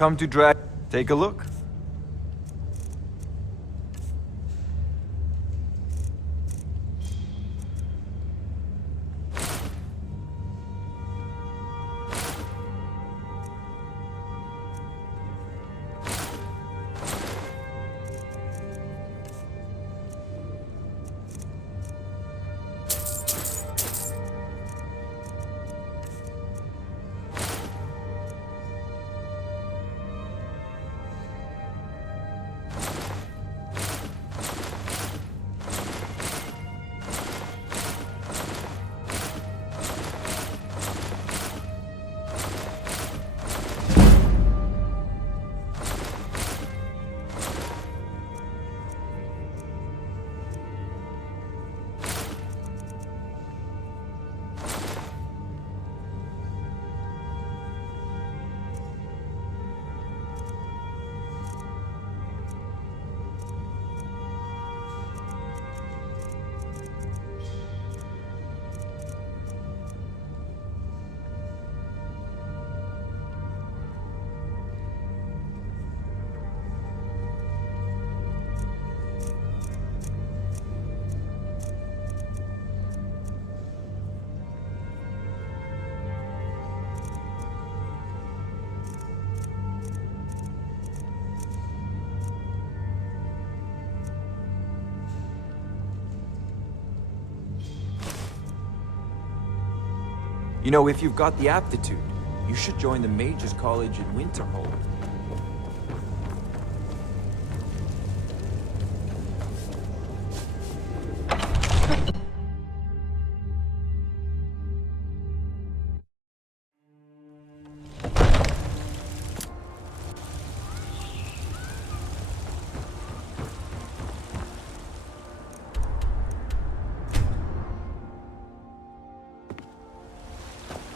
Come to drag. Take a look. You know, if you've got the aptitude, you should join the Mage's College in Winterhold.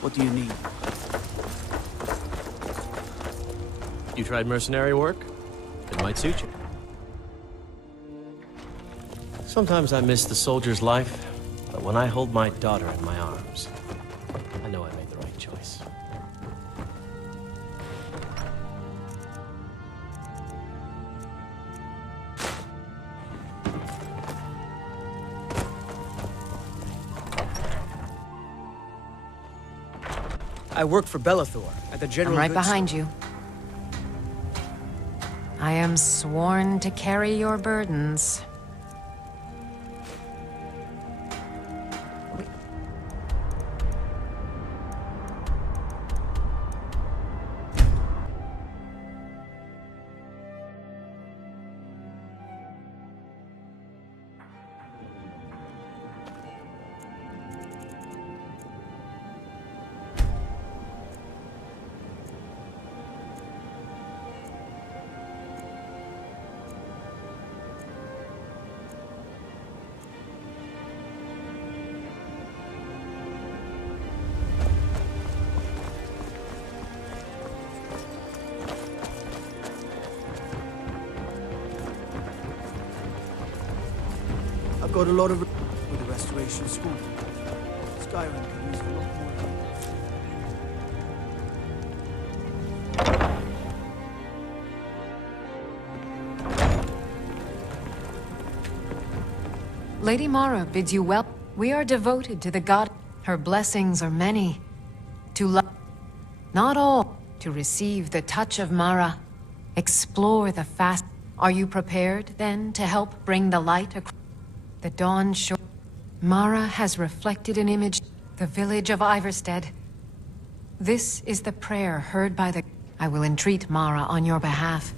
What do you need? You tried mercenary work? It might suit you. Sometimes I miss the soldier's life, but when I hold my daughter in my arms, I know I made the right choice. I work for Bellathor at the General I'm right Goods behind Store. you. I am sworn to carry your burdens. I've got a lot of with the restoration school. Skyrim could use a lot more help. Lady Mara bids you well. We are devoted to the god. Her blessings are many. To love, not all. To receive the touch of Mara. Explore the fast. Are you prepared, then, to help bring the light across the dawn shore? Mara has reflected an image, the village of Iverstead. This is the prayer heard by the... I will entreat Mara on your behalf.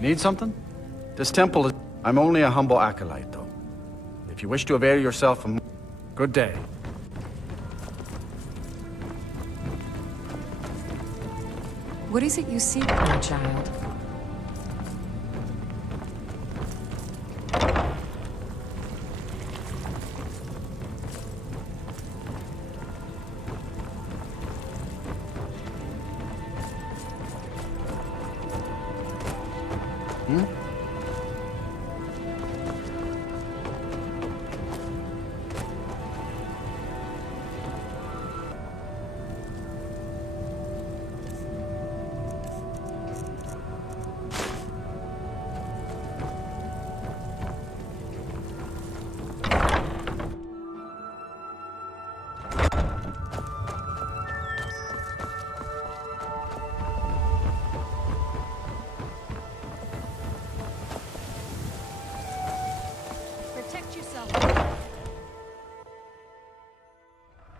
Need something? This temple is... I'm only a humble acolyte, though. If you wish to avail yourself of... Good day. What is it you seek, my child?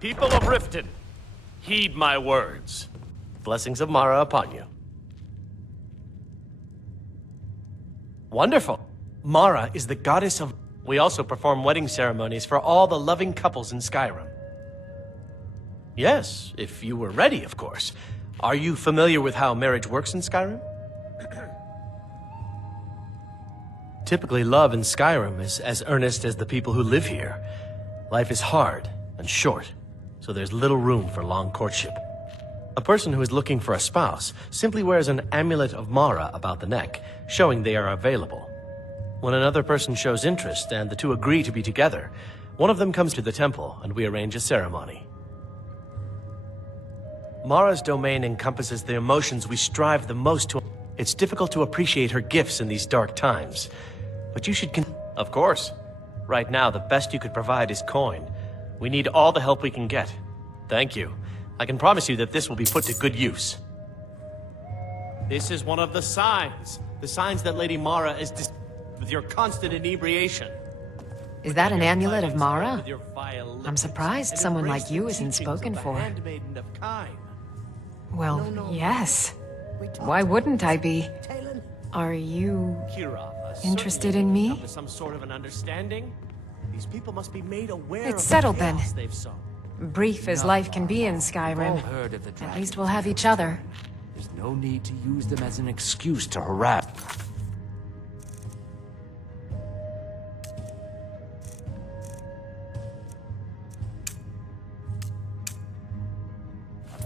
People of Riften, heed my words. Blessings of Mara upon you. Wonderful. Mara is the goddess of... We also perform wedding ceremonies for all the loving couples in Skyrim. Yes, if you were ready, of course. Are you familiar with how marriage works in Skyrim? Typically, love in Skyrim is as earnest as the people who live here. Life is hard and short, so there's little room for long courtship. A person who is looking for a spouse simply wears an amulet of Mara about the neck, showing they are available. When another person shows interest and the two agree to be together, one of them comes to the temple and we arrange a ceremony. Mara's domain encompasses the emotions we strive the most to... It's difficult to appreciate her gifts in these dark times, but you should Of course. Right now, the best you could provide is coin. We need all the help we can get. Thank you. I can promise you that this will be put to good use. This is one of the signs. The signs that Lady Mara is with your constant inebriation. Is that an amulet of Mara? With your vile I'm surprised and someone embrace like the you isn't teachings spoken of the for. handmaiden of Kine. Well, yes. Why wouldn't I be? Are you Kirava, interested certainly in me? come to some sort of an understanding? These people must be made aware It's of settled the then. chaos they've sown. brief as life can be in All Skyrim? heard of the At dragon. least we'll have each other. There's no need to use them as an excuse to harass.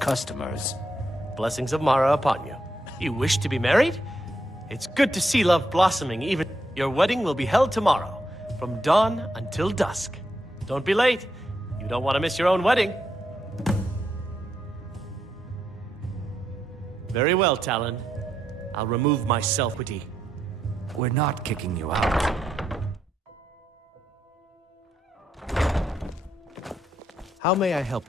Customers. Blessings of Mara upon you. You wish to be married? It's good to see love blossoming even... Your wedding will be held tomorrow, from dawn until dusk. Don't be late. You don't want to miss your own wedding. Very well, Talon. I'll remove my self-pity. We're not kicking you out. How may I help?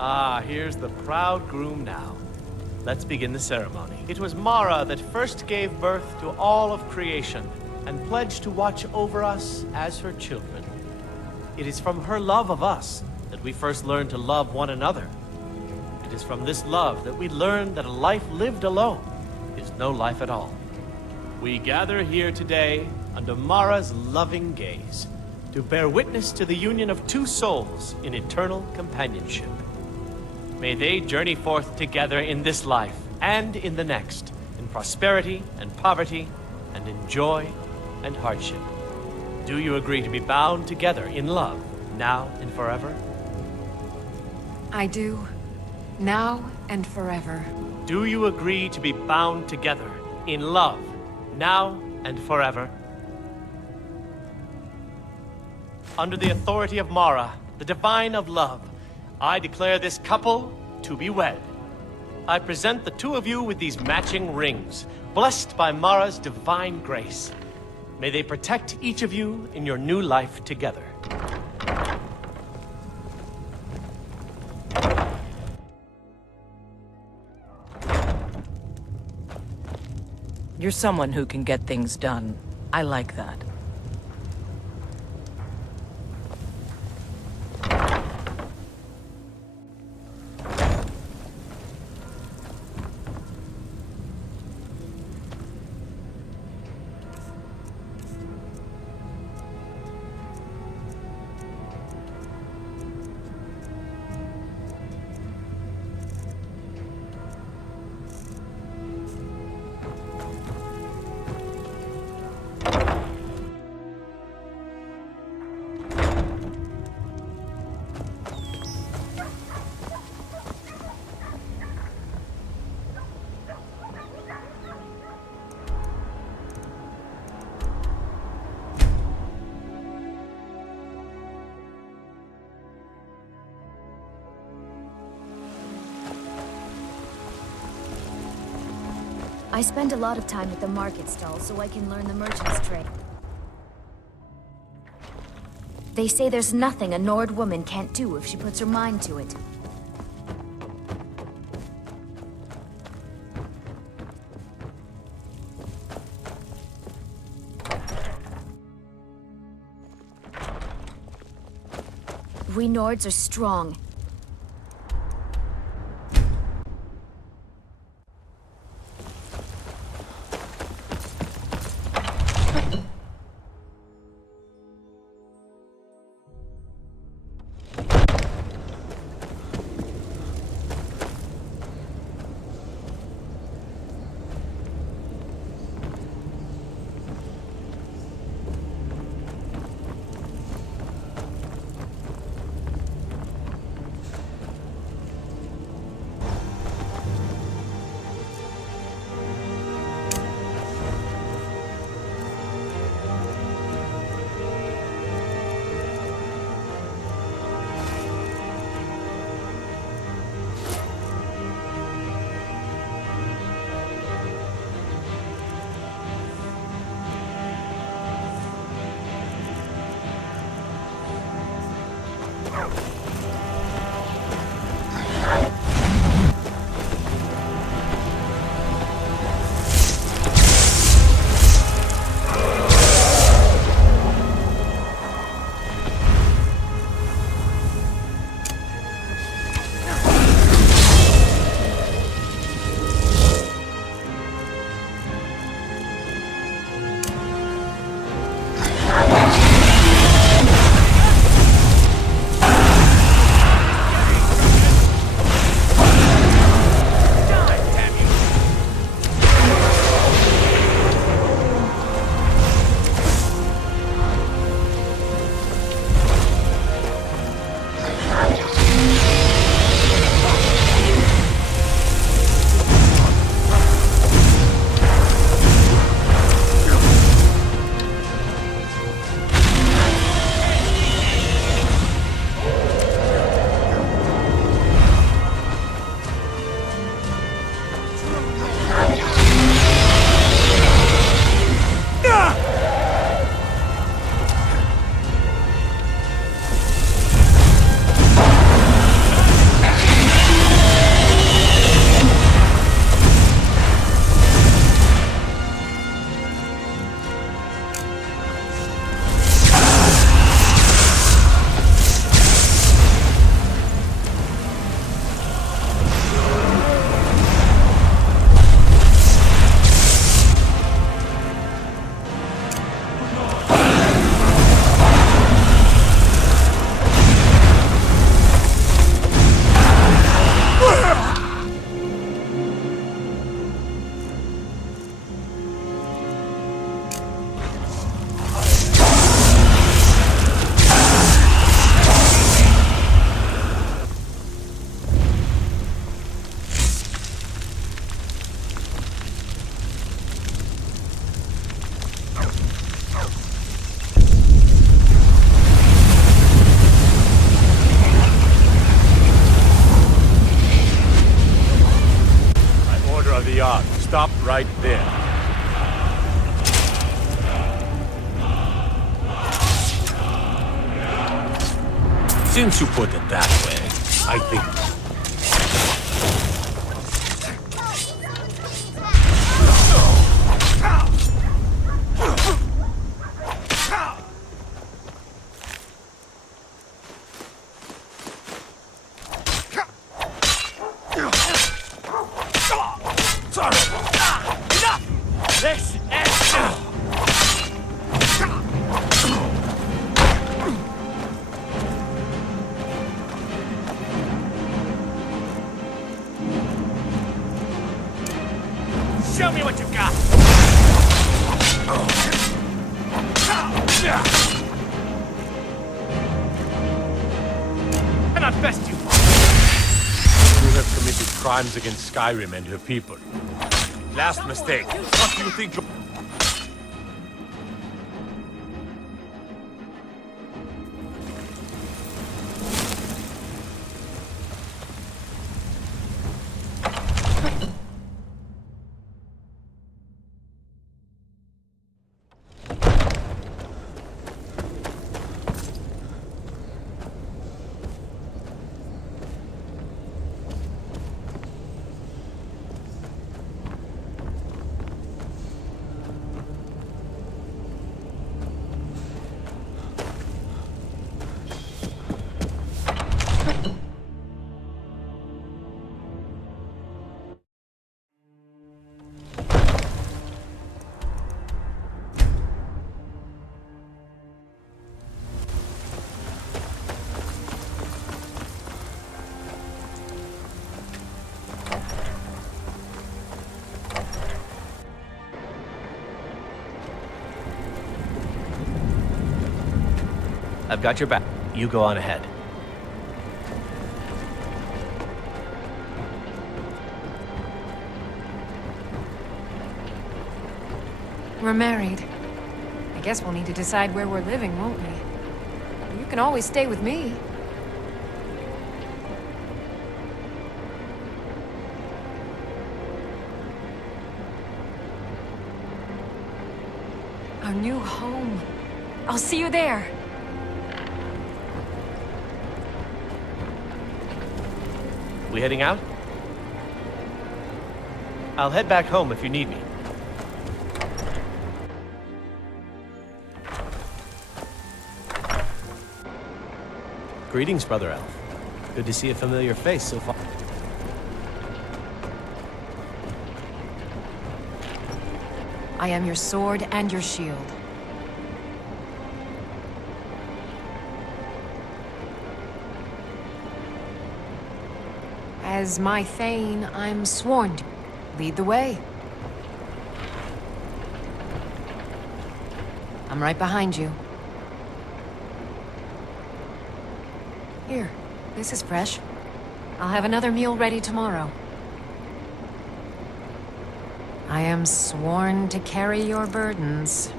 Ah, here's the proud groom now. Let's begin the ceremony. It was Mara that first gave birth to all of creation and pledged to watch over us as her children. It is from her love of us that we first learned to love one another. It is from this love that we learn that a life lived alone is no life at all. We gather here today under Mara's loving gaze to bear witness to the union of two souls in eternal companionship. May they journey forth together in this life and in the next, in prosperity and poverty, and in joy and hardship. Do you agree to be bound together in love, now and forever? I do. Now and forever. Do you agree to be bound together in love, now and forever? Under the authority of Mara, the divine of love, I declare this couple to be wed. I present the two of you with these matching rings, blessed by Mara's divine grace. May they protect each of you in your new life together. You're someone who can get things done. I like that. I spend a lot of time at the market stall so I can learn the merchant's trade. They say there's nothing a Nord woman can't do if she puts her mind to it. We Nords are strong. Stop right there. Since you put it that way, I think... Show me what you've got! Cannot best you. You have committed crimes against Skyrim and her people. Last mistake. What do you think? I've got your back. You go on ahead. We're married. I guess we'll need to decide where we're living, won't we? You can always stay with me. Our new home. I'll see you there. We heading out? I'll head back home if you need me. Greetings, Brother Elf. Good to see a familiar face so far. I am your sword and your shield. As my Thane, I'm sworn to lead the way. I'm right behind you. Here, this is fresh. I'll have another meal ready tomorrow. I am sworn to carry your burdens.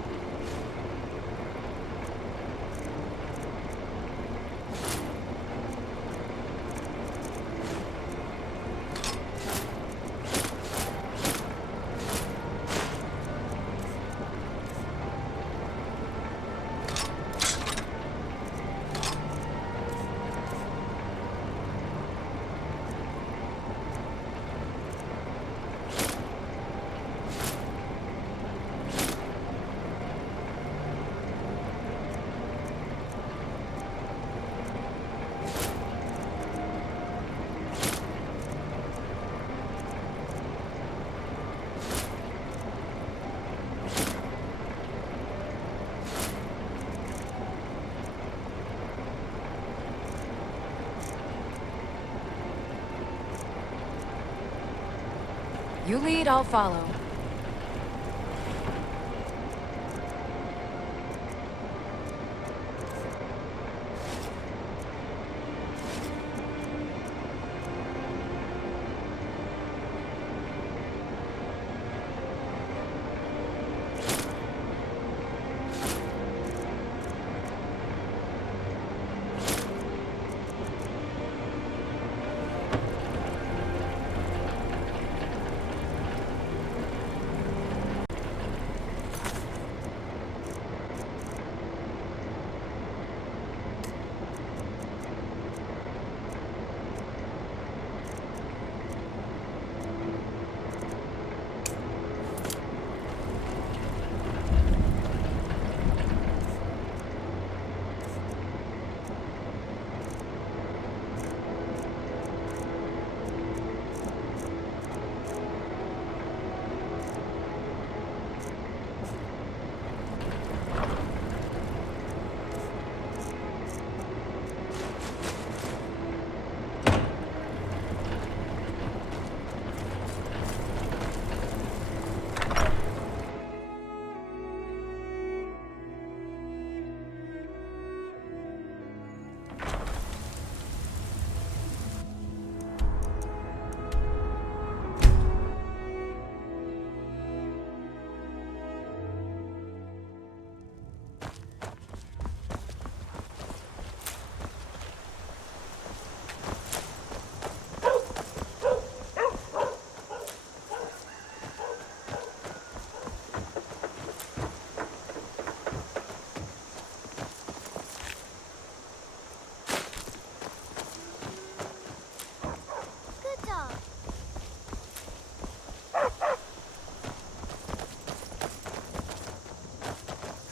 You lead, I'll follow.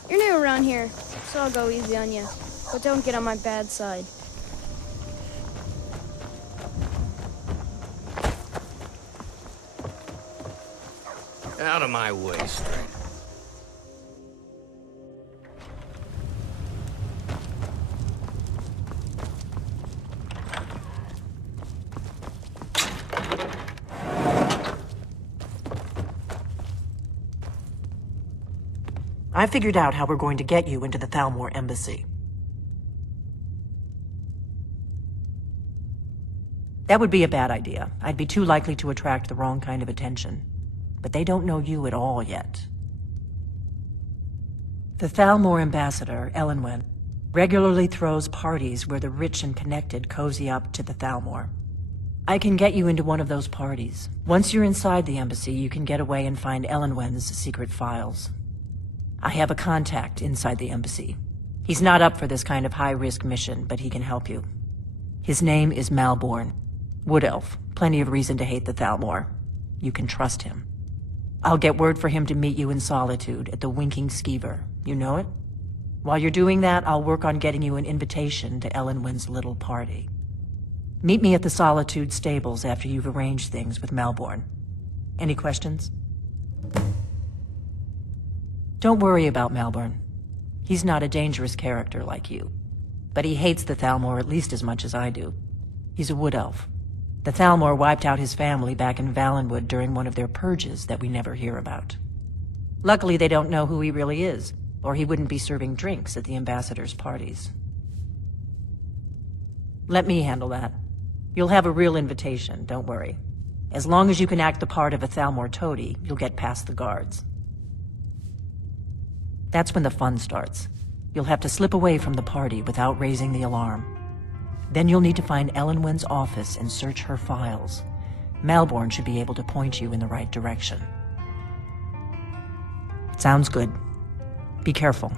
You're new around here, so I'll go easy on you. But don't get on my bad side. Out of my way, String. I figured out how we're going to get you into the Thalmor embassy. That would be a bad idea. I'd be too likely to attract the wrong kind of attention. But they don't know you at all yet. The Thalmor ambassador, Elenwen, regularly throws parties where the rich and connected cozy up to the Thalmor. I can get you into one of those parties. Once you're inside the embassy, you can get away and find Elenwen's secret files. I have a contact inside the embassy. He's not up for this kind of high-risk mission, but he can help you. His name is Malborn. Wood Elf. Plenty of reason to hate the Thalmor. You can trust him. I'll get word for him to meet you in Solitude at the Winking Skeever. You know it? While you're doing that, I'll work on getting you an invitation to Elenwen's little party. Meet me at the Solitude stables after you've arranged things with Malborn. Any questions? Don't worry about Malborn. He's not a dangerous character like you. But he hates the Thalmor at least as much as I do. He's a wood elf. The Thalmor wiped out his family back in Valenwood during one of their purges that we never hear about. Luckily, they don't know who he really is, or he wouldn't be serving drinks at the ambassador's parties. Let me handle that. You'll have a real invitation, don't worry. As long as you can act the part of a Thalmor toady, you'll get past the guards. That's when the fun starts. You'll have to slip away from the party without raising the alarm. Then you'll need to find Elenwen's office and search her files. Malborn should be able to point you in the right direction. Sounds good. Be careful.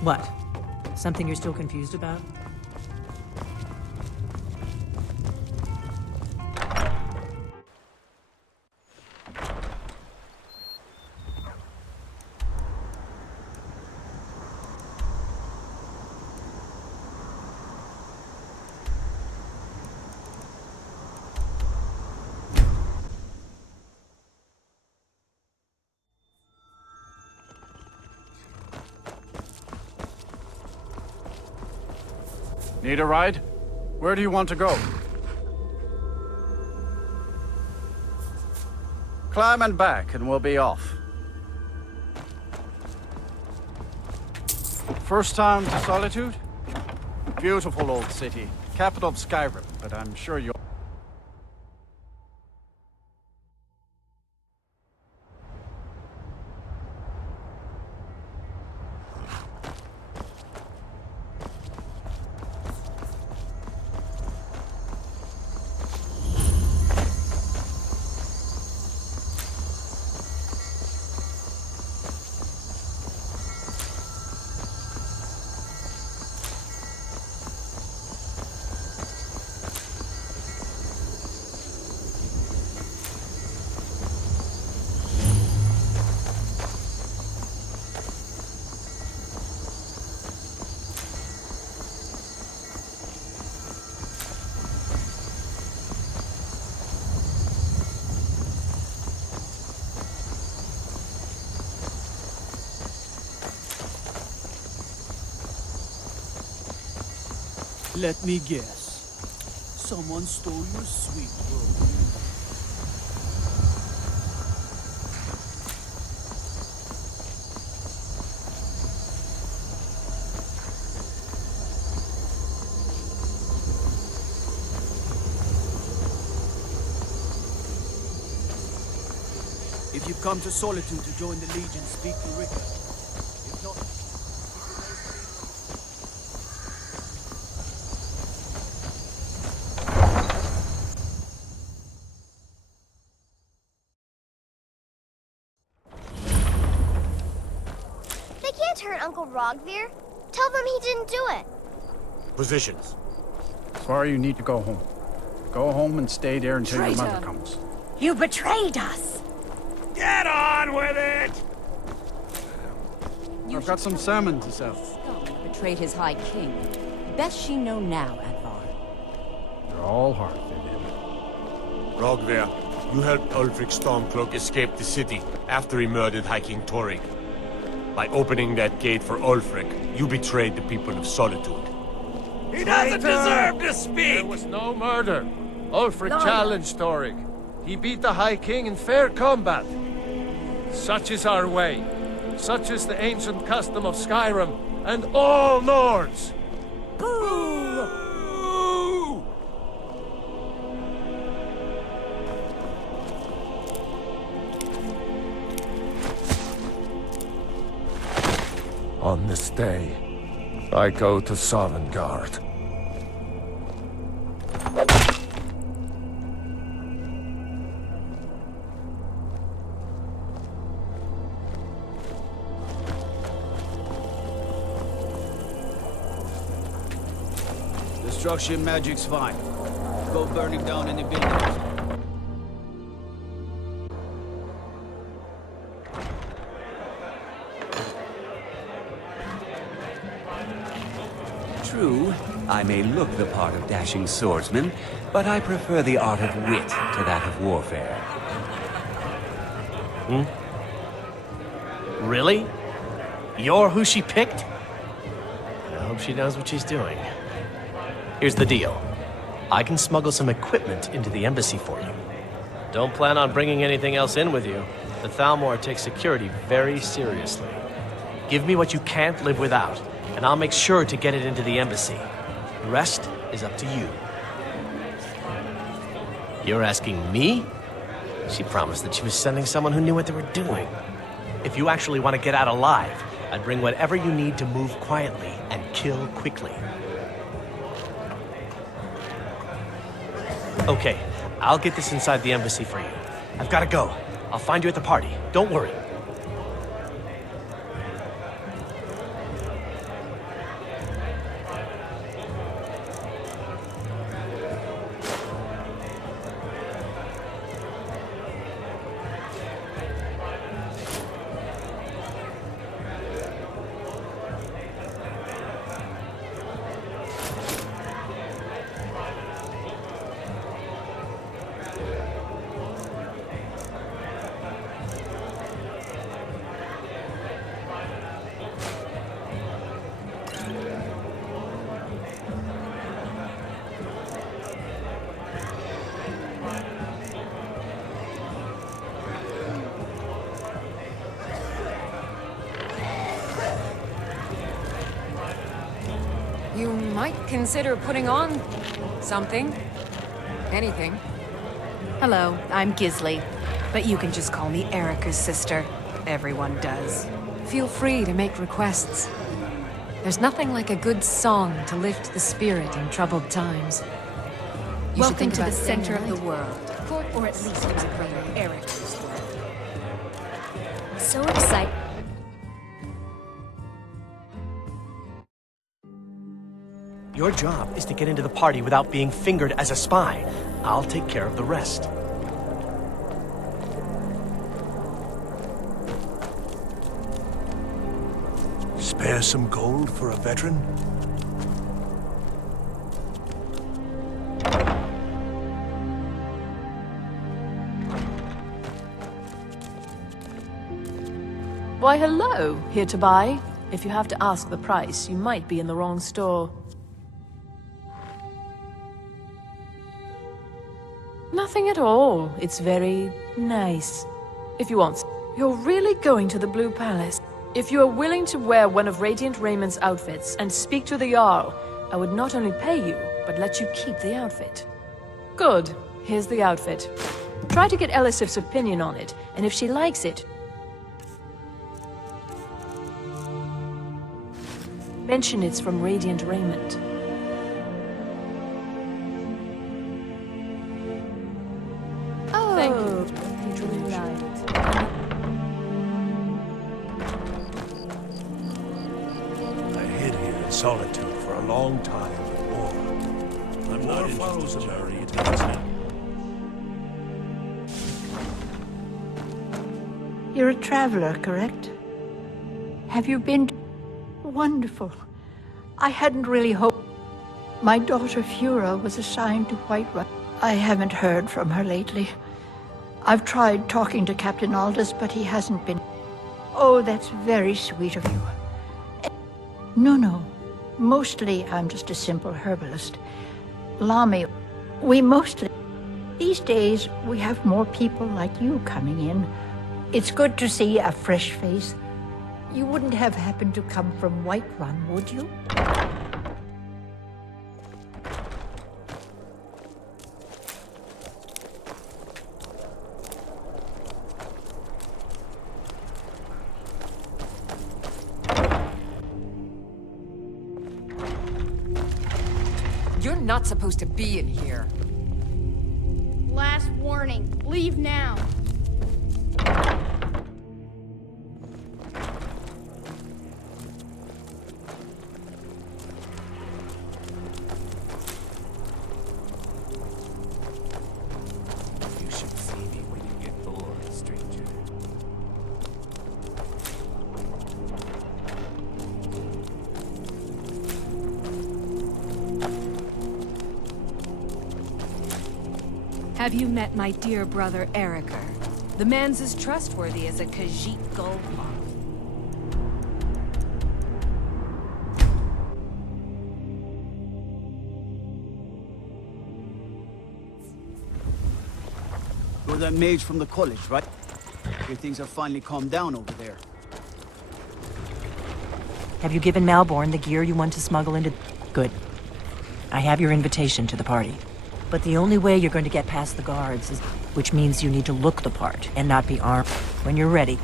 What? Something you're still confused about? Need a ride? Where do you want to go? Climb and back, and we'll be off. First time to Solitude? Beautiful old city. Capital of Skyrim, but I'm sure you'll... Let me guess. Someone stole your sweet robe. If you've come to Solitude to join the Legion, speak to Ricker. If not... Hurt Uncle Rogvir? Tell them he didn't do it. Positions. Sorry, you need to go home. Go home and stay there until your mother comes. You betrayed us! Get on with it! I've got some salmon to sell. Betrayed his High King. Best she know now, Advar. They're all hard, Vivian. Rogvir, you helped Ulfric Stormcloak escape the city after he murdered High King Torrig. By opening that gate for Ulfric, you betrayed the people of Solitude. He doesn't deserve to speak! There was no murder. Ulfric challenged Torrig. He beat the High King in fair combat. Such is our way. Such is the ancient custom of Skyrim and all Nords. On this day, I go to Sovengarde. Destruction magic's fine. Go burning down any buildings. True, I may look the part of dashing swordsman, but I prefer the art of wit to that of warfare. Really? You're who she picked? I hope she knows what she's doing. Here's the deal. I can smuggle some equipment into the embassy for you. Don't plan on bringing anything else in with you. The Thalmor takes security very seriously. Give me what you can't live without, and I'll make sure to get it into the embassy. The rest is up to you. You're asking me? She promised that she was sending someone who knew what they were doing. If you actually want to get out alive, I'd bring whatever you need to move quietly and kill quickly. Okay, I'll get this inside the embassy for you. I've got to go. I'll find you at the party. Don't worry. You might consider putting on something. Anything. Hello, I'm Gisli, but you can just call me Erica's sister. Everyone does. Feel free to make requests. There's nothing like a good song to lift the spirit in troubled times. You should Welcome think to the about staying center of the night. world. Or at least my brother Eric's world. So excited. Your job is to get into the party without being fingered as a spy. I'll take care of the rest. Spare some gold for a veteran? Why, hello. Here to buy? If you have to ask the price, you might be in the wrong store. Nothing at all. It's very nice. If you want, you're really going to the Blue Palace. If you are willing to wear one of Radiant Raymond's outfits and speak to the Jarl, I would not only pay you, but let you keep the outfit. Good. Here's the outfit. Try to get Elisif's opinion on it, and if she likes it, mention it's from Radiant Raymond. Oh, Thank you. I hid here in solitude for a long time before. I'm not follows a Mary. You're a traveler, correct? Have you been... Wonderful. I hadn't really hoped... My daughter Fura was assigned to Whiterun. I haven't heard from her lately. I've tried talking to Captain Aldous, but he hasn't been... Oh, that's very sweet of you. No. Mostly, I'm just a simple herbalist. Lami, we mostly... These days, we have more people like you coming in. It's good to see a fresh face. You wouldn't have happened to come from Whiterun, would you? You're not supposed to be in here. Last warning. Leave now. You should see me when you get bored, stranger. Have you met my dear brother, Eriker? The man's as trustworthy as a Khajiit gold moth. You're that mage from the college, right? Your things have finally calmed down over there. Have you given Malborn the gear you want to smuggle into... Good. I have your invitation to the party. But the only way you're going to get past the guards is... Which means you need to look the part and not be armed. When you're ready,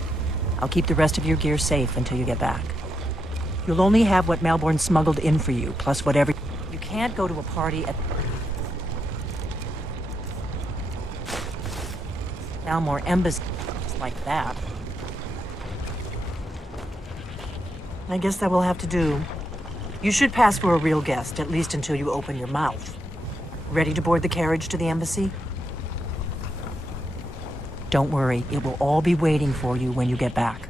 I'll keep the rest of your gear safe until you get back. You'll only have what Malborn smuggled in for you, plus whatever... You can't go to a party at... Malmor Embassy like that. I guess that will have to do. You should pass for a real guest, at least until you open your mouth. Ready to board the carriage to the embassy? Don't worry, it will all be waiting for you when you get back.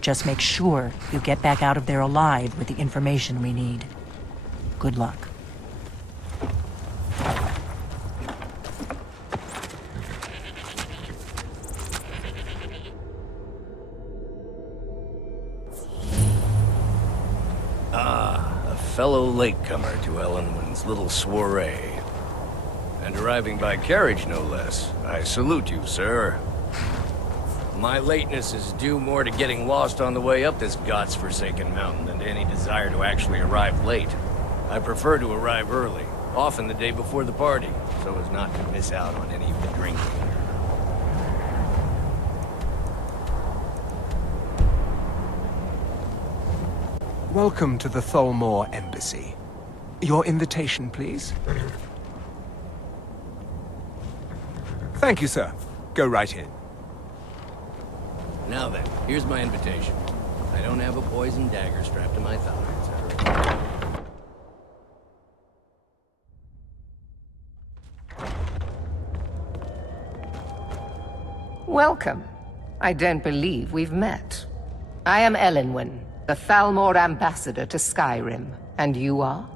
Just make sure you get back out of there alive with the information we need. Good luck. A fellow latecomer to Elenwen's little soiree. And arriving by carriage, no less. I salute you, sir. My lateness is due more to getting lost on the way up this god's-forsaken mountain than to any desire to actually arrive late. I prefer to arrive early, often the day before the party, so as not to miss out on any of the drinking. Welcome to the Tholmor Embassy. Your invitation, please? Thank you, sir. Go right in. Now then, here's my invitation. I don't have a poisoned dagger strapped to my thighs. Welcome. I don't believe we've met. I am Elenwen, the Thalmor ambassador to Skyrim. And you are?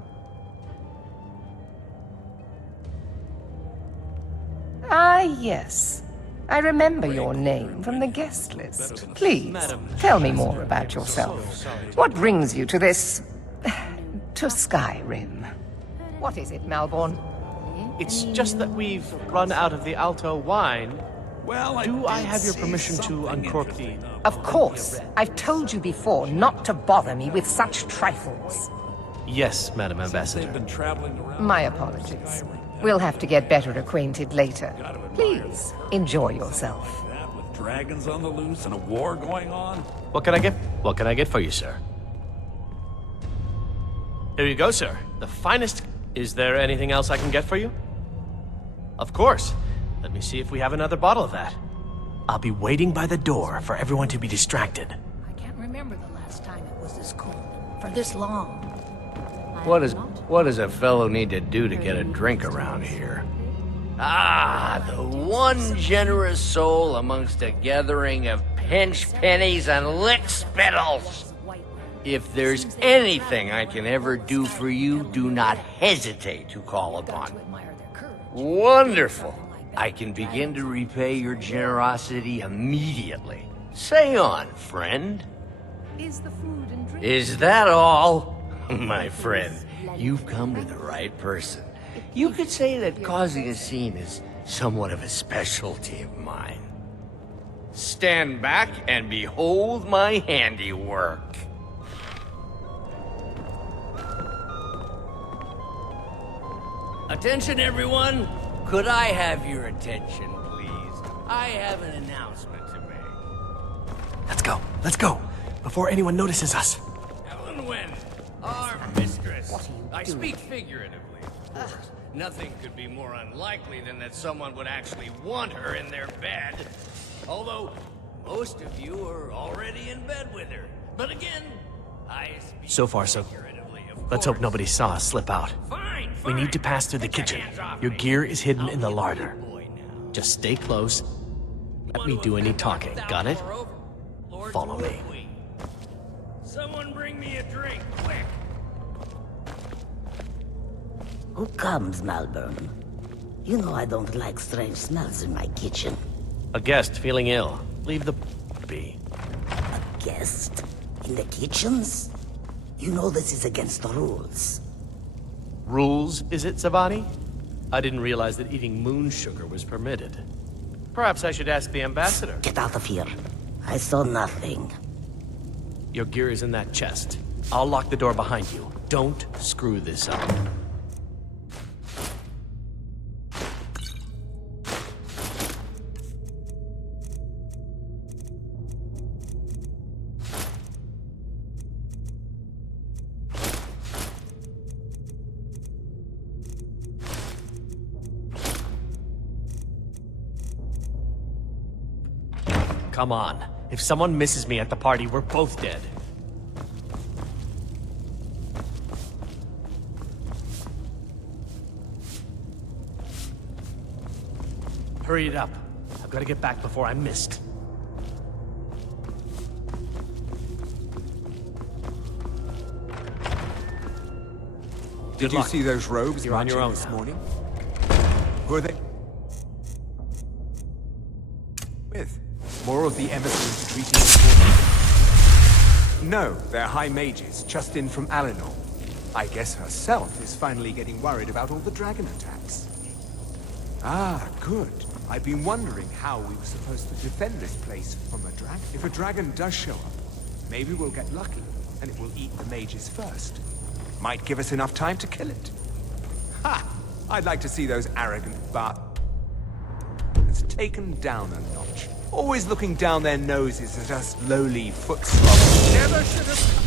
Ah, yes. I remember your name from the guest list. Please, tell me more about yourself. What brings you to this... to Skyrim? What is it, Malborn? It's just that we've run out of the Alto wine. Well, do I have your permission to uncork the... Of course. I've told you before not to bother me with such trifles. Yes, Madam Ambassador. My apologies. We'll have to get better acquainted later. Please, enjoy yourself. With dragons on the loose and a war going on? What can I get for you, sir? Here you go, sir. The finest... Is there anything else I can get for you? Of course. Let me see if we have another bottle of that. I'll be waiting by the door for everyone to be distracted. I can't remember the last time it was this cold. For this long. What does a fellow need to do to get a drink around here? Ah, the one generous soul amongst a gathering of pinch pennies and lick spittles. If there's anything I can ever do for you, do not hesitate to call upon me. Wonderful. I can begin to repay your generosity immediately. Say on, friend. Is that all? My friend, you've come to the right person. You could say that causing a scene is somewhat of a specialty of mine. Stand back and behold my handiwork. Attention, everyone! Could I have your attention, please? I have an announcement to make. Let's go, before anyone notices us. Elenwen, our mistress. I speak figuratively, of course. Nothing could be more unlikely than that someone would actually want her in their bed. Although, most of you are already in bed with her. But again, I speak So far, so figuratively, of let's course. hope nobody saw us slip out. We need to pass through the kitchen. Your gear is hidden in the larder. Just stay close. Let me do any talking. Got it? Follow me. Someone bring me a drink, quick! Who comes, Malburn? You know I don't like strange smells in my kitchen. A guest feeling ill. Leave the be. A guest? In the kitchens? You know this is against the rules. Rules, is it, Zavani? I didn't realize that eating moon sugar was permitted. Perhaps I should ask the ambassador. Get out of here. I saw nothing. Your gear is in that chest. I'll lock the door behind you. Don't screw this up. Come on. If someone misses me at the party, we're both dead. Hurry it up. I've got to get back before I'm missed. Did you see those robes You're on your marching own this now. morning? Who are they with? More of the emissaries retreating? No, they're high mages, just in from Alinor. I guess herself is finally getting worried about all the dragon attacks. Ah, good. I've been wondering how we were supposed to defend this place from a dragon. If a dragon does show up, maybe we'll get lucky, and it will eat the mages first. Might give us enough time to kill it. Ha! I'd like to see those arrogant It's taken down a notch. Always looking down their noses at us lowly foot slobbers. Never should have...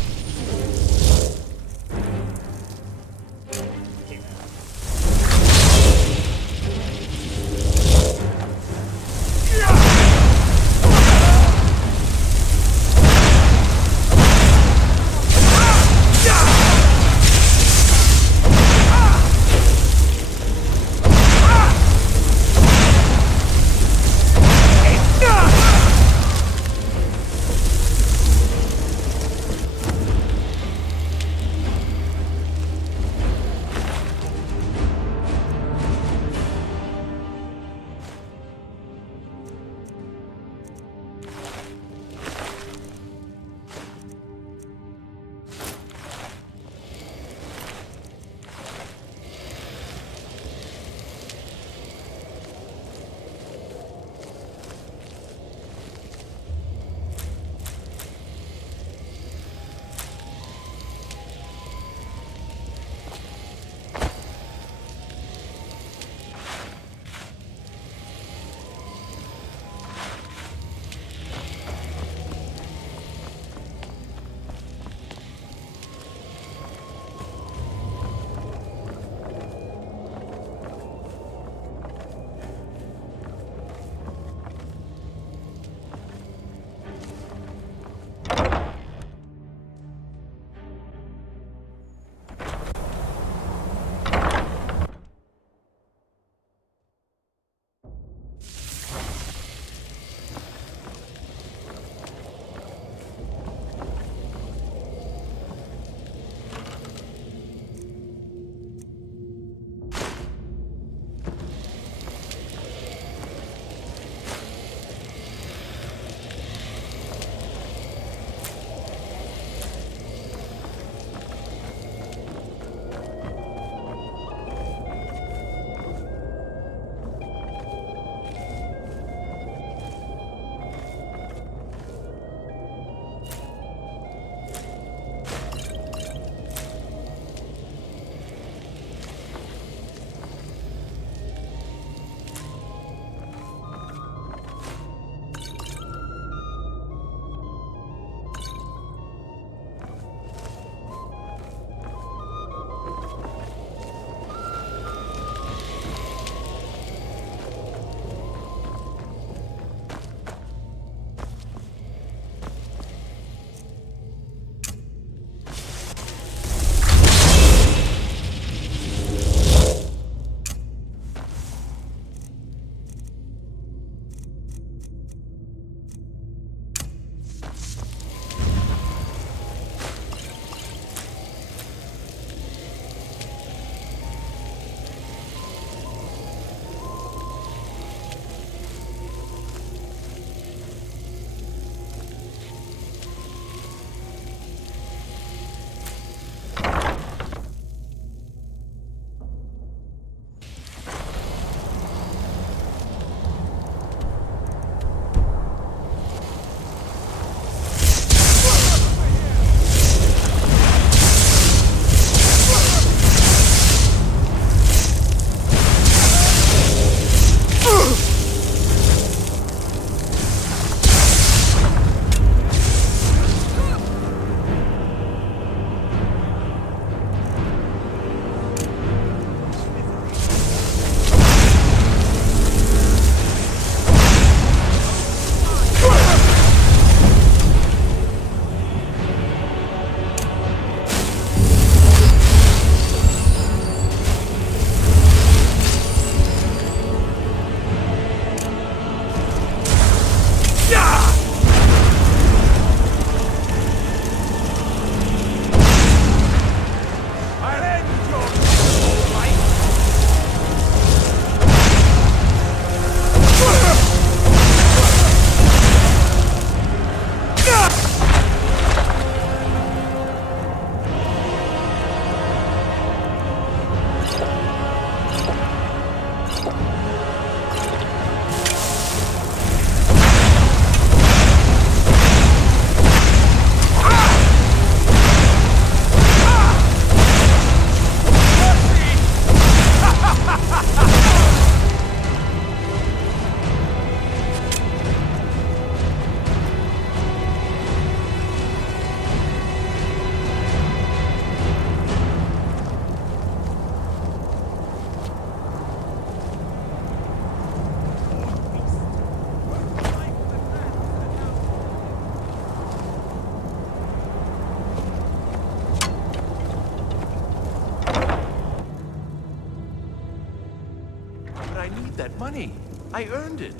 need that money. I earned it.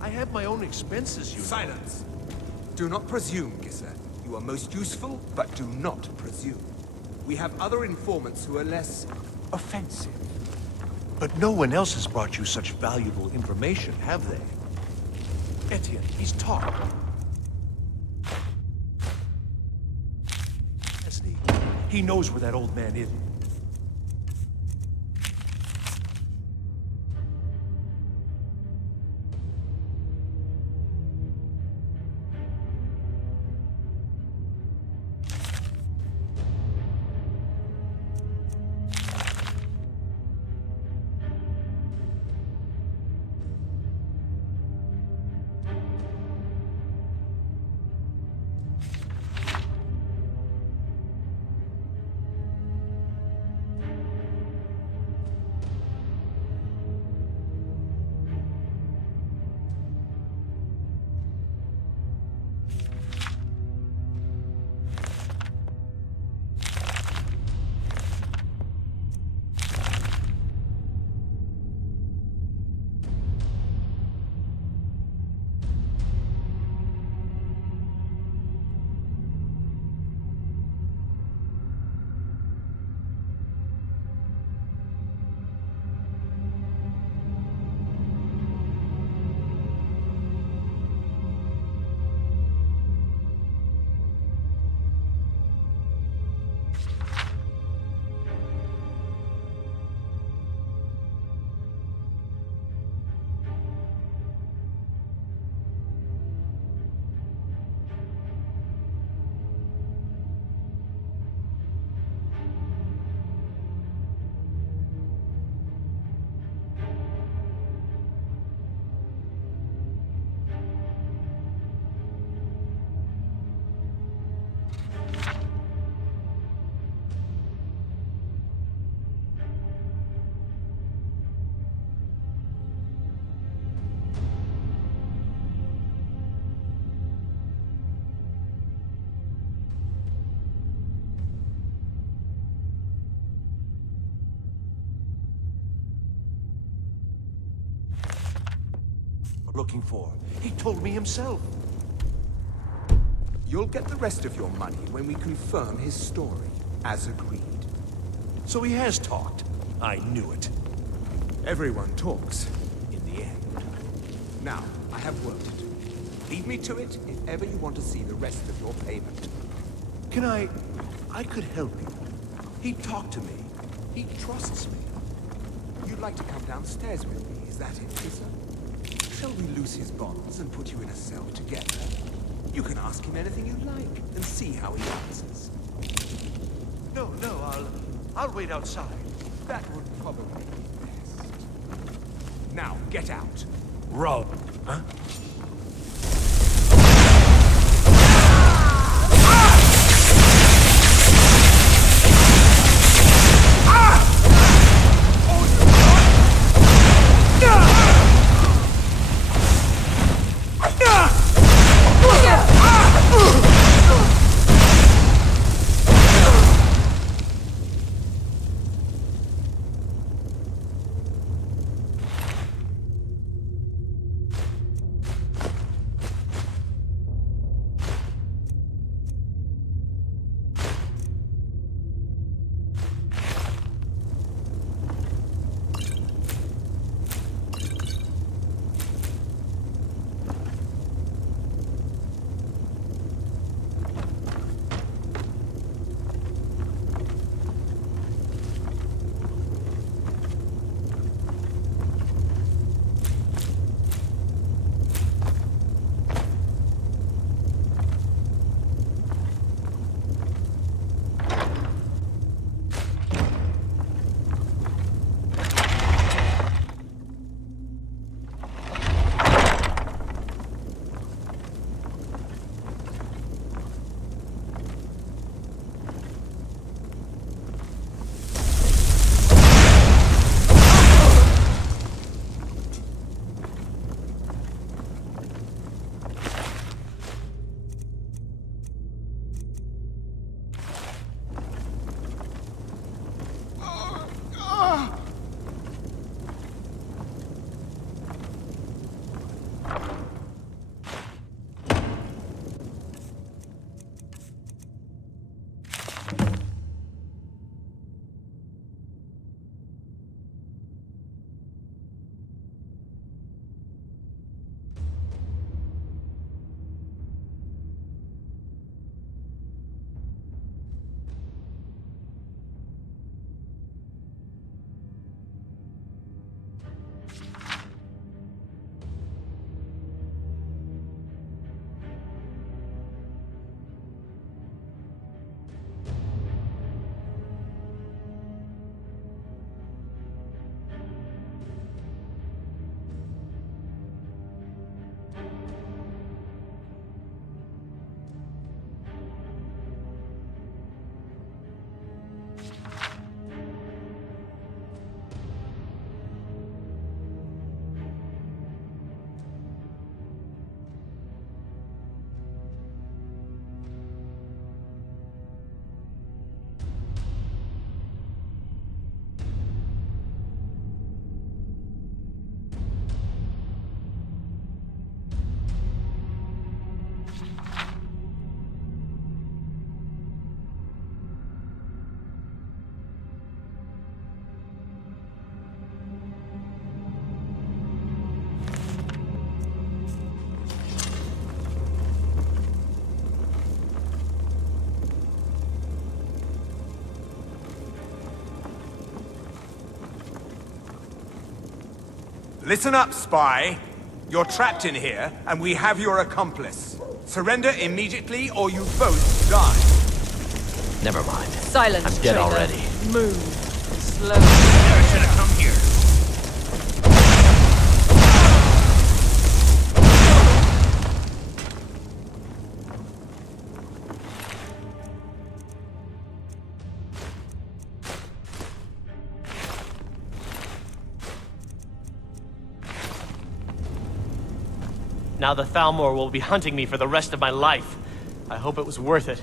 I have my own expenses, you know. Silence! Do not presume, Gisser. You are most useful, but do not presume. We have other informants who are less offensive. But no one else has brought you such valuable information, have they? Etienne, he's talked. Hasn't he? He knows where that old man is. Looking for. He told me himself. You'll get the rest of your money when we confirm his story, as agreed. So he has talked. I knew it. Everyone talks, in the end. Now, I have work to do. Lead me to it if ever you want to see the rest of your payment. Can I could help you. He talked to me. He trusts me. You'd like to come downstairs with me, is that it, Lisa? Shall we loose his bonds and put you in a cell together? You can ask him anything you like and see how he answers. No, I'll wait outside. That would probably be best. Now, get out. Rob. Huh? Listen up, spy. You're trapped in here, and we have your accomplice. Surrender immediately, or you both die. Never mind. Silence, I'm dead traitor. already. Move. Slowly. Never should have come here. Now the Thalmor will be hunting me for the rest of my life. I hope it was worth it.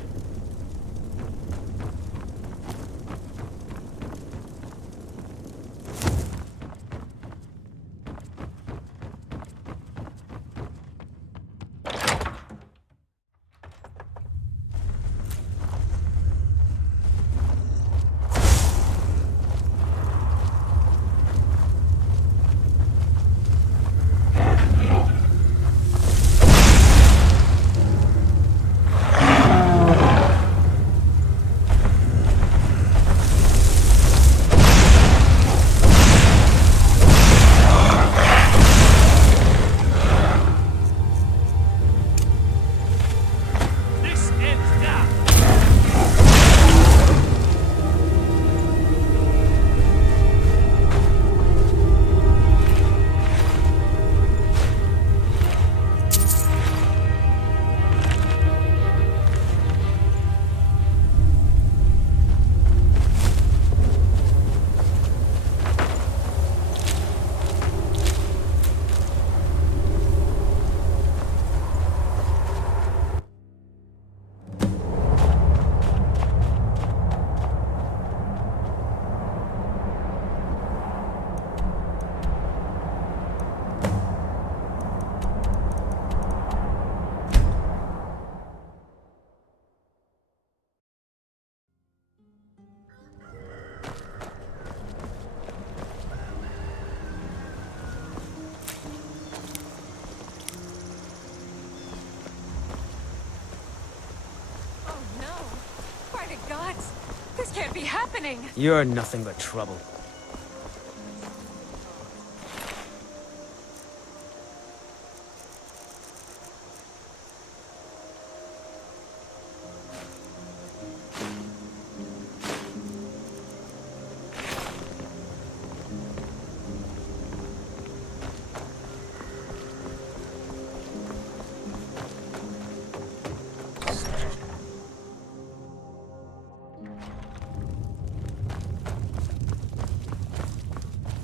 Gods, this can't be happening. You're nothing but trouble.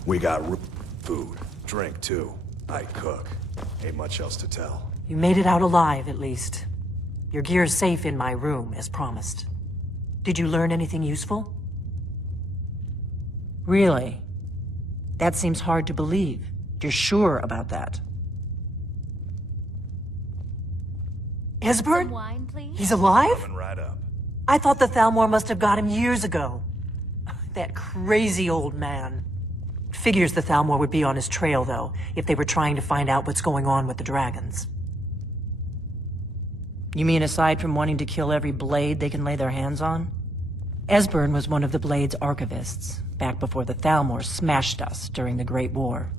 We got food, drink too. I cook. Ain't much else to tell. You made it out alive, at least. Your gear's safe in my room, as promised. Did you learn anything useful? Really? That seems hard to believe. You're sure about that? Esbern? Some wine, please? He's alive? Coming right up. I thought the Thalmor must have got him years ago. That crazy old man. Figures the Thalmor would be on his trail, though, if they were trying to find out what's going on with the dragons. You mean aside from wanting to kill every blade they can lay their hands on? Esbern was one of the Blade's archivists, back before the Thalmor smashed us during the Great War.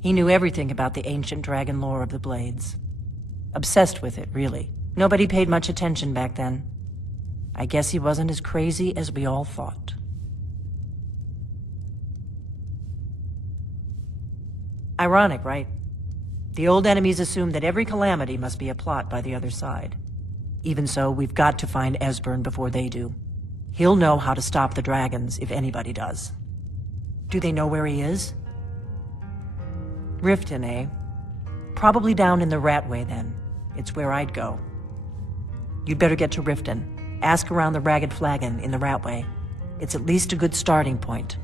He knew everything about the ancient dragon lore of the Blades. Obsessed with it, really. Nobody paid much attention back then. I guess he wasn't as crazy as we all thought. Ironic, right? The old enemies assumed that every calamity must be a plot by the other side. Even so, we've got to find Esbern before they do. He'll know how to stop the dragons, if anybody does. Do they know where he is? Riften, eh? Probably down in the Ratway, then. It's where I'd go. You'd better get to Riften. Ask around the Ragged Flagon in the Ratway. It's at least a good starting point.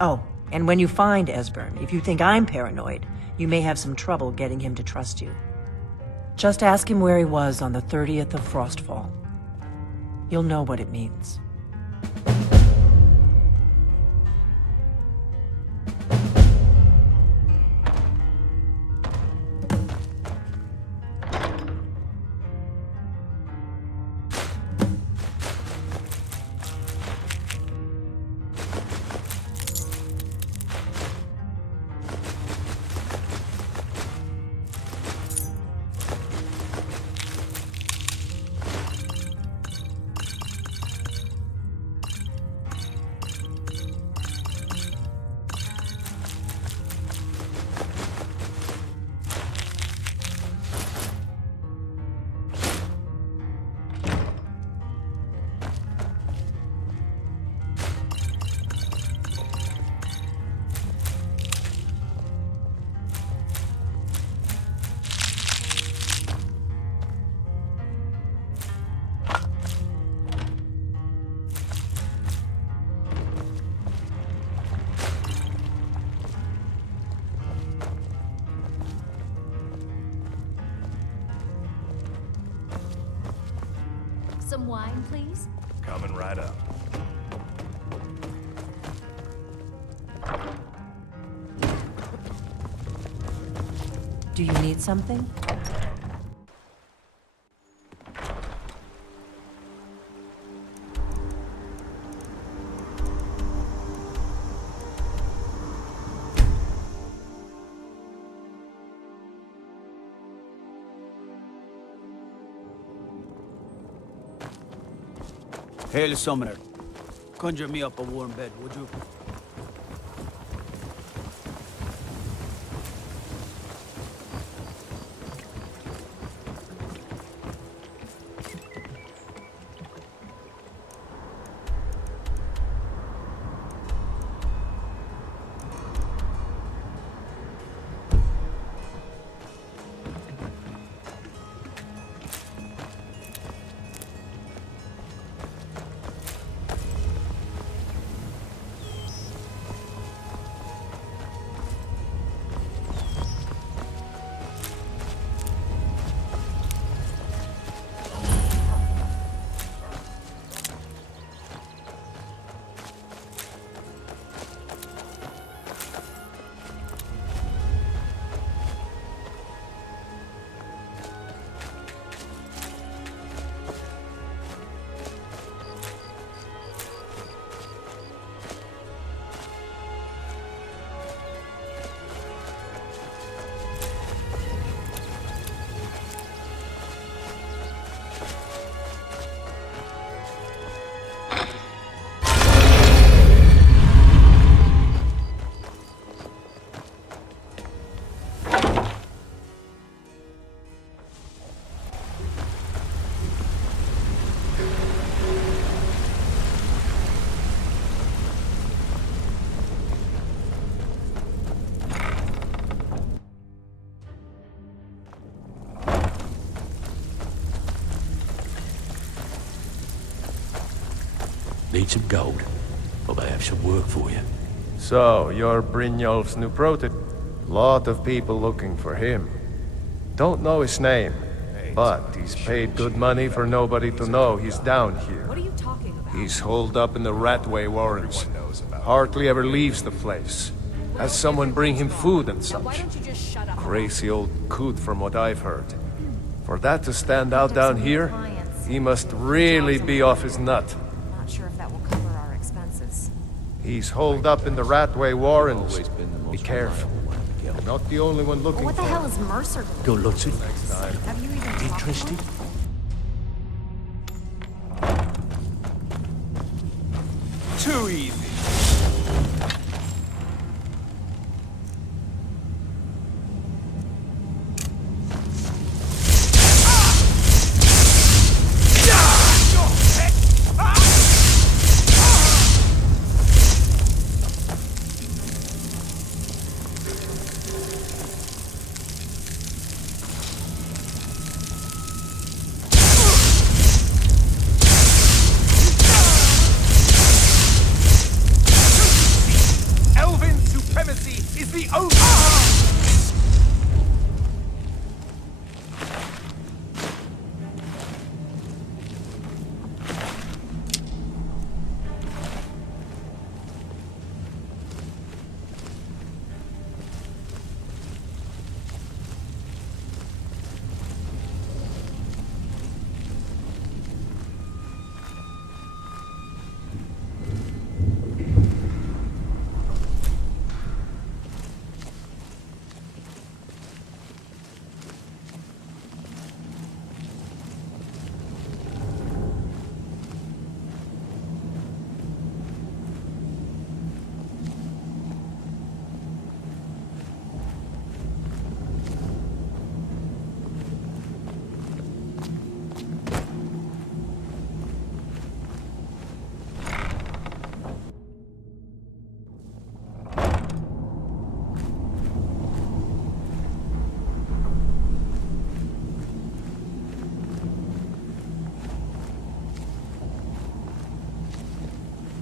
Oh, and when you find Esbern, if you think I'm paranoid, you may have some trouble getting him to trust you. Just ask him where he was on the 30th of Frostfall. You'll know what it means. Some wine, please? Coming right up. Do you need something? Hail, Summoner. Conjure me up a warm bed, would you? Need some gold? Or I have some work for you. So, you're Brynjolf's new prototype. Lot of people looking for him. Don't know his name, but he's paid good money for nobody to know he's down here. What are you talking about? He's holed up in the Ratway Warrens. Hardly ever leaves the place. Has someone bring him food and Now, why such. don't you just shut up? Crazy old coot from what I've heard. For that to stand out down here, he must really be off his nut. Not sure if that will cover our expenses. He's holed up in the Ratway Warrens. Be careful. Not the only one looking What the for hell him. is Mercer? Got lots of... Next time. Have you even talked to Interested? him? Too easy.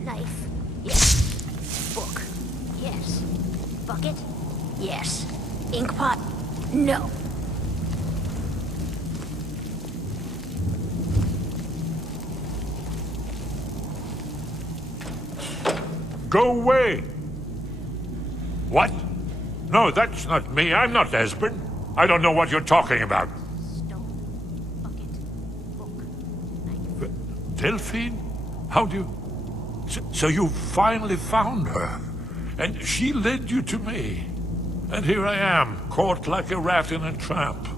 Knife. Yes. Book. Yes. Bucket. Yes. Inkpot. No. Go away! What? No, that's not me. I'm not Esbern. I don't know what you're talking about. Delphine? How do you... So you finally found her, and she led you to me. And here I am, caught like a rat in a trap.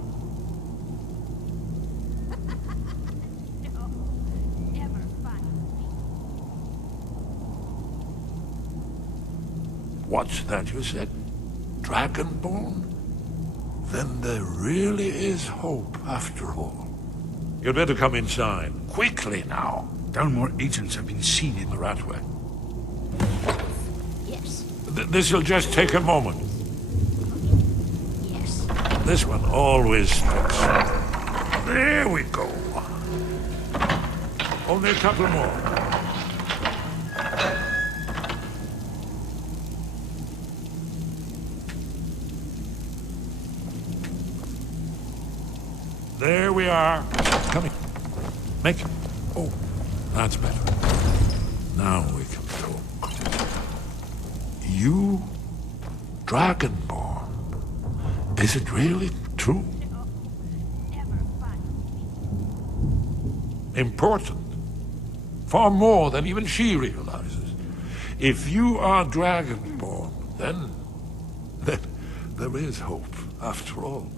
What's that you said? Dragonborn? Then there really is hope, after all. You'd better come inside. Quickly now. Downmore agents have been seen in the Ratway. Yes. This'll just take a moment. Yes. This one always sticks. There we go. Only a couple more. There we are. Coming. Make... Oh, that's better. Now we can talk. You... Dragonborn. Is it really true? Important. Far more than even she realizes. If you are Dragonborn, then there is hope, after all.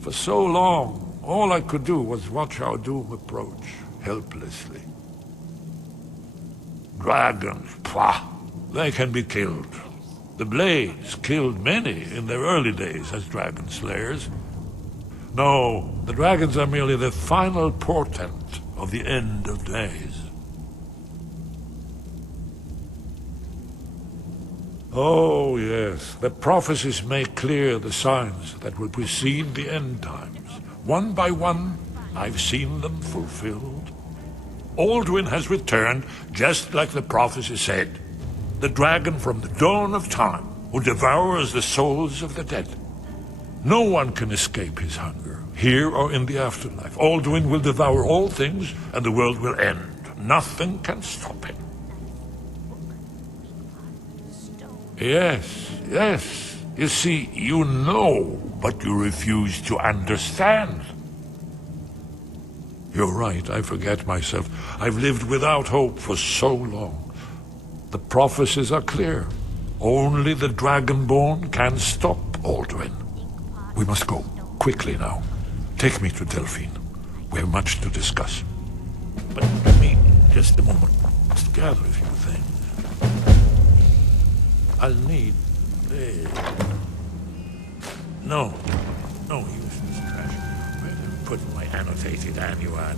For so long, all I could do was watch our doom approach, helplessly. Dragons, pah! They can be killed. The Blades killed many in their early days as dragon slayers. No, the dragons are merely the final portent of the end of days. Oh, yes, the prophecies make clear the signs that will precede the end times. One by one, I've seen them fulfilled. Alduin has returned, just like the prophecy said. The dragon from the dawn of time, who devours the souls of the dead. No one can escape his hunger, here or in the afterlife. Alduin will devour all things, and the world will end. Nothing can stop him. Yes, yes. You see, you know, but you refuse to understand. You're right, I forget myself. I've lived without hope for so long. The prophecies are clear. Only the Dragonborn can stop Alduin. We must go, quickly now. Take me to Delphine. We have much to discuss. But let me, just a moment, just gather a few things. I'll need... No, useless trash. Where did I put my annotated annuad?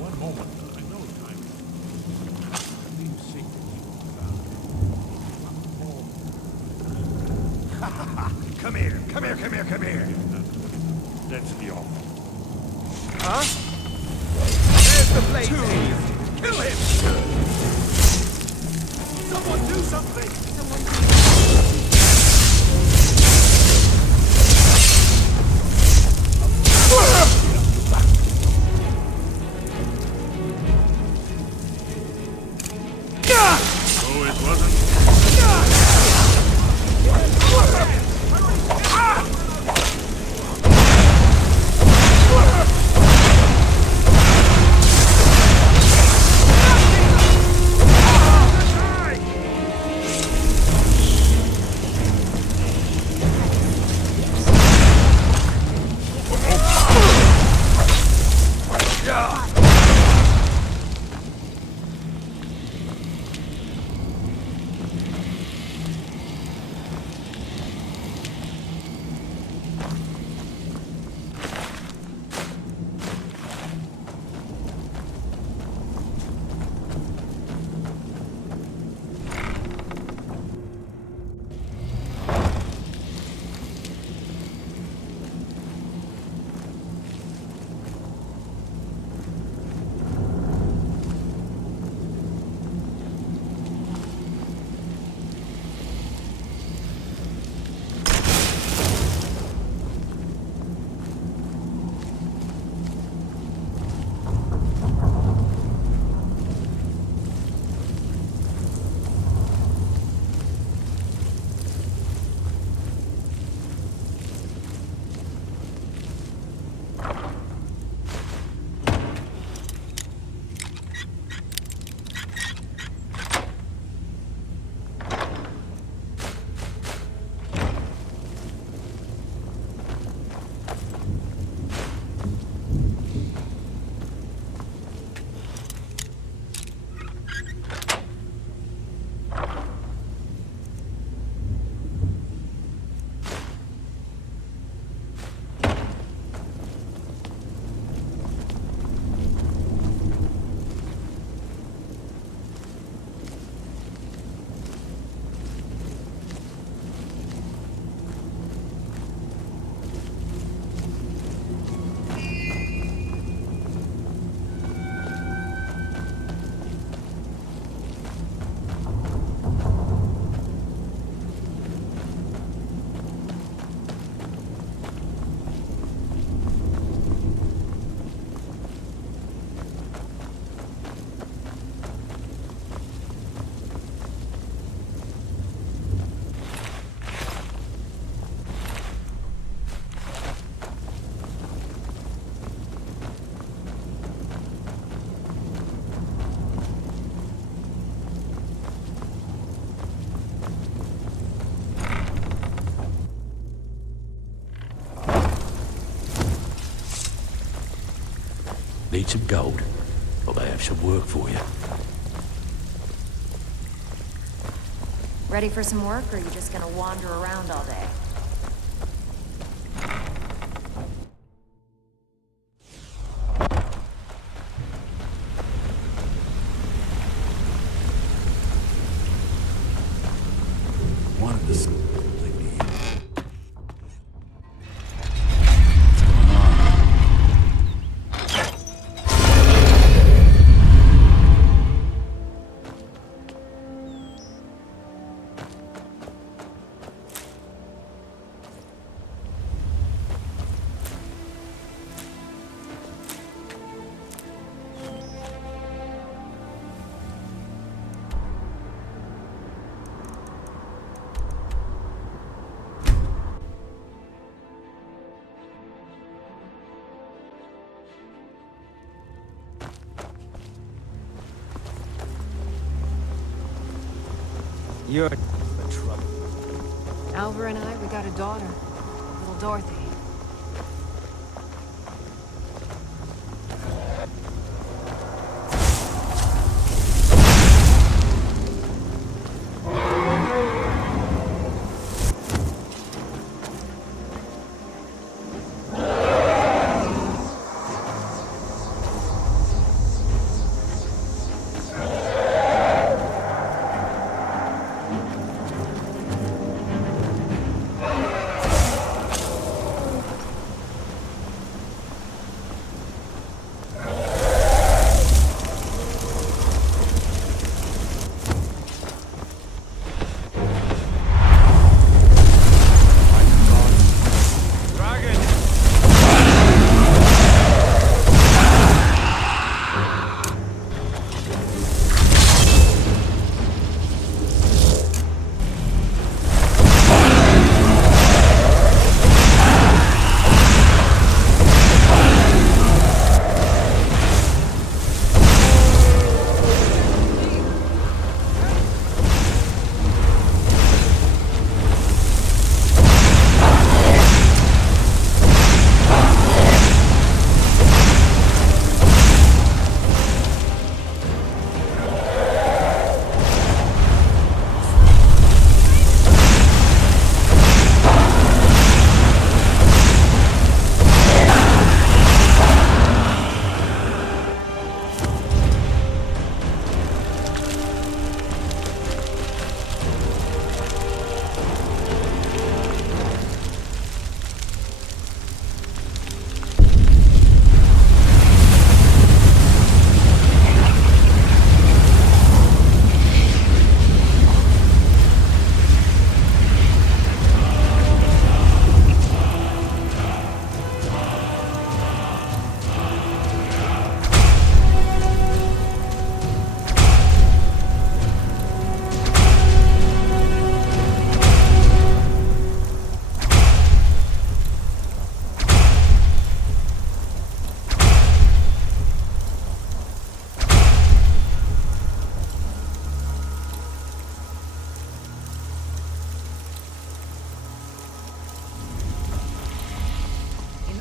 One moment, I know time. These secrets Come here, come here, come here, come here. That's the offer. Huh? There's the blade. Kill him! Someone do something! Oh, it wasn't. Need some gold? Or may I have some work for you? Ready for some work, or are you just gonna wander around all day? One of the You're the trouble. Alvar and I, we got a daughter. Little Dorothy.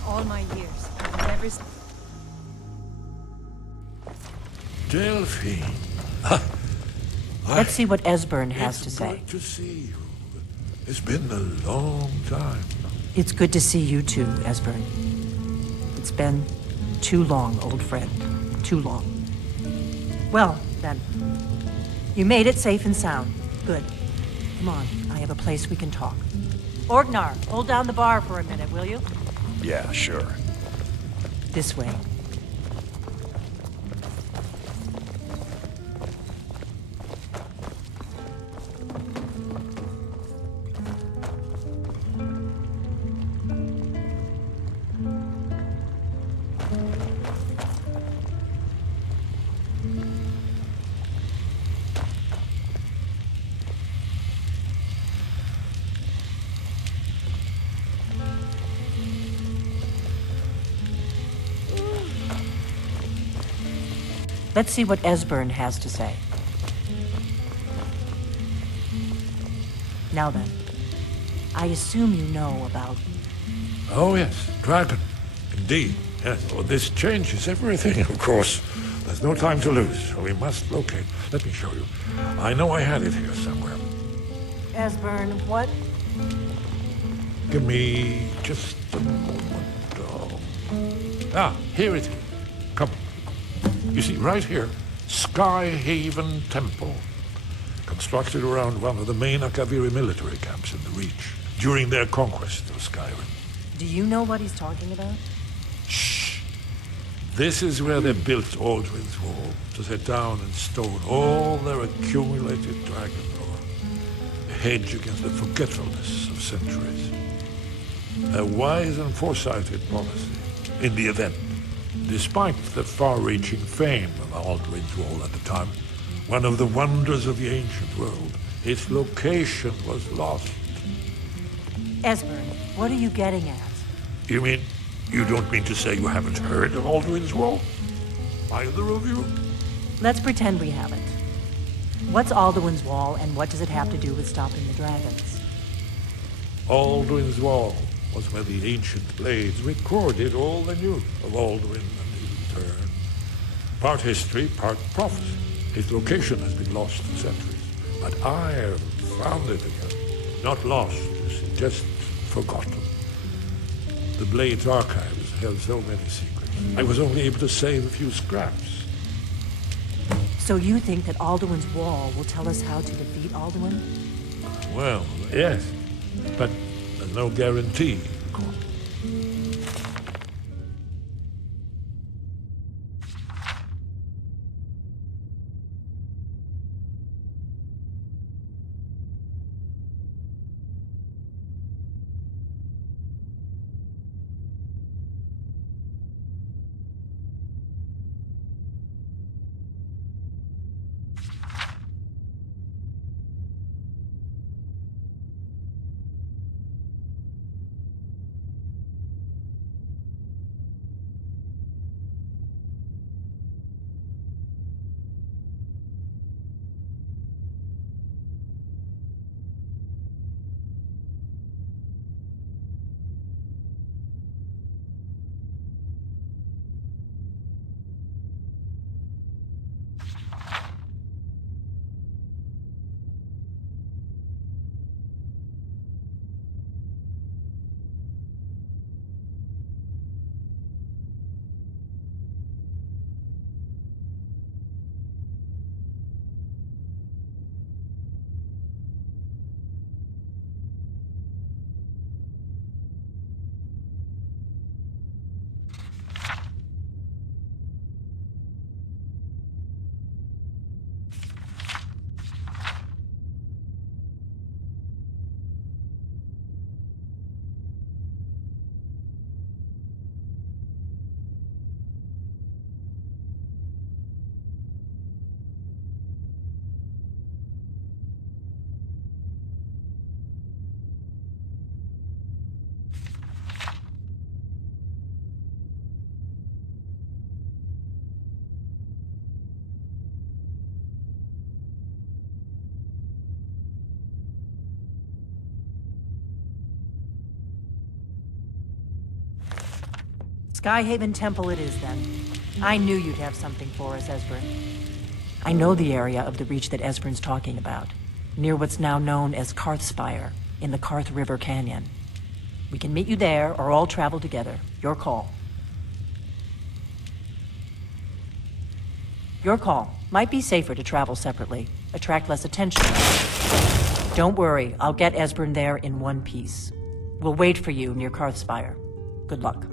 All my years, I've never... Delphine. Let's see what Esbern has to say. Good to see you. It's been a long time. It's good to see you too, Esbern. It's been too long, old friend. Too long. Well, then. You made it safe and sound. Good. Come on, I have a place we can talk. Orgnar, hold down the bar for a minute, will you? Yeah, sure. This way. Let's see what Esbern has to say. Now then, I assume you know about... Oh yes, dragon. Indeed. Yes, well, this changes everything, of course. There's no time to lose. We must locate. Let me show you. I know I had it here somewhere. Esbern, what? Give me just a moment. Here it is. Come. You see, right here, Skyhaven Temple. Constructed around one of the main Akaviri military camps in the Reach during their conquest of Skyrim. Do you know what he's talking about? Shh! This is where they built Aldrin's Wall, to set down in stone all their accumulated dragon lore. A hedge against the forgetfulness of centuries. A wise and foresighted policy, in the event. Despite the far-reaching fame of Aldrin's Wall at the time, one of the wonders of the ancient world, its location was lost. Esbern, what are you getting at? You mean, you don't mean to say you haven't heard of Aldrin's Wall? Either of you? Let's pretend we haven't. What's Alduin's Wall, and what does it have to do with stopping the dragons? Aldrin's Wall was where the ancient blades recorded all they knew of Aldrin and his return. Part history, part prophecy. His location has been lost for centuries, but I have found it again. Not lost, you see, just forgotten. The Blade's archives held so many secrets. I was only able to save a few scraps. So you think that Alduin's Wall will tell us how to defeat Alduin? Well, yes, but there's no guarantee, of course. Skyhaven Temple it is, then. I knew you'd have something for us, Esbern. I know the area of the Reach that Esbern's talking about, near what's now known as Karthspire, in the Karth River Canyon. We can meet you there, or all travel together. Your call. Your call. Might be safer to travel separately. Attract less attention. Don't worry, I'll get Esbern there in one piece. We'll wait for you near Karthspire. Good luck.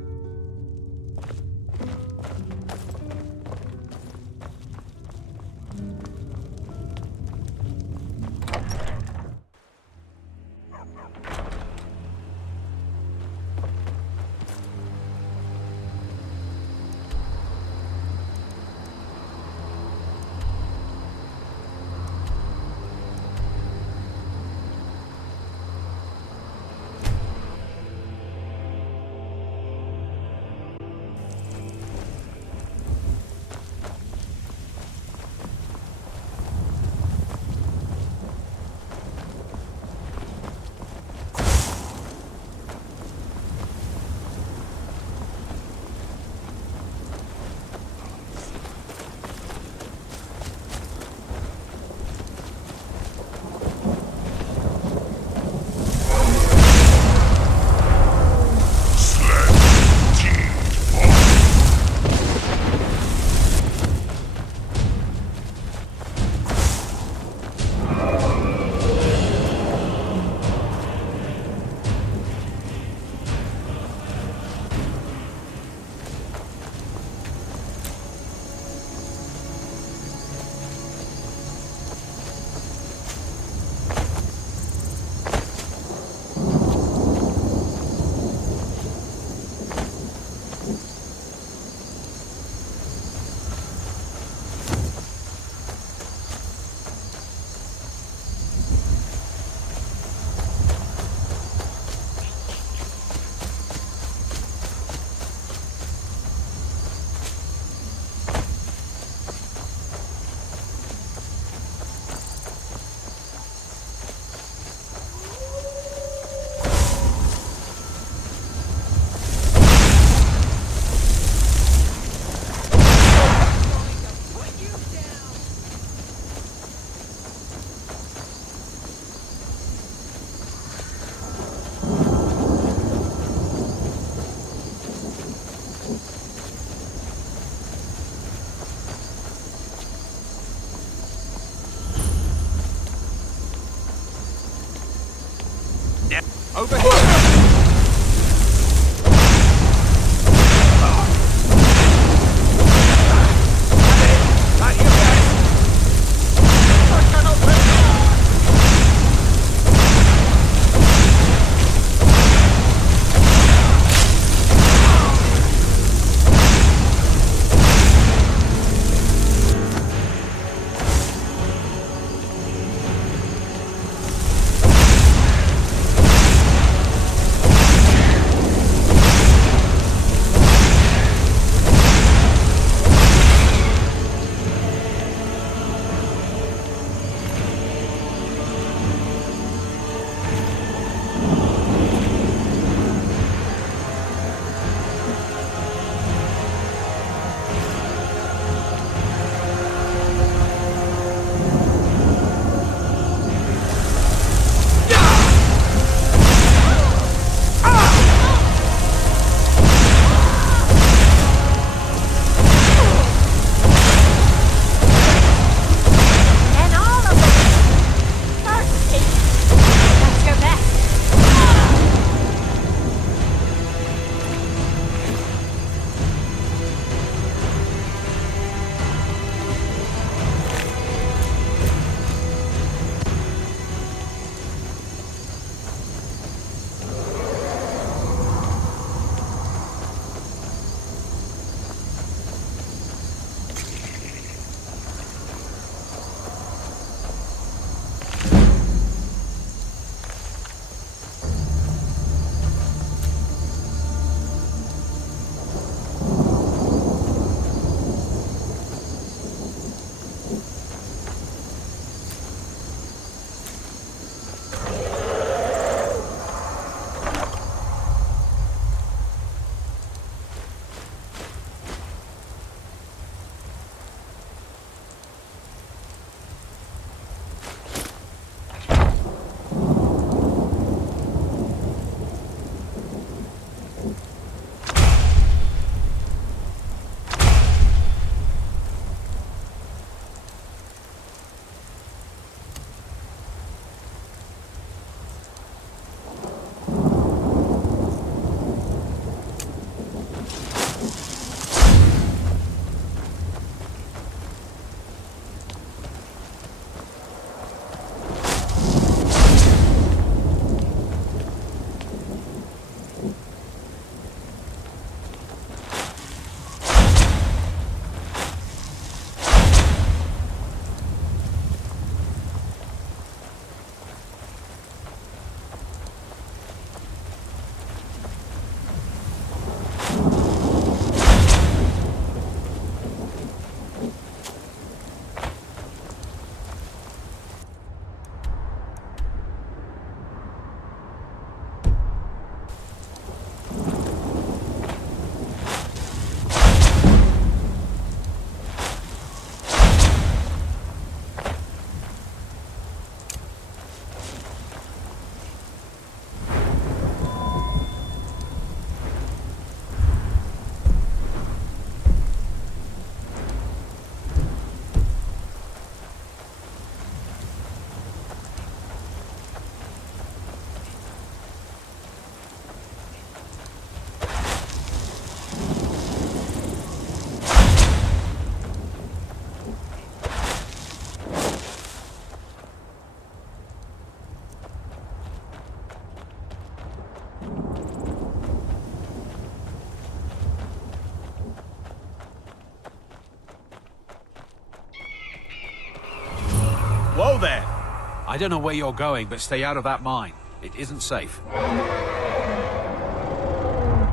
I don't know where you're going, but stay out of that mine. It isn't safe.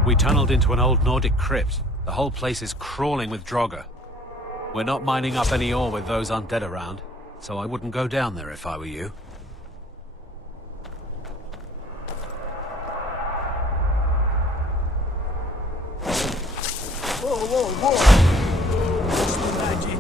We tunneled into an old Nordic crypt. The whole place is crawling with Draugr. We're not mining up any ore with those undead around, so I wouldn't go down there if I were you. Whoa, whoa, whoa! It's the magic.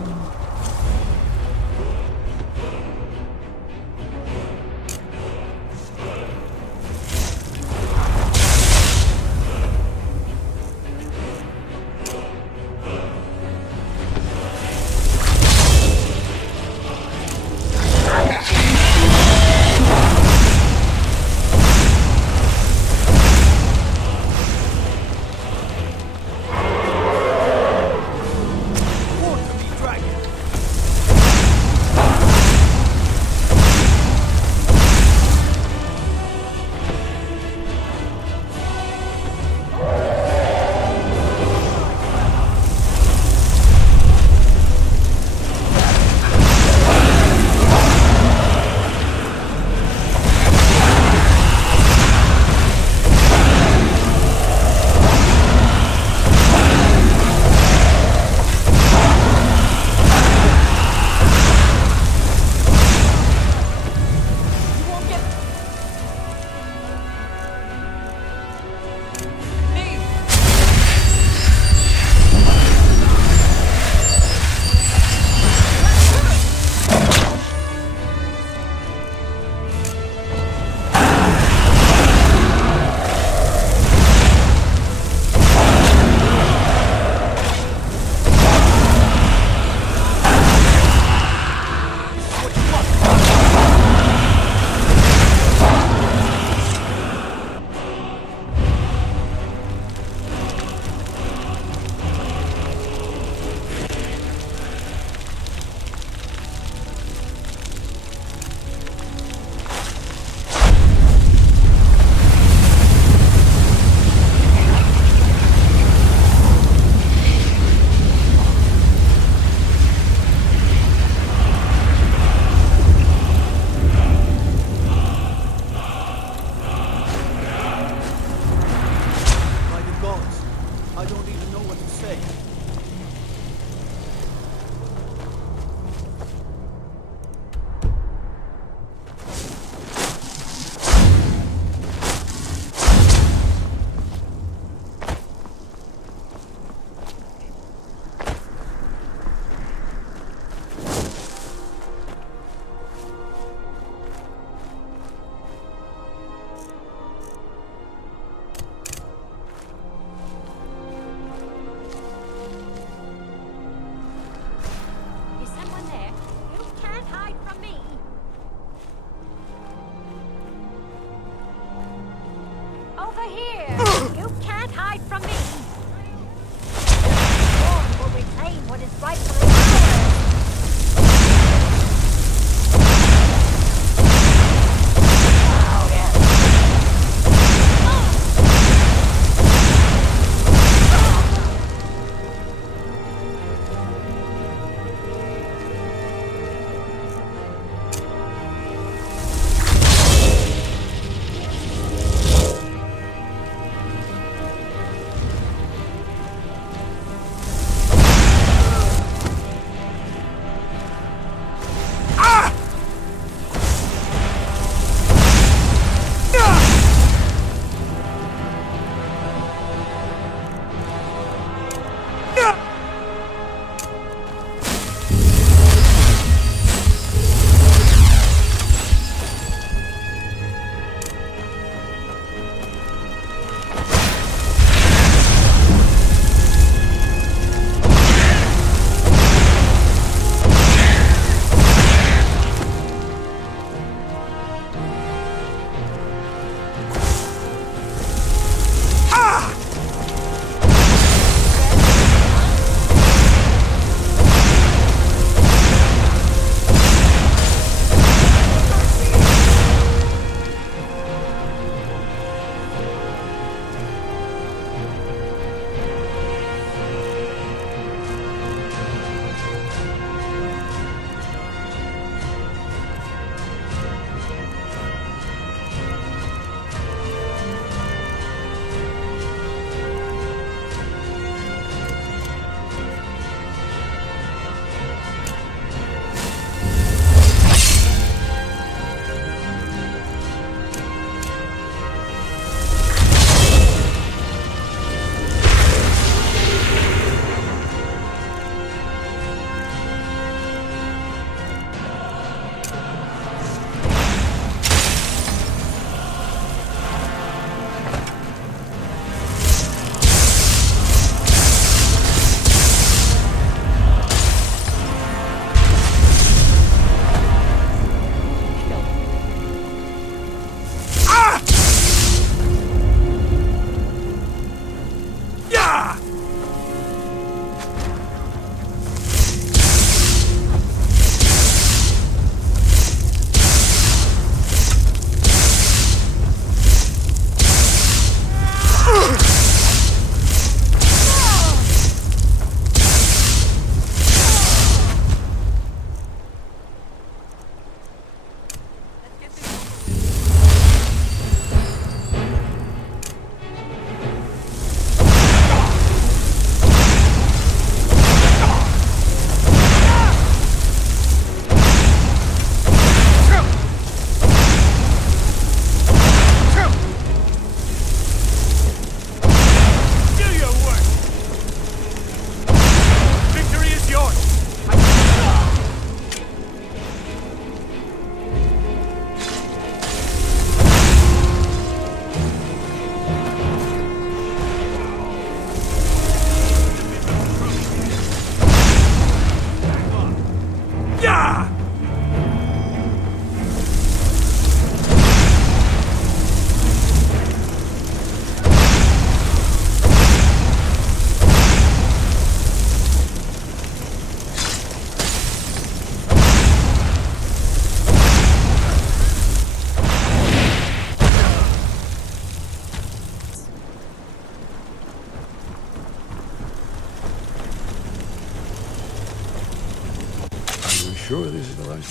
sure this is the right way?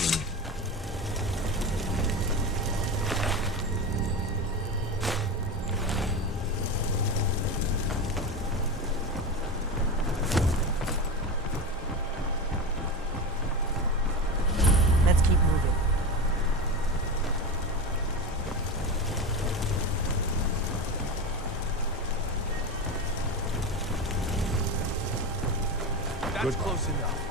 Let's keep moving. That's close enough.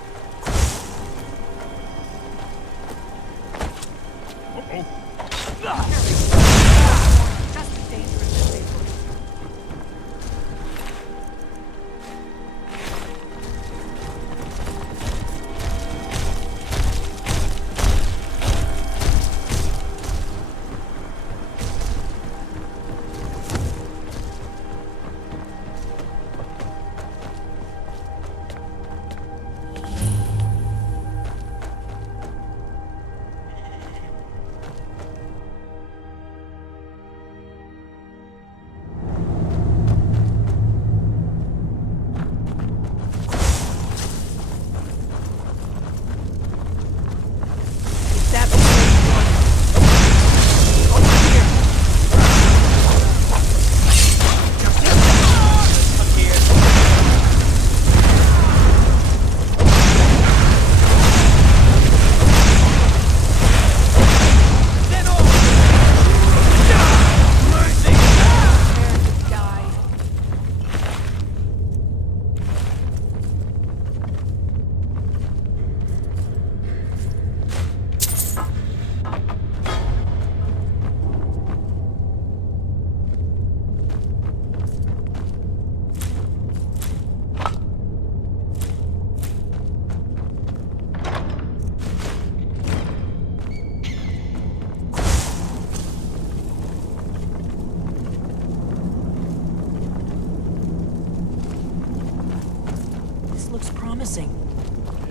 Looks promising.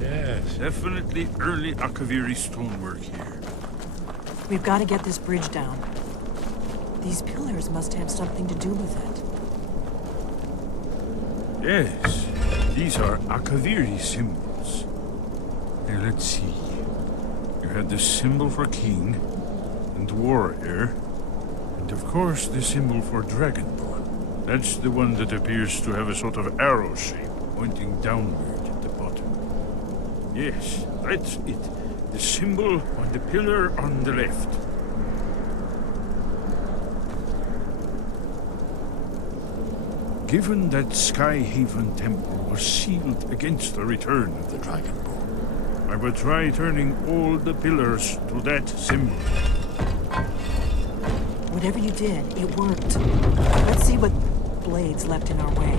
Yes, definitely early Akaviri stonework here. We've got to get this bridge down. These pillars must have something to do with it. Yes, these are Akaviri symbols. Here, let's see. You had the symbol for king and warrior, and of course the symbol for dragonborn. That's the one that appears to have a sort of arrow shape pointing downward at the bottom. Yes, that's it. The symbol on the pillar on the left. Given that Skyhaven Temple was sealed against the return of the Dragonborn, I will try turning all the pillars to that symbol. Whatever you did, it worked. Let's see what Blade's left in our way.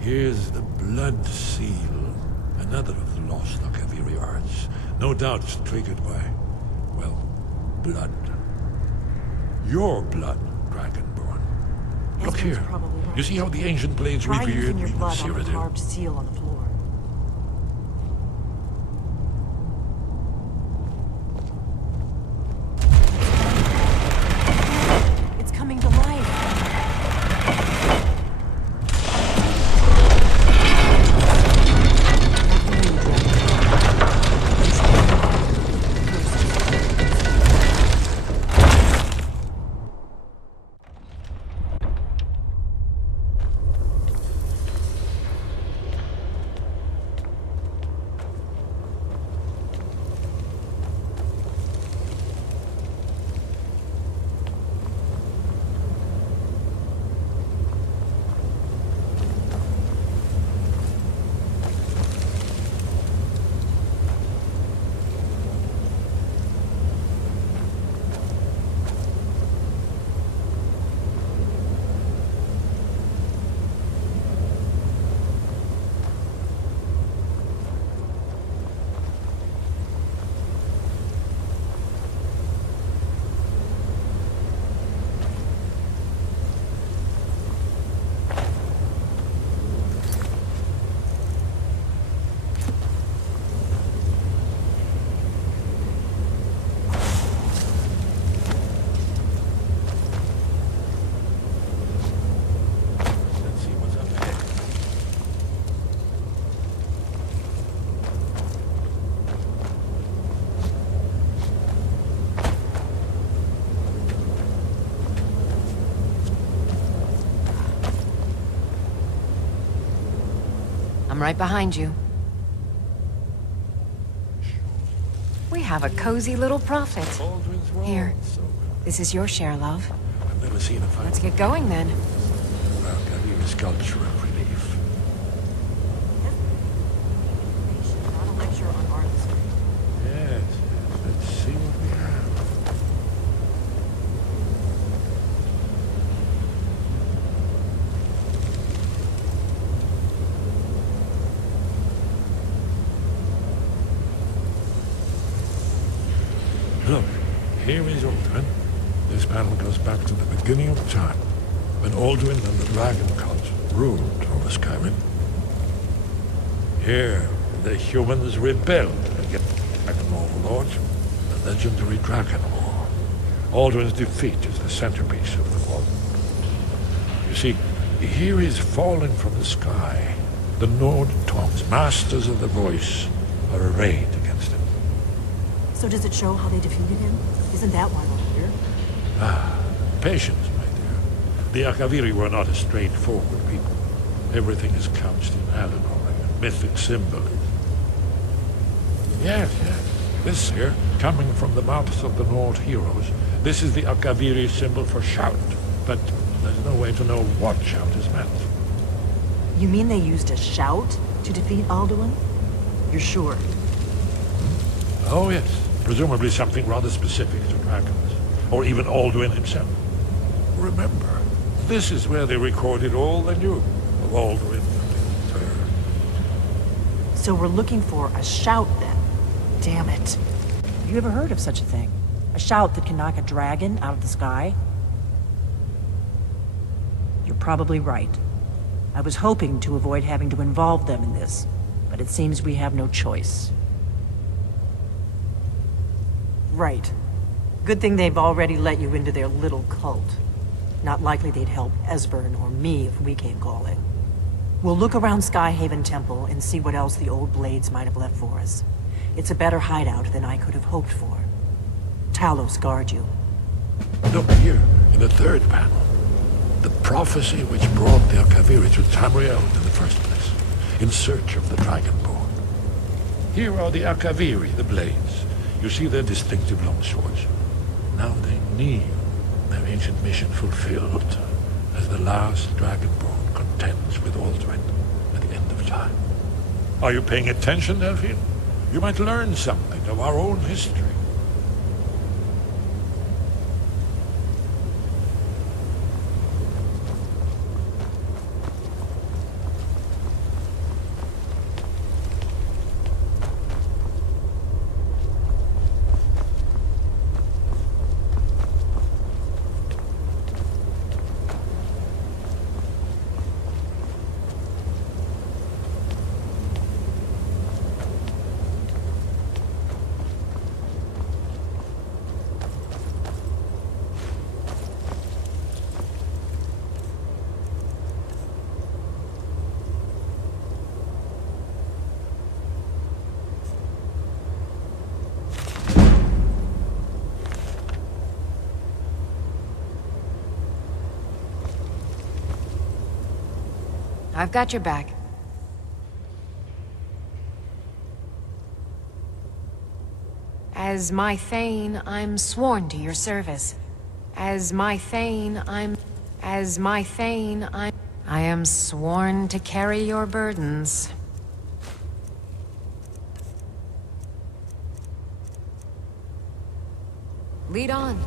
Here's the Blood Seal, another of the lost Akaviri arts. No doubt it's triggered by, well, blood. Your blood, Dragonborn. Look Esmer's here. probably right. You see how the ancient blades Try revered using your blood on the Cyrodiil? carved seal on the floor. It's coming to life. I'm right behind you. We have a cozy little prophet. Here. This is your share, love. I've never seen a fight. Let's get going then. Well, give you a sculpture of relief. Not a lecture on artistry. Yes, let's see what we have. Look, here is Alduin. This panel goes back to the beginning of time, when Alduin and the Dragon Cult ruled over Skyrim. Here, the humans rebelled against the Dragon Overlords, the legendary Dragon War. Alduin's defeat is the centerpiece of the war. You see, here is fallen from the sky. The Nord tongues, masters of the voice, are arrayed against him. So does it show how they defeated him? Isn't that why we're here? Ah, patience, my dear. The Akaviri were not a straightforward people. Everything is couched in allegory and mythic symbolism. Yes, yes. This here, coming from the mouths of the Nord heroes, this is the Akaviri symbol for shout. But there's no way to know what shout is meant. You mean they used a shout to defeat Alduin? You're sure? Oh, yes. Presumably something rather specific to dragons, or even Alduin himself. Remember, this is where they recorded all they knew of Alduin and his terror. So we're looking for a shout then. Damn it. Have you ever heard of such a thing? A shout that can knock a dragon out of the sky? You're probably right. I was hoping to avoid having to involve them in this, but it seems we have no choice. Right. Good thing they've already let you into their little cult. Not likely they'd help Esbern or me if we came calling. We'll look around Skyhaven Temple and see what else the old blades might have left for us. It's a better hideout than I could have hoped for. Talos guard you. Look here, in the third panel. The prophecy which brought the Akaviri to Tamriel in the first place, in search of the Dragonborn. Here are the Akaviri, the blades. You see their distinctive long swords. Now they kneel, their ancient mission fulfilled, as the last Dragonborn contends with Alduin at the end of time. Are you paying attention, Delphine? You might learn something of our own history. I've got your back. As my Thane, I'm sworn to your service. As my Thane, I am sworn to carry your burdens. Lead on.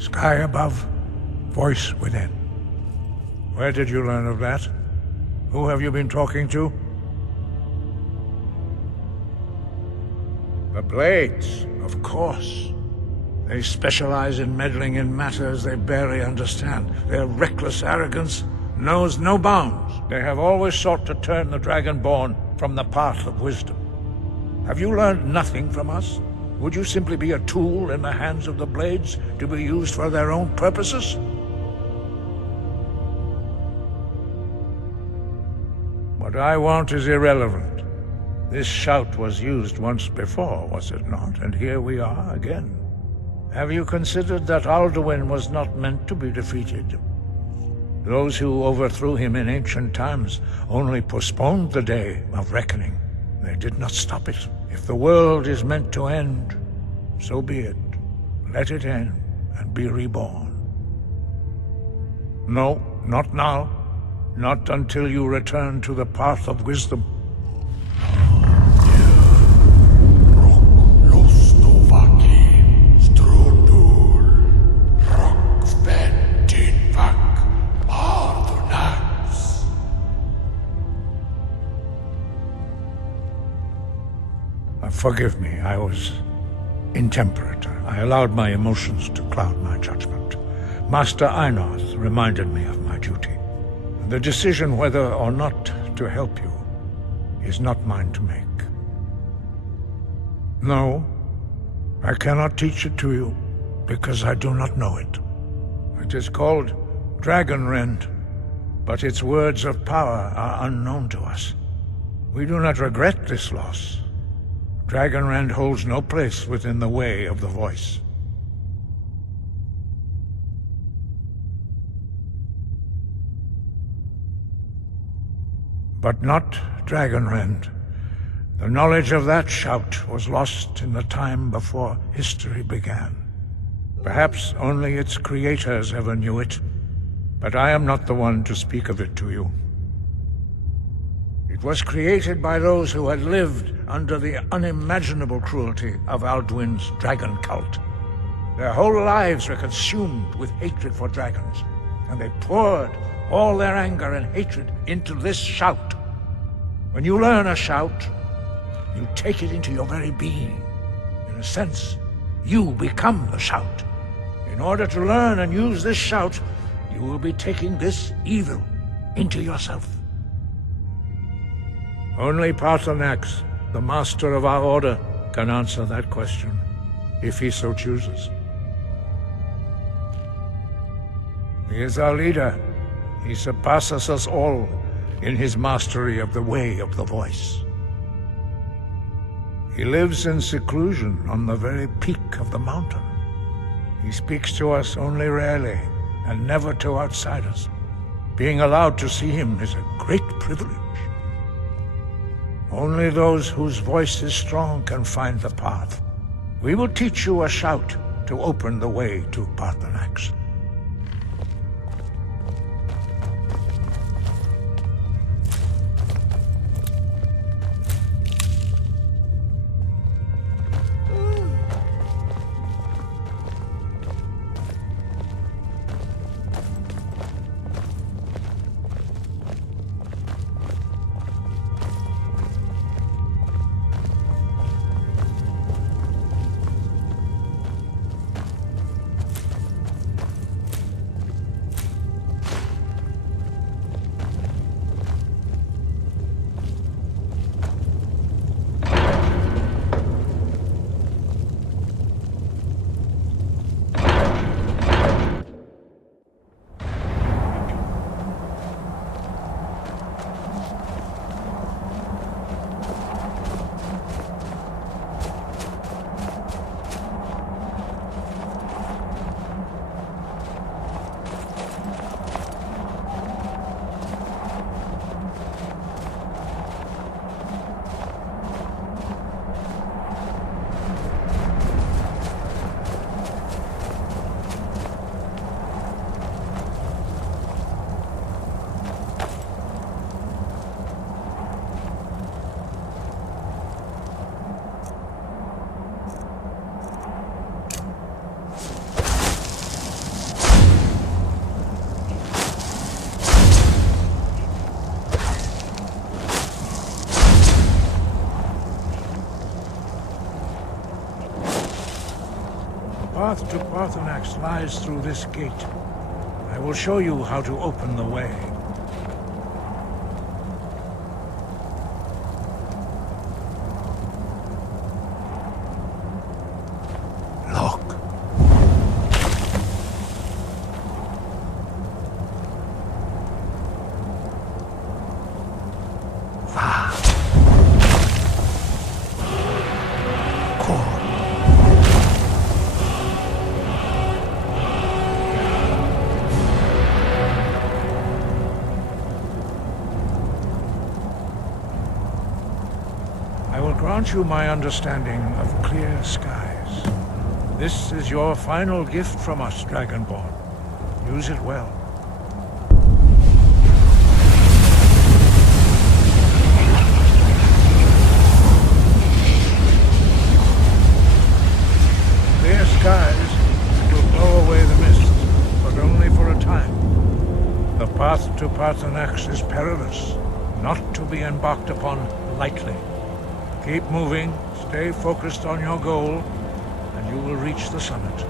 Sky above, voice within. Where did you learn of that? Who have you been talking to? The Blades, of course. They specialize in meddling in matters they barely understand. Their reckless arrogance knows no bounds. They have always sought to turn the Dragonborn from the path of wisdom. Have you learned nothing from us? Would you simply be a tool in the hands of the Blades to be used for their own purposes? What I want is irrelevant. This shout was used once before, was it not? And here we are again. Have you considered that Alduin was not meant to be defeated? Those who overthrew him in ancient times only postponed the day of reckoning. They did not stop it. If the world is meant to end, so be it. Let it end and be reborn. No, not now. Not until you return to the path of wisdom. Forgive me, I was intemperate. I allowed my emotions to cloud my judgment. Master Einarth reminded me of my duty. The decision whether or not to help you is not mine to make. No, I cannot teach it to you, because I do not know it. It is called Dragonrend, but its words of power are unknown to us. We do not regret this loss. Dragonrend holds no place within the way of the voice. But not Dragonrend. The knowledge of that shout was lost in the time before history began. Perhaps only its creators ever knew it, but I am not the one to speak of it to you. It was created by those who had lived under the unimaginable cruelty of Alduin's dragon cult. Their whole lives were consumed with hatred for dragons, and they poured all their anger and hatred into this shout. When you learn a shout, you take it into your very being. In a sense, you become the shout. In order to learn and use this shout, you will be taking this evil into yourself. Only Paarthurnax, the master of our order, can answer that question, if he so chooses. He is our leader. He surpasses us all in his mastery of the way of the voice. He lives in seclusion on the very peak of the mountain. He speaks to us only rarely, and never to outsiders. Being allowed to see him is a great privilege. Only those whose voice is strong can find the path. We will teach you a shout to open the way to Paarthurnax. The path to Paarthurnax lies through this gate. I will show you how to open the way. Grant you my understanding of clear skies. This is your final gift from us, Dragonborn. Use it well. Clear skies will blow away the mist, but only for a time. The path to Paarthurnax is perilous, not to be embarked upon lightly. Keep moving, stay focused on your goal, and you will reach the summit.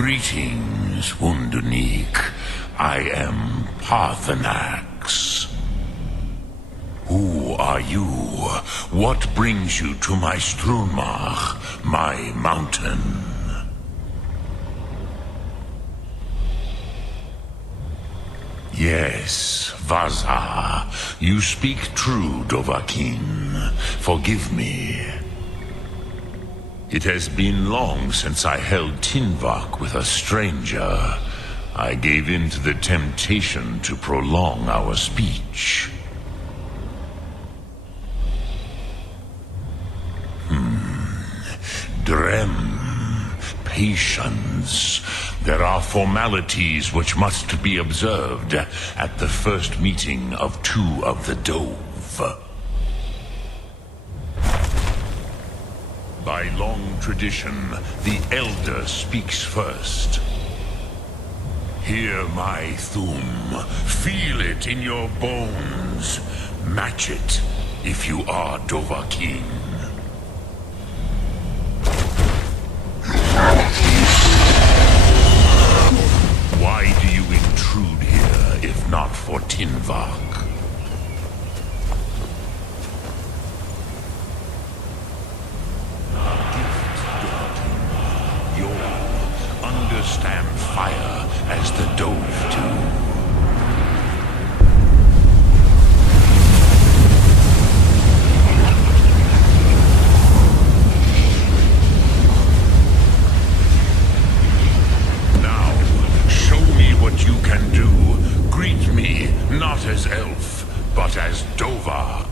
Greetings, Wunderneek. I am Parthenax. Who are you? What brings you to my Strunmach, my mountain? Yes, Vaza. You speak true, Dovahkiin. Forgive me. It has been long since I held Tinvak with a stranger. I gave in to the temptation to prolong our speech. Drem, patience. There are formalities which must be observed at the first meeting of two of the Dove. By long tradition, the Elder speaks first. Hear my Thum. Feel it in your bones. Match it if you are Dovahkiin. Why do you intrude here if not for Tinvak? Understand fire as the Dove do. Now, show me what you can do. Greet me, not as elf, but as Dova.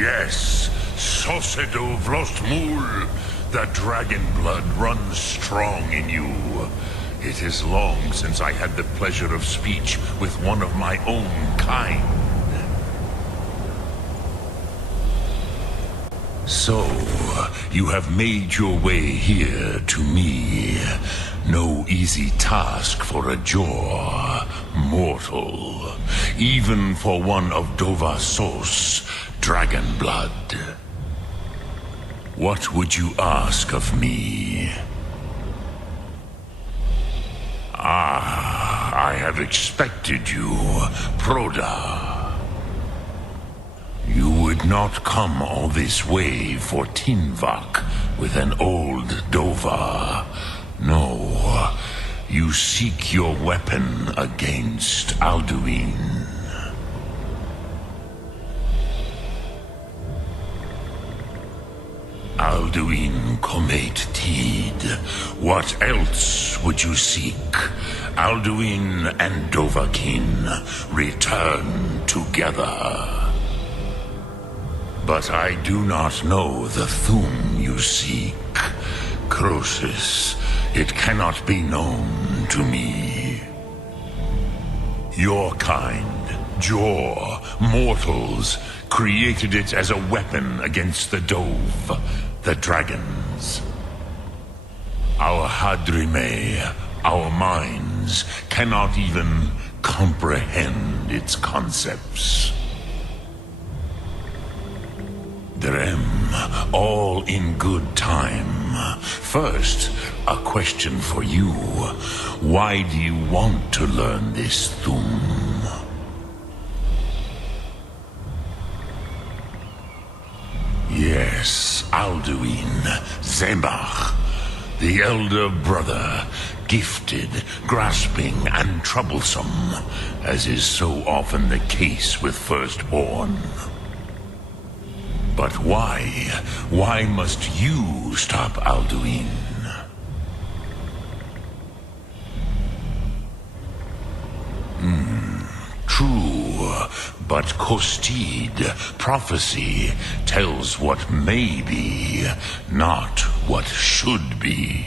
Yes, Sosedo Vrostmul. The dragon blood runs strong in you. It is long since I had the pleasure of speech with one of my own kind. So, you have made your way here to me. No easy task for a Jor, mortal. Even for one of Dovasos, dragon blood. What would you ask of me? I have expected you, Proda. You would not come all this way for Tinvak with an old Dova. No, you seek your weapon against Alduin. Alduin Comate Tid. What else would you seek? Alduin and Dovahkiin return together. But I do not know the Thum you seek. Croesus, it cannot be known to me. Your kind, Jor, mortals, created it as a weapon against the Dove, the dragons. Our Hadrime, our minds, cannot even comprehend its concepts. Drem, all in good time. First, a question for you. Why do you want to learn this Thum? Yes, Alduin, Zemach, the elder brother, gifted, grasping, and troublesome, as is so often the case with firstborn. But why? Why must you stop Alduin? True, but Kostid, prophecy, tells what may be, not what should be.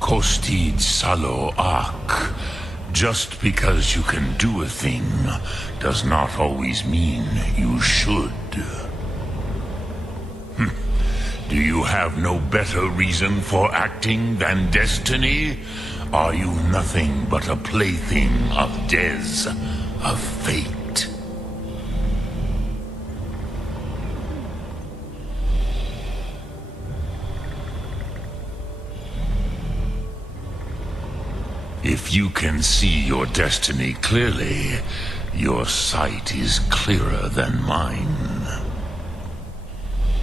Kostid Salo Ak. Just because you can do a thing does not always mean you should. Do you have no better reason for acting than destiny? Are you nothing but a plaything of Dez, of fate. If you can see your destiny clearly, your sight is clearer than mine.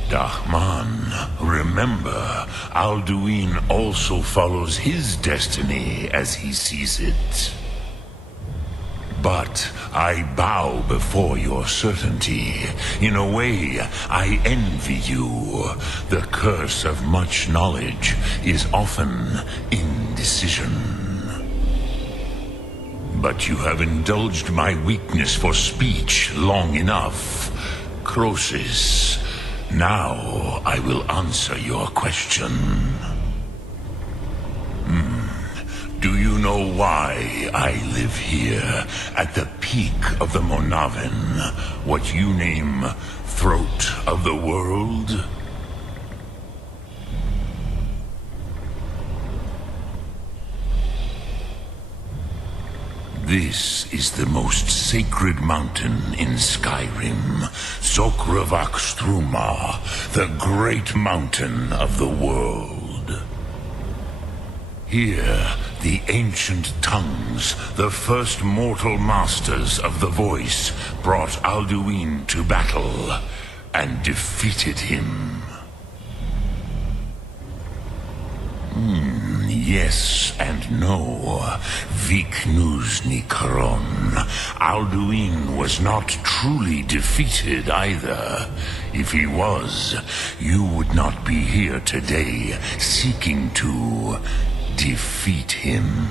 Dahman, remember, Alduin also follows his destiny as he sees it. But I bow before your certainty. In a way, I envy you. The curse of much knowledge is often indecision. But you have indulged my weakness for speech long enough. Croesus, now I will answer your question. Do you know why I live here, at the peak of the Monaven, what you name throat of the world? This is the most sacred mountain in Skyrim, Sokravakstruma, the great mountain of the world. Here, the ancient tongues, the first mortal masters of the voice, brought Alduin to battle and defeated him. Yes and no. Viknuzny Karon. Alduin was not truly defeated either. If he was, you would not be here today seeking to defeat him.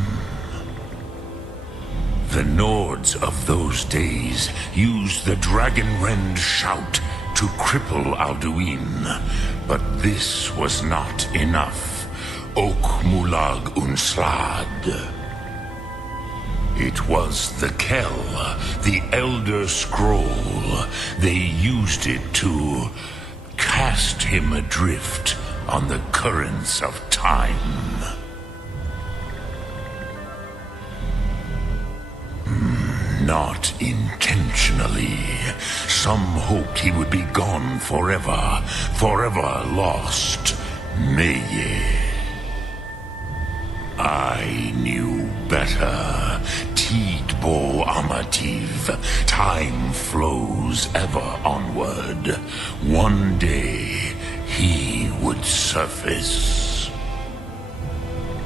The Nords of those days used the Dragonrend shout to cripple Alduin, but this was not enough. Ok Mulag Unslad. It was the Kell, the Elder Scroll. They used it to cast him adrift on the currents of time. Not intentionally. Some hoped he would be gone forever, forever lost. Mage. I knew better. Tidbo Amativ. Time flows ever onward. One day, he would surface.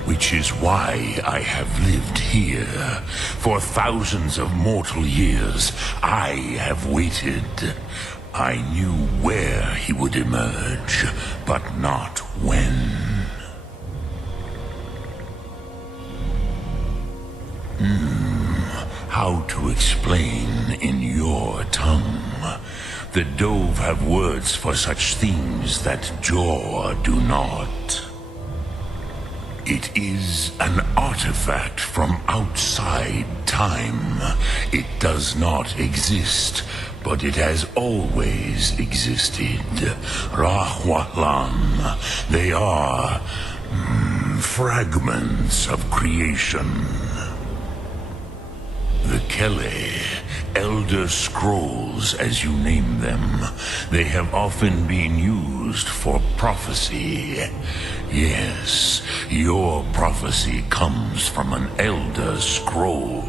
Which is why I have lived here. For thousands of mortal years, I have waited. I knew where he would emerge, but not when. How to explain in your tongue? The Dove have words for such things that Jor do not. It is an artifact from outside time. It does not exist, but it has always existed. Rahwatlan. They are fragments of creation. The Kele, Elder Scrolls as you name them, they have often been used for prophecy. Yes, your prophecy comes from an Elder Scroll.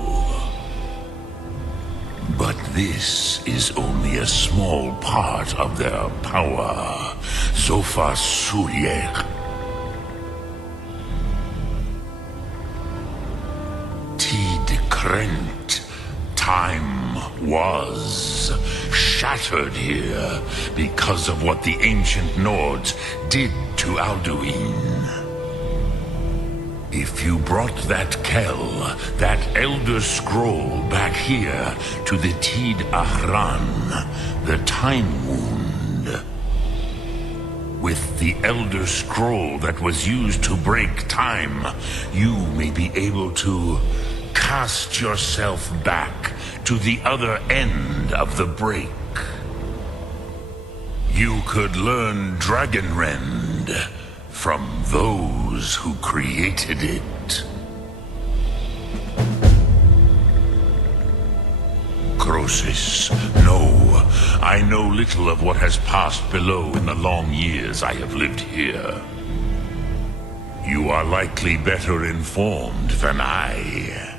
But this is only a small part of their power. Zofa Suryek. Krent. Time was shattered here because of what the ancient Nords did to Alduin. If you brought that Kell, that Elder Scroll back here to the Tid Ahran, the Time Wound, with the Elder Scroll that was used to break time, you may be able to cast yourself back to the other end of the break. You could learn Dragonrend from those who created it. Croesus. No, I know little of what has passed below in the long years I have lived here. You are likely better informed than I.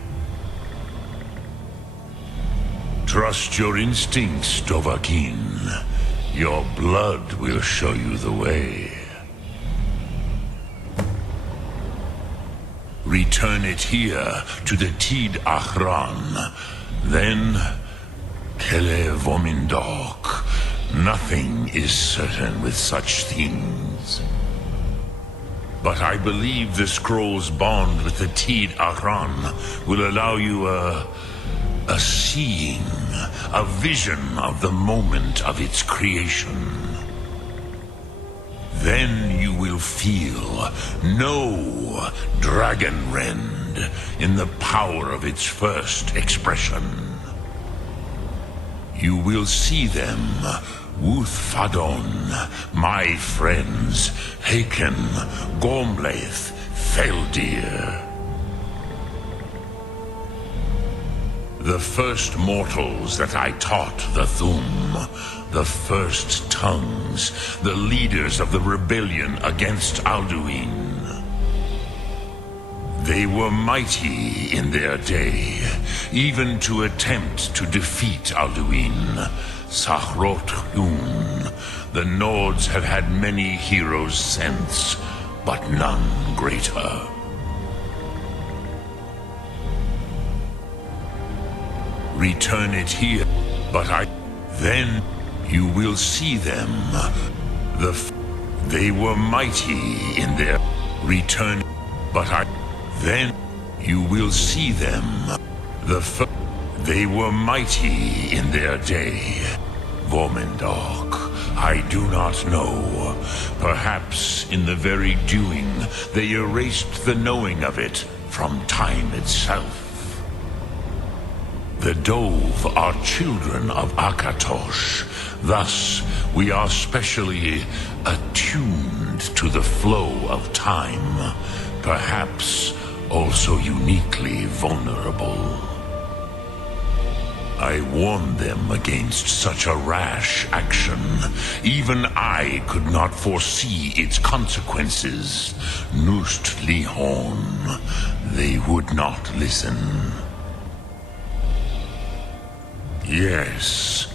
Trust your instincts, Dovahkiin. Your blood will show you the way. Return it here to the Tid Achran. Then, Kele Vomindok. Nothing is certain with such things. But I believe the scroll's bond with the Tid Achran will allow you a seeing, a vision of the moment of its creation. Then you will feel, know Dragonrend in the power of its first expression. You will see them, Wuthfadon, my friends, Haken, Gormlaith, Feldir. The first mortals that I taught the Thum, the first tongues, the leaders of the rebellion against Alduin. They were mighty in their day, even to attempt to defeat Alduin. Sahrot-Hun, the Nords have had many heroes since, but none greater. Return it here, but then you will see them. They were mighty in their return, but then you will see them. They were mighty in their day. Vomindok, I do not know. Perhaps in the very doing, they erased the knowing of it from time itself. The Dove are children of Akatosh. Thus, we are specially attuned to the flow of time. Perhaps also uniquely vulnerable. I warned them against such a rash action. Even I could not foresee its consequences. Nust Lihon, they would not listen. Yes,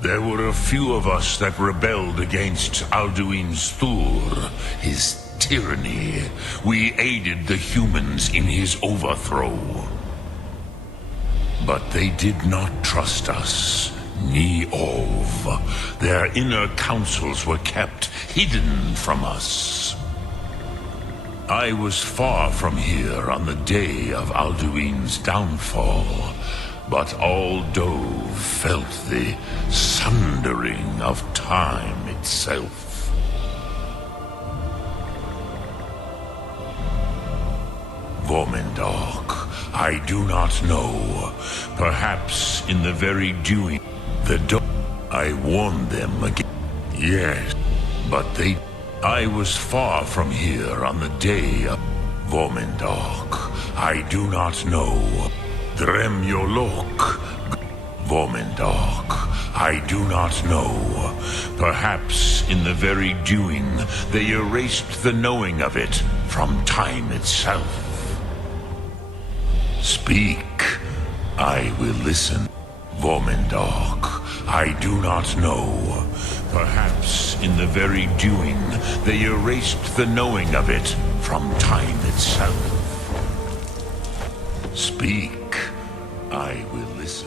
there were a few of us that rebelled against Alduin's Thur, his tyranny. We aided the humans in his overthrow. But they did not trust us, ni Ov. Their inner counsels were kept hidden from us. I was far from here on the day of Alduin's downfall. But all Dove felt the sundering of time itself. Vomindok, I do not know. Perhaps in the very doing, the Dove, I warned them again. Yes, but I was far from here on the day of Vomindok. I do not know. Dremyolok, Vomindok, I do not know. Perhaps in the very doing, they erased the knowing of it from time itself. Speak, I will listen. Vomindok, I do not know. Perhaps in the very doing, they erased the knowing of it from time itself. Speak, I will listen.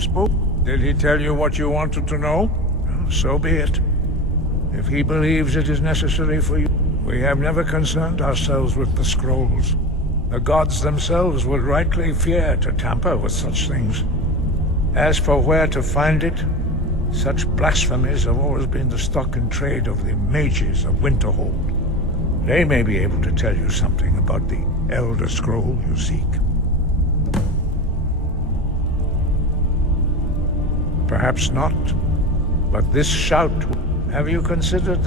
You spoke. Did he tell you what you wanted to know? Well, so be it. If he believes it is necessary for you, we have never concerned ourselves with the scrolls. The gods themselves would rightly fear to tamper with such things. As for where to find it, such blasphemies have always been the stock and trade of the mages of Winterhold. They may be able to tell you something about the Elder Scroll you seek. Perhaps not, but this shout, have you considered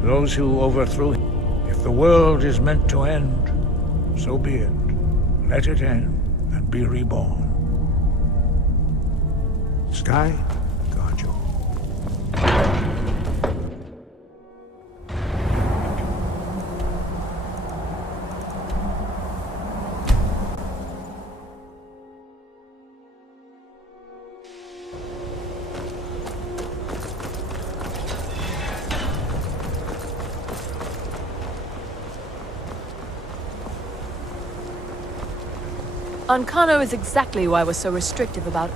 those who overthrew him? If the world is meant to end, so be it. Let it end and be reborn. Sky, guard you. Ancano is exactly why we're so restrictive about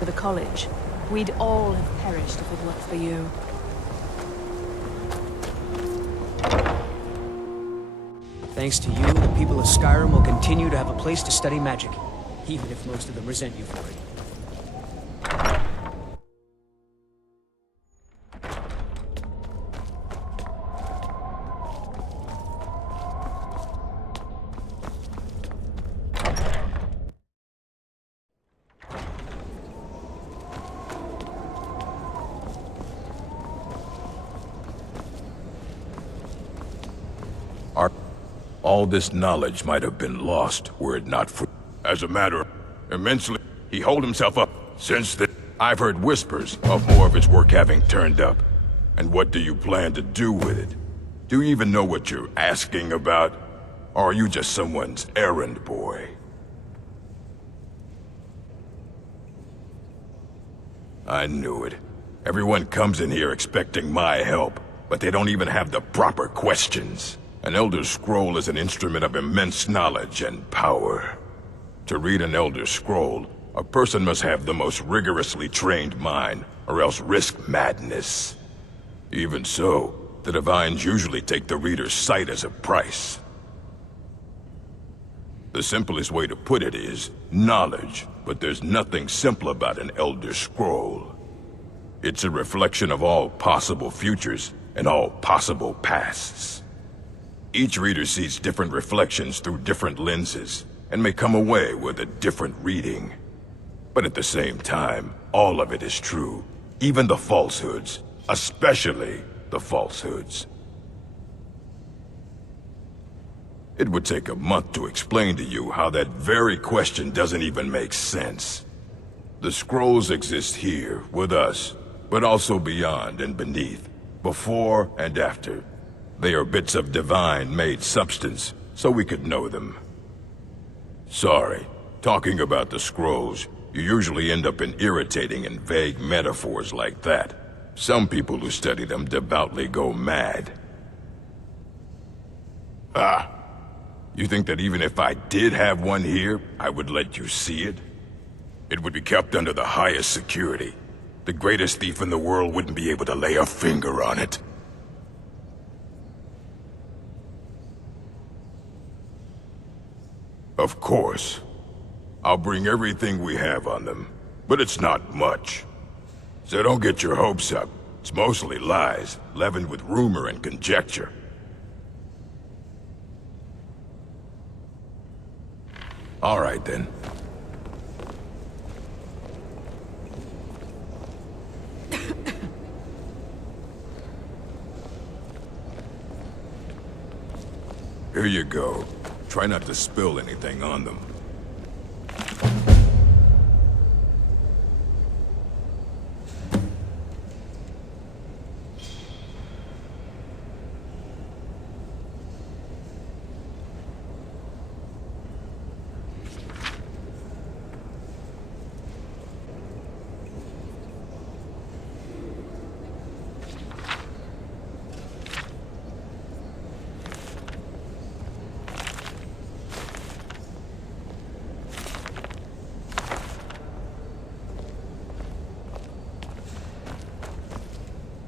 the college. We'd all have perished if it weren't for you. Thanks to you, the people of Skyrim will continue to have a place to study magic, even if most of them resent you for it. All this knowledge might have been lost were it not for... As a matter of immensely, he holed himself up. Since then, I've heard whispers of more of his work having turned up. And what do you plan to do with it? Do you even know what you're asking about? Or are you just someone's errand boy? I knew it. Everyone comes in here expecting my help, but they don't even have the proper questions. An Elder Scroll is an instrument of immense knowledge and power. To read an Elder Scroll, a person must have the most rigorously trained mind, or else risk madness. Even so, the Divines usually take the reader's sight as a price. The simplest way to put it is knowledge, but there's nothing simple about an Elder Scroll. It's a reflection of all possible futures and all possible pasts. Each reader sees different reflections through different lenses, and may come away with a different reading. But at the same time, all of it is true, even the falsehoods, especially the falsehoods. It would take a month to explain to you how that very question doesn't even make sense. The scrolls exist here, with us, but also beyond and beneath, before and after. They are bits of divine-made substance, so we could know them. Sorry, talking about the scrolls, you usually end up in irritating and vague metaphors like that. Some people who study them devoutly go mad. Ah, you think that even if I did have one here, I would let you see it? It would be kept under the highest security. The greatest thief in the world wouldn't be able to lay a finger on it. Of course. I'll bring everything we have on them, but it's not much. So don't get your hopes up. It's mostly lies, leavened with rumor and conjecture. All right, then. Here you go. Try not to spill anything on them.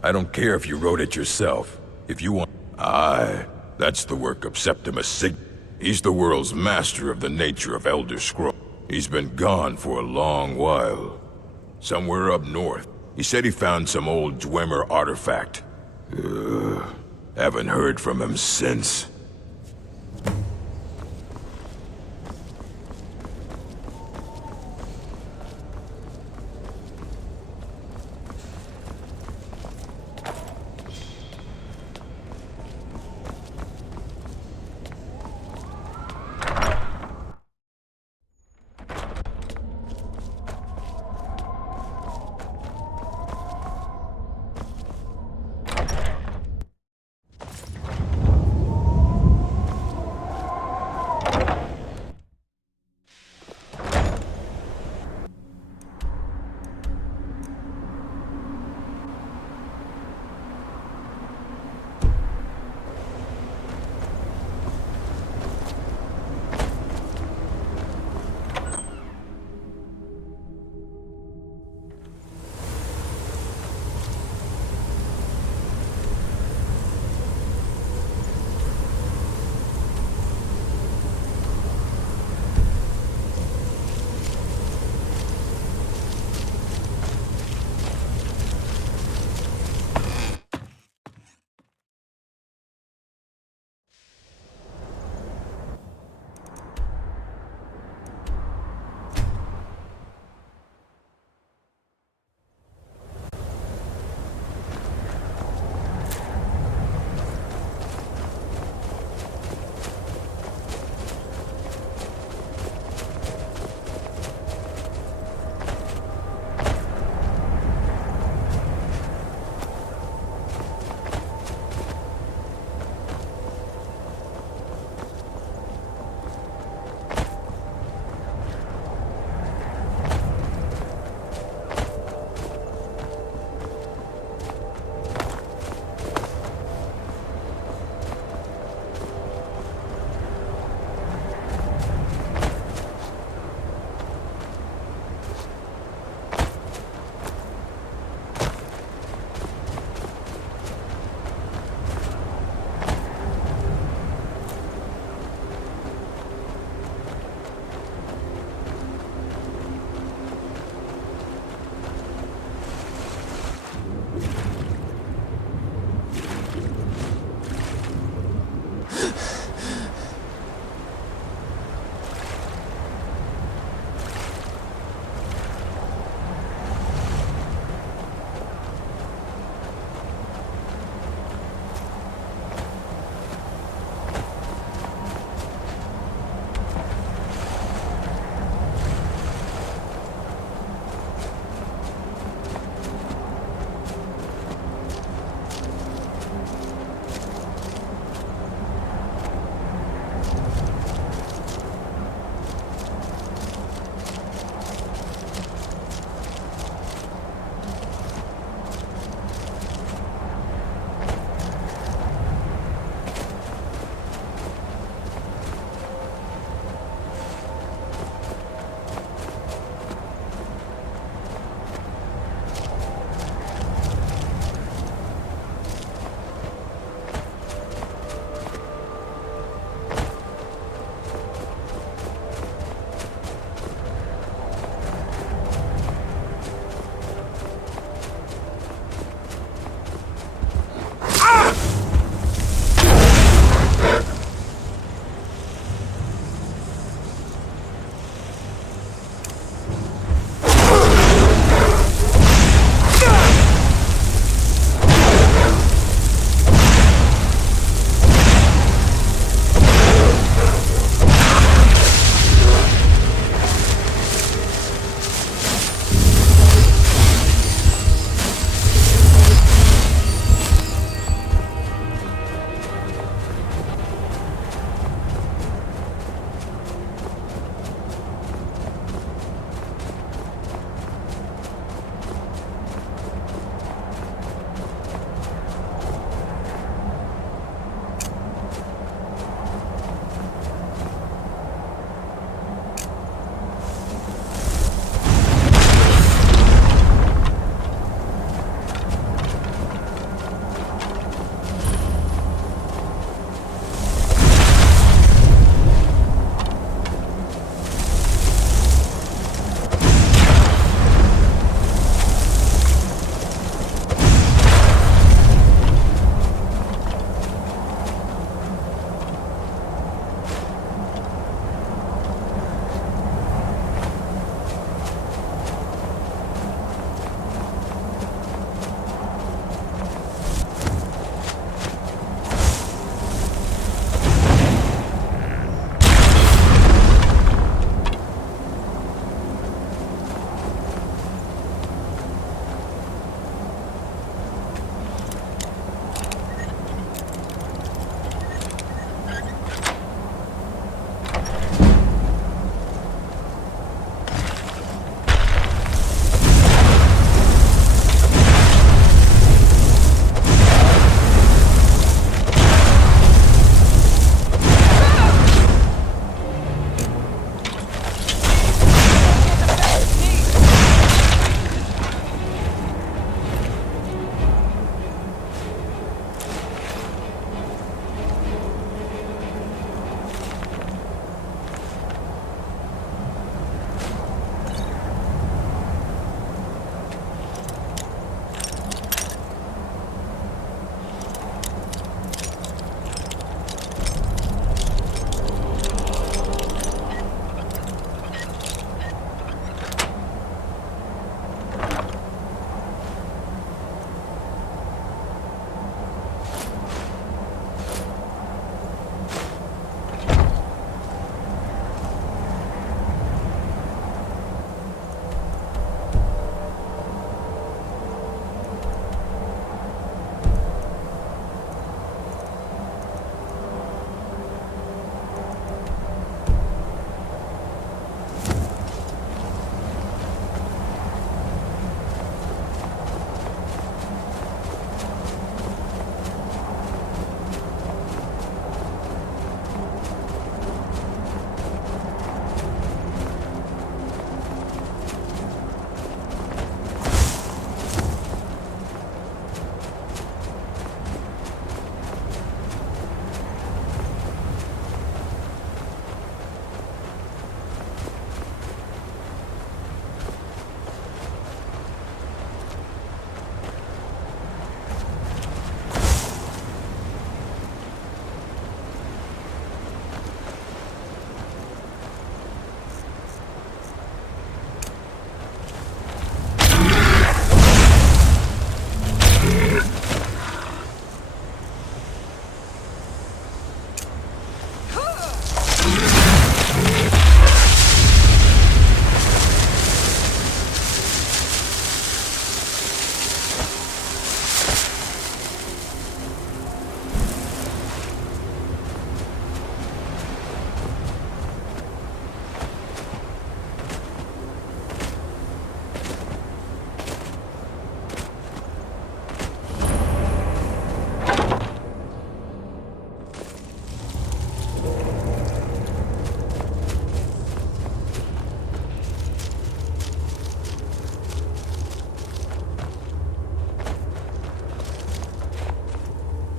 I don't care if you wrote it yourself. If you want... Aye, that's the work of Septimus Sig. He's the world's master of the nature of Elder Scrolls. He's been gone for a long while. Somewhere up north. He said he found some old Dwemer artifact. Haven't heard from him since.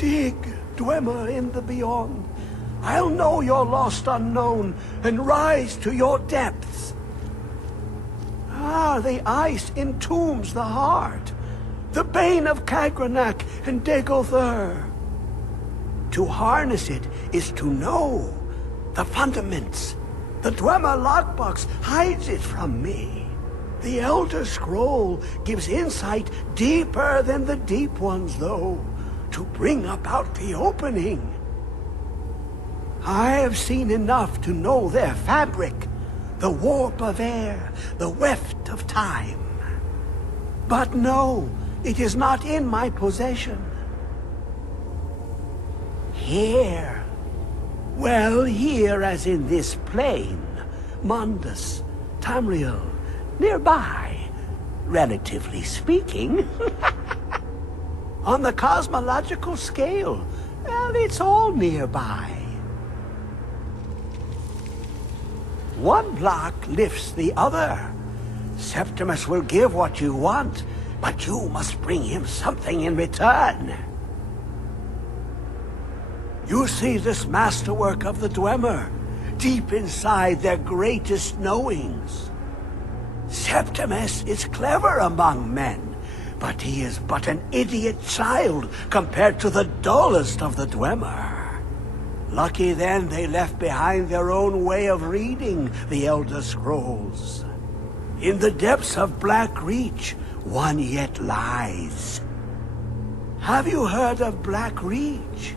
Dig, Dwemer in the beyond. I'll know your lost unknown and rise to your depths. Ah, the ice entombs the heart, the bane of Kagranak and Degother. To harness it is to know the fundaments. The Dwemer lockbox hides it from me. The Elder Scroll gives insight deeper than the deep ones, though, to bring about the opening. I have seen enough to know their fabric, the warp of air, the weft of time. But no, it is not in my possession. Here. Well, here as in this plain, Mundus, Tamriel, nearby, relatively speaking. On the cosmological scale, well, it's all nearby. One block lifts the other. Septimus will give what you want, but you must bring him something in return. You see this masterwork of the Dwemer, deep inside their greatest knowings. Septimus is clever among men, but he is but an idiot child compared to the dullest of the Dwemer. Lucky then they left behind their own way of reading the Elder Scrolls. In the depths of Blackreach, one yet lies. Have you heard of Blackreach?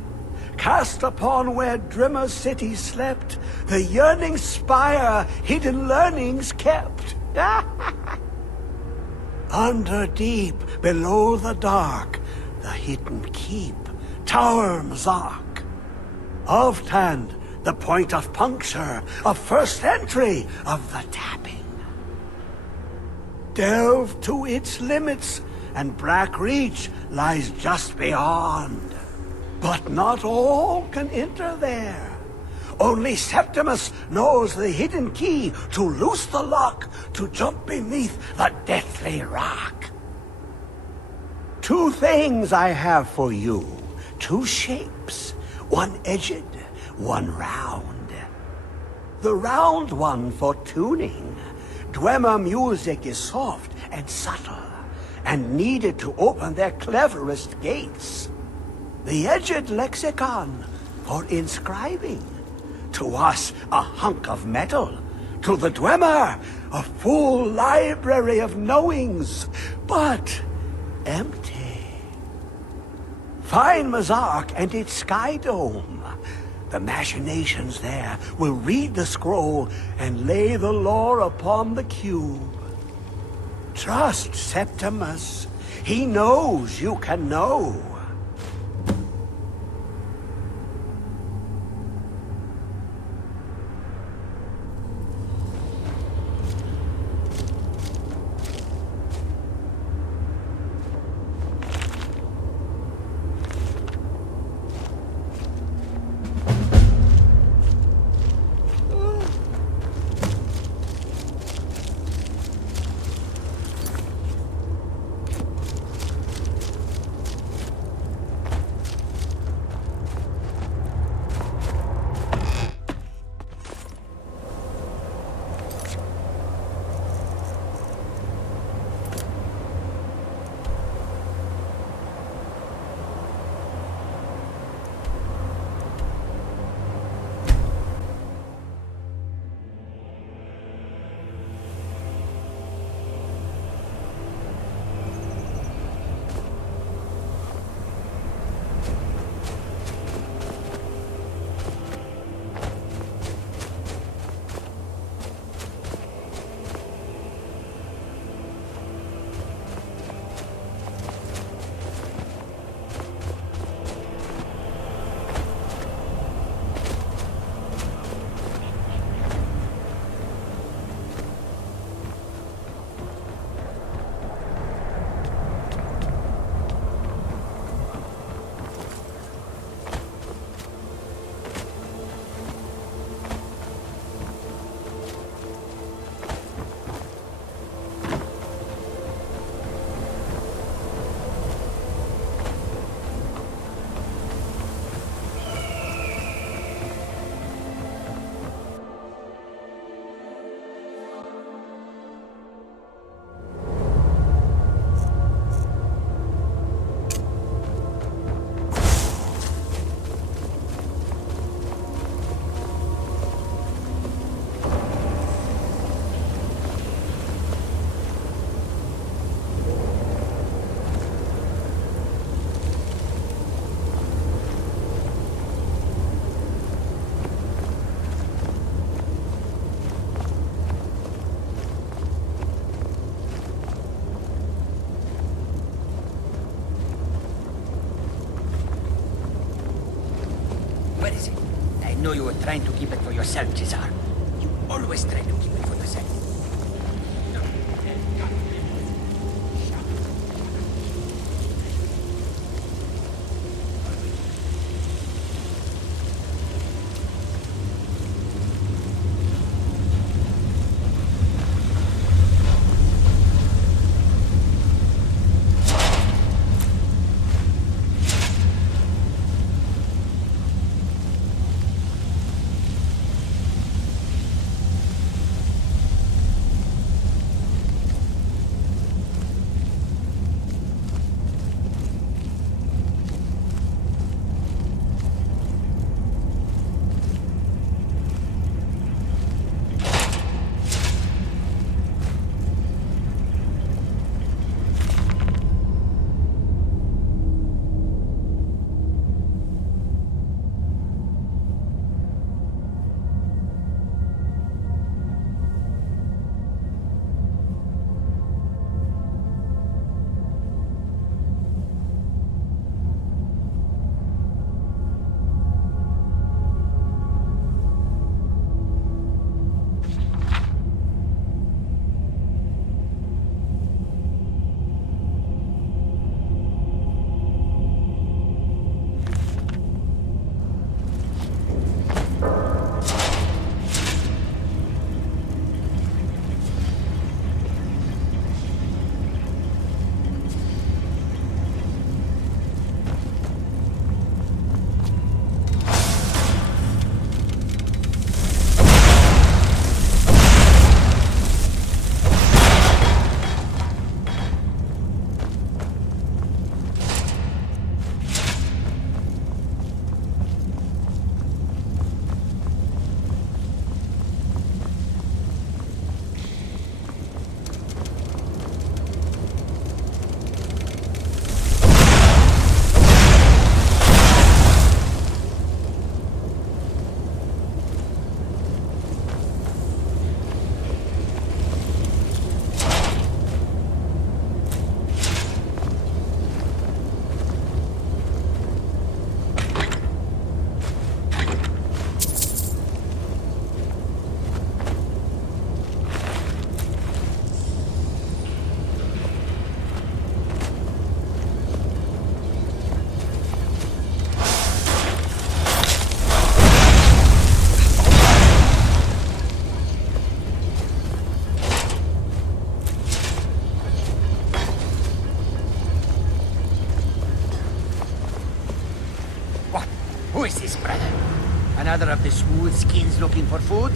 Cast upon where Drimmer's city slept, the yearning spire hidden learnings kept. Under deep, below the dark, the hidden keep, Tower Mazark. Of Tand, the point of puncture, of first entry, of the tapping. Delve to its limits, and Blackreach lies just beyond. But not all can enter there. Only Septimus knows the hidden key to loose the lock, to jump beneath the deathly rock. Two things I have for you, two shapes. One edged, one round. The round one for tuning. Dwemer music is soft and subtle, and needed to open their cleverest gates. The edged lexicon for inscribing. To us, a hunk of metal. To the Dwemer, a full library of knowings, but empty. Find Mazark and its sky dome. The machinations there will read the scroll and lay the lore upon the cube. Trust Septimus. He knows you can know. know you were trying to keep it for yourself, Cesar. You always try to keep it for yourself. Who is this, brother? Another of the smooth skins looking for food?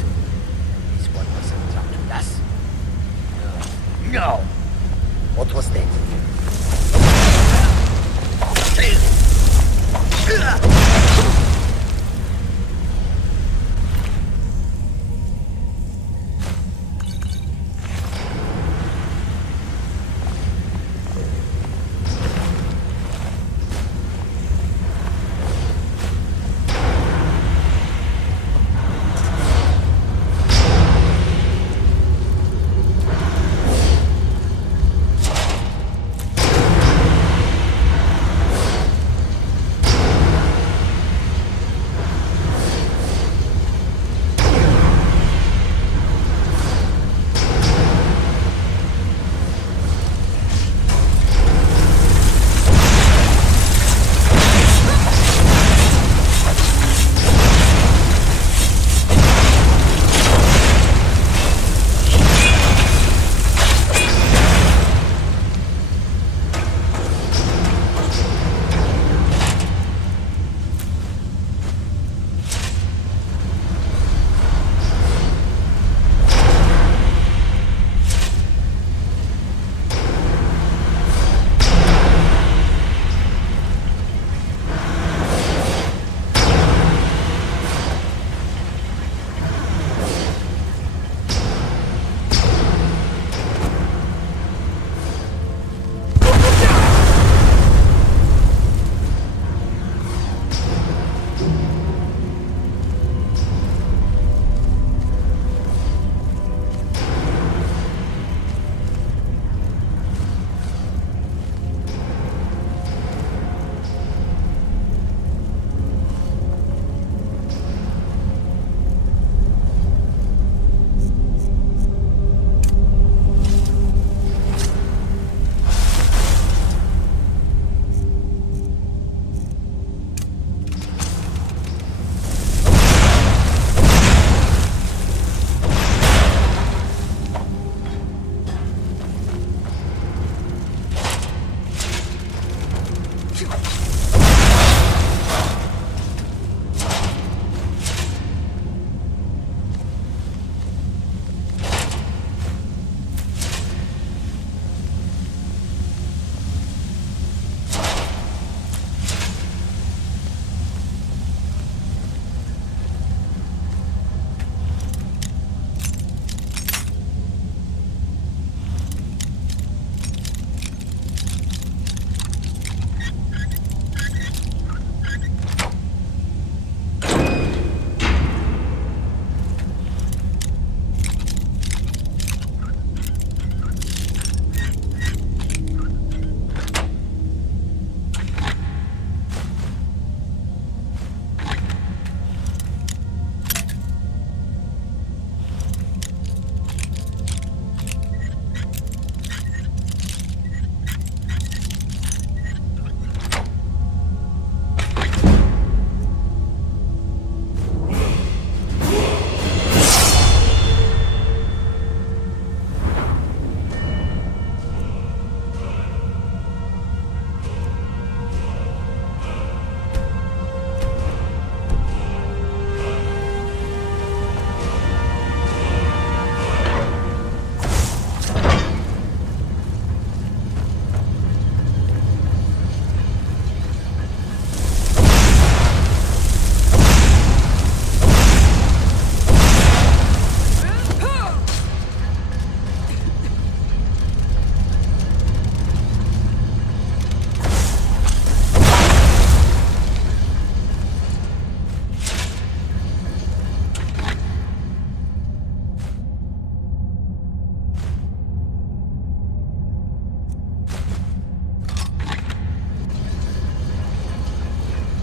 This one wasn't dropped with us. No. What was that?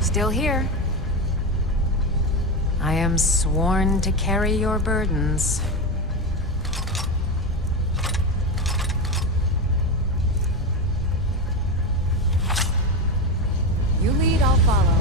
Still here. I am sworn to carry your burdens. You lead, I'll follow.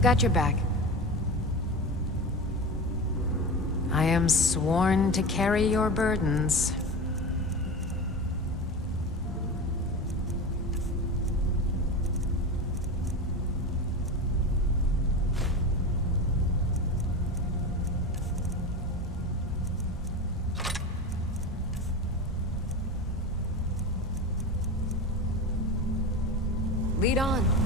I've got your back. I am sworn to carry your burdens. Lead on.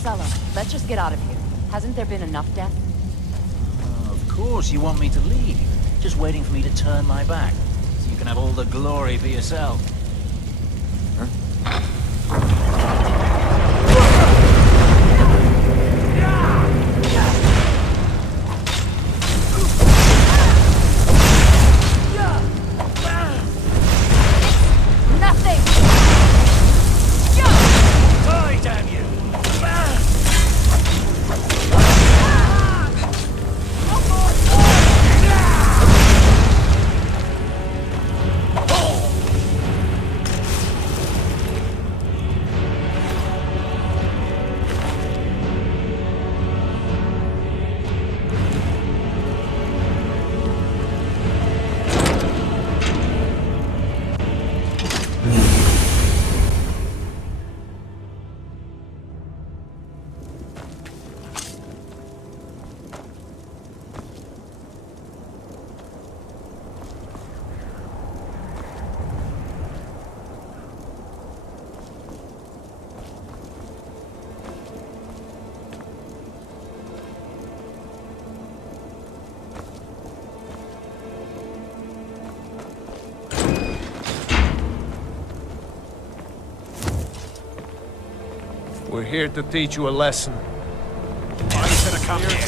Sulla, let's just get out of here. Hasn't there been enough death? Of course you want me to leave. Just waiting for me to turn my back, so you can have all the glory for yourself. We're here to teach you a lesson. Why you gonna come here?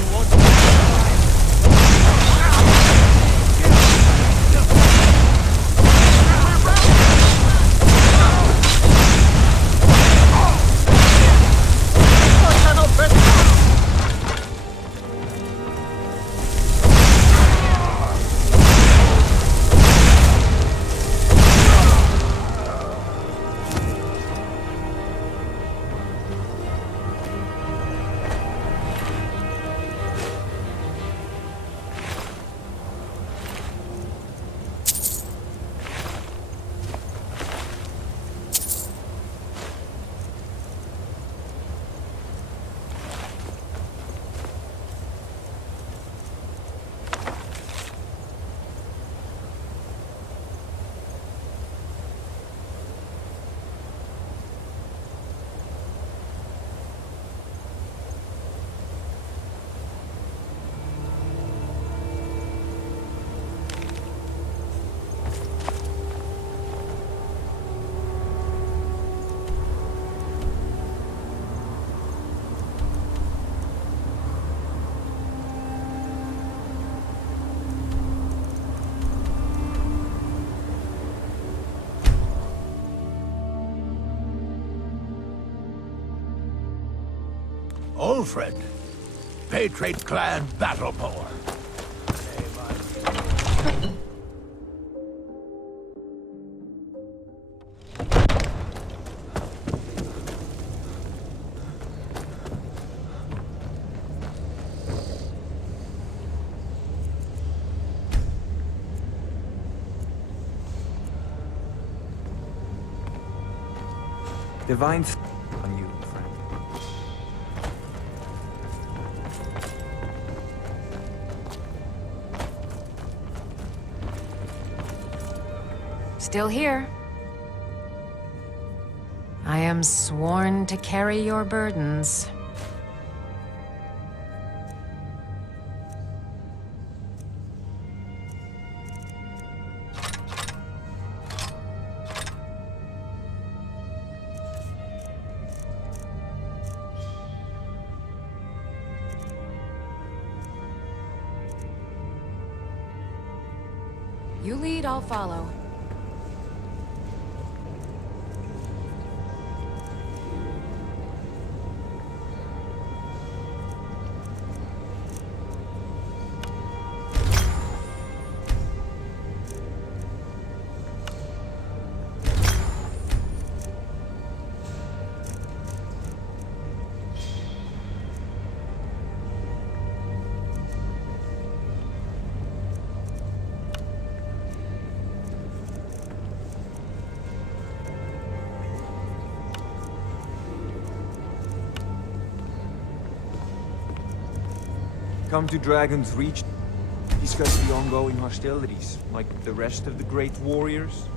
Ulfred, Patriot Clan battle poem. Divine on you, friend. Still here. I am sworn to carry your burdens. You lead, I'll follow. Come to Dragon's Reach, discuss the ongoing hostilities, like the rest of the great warriors.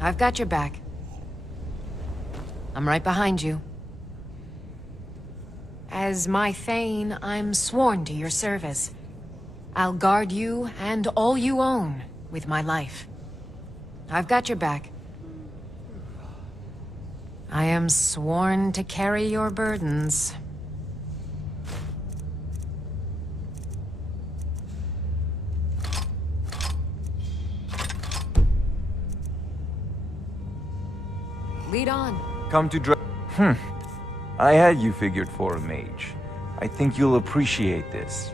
I've got your back. I'm right behind you. As my Thane, I'm sworn to your service. I'll guard you and all you own with my life. I've got your back. I am sworn to carry your burdens. Lead on. Come to I had you figured for a mage. I think you'll appreciate this.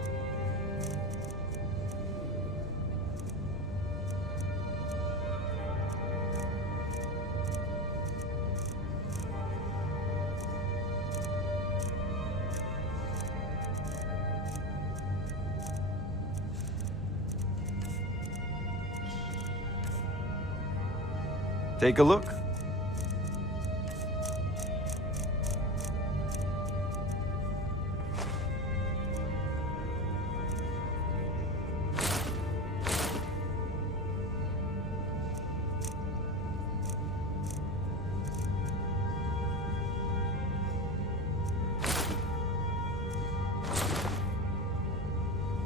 Take a look.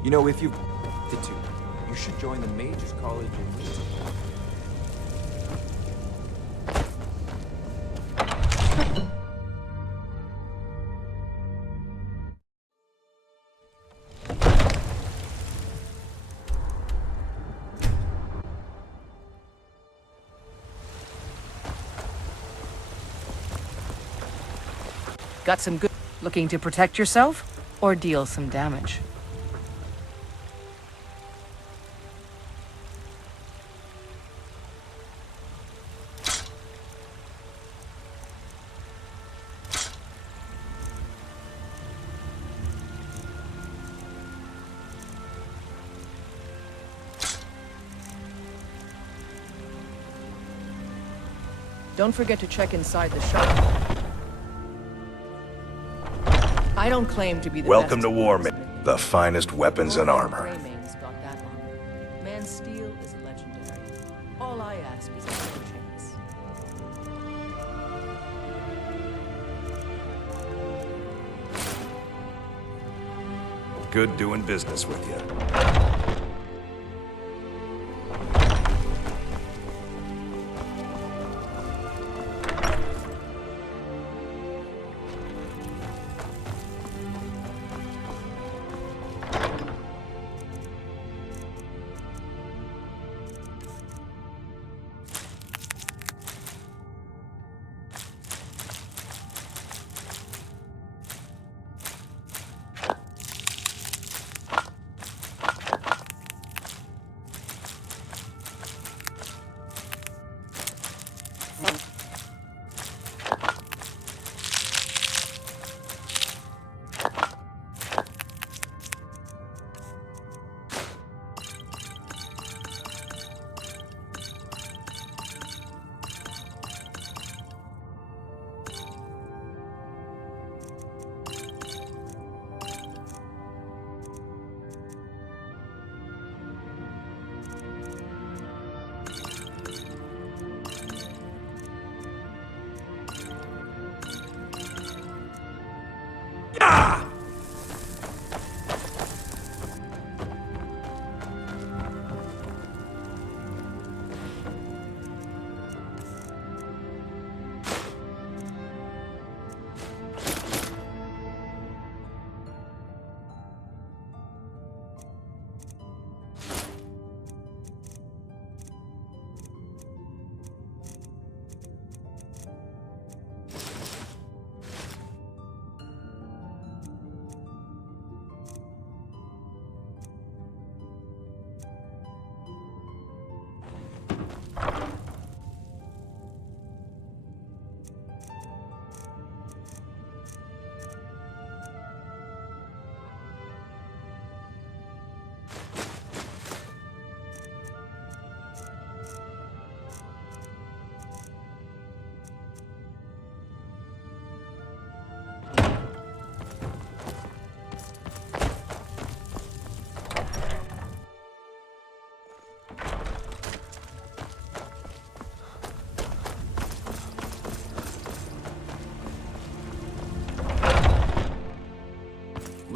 You know, if you you should join the Mage's College in Leeds. Got some good... Looking to protect yourself? Or deal some damage? Don't forget to check inside the shop. I don't claim to be the Welcome best. to War, Mage. The finest weapons and armor. Rayman's got that on. Man's steel is legendary. All I ask is a fair chance. Good doing business with you.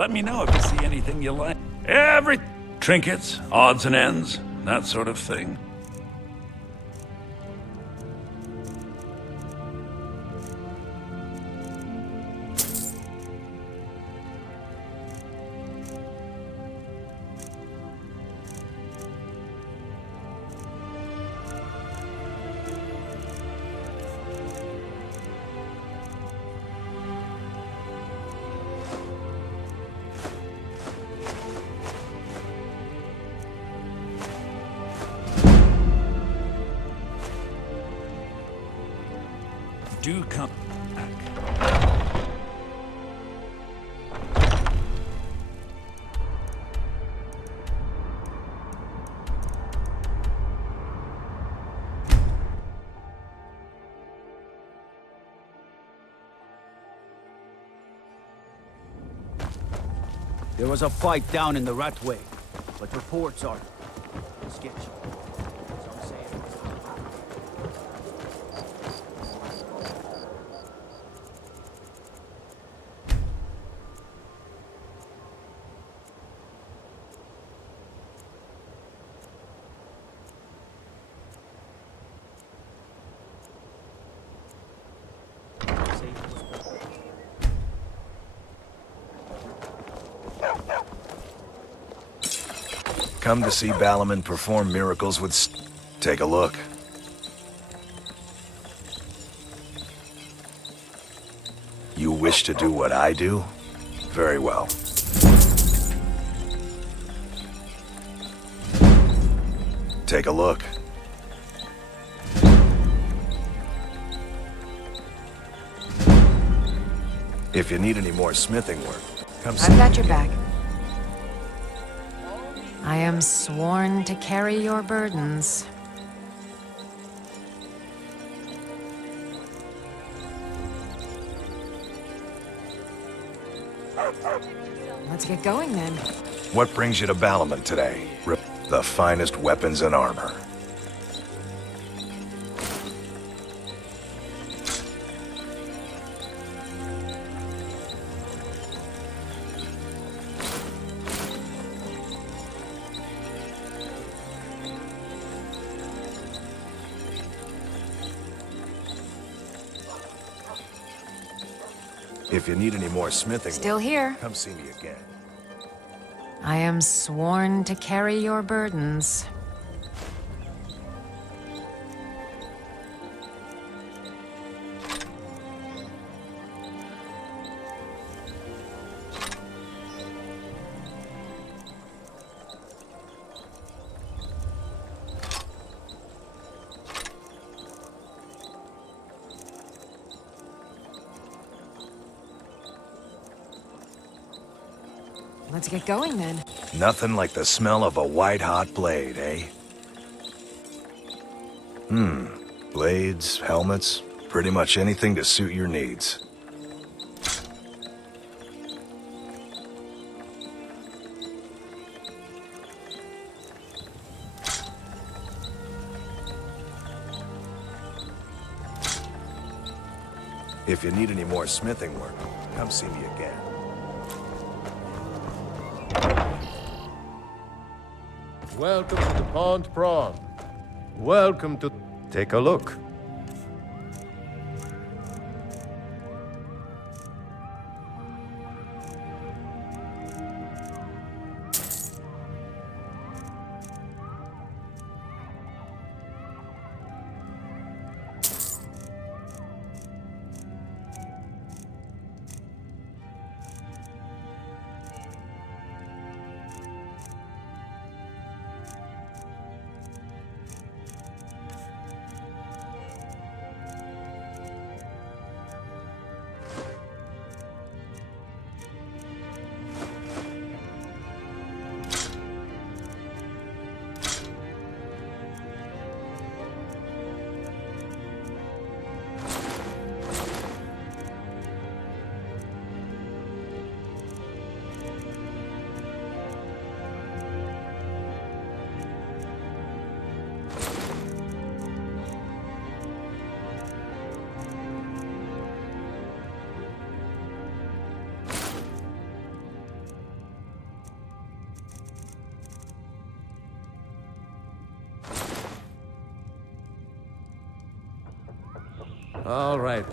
Let me know if you see anything you like. Every trinkets, odds and ends, that sort of thing. Do come back. There was a fight down in the Ratway, but reports are sketchy. Some say it was Come to see Balaman perform miracles with Take a look. You wish to do what I do? Very well. Take a look. If you need any more smithing work, come see I've got me your again. back. I am sworn to carry your burdens. Let's get going then. What brings you to Balaman today? The finest weapons and armor. If you need any more smithing, Still here. come see me again. I am sworn to carry your burdens. Let's get going then. Nothing like the smell of a white-hot blade, eh? Blades, helmets, pretty much anything to suit your needs. If you need any more smithing work, come see me again. Welcome to the Pond Prawn. Welcome to... Take a look. All right.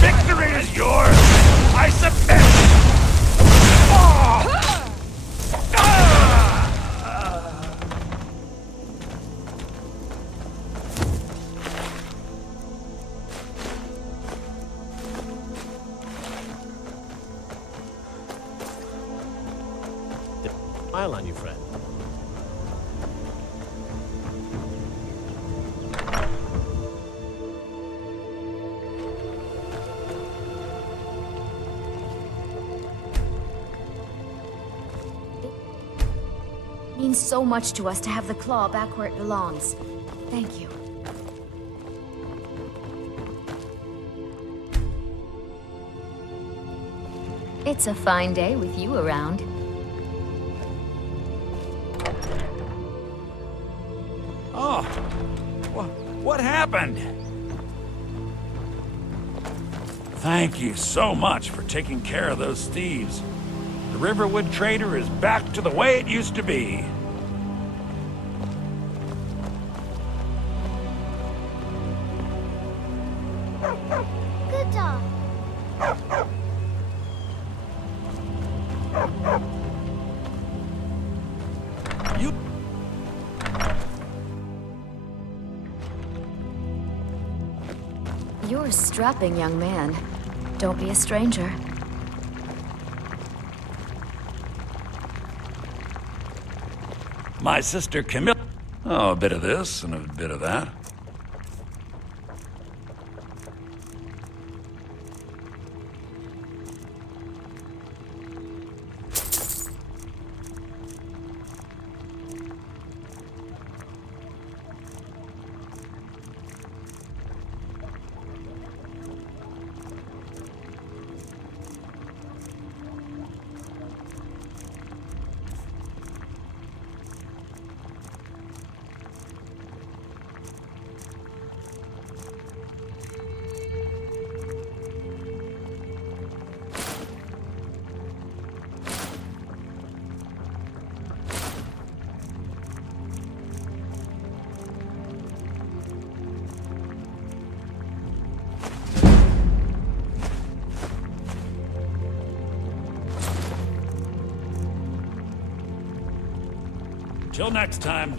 Victory is yours! I submit! Smile on you, friend. Means so much to us to have the claw back where it belongs. Thank you. It's a fine day with you around. Oh, what happened? Thank you so much for taking care of those thieves. The Riverwood Trader is back to the way it used to be. Good dog. You're a strapping young man. Don't be a stranger. My sister Camille. Oh, a bit of this and a bit of that. Till next time.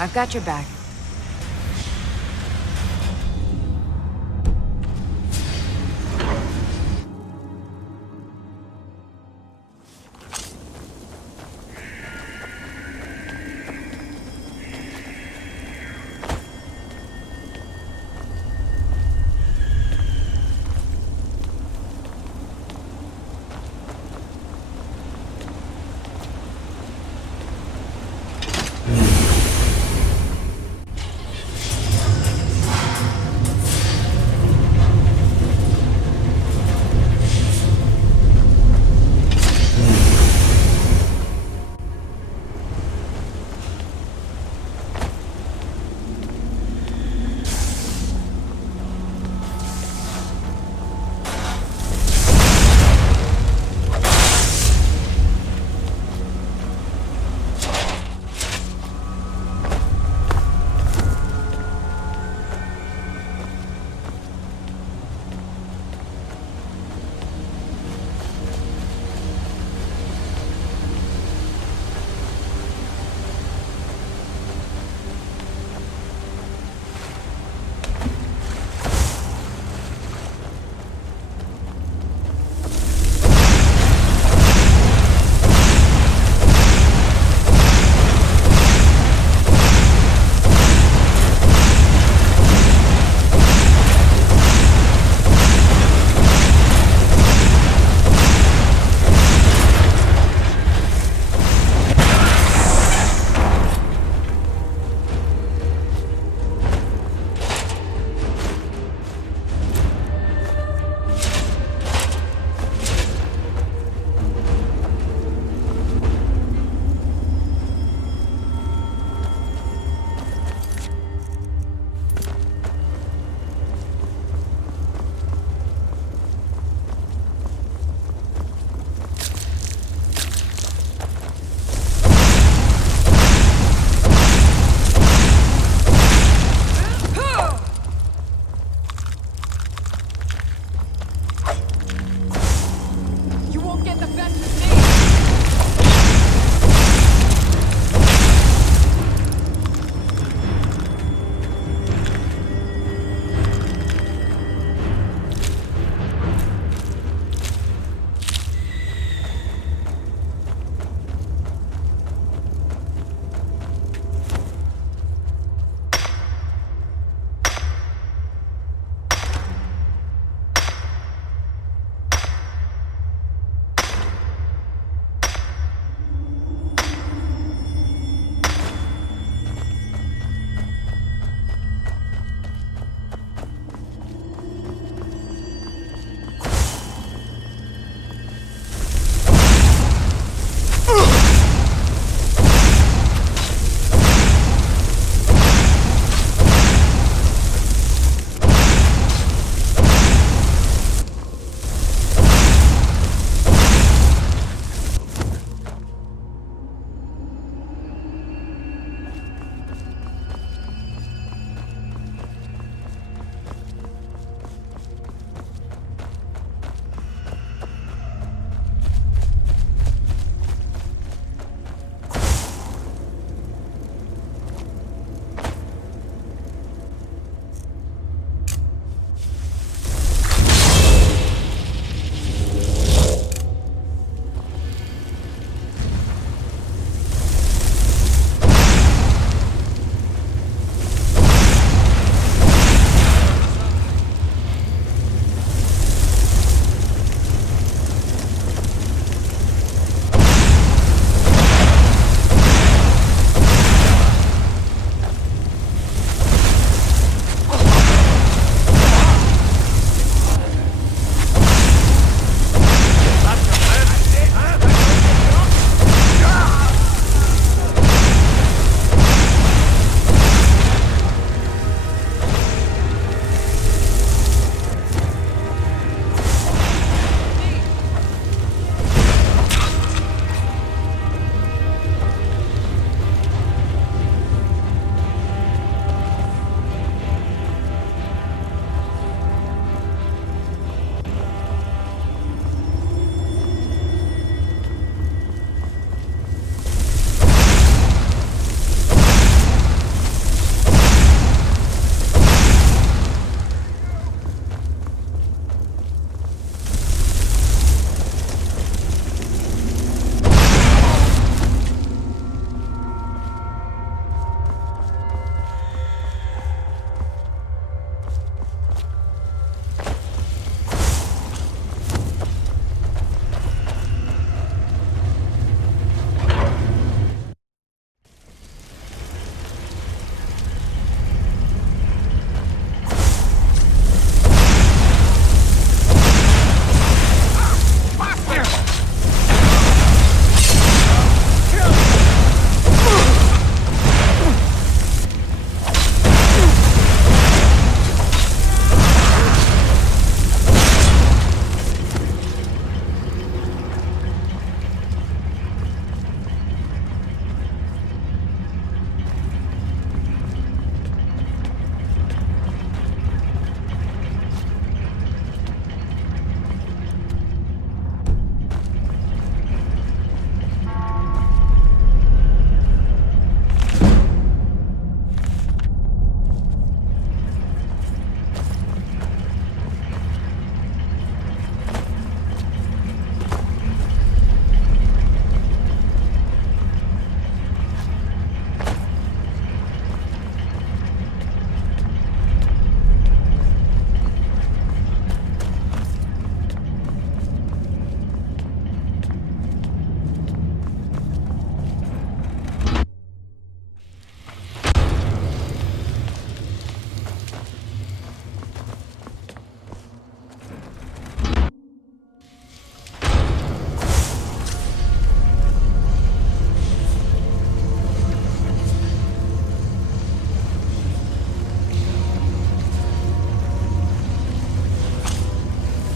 I've got your back.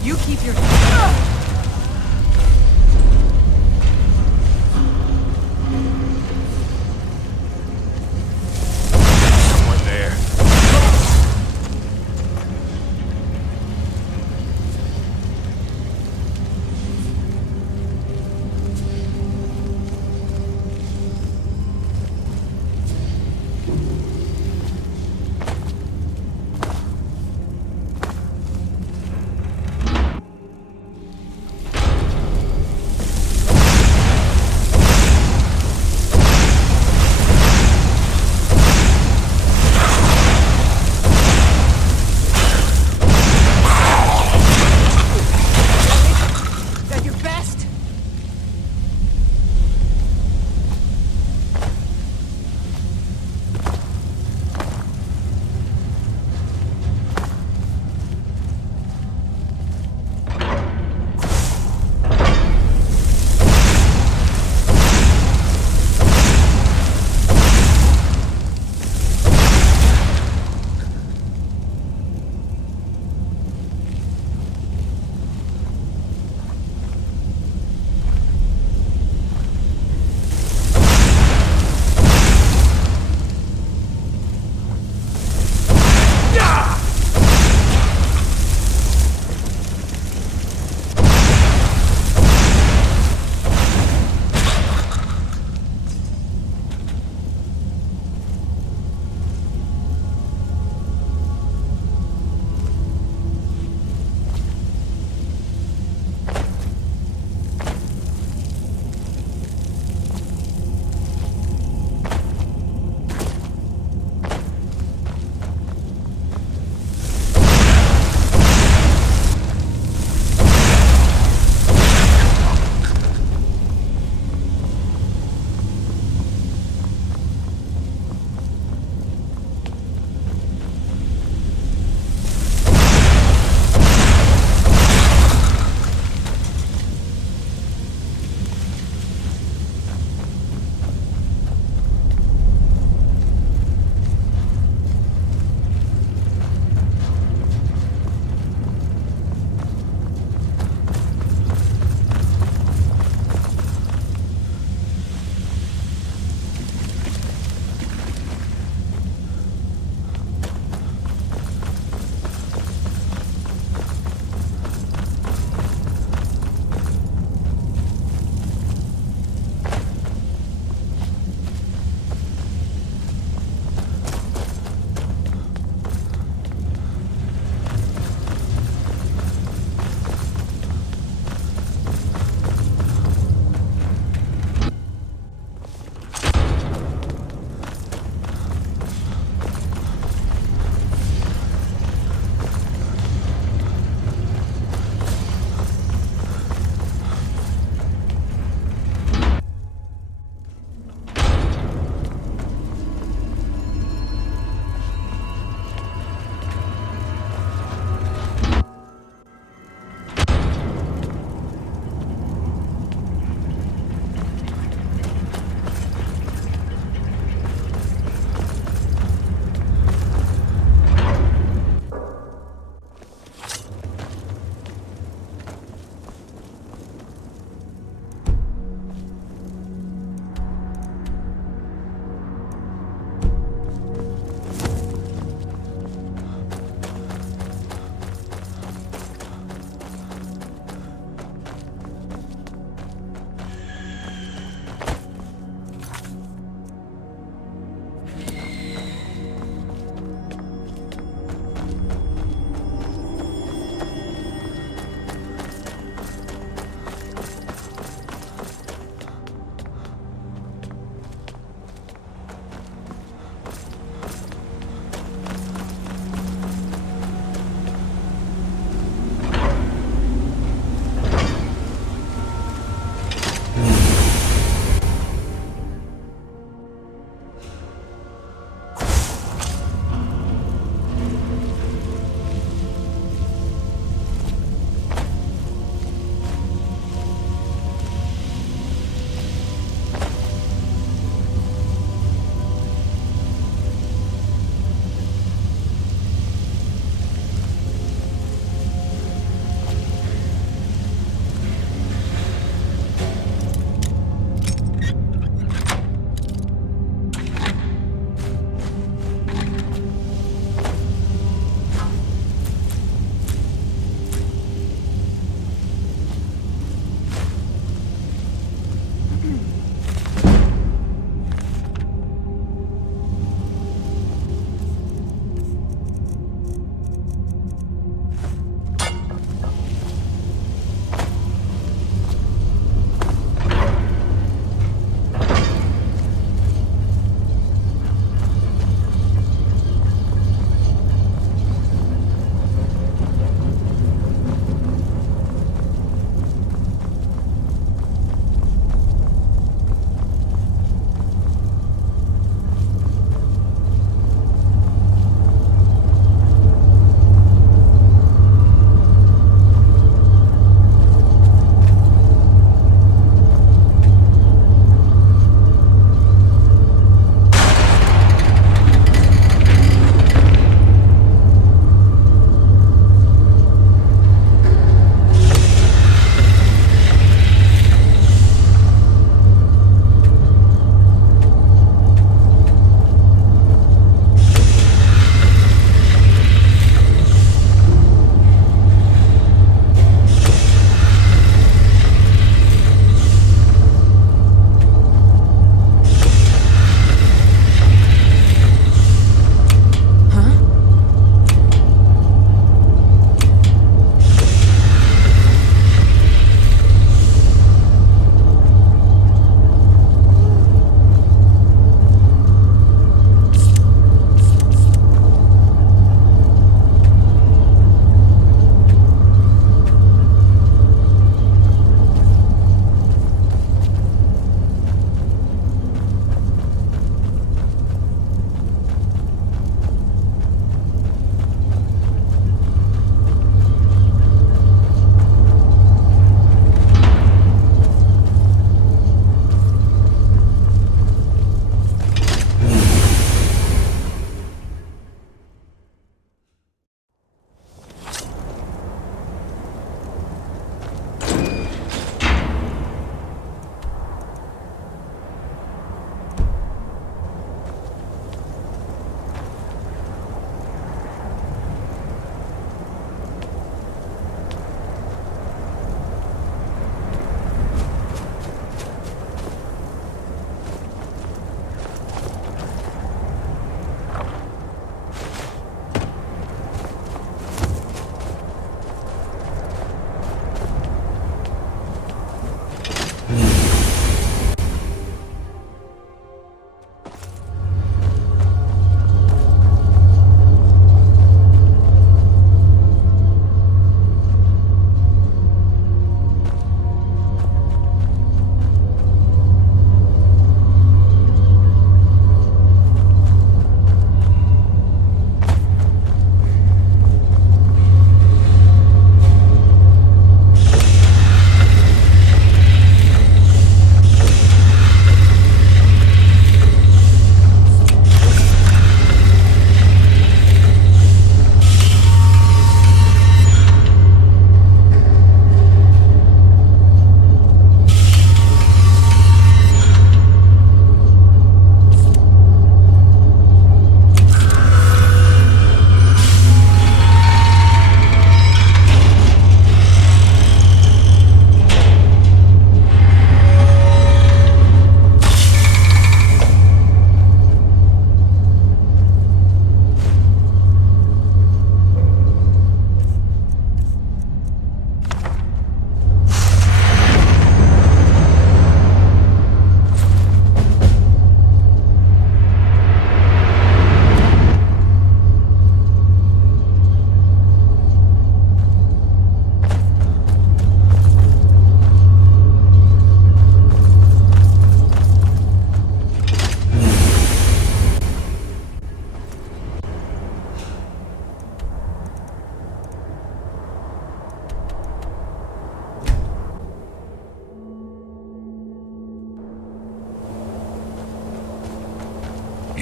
You keep your... Someone there.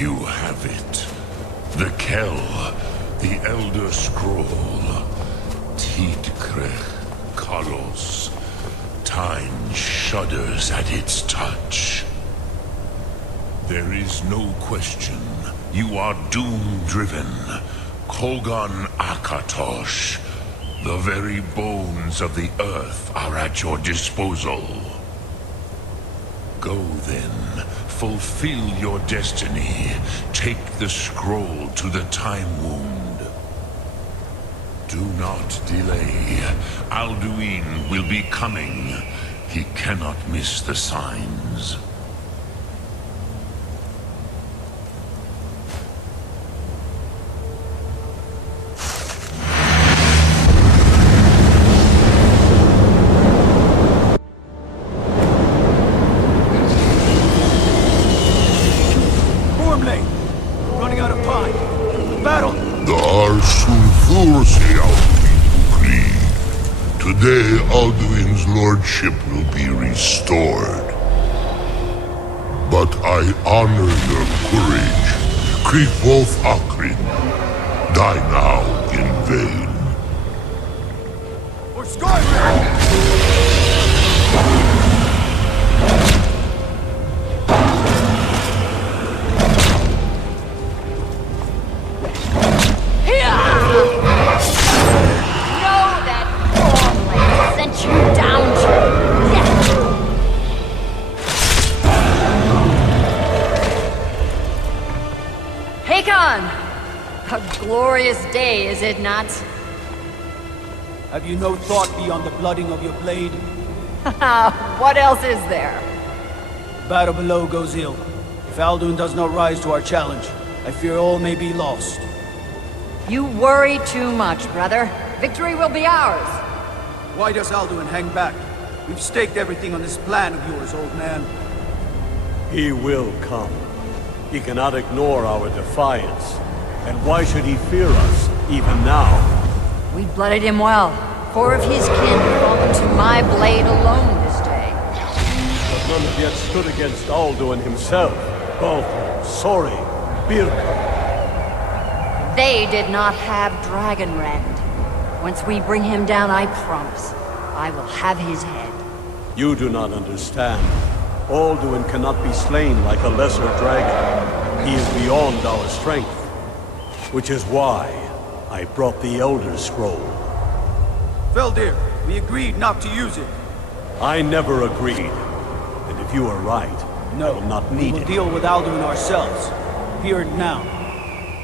You have it. The Kell, the Elder Scroll. Tidkrech Kalos. Time shudders at its touch. There is no question. You are doom-driven. Kogan Akatosh. The very bones of the earth are at your disposal. Go then. Fulfill your destiny. Take the scroll to the Time Wound. Do not delay. Alduin will be coming. He cannot miss the signs. Today, Alduin's lordship will be restored. But I honor your courage. Krikvolf Akrin. Die now in vain. For Skyrim! A glorious day, is it not? Have you no thought beyond the blooding of your blade? What else is there? The battle below goes ill. If Alduin does not rise to our challenge, I fear all may be lost. You worry too much, brother. Victory will be ours. Why does Alduin hang back? We've staked everything on this plan of yours, old man. He will come. He cannot ignore our defiance. And why should he fear us, even now? We blooded him well. 4 of his kin fall into my blade alone this day. But none have yet stood against Alduin himself. Both Sori, Birka. They did not have Dragonrend. Once we bring him down, I promise, I will have his head. You do not understand. Alduin cannot be slain like a lesser dragon. He is beyond our strength. Which is why I brought the Elder Scroll. Feldir, we agreed not to use it. I never agreed. And if you are right, I will not need we will it. deal with Alduin ourselves. Here and now.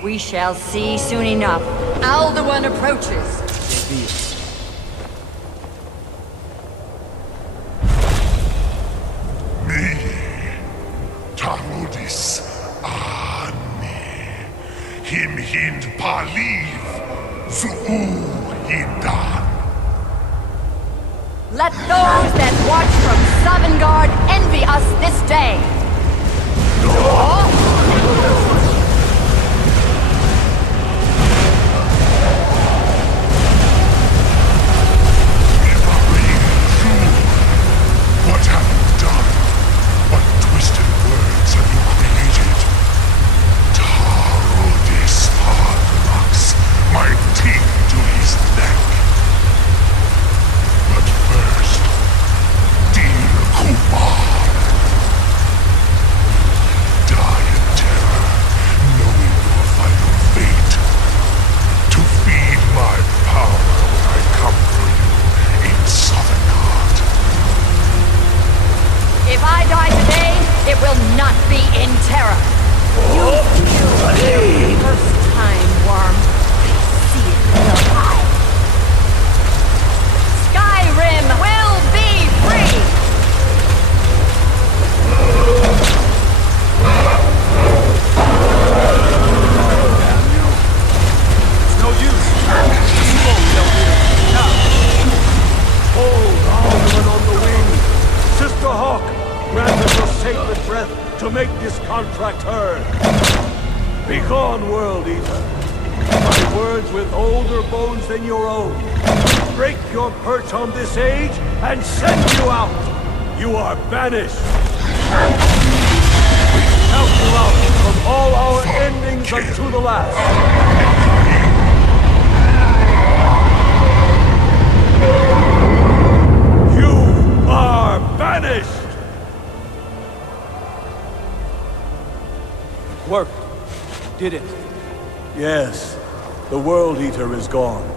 We shall see soon enough. Alduin approaches. So be it. Tarudis Ani Him Hind Paliv Zuu Hindan. Let those that watch from Sovengarde envy us this day. What have you done? What twisted words have you created? Tarudis Padlax, my teeth to his neck. But first, dear Kumar, die in terror, knowing your final fate. To feed my power when I come for you in Sovengarde. If I die today, it will not be in terror. You feel the first time, worm. I see it in your eye. Skyrim will be free! It's no use. Slowly, Eldir. Now. Hold Alduin on the wing. Sister Hawk, grant us your sacred breath to make this contract heard. Begone, World Eater. My words with older bones than your own. Break your perch on this age and send you out. You are banished. Count you out. from all our endings unto the last. You are banished! Worked. Did it. Yes, the World Eater is gone.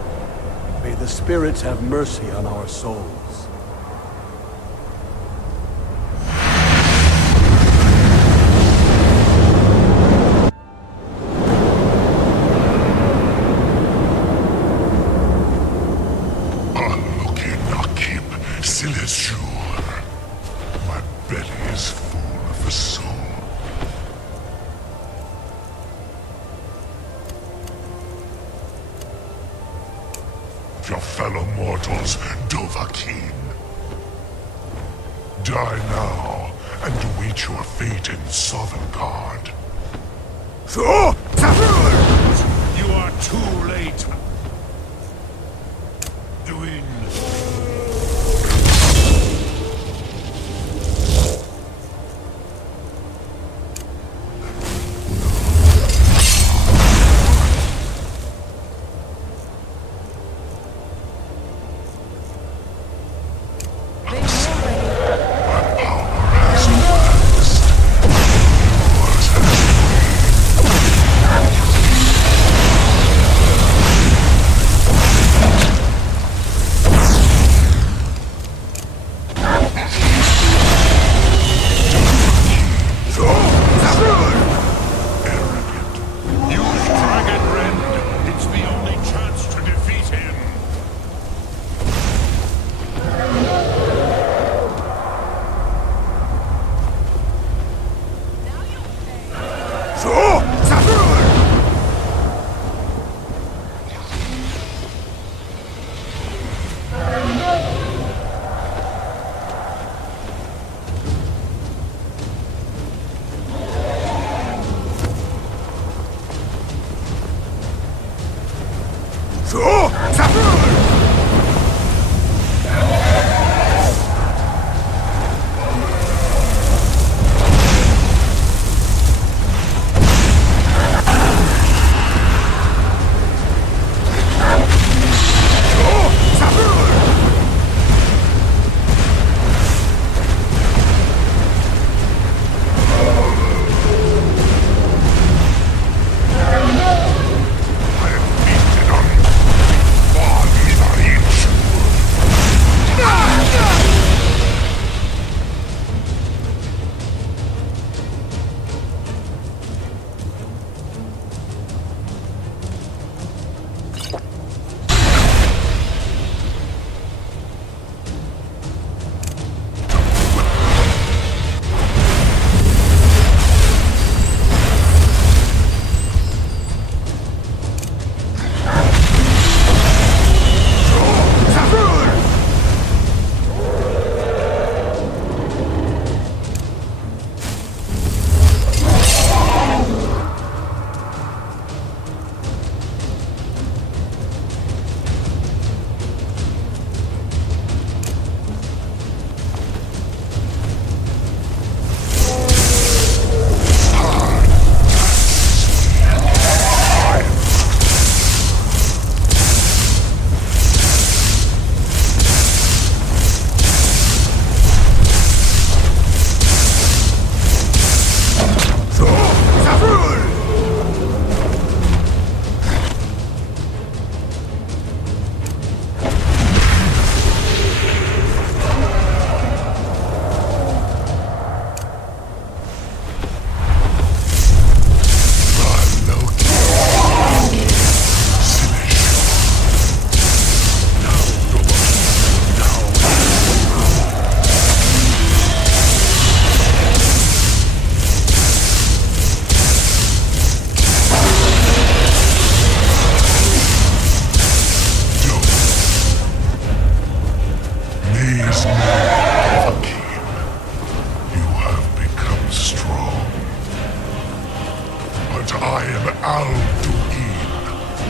May the spirits have mercy on our souls. My belly is full of the soul. Your fellow mortals, Dovahkiin. Die now, and await your fate in Sovengarde. You are too late. Doing.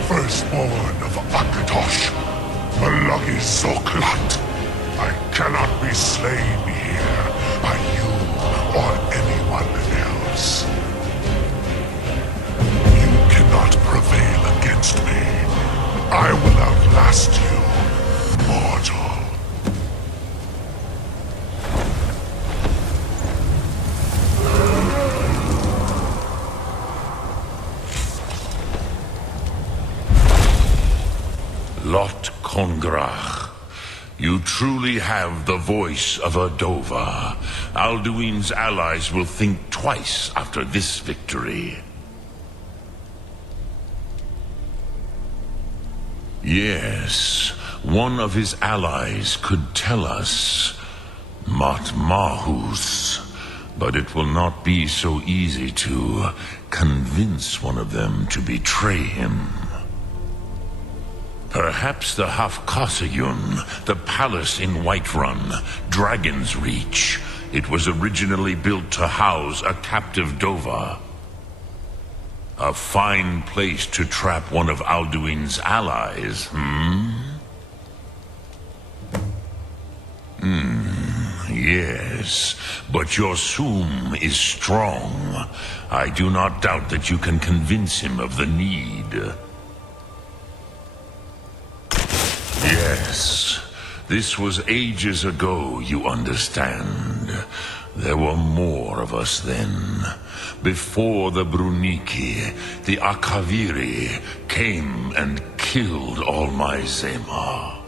Firstborn of Akatosh, Malagi Zoklat. I cannot be slain here by you or anyone else. Kongrach. You truly have the voice of a Dova. Alduin's allies will think twice after this victory. Yes, one of his allies could tell us. Matmahus. But it will not be so easy to convince one of them to betray him. Perhaps the Hafkasayun, the palace in Whiterun, Dragon's Reach. It was originally built to house a captive Dova. A fine place to trap one of Alduin's allies, Yes, but your Soom is strong. I do not doubt that you can convince him of the need. Yes, this was ages ago, you understand. There were more of us then. Before the Bruniki, the Akaviri came and killed all my Zema.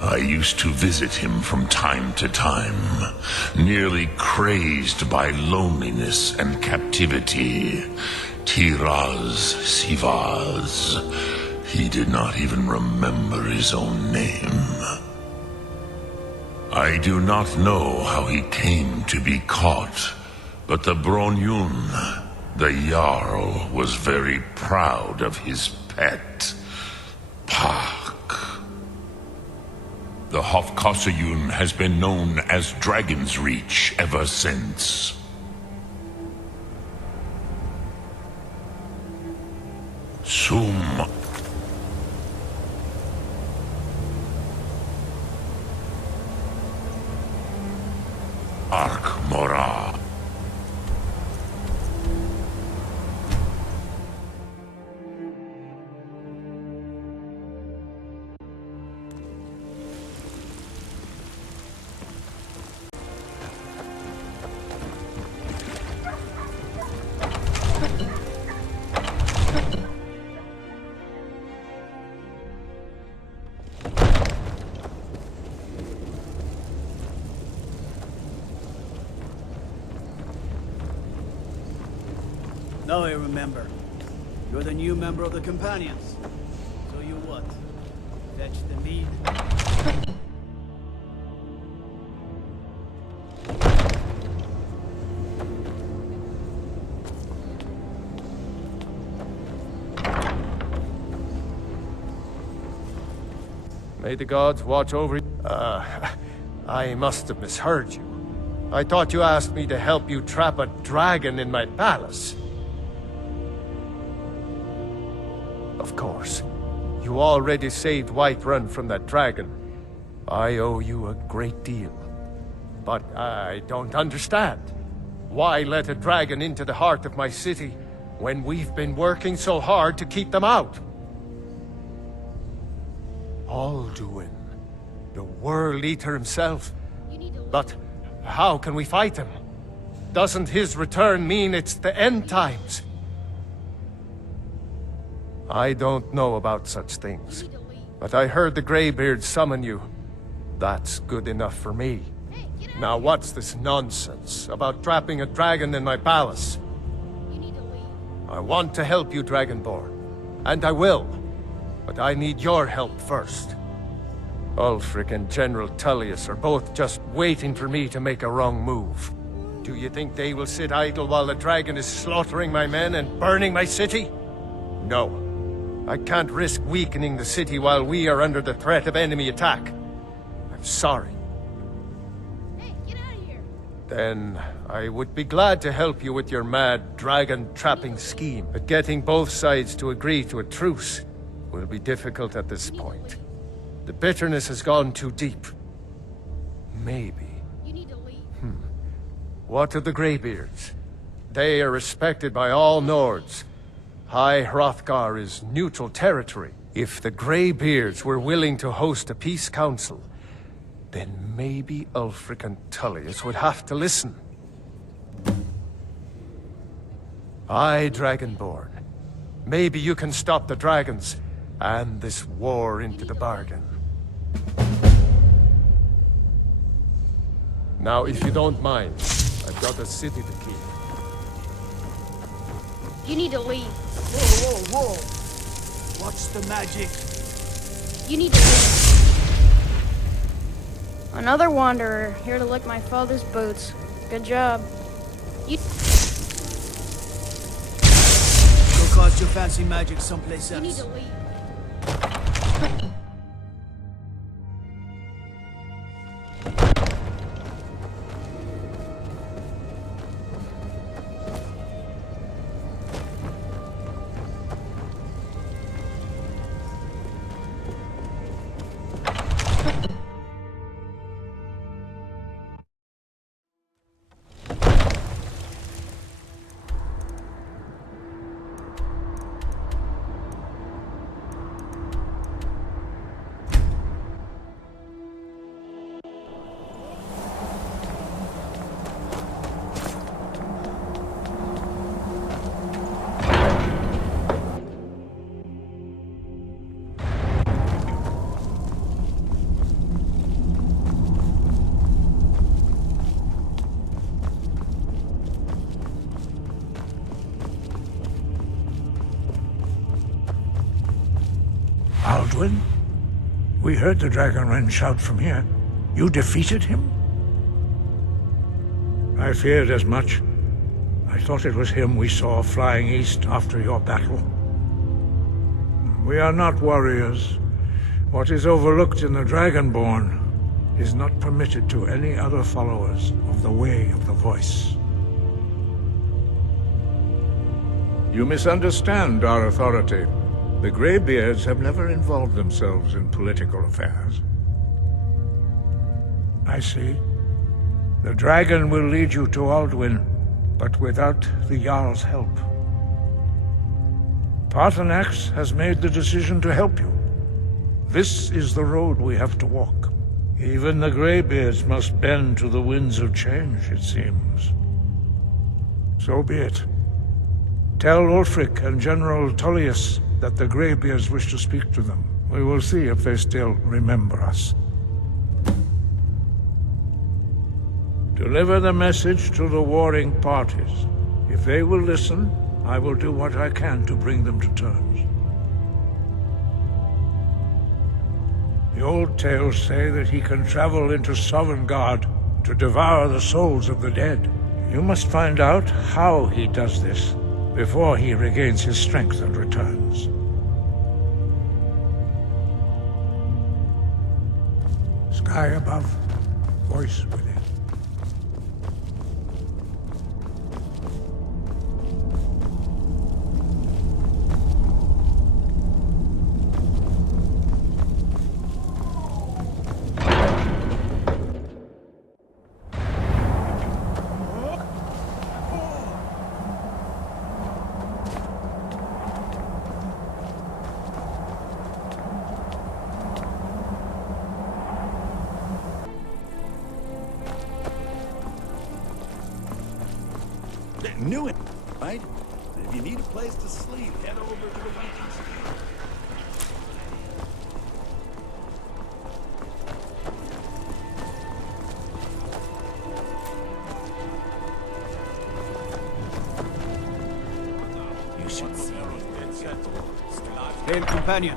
I used to visit him from time to time, nearly crazed by loneliness and captivity. Tiraz Sivaz. He did not even remember his own name. I do not know how he came to be caught, but the Bronyun, the Jarl, was very proud of his pet, Pak. The Hofkosayun has been known as Dragon's Reach ever since. Soom. Ark Mora. Now I remember. You're the new member of the Companions. So you what? Fetch the mead? May the gods watch over you. I must have misheard you. I thought you asked me to help you trap a dragon in my palace. Of course. You already saved Whiterun from that dragon. I owe you a great deal. But I don't understand. Why let a dragon into the heart of my city when we've been working so hard to keep them out? Alduin, the World Eater himself. But how can we fight him? Doesn't his return mean it's the end times? I don't know about such things, but I heard the Greybeard summon you. That's good enough for me. Now what's this nonsense about trapping a dragon in my palace? I want to help you, Dragonborn, and I will, but I need your help first. Ulfric and General Tullius are both just waiting for me to make a wrong move. Do you think they will sit idle while the dragon is slaughtering my men and burning my city? No. I can't risk weakening the city while we are under the threat of enemy attack. I'm sorry. Hey, get out of here! Then I would be glad to help you with your mad dragon-trapping scheme, but getting both sides to agree to a truce will be difficult at this point. The bitterness has gone too deep. Maybe. You need to leave. What of the Greybeards? They are respected by all Nords. High Hrothgar is neutral territory. If the Greybeards were willing to host a peace council, then maybe Ulfric and Tullius would have to listen. Aye, Dragonborn. Maybe you can stop the dragons, And this war into the bargain. Now, if you don't mind, I've got a city to keep. You need to leave. Whoa, whoa, whoa! What's the magic? You need to leave. Another wanderer, here to lick my father's boots. Good job. You... Go cast your fancy magic someplace else. You need to leave. Alduin? We heard the Dragonren shout from here. You defeated him? I feared as much. I thought it was him we saw flying east after your battle. We are not warriors. What is overlooked in the Dragonborn is not permitted to any other followers of the Way of the Voice. You misunderstand our authority. The Greybeards have never involved themselves in political affairs. I see. The dragon will lead you to Alduin, but without the Jarl's help. Paarthurnax has made the decision to help you. This is the road we have to walk. Even the Greybeards must bend to the winds of change, it seems. So be it. Tell Ulfric and General Tullius that the Greybeards wish to speak to them. We will see if they still remember us. Deliver the message to the warring parties. If they will listen, I will do what I can to bring them to terms. The old tales say that he can travel into Sovengarde to devour the souls of the dead. You must find out how he does this before he regains his strength and returns. Sky above, voice within. Knew it, right? If you need a place to sleep, head over to the Vikings. You should see me. Hail, companion.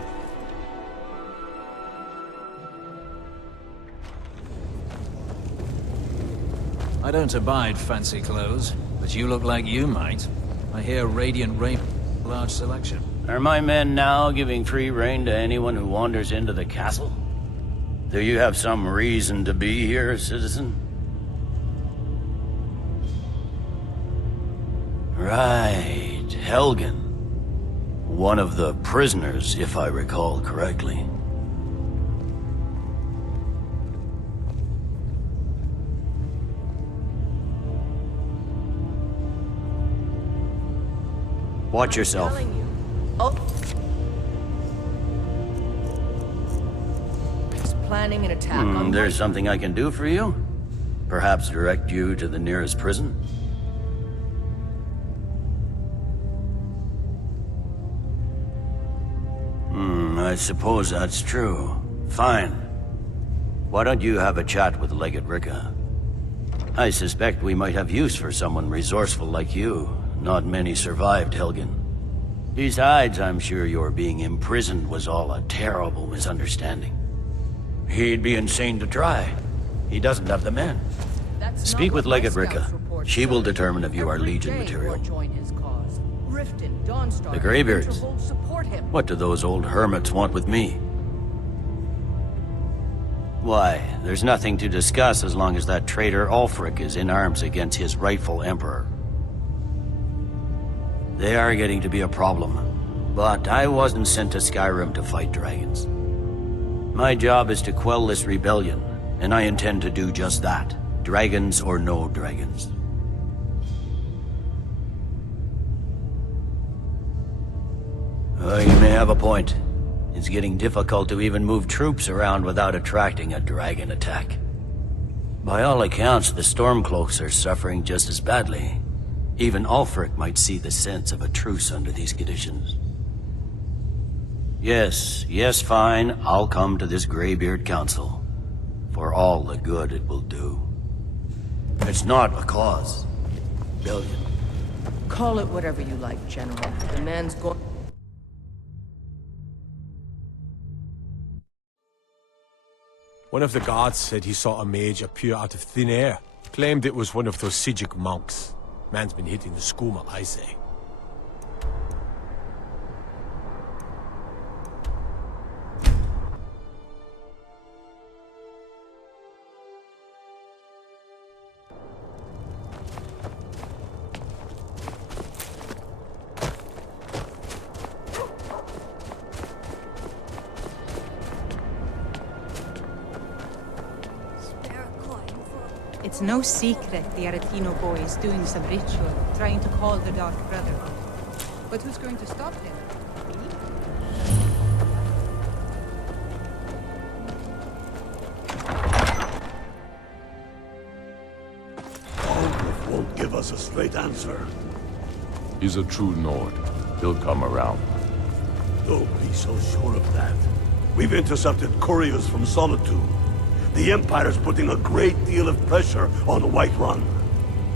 I don't abide fancy clothes, but you look like you might. I hear Radiant Rape, large selection. Are my men now giving free rein to anyone who wanders into the castle? Do you have some reason to be here, citizen? Right, Helgen. One of the prisoners, if I recall correctly. Watch yourself. He's planning an attack on There's something I can do for you? Perhaps direct you to the nearest prison? suppose that's true. Fine. Why don't you have a chat with Legate Ricka? I suspect we might have use for someone resourceful like you. Not many survived Helgen. Besides, I'm sure your being imprisoned was all a terrible misunderstanding. He'd be insane to try. He doesn't have the men. Speak with Legate Ricka. She will determine if you are Legion material. The Greybeards. What do those old hermits want with me? Why, there's nothing to discuss as long as that traitor Ulfric is in arms against his rightful emperor. They are getting to be a problem, but I wasn't sent to Skyrim to fight dragons. My job is to quell this rebellion, and I intend to do just that, dragons or no dragons. You may have a point. It's getting difficult to even move troops around without attracting a dragon attack. By all accounts, the Stormcloaks are suffering just as badly. Even Ulfric might see the sense of a truce under these conditions. Yes, fine. I'll come to this Greybeard Council. For all the good it will do. It's not a cause. Rebellion. Call it whatever you like, General. The man's going... One of the guards said he saw a mage appear out of thin air. Claimed it was one of those Sijic monks. Man's been hitting the skooma, I say. It's no secret the Aretino boy is doing some ritual, trying to call the Dark Brotherhood. But who's going to stop him? Olaf won't give us a straight answer. He's a true Nord. He'll come around. Don't be so sure of that. We've intercepted couriers from Solitude. The Empire's putting a great deal of pressure on Whiterun.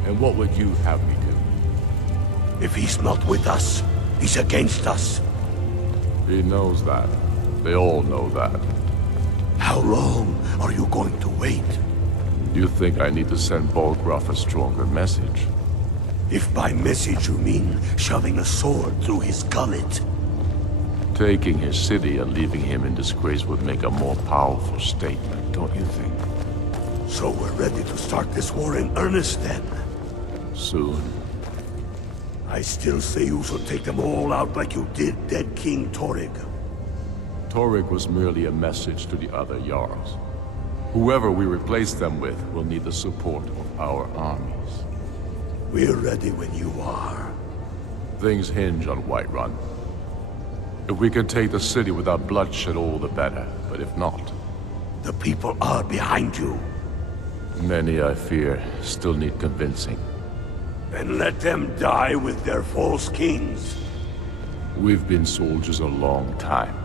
And what would you have me do? If he's not with us, he's against us. He knows that. They all know that. How long are you going to wait? You think I need to send Bolgraf a stronger message? If by message you mean shoving a sword through his gullet. Taking his city and leaving him in disgrace would make a more powerful statement, don't you think? So we're ready to start this war in earnest then? Soon. I still say you should take them all out like you did dead King Torrig. Torrig was merely a message to the other Jarls. Whoever we replace them with will need the support of our armies. We're ready when you are. Things hinge on Whiterun. If we can take the city without bloodshed, all the better. But if not... The people are behind you. Many, I fear, still need convincing. Then let them die with their false kings. We've been soldiers a long time.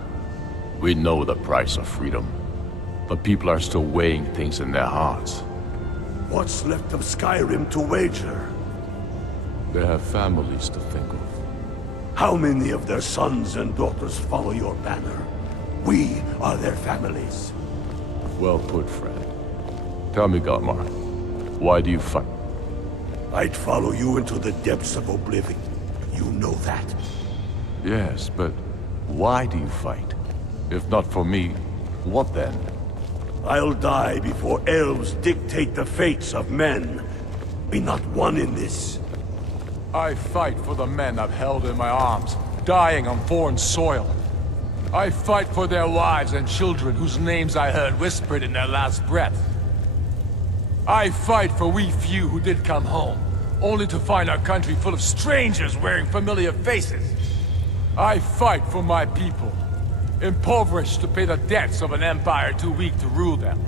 We know the price of freedom. But people are still weighing things in their hearts. What's left of Skyrim to wager? They have families to think of. How many of their sons and daughters follow your banner? We are their families. Well put, friend. Tell me, Galmar, why do you fight? I'd follow you into the depths of oblivion. You know that. Yes, but why do you fight? If not for me, what then? I'll die before elves dictate the fates of men. Be not one in this. I fight for the men I've held in my arms, dying on foreign soil. I fight for their wives and children whose names I heard whispered in their last breath. I fight for we few who did come home, only to find our country full of strangers wearing familiar faces. I fight for my people, impoverished to pay the debts of an empire too weak to rule them,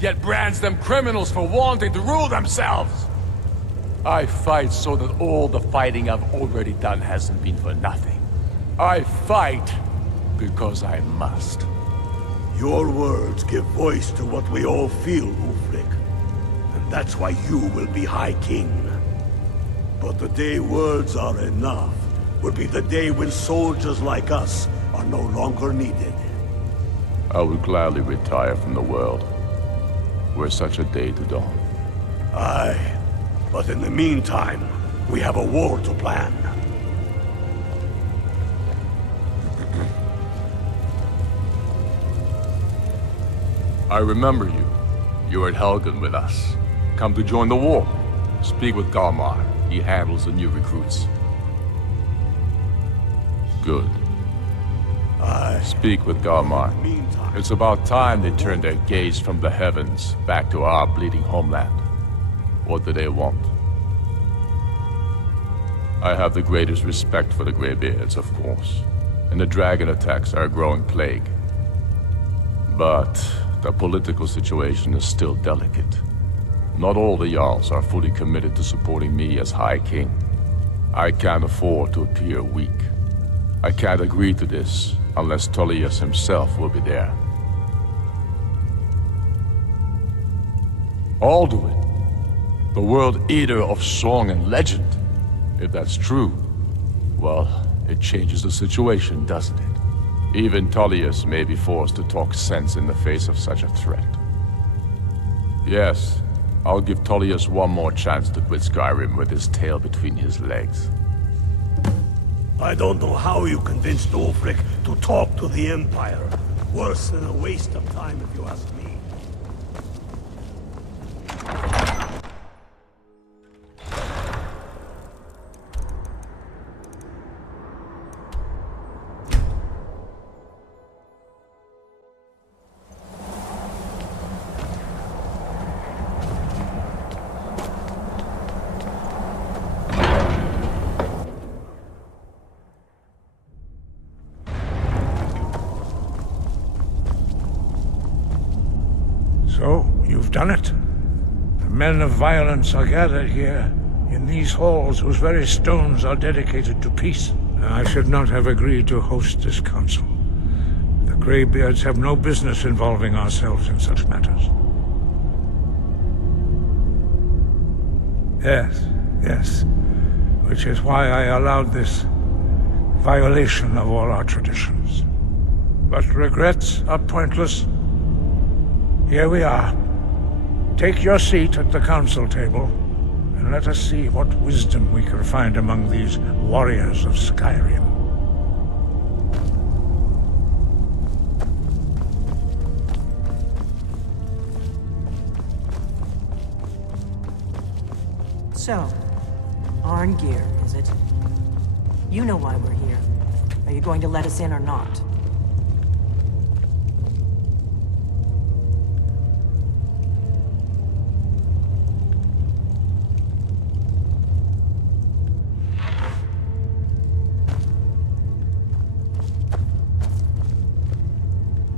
yet brands them criminals for wanting to rule themselves. I fight so that all the fighting I've already done hasn't been for nothing. I fight because I must. Your words give voice to what we all feel, Ulfric. And that's why you will be High King. But the day words are enough will be the day when soldiers like us are no longer needed. I would gladly retire from the world, were such a day to dawn. Aye, but in the meantime, we have a war to plan. I remember you. You were at Helgen with us. Come to join the war. Speak with Galmar. He handles the new recruits. Good. Speak with Galmar. It's about time they turned their gaze from the heavens back to our bleeding homeland. What do they want? I have the greatest respect for the Greybeards, of course, and the dragon attacks are a growing plague. But the political situation is still delicate. Not all the Jarls are fully committed to supporting me as High King. I can't afford to appear weak. I can't agree to this unless Tullius himself will be there. Alduin, the world eater of song and legend. If that's true, well, it changes the situation, doesn't it? Even Tullius may be forced to talk sense in the face of such a threat. Yes, I'll give Tullius one more chance to quit Skyrim with his tail between his legs. I don't know how you convinced Ulfric to talk to the Empire. Worse than a waste of time, if you ask me. So, you've done it. The men of violence are gathered here, in these halls whose very stones are dedicated to peace. I should not have agreed to host this council. The Greybeards have no business involving ourselves in such matters. Yes. Which is why I allowed this violation of all our traditions. But regrets are pointless. Here we are. Take your seat at the council table, and let us see what wisdom we can find among these warriors of Skyrim. So, Arngeir, is it? You know why we're here. Are you going to let us in or not?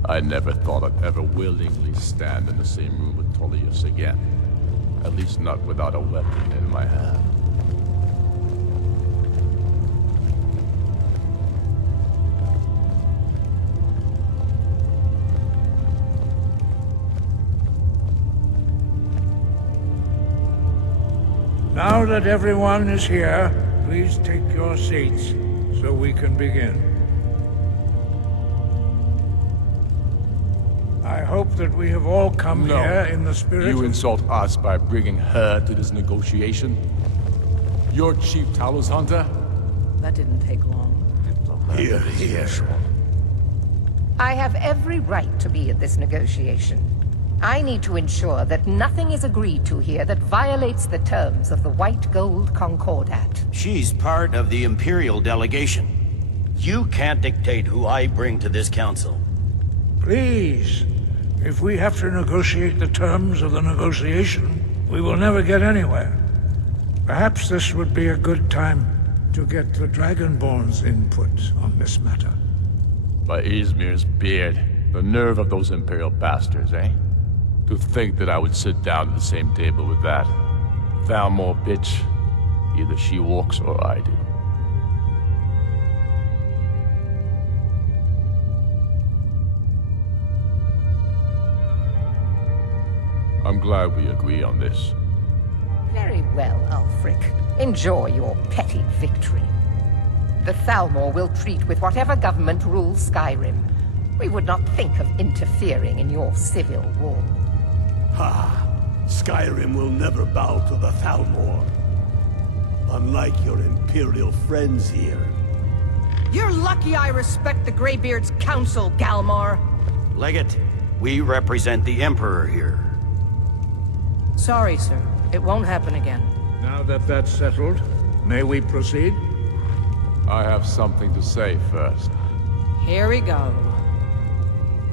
I never thought I'd ever willingly stand in the same room with Tullius again. At least not without a weapon in my hand. Now that everyone is here, please take your seats so we can begin. I hope that we have all come here in the spirit You insult us by bringing her to this negotiation? Your chief Talos Hunter? That didn't take long. Here. I have every right to be at this negotiation. I need to ensure that nothing is agreed to here that violates the terms of the White Gold Concordat. She's part of the Imperial delegation. You can't dictate who I bring to this council. Please. If we have to negotiate the terms of the negotiation, we will never get anywhere. Perhaps this would be a good time to get the Dragonborn's input on this matter. By Izmir's beard, the nerve of those Imperial bastards, eh? To think that I would sit down at the same table with that. Thalmor bitch. Either she walks or I do. I'm glad we agree on this. Very well, Ulfric. Enjoy your petty victory. The Thalmor will treat with whatever government rules Skyrim. We would not think of interfering in your civil war. Ha! Skyrim will never bow to the Thalmor. Unlike your Imperial friends here. You're lucky I respect the Greybeard's counsel, Galmar. Legate, we represent the Emperor here. Sorry, sir. It won't happen again. Now that that's settled, may we proceed? I have something to say first. Here we go.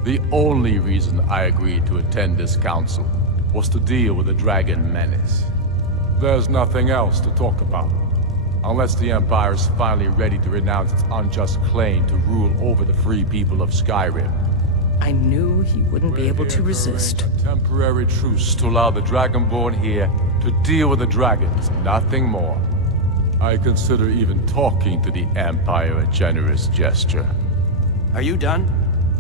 The only reason I agreed to attend this council was to deal with the dragon menace. There's nothing else to talk about. Unless the Empire is finally ready to renounce its unjust claim to rule over the free people of Skyrim. I knew he wouldn't be able to resist. A temporary truce to allow the Dragonborn here to deal with the dragons, nothing more. I consider even talking to the Empire a generous gesture. Are you done?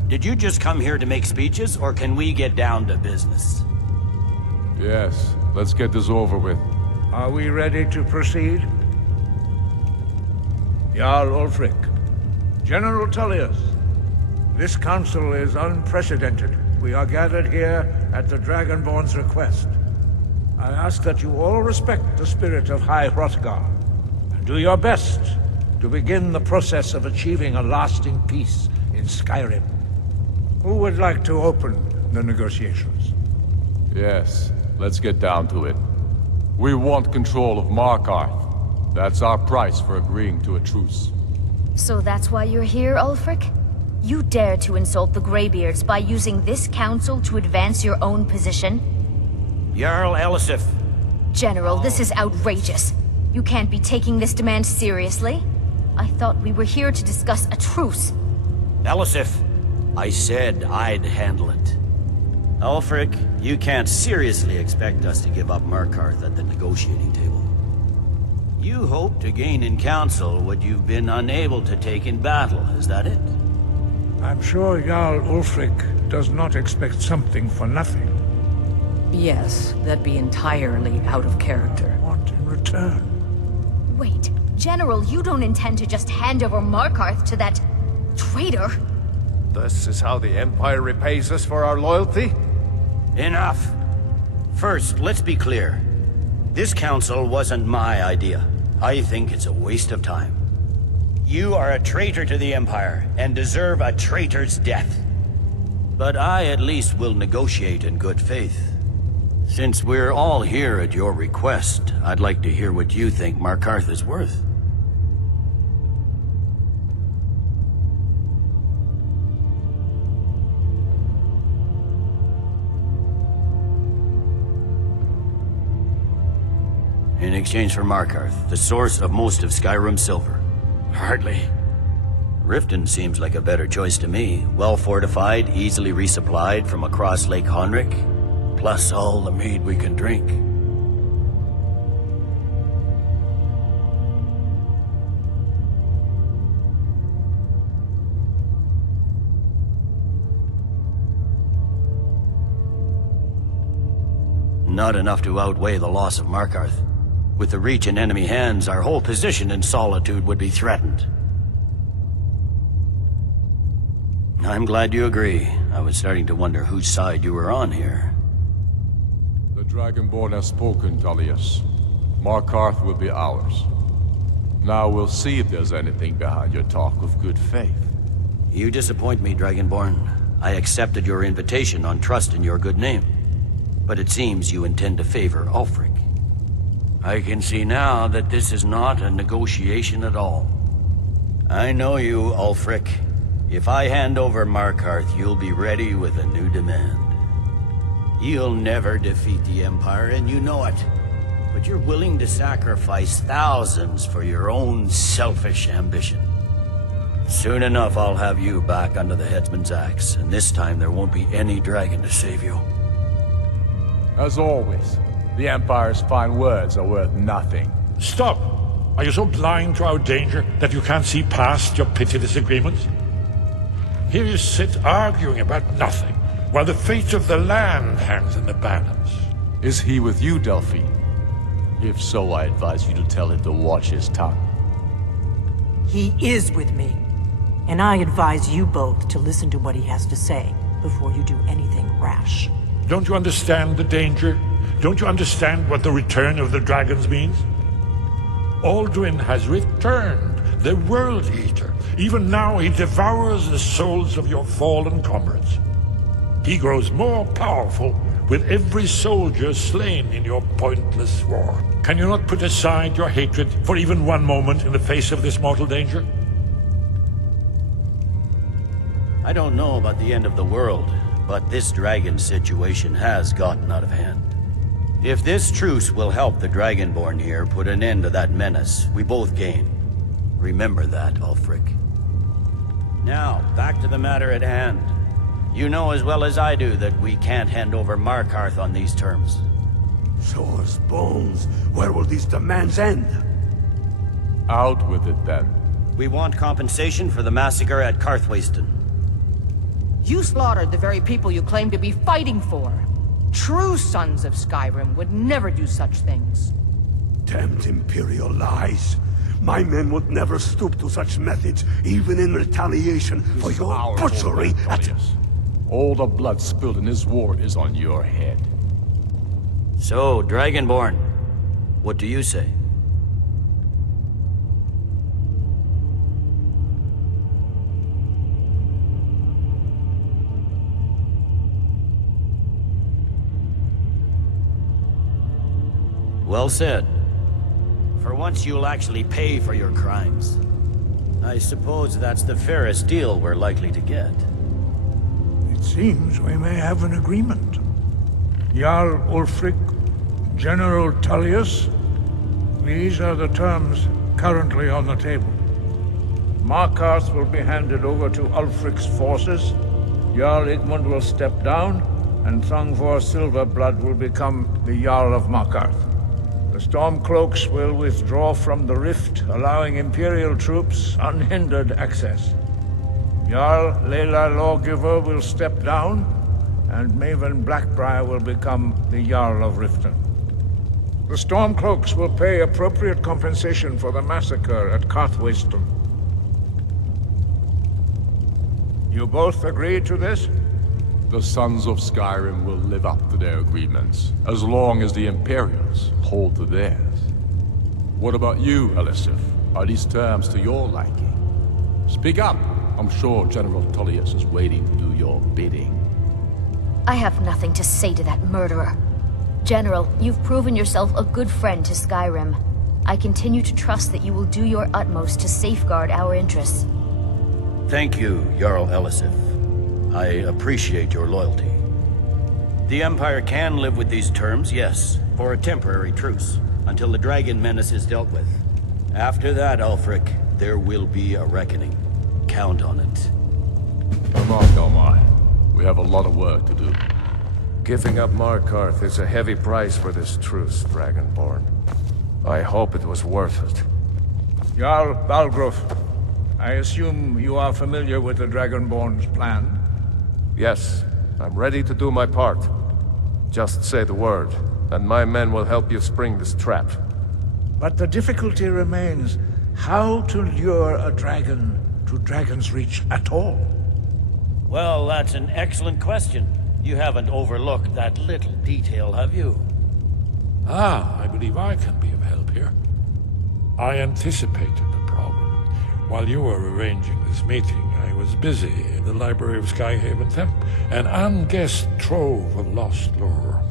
Did you just come here to make speeches, or can we get down to business? Yes, let's get this over with. Are we ready to proceed? Jarl Ulfric, General Tullius, this council is unprecedented. We are gathered here at the Dragonborn's request. I ask that you all respect the spirit of High Hrothgar, and do your best to begin the process of achieving a lasting peace in Skyrim. Who would like to open the negotiations? Yes, let's get down to it. We want control of Markarth. That's our price for agreeing to a truce. So that's why you're here, Ulfric? You dare to insult the Greybeards by using this council to advance your own position? Jarl Elisif. General, this is outrageous. You can't be taking this demand seriously. I thought we were here to discuss a truce. Elisif, I said I'd handle it. Ulfric, you can't seriously expect us to give up Markarth at the negotiating table. You hope to gain in council what you've been unable to take in battle, is that it? I'm sure Jarl Ulfric does not expect something for nothing. Yes, that'd be entirely out of character. What in return? Wait, General, you don't intend to just hand over Markarth to that traitor? This is how the Empire repays us for our loyalty? Enough! First, let's be clear. This council wasn't my idea. I think it's a waste of time. You are a traitor to the Empire, and deserve a traitor's death. But I at least will negotiate in good faith. Since we're all here at your request, I'd like to hear what you think Markarth is worth. In exchange for Markarth, the source of most of Skyrim's silver. Hardly. Riften seems like a better choice to me. Well fortified, easily resupplied from across Lake Honric, plus all the mead we can drink. Not enough to outweigh the loss of Markarth. With the Reach in enemy hands, our whole position in Solitude would be threatened. I'm glad you agree. I was starting to wonder whose side you were on here. The Dragonborn has spoken, Tullius. Markarth will be ours. Now we'll see if there's anything behind your talk of good faith. You disappoint me, Dragonborn. I accepted your invitation on trust in your good name. But it seems you intend to favor Ulfric. I can see now that this is not a negotiation at all. I know you, Ulfric. If I hand over Markarth, you'll be ready with a new demand. You'll never defeat the Empire, and you know it. But you're willing to sacrifice thousands for your own selfish ambition. Soon enough, I'll have you back under the headsman's axe, and this time there won't be any dragon to save you. As always, the Empire's fine words are worth nothing. Stop! Are you so blind to our danger that you can't see past your petty disagreements? Here you sit arguing about nothing, while the fate of the land hangs in the balance. Is he with you, Delphine? If so, I advise you to tell him to watch his tongue. He is with me. And I advise you both to listen to what he has to say before you do anything rash. Don't you understand the danger? Don't you understand what the return of the dragons means? Alduin has returned, the World Eater. Even now he devours the souls of your fallen comrades. He grows more powerful with every soldier slain in your pointless war. Can you not put aside your hatred for even one moment in the face of this mortal danger? I don't know about the end of the world, but this dragon situation has gotten out of hand. If this truce will help the Dragonborn here put an end to that menace, we both gain. Remember that, Ulfric. Now, back to the matter at hand. You know as well as I do that we can't hand over Markarth on these terms. Swords, bones, where will these demands end? Out with it, then. We want compensation for the massacre at Karthwasten. You slaughtered the very people you claim to be fighting for. True sons of Skyrim would never do such things. Damned Imperial lies. My men would never stoop to such methods, even in retaliation for your butchery at... All the blood spilled in this war is on your head. So, Dragonborn, what do you say? Well said. For once you'll actually pay for your crimes. I suppose that's the fairest deal we're likely to get. It seems we may have an agreement. Jarl Ulfric, General Tullius, these are the terms currently on the table. Markarth will be handed over to Ulfric's forces, Jarl Igmund will step down, and Thungvor Silverblood will become the Jarl of Markarth. The Stormcloaks will withdraw from the rift, allowing Imperial troops unhindered access. Jarl Layla Lawgiver will step down, and Maven Blackbriar will become the Jarl of Riften. The Stormcloaks will pay appropriate compensation for the massacre at Karthwasten. You both agree to this? The Sons of Skyrim will live up to their agreements, as long as the Imperials hold to theirs. What about you, Elisif? Are these terms to your liking? Speak up! I'm sure General Tullius is waiting to do your bidding. I have nothing to say to that murderer. General, you've proven yourself a good friend to Skyrim. I continue to trust that you will do your utmost to safeguard our interests. Thank you, Jarl Elisif. I appreciate your loyalty. The Empire can live with these terms, yes, for a temporary truce, until the dragon menace is dealt with. After that, Ulfric, there will be a reckoning. Count on it. Come on. We have a lot of work to do. Giving up Markarth is a heavy price for this truce, Dragonborn. I hope it was worth it. Jarl Balgruuf, I assume you are familiar with the Dragonborn's plan? Yes, I'm ready to do my part. Just say the word, and my men will help you spring this trap. But the difficulty remains how to lure a dragon to Dragon's Reach at all. Well, that's an excellent question. You haven't overlooked that little detail, have you? I believe I can be of help here. I anticipated the problem. While you were arranging this meeting, I was busy in the library of Skyhaven Temple, an unguessed trove of lost lore.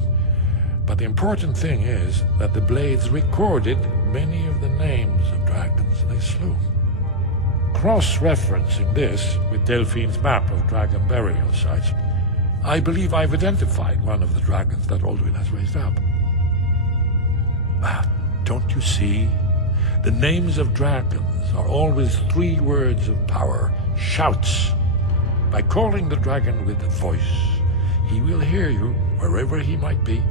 But the important thing is that the Blades recorded many of the names of dragons they slew. Cross-referencing this with Delphine's map of dragon burial sites, I believe I've identified one of the dragons that Alduin has raised up. Don't you see? The names of dragons are always 3 words of power, shouts. By calling the dragon with a voice, he will hear you wherever he might be.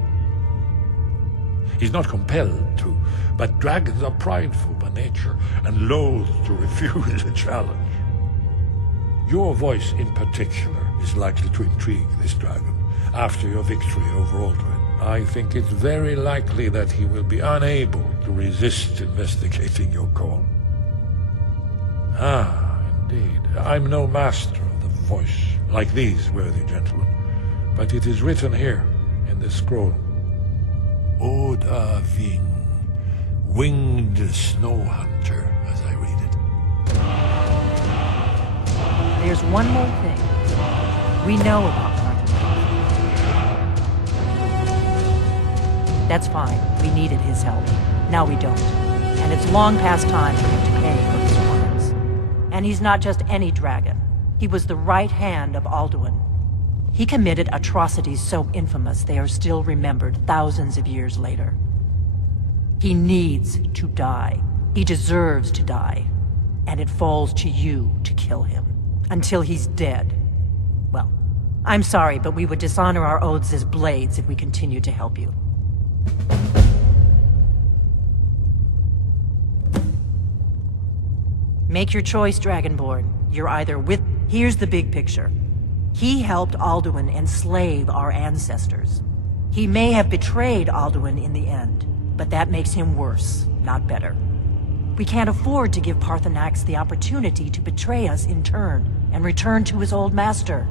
He's not compelled to, but dragons are prideful by nature and loath to refuse a challenge. Your voice in particular is likely to intrigue this dragon. After your victory over Aldrin, I think it's very likely that he will be unable to resist investigating your call. Ah, indeed. I'm no master of the voice, like these worthy gentlemen, but it is written here in this scroll. Oda Ving, winged snow hunter, as I read it. There's one more thing. We know about Parthenon. That's fine. We needed his help. Now we don't. And it's long past time for him to pay for his crimes. And he's not just any dragon. He was the right hand of Alduin. He committed atrocities so infamous they are still remembered thousands of years later. He needs to die. He deserves to die. And it falls to you to kill him. Until he's dead. Well, I'm sorry, but we would dishonor our oaths as blades if we continued to help you. Make your choice, Dragonborn. You're either with... Here's the big picture. He helped Alduin enslave our ancestors. He may have betrayed Alduin in the end, but that makes him worse, not better. We can't afford to give Parthenax the opportunity to betray us in turn, and return to his old master.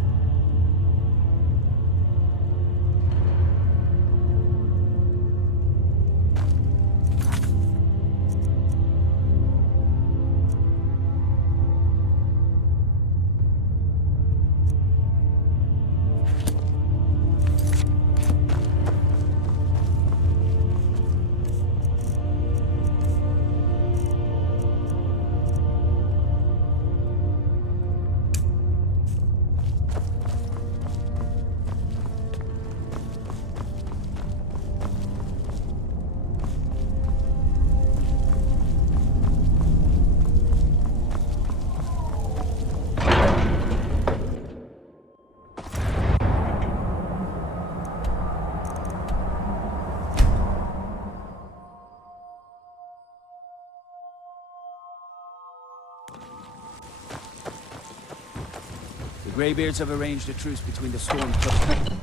The Greybeards have arranged a truce between the Storm Club.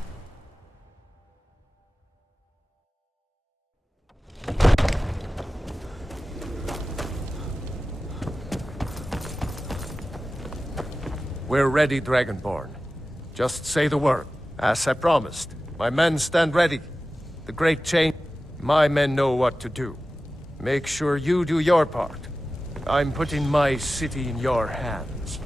We're ready, Dragonborn. Just say the word. As I promised, my men stand ready. The Great Chain... My men know what to do. Make sure you do your part. I'm putting my city in your hands.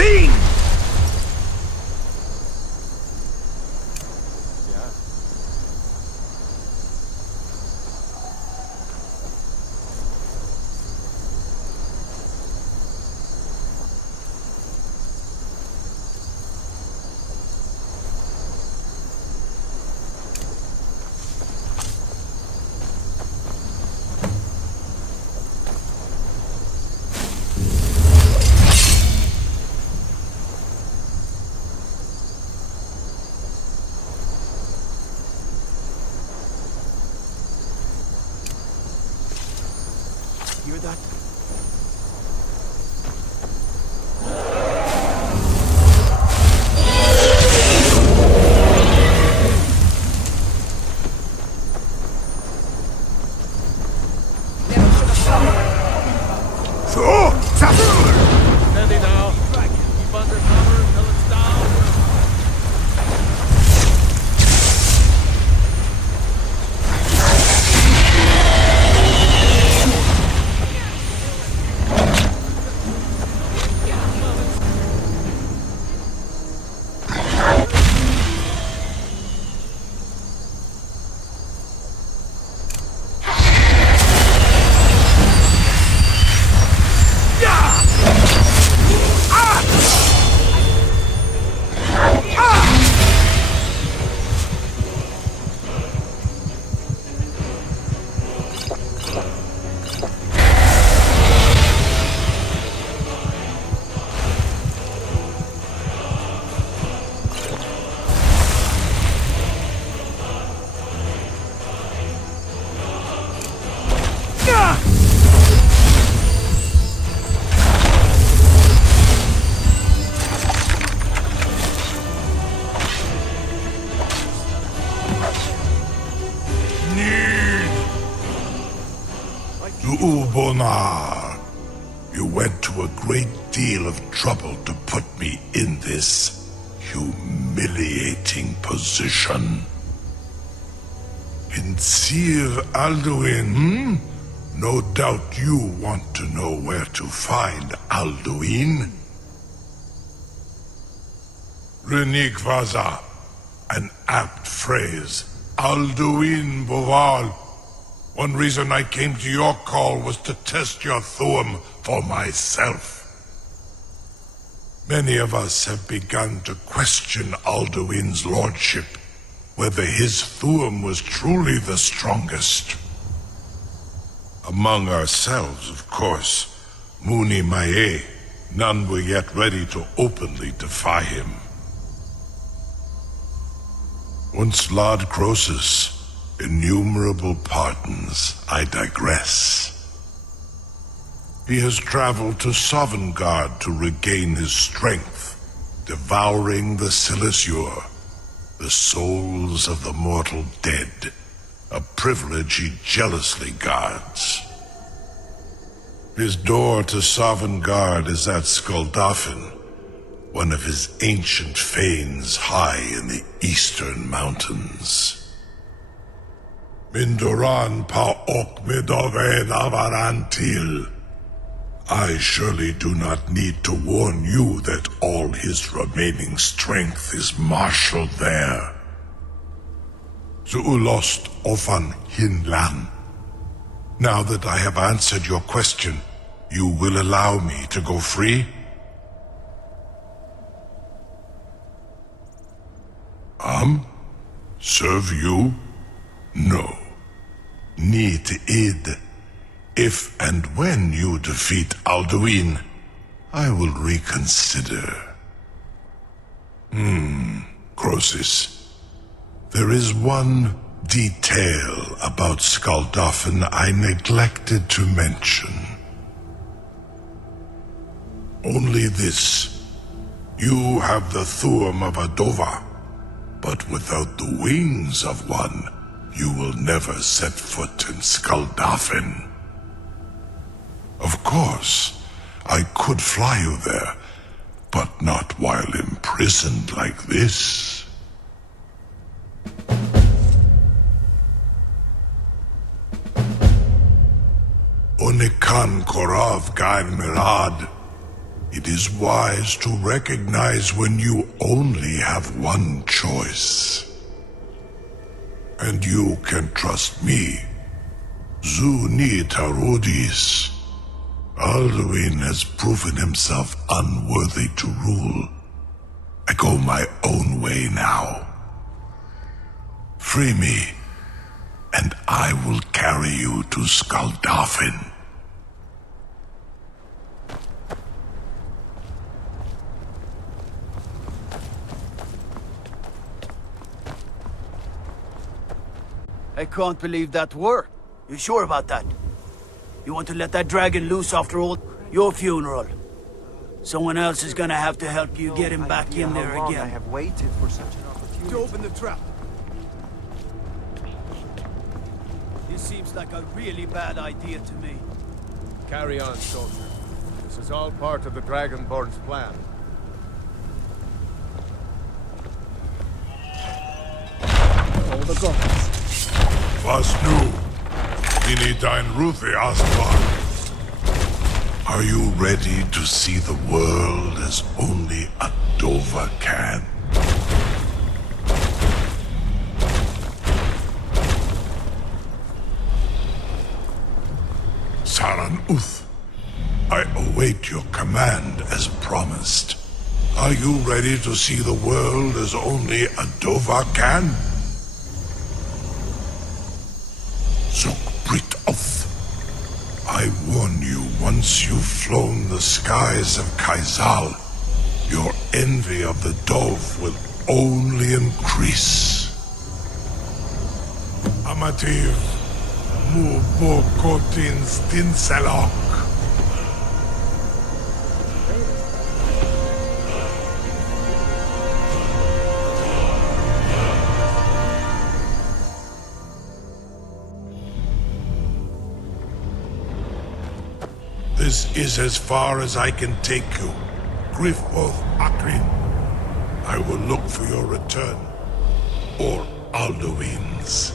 thing! Hear that? Steady now. Keep under cover until it's down. Ubonar, you went to a great deal of trouble to put me in this humiliating position. In Sir Alduin, No doubt you want to know where to find Alduin. Renik Vaza, an apt phrase. Alduin Boval. One reason I came to your call was to test your Thuum for myself. Many of us have begun to question Alduin's lordship, whether his Thuum was truly the strongest. Among ourselves, of course, Muni Mae, none were yet ready to openly defy him. Once Lord Croesus, innumerable pardons, I digress. He has traveled to Sovengarde to regain his strength, devouring the Silissure, the souls of the mortal dead, a privilege he jealously guards. His door to Sovengarde is at Skuldafn, one of his ancient fanes high in the eastern mountains. Mindoran pa ok midoven avarantil. I surely do not need to warn you that all his remaining strength is marshaled there. Zuulost ofan hinlan. Now that I have answered your question, you will allow me to go free? Serve you? No. Need id. If and when you defeat Alduin, I will reconsider. Croesus. There is one detail about Skuldafn I neglected to mention. Only this. You have the Thuum of a Dova, but without the wings of one, you will never set foot in Skuldafn. Of course, I could fly you there, but not while imprisoned like this. Onikan Korav Gair Mirad. It is wise to recognize when you only have one choice. And you can trust me. Zu ni tarudis. Alduin has proven himself unworthy to rule. I go my own way now. Free me, and I will carry you to Skaldafin. I can't believe that worked. You sure about that? You want to let that dragon loose after all? Your funeral. Someone else is gonna have to help you get him back in there again. I have waited for such an opportunity. To open the trap. This seems like a really bad idea to me. Carry on, soldier. This is all part of the Dragonborn's plan. All the gods. Was nu? Ini dein Ruthi Astvar. Are you ready to see the world as only a Dova can? Saran Uth, I await your command as promised. Are you ready to see the world as only a Dova can? Zukbrit Oth. I warn you, once you've flown the skies of Kaizal, your envy of the Dove will only increase. Amativ, mu bokotin stinselok. This is as far as I can take you, Grifoth Akrin. I will look for your return, or Alduin's.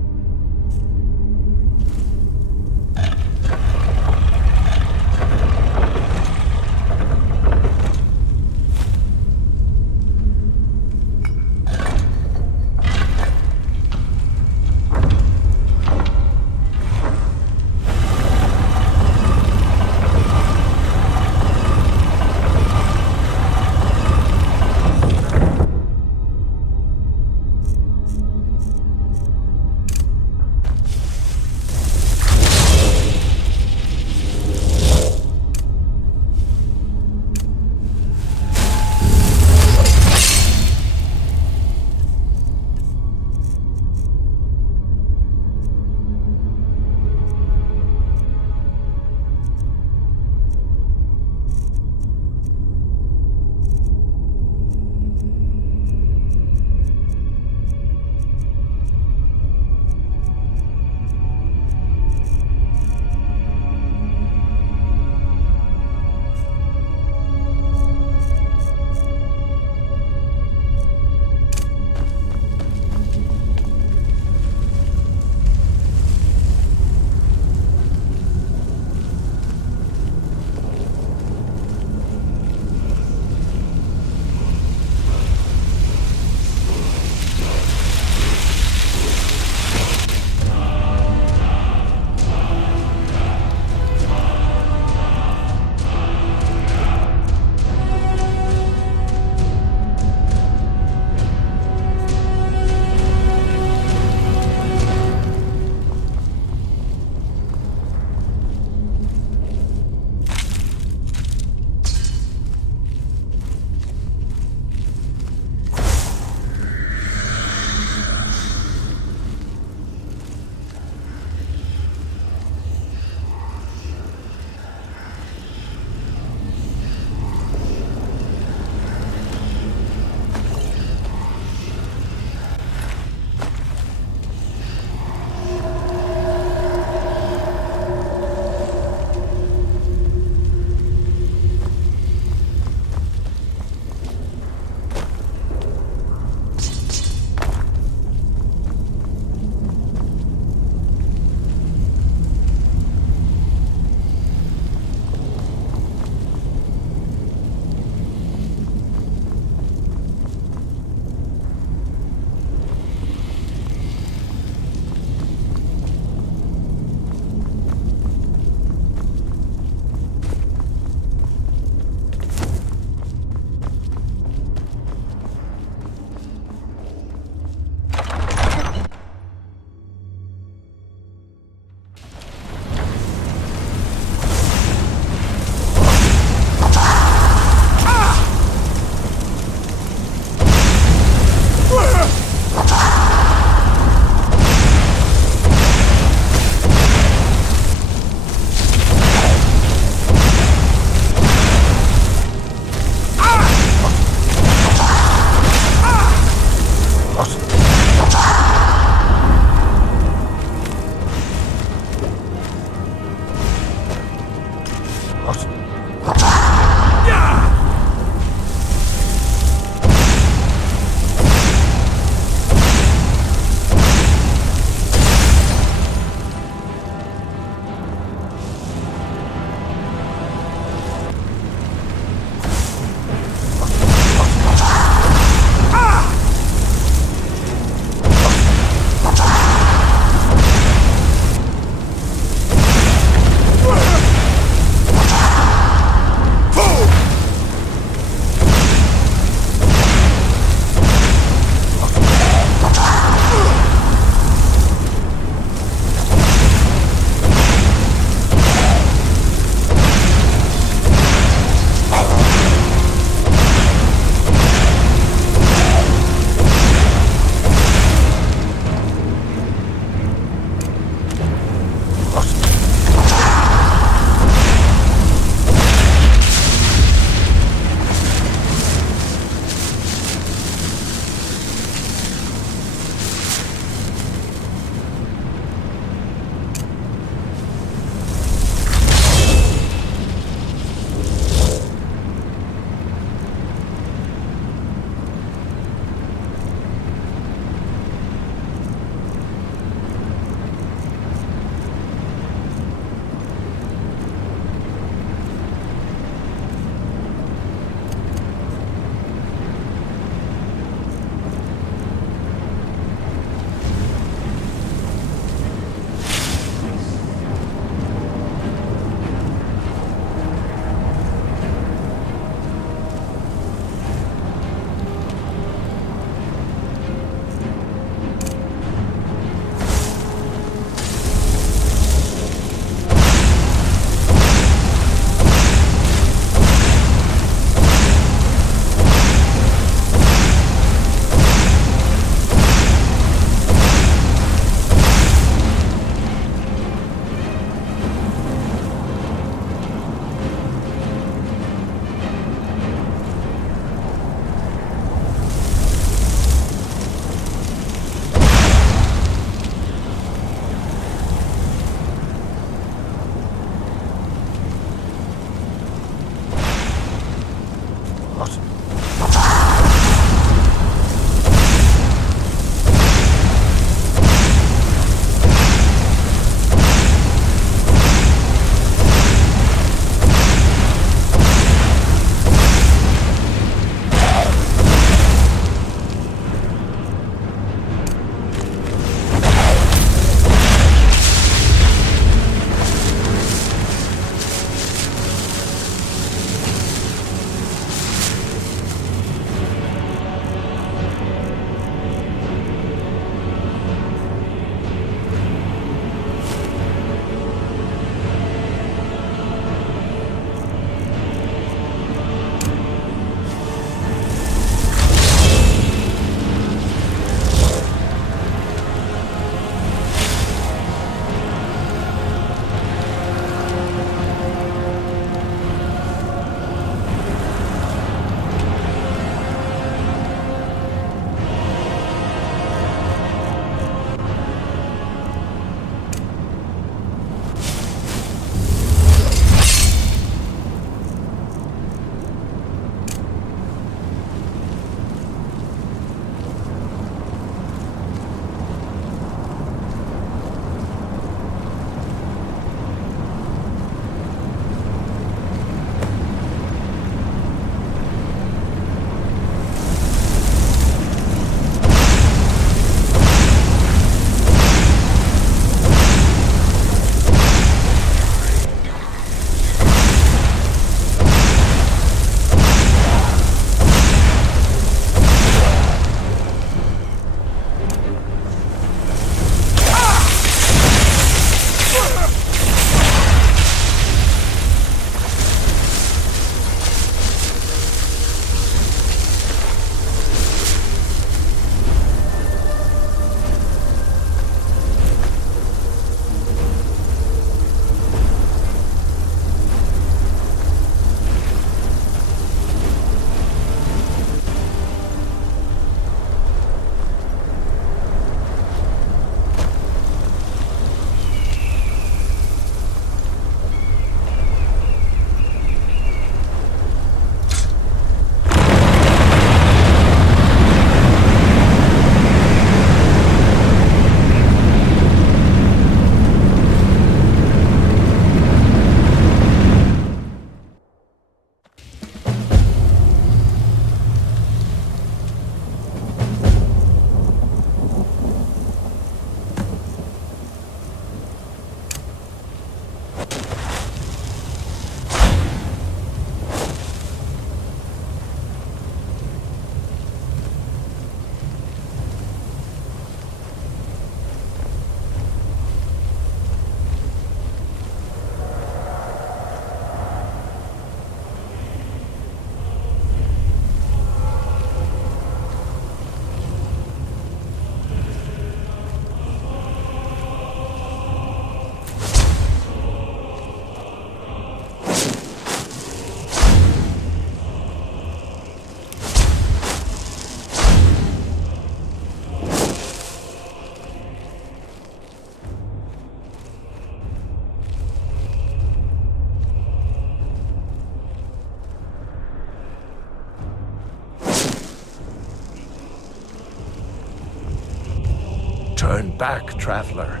Turn back, traveler.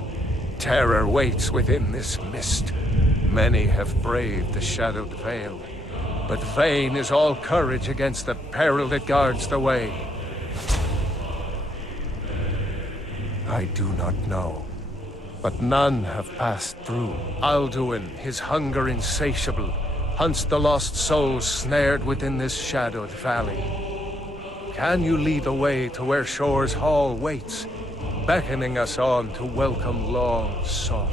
Terror waits within this mist. Many have braved the shadowed veil, but vain is all courage against the peril that guards the way. I do not know, but none have passed through. Alduin, his hunger insatiable, hunts the lost souls snared within this shadowed valley. Can you lead the way to where Shore's Hall waits, beckoning us on to welcome long sought?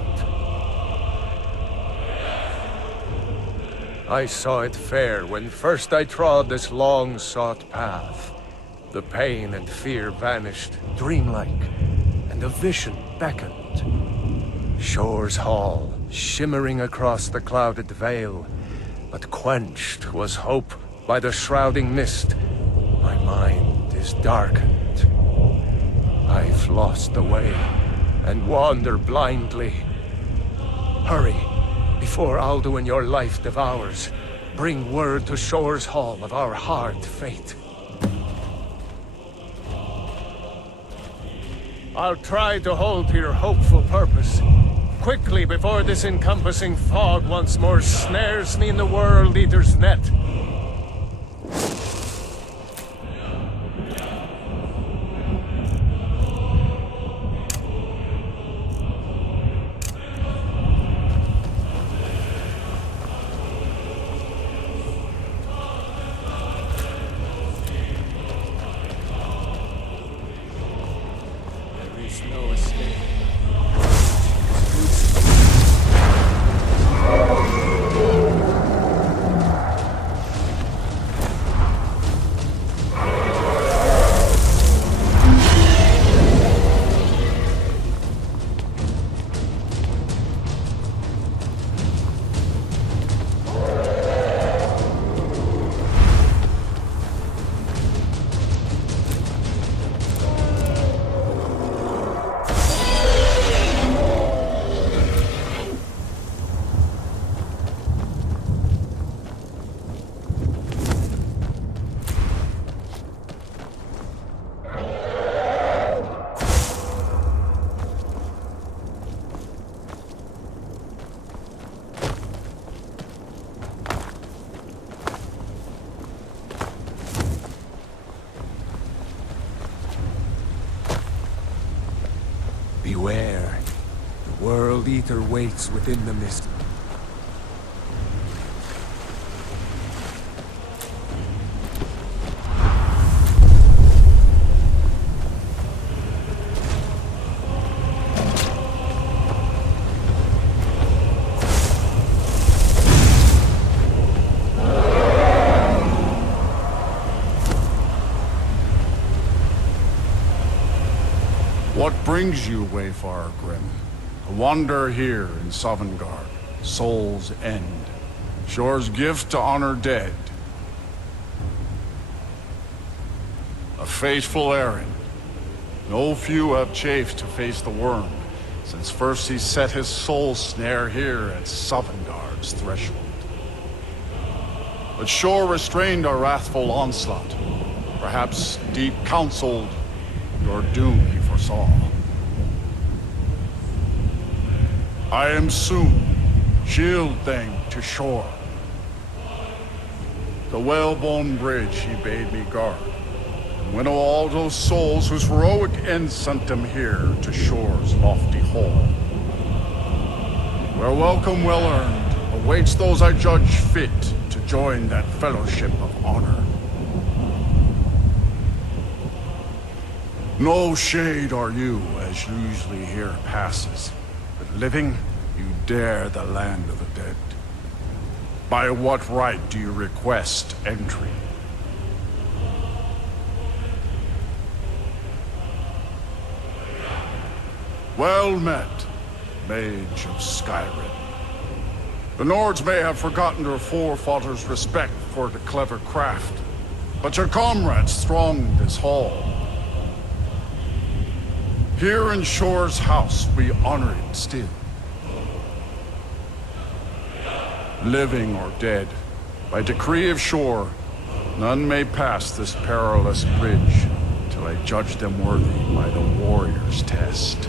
I saw it fair when first I trod this long-sought path. The pain and fear vanished, dreamlike, and a vision beckoned. Shore's Hall, shimmering across the clouded veil, but quenched was hope by the shrouding mist. My mind is darkened. I've lost the way, and wander blindly. Hurry, before Alduin your life devours. Bring word to Shore's Hall of our hard fate. I'll try to hold to your hopeful purpose. Quickly, before this encompassing fog once more snares me in the World Eater's net. Beware. The World Eater waits within the mist. What brings you, Wayfarer Grim? To wander here in Sovengarde, Soul's End, Shore's gift to honor dead. A fateful errand. No few have chafed to face the worm, since first he set his soul snare here at Sovengarde's threshold. But Shore restrained our wrathful onslaught. Perhaps deep counseled your doom he foresaw. I am soon shield thing to Shore. The whalebone bridge he bade me guard, and winnow all those souls whose heroic end sent them here to Shore's lofty hall, where welcome well earned awaits those I judge fit to join that fellowship of honor. No shade are you, as usually here passes, but living, you dare the land of the dead. By what right do you request entry? Well met, Mage of Skyrim. The Nords may have forgotten their forefathers' respect for the clever craft, but your comrades throng this hall. Here in Shore's house, we honor it still. Living or dead, by decree of Shore, none may pass this perilous bridge till till I judge them worthy by the warrior's test.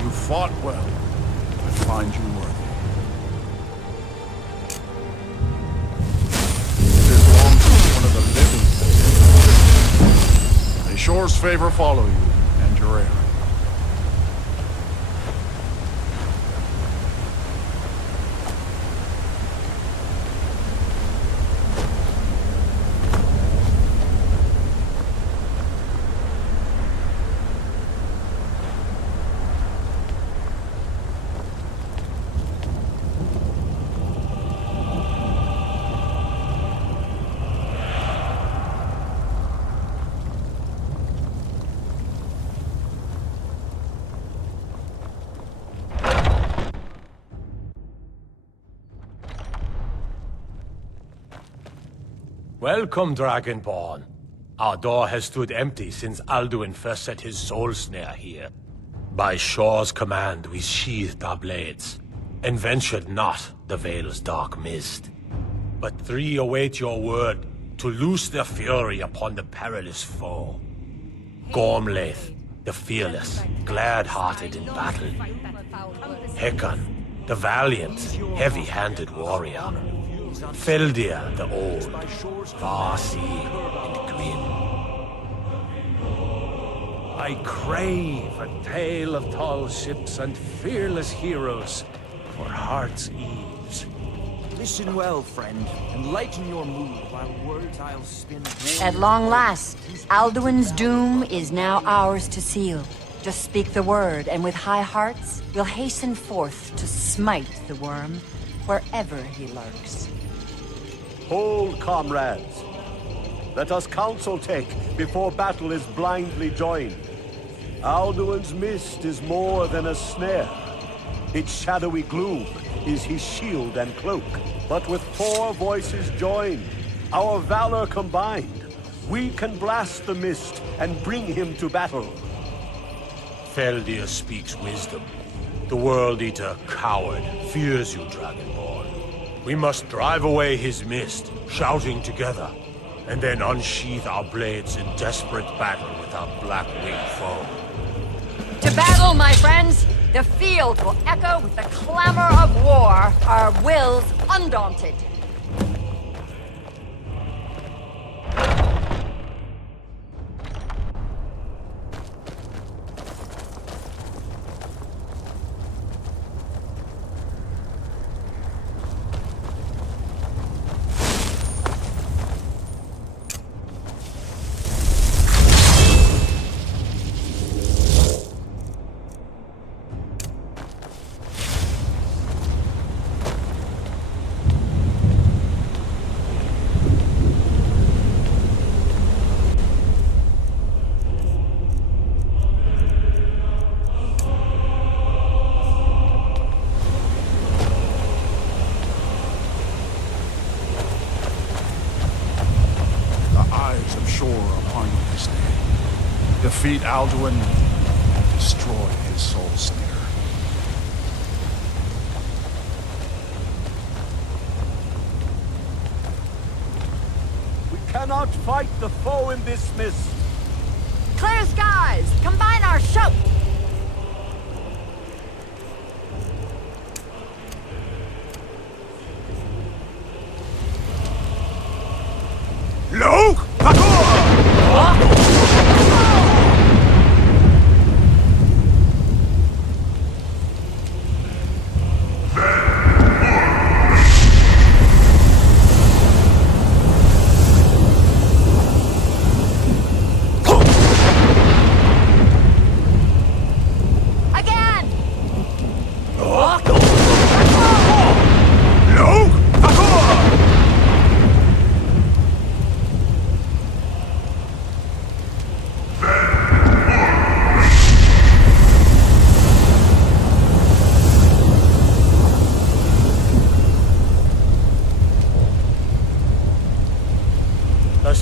You fought well. I find you worthy. It is long since one of the living. May Shore's favor follow you and your heir. Welcome, Dragonborn. Our door has stood empty since Alduin first set his soul snare here. By Shore's command, we sheathed our blades, and ventured not the Vale's dark mist. But three await your word to loose their fury upon the perilous foe. Gormlaith, the fearless, glad-hearted in battle. Hekon, the valiant, heavy-handed warrior. Feldir, the old, far-seeing and grim. I crave a tale of tall ships and fearless heroes for heart's ease. Listen well, friend, and lighten your mood while words I'll spin. At long last, Alduin's doom is now ours to seal. Just speak the word, and with high hearts, we'll hasten forth to smite the worm wherever he lurks. Hold, comrades. Let us counsel take before battle is blindly joined. Alduin's mist is more than a snare. Its shadowy gloom is his shield and cloak. But with 4 voices joined, our valor combined, we can blast the mist and bring him to battle. Feldir speaks wisdom. The World Eater, coward, fears you, Dragonborn. We must drive away his mist, shouting together, and then unsheath our blades in desperate battle with our black-winged foe. To battle, my friends! The field will echo with the clamor of war, our wills undaunted. Defeat Alduin and destroy his soul snare. We cannot fight the foe in this mist. Clear skies! Combine our shout! Look!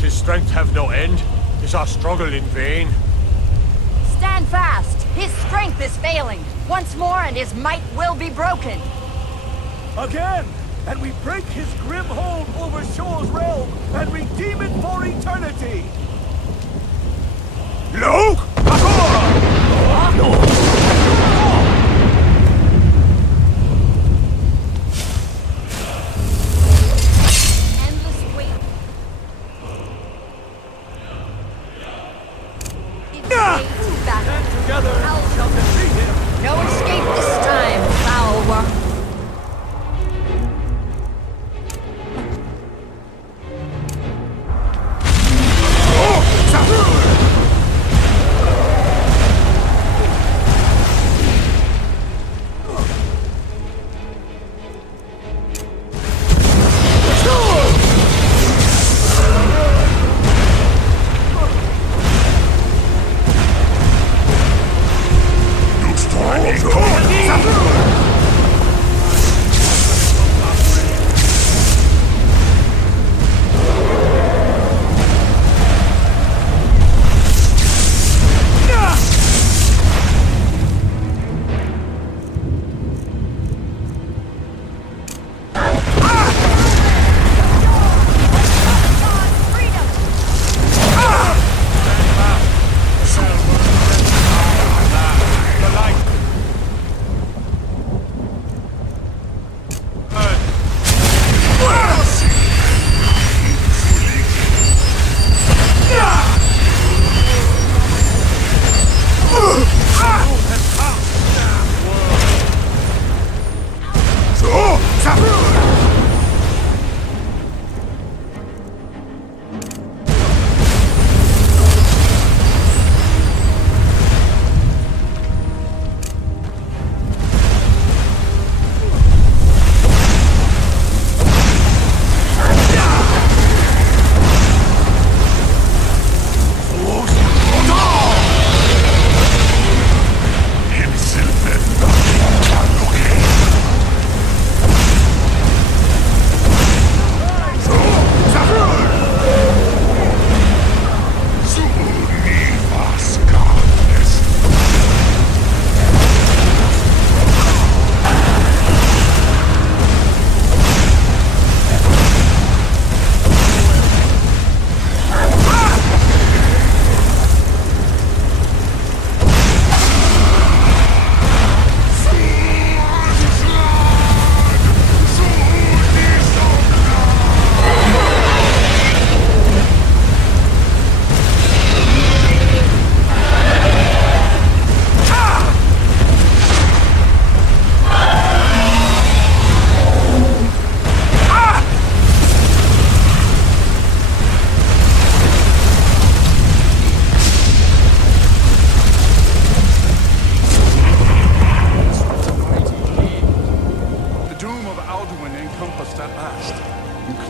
His strength have no end? Is our struggle in vain? Stand fast! His strength is failing. Once more and his might will be broken. Again! And we break his grim hold over Shor's realm and redeem it for eternity! Look! Endless wait. Stand together, shall defeat him! No escape this time, foul one.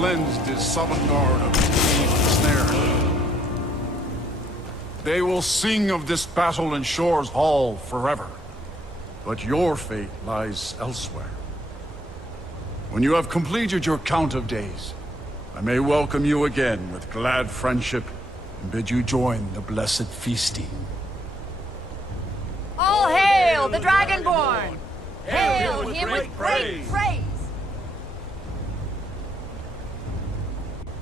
cleansed his Sovengarde of its snare. They will sing of this battle in Shor's Hall forever. But your fate lies elsewhere. When you have completed your count of days, I may welcome you again with glad friendship and bid you join the blessed feasting. All hail the Dragonborn! Hail him with great praise!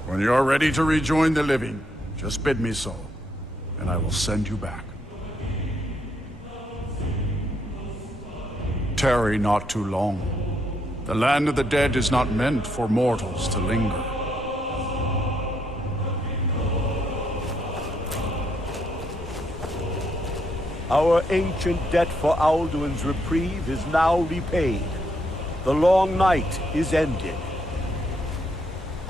When you are ready to rejoin the living, just bid me so, and I will send you back. Tarry not too long. The land of the dead is not meant for mortals to linger. Our ancient debt for Alduin's reprieve is now repaid. The long night is ended.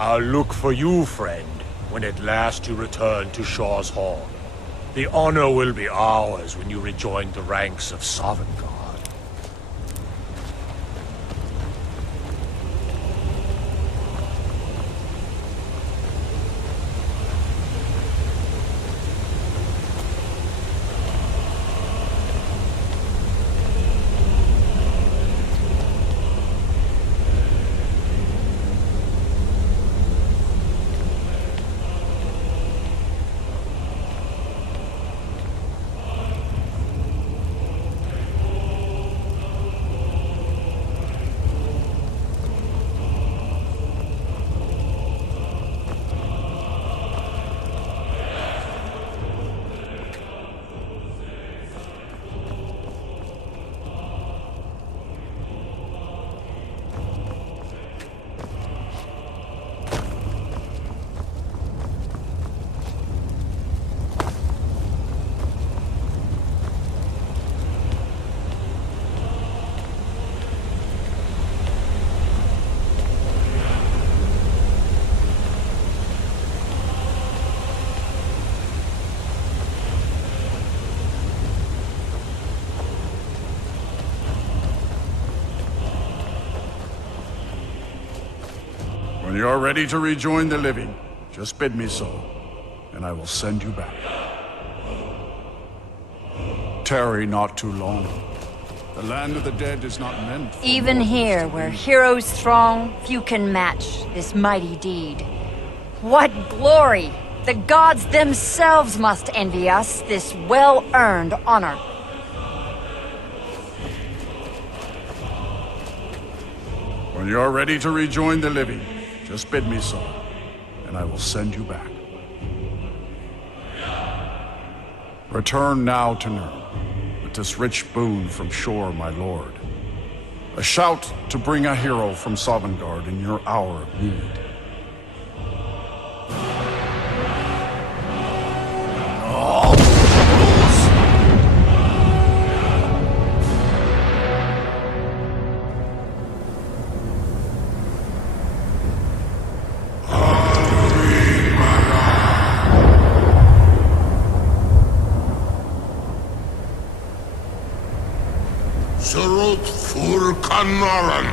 I'll look for you, friend, when at last you return to Shor's Hall. The honor will be ours when you rejoin the ranks of Sovengarde. you are ready to rejoin the living, just bid me so, and I will send you back. Tarry not too long. The land of the dead is not meant for Even mortals here, to where leave. heroes throng, few can match this mighty deed. What glory! The gods themselves must envy us this well-earned honor. When you are ready to rejoin the living, just bid me so, and I will send you back. Return now to Nurn, with this rich boon from shore, my lord. A shout to bring a hero from Sovengarde in your hour of need. Surut fur kanaran.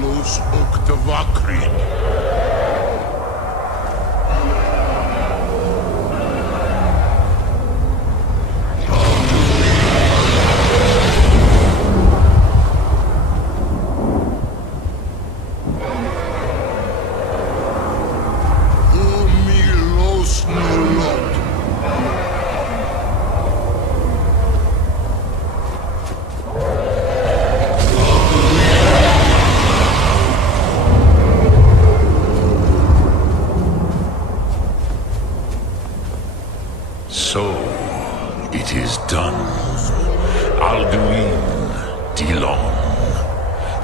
Los Octavakrid. So, it is done. Alduin, Dilon.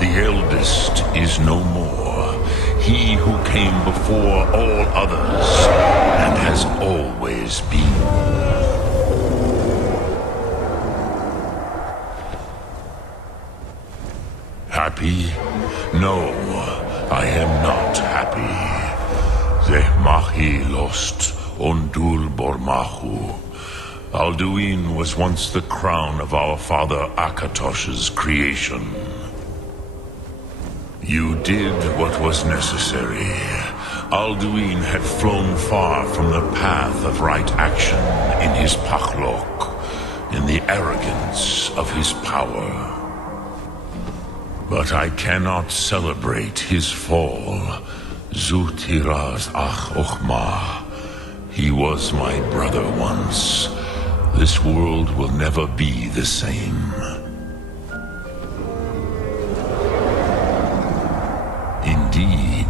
The eldest is no more. He who came before all others, and has always been. Happy? No, I am not happy. Zehmahi lost. Ondul Bormahu. Alduin was once the crown of our father Akatosh's creation. You did what was necessary. Alduin had flown far from the path of right action in his Pachlok, in the arrogance of his power. But I cannot celebrate his fall. Zutiraz Ach Ochma. He was my brother once. This world will never be the same. Indeed,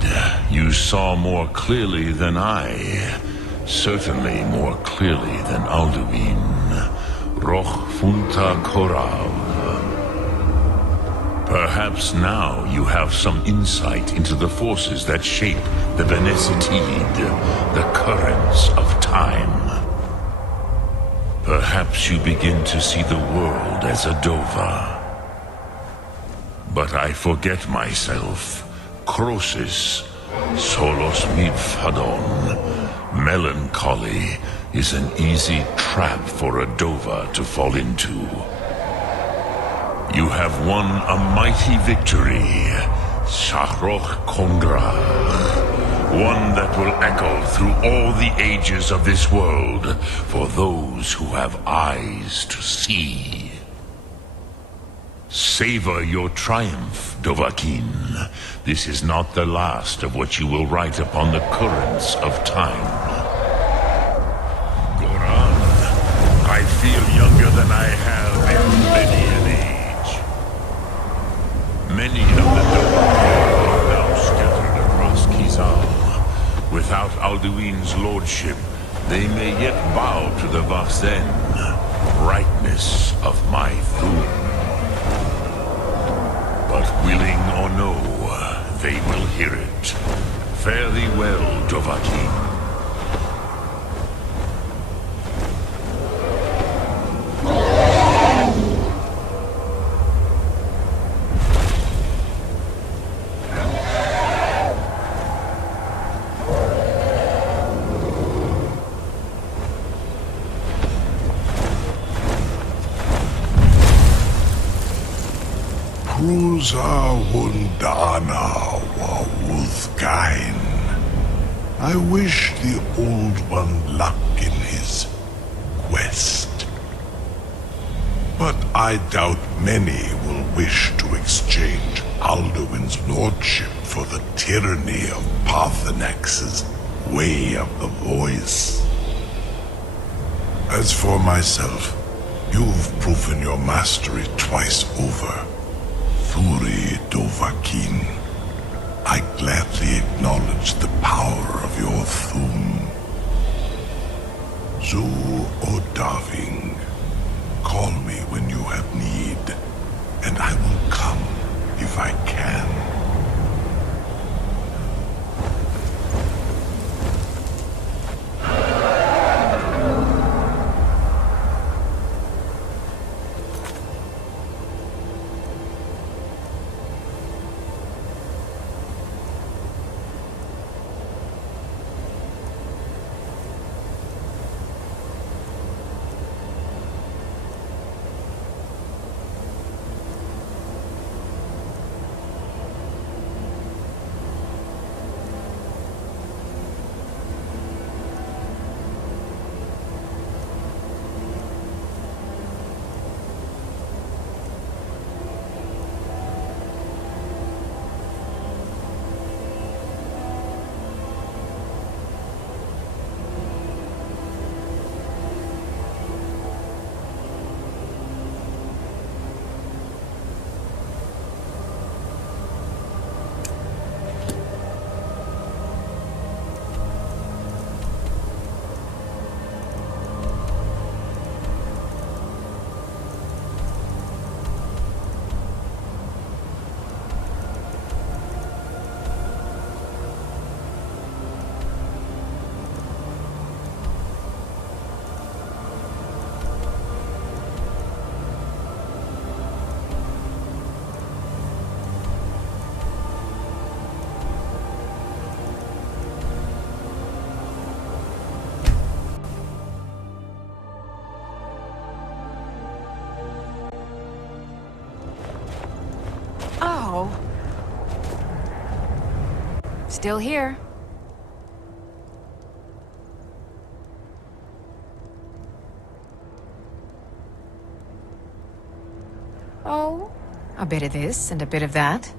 you saw more clearly than I. Certainly more clearly than Alduin. Roch Funta Korav. Perhaps now you have some insight into the forces that shape the Benesitid, the currents of time. Perhaps you begin to see the world as a Dova. But I forget myself. Crosis, Solos Midfadon. Melancholy is an easy trap for a Dova to fall into. You have won a mighty victory, Shahroch Kongra. One that will echo through all the ages of this world for those who have eyes to see. Savor your triumph, Dovahkiin. This is not the last of what you will write upon the currents of time. Goran, I feel younger than I have in many an age. Many of the Dovahkiin are now scattered across Kizal. Without Alduin's lordship, they may yet bow to the Vasen, brightness of my Thum. But willing or no, they will hear it. Fare thee well, Dovahkiin. Cruza Wundana wa Wuthgain. I wish the Old One luck in his quest. But I doubt many will wish to exchange Alduin's lordship for the tyranny of Paarthurnax's Way of the Voice. As for myself, you've proven your mastery twice over. Thuri Dovahkiin, I gladly acknowledge the power of your Thum. Zu Odaving, call me when you have need, and I will come if I can. Oh. Still here. Oh. A bit of this and a bit of that.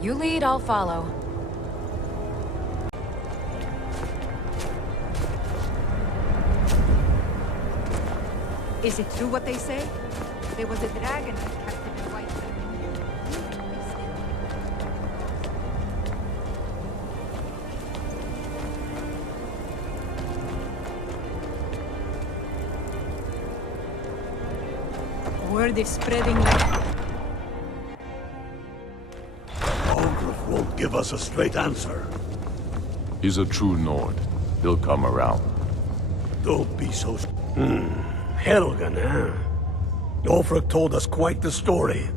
You lead, I'll follow. Is it true what they say? There was a dragon that captured the white. Word is spreading like... Won't give us a straight answer. He's a true Nord. He'll come around. Don't be so... Helgen, huh? Ulfric told us quite the story.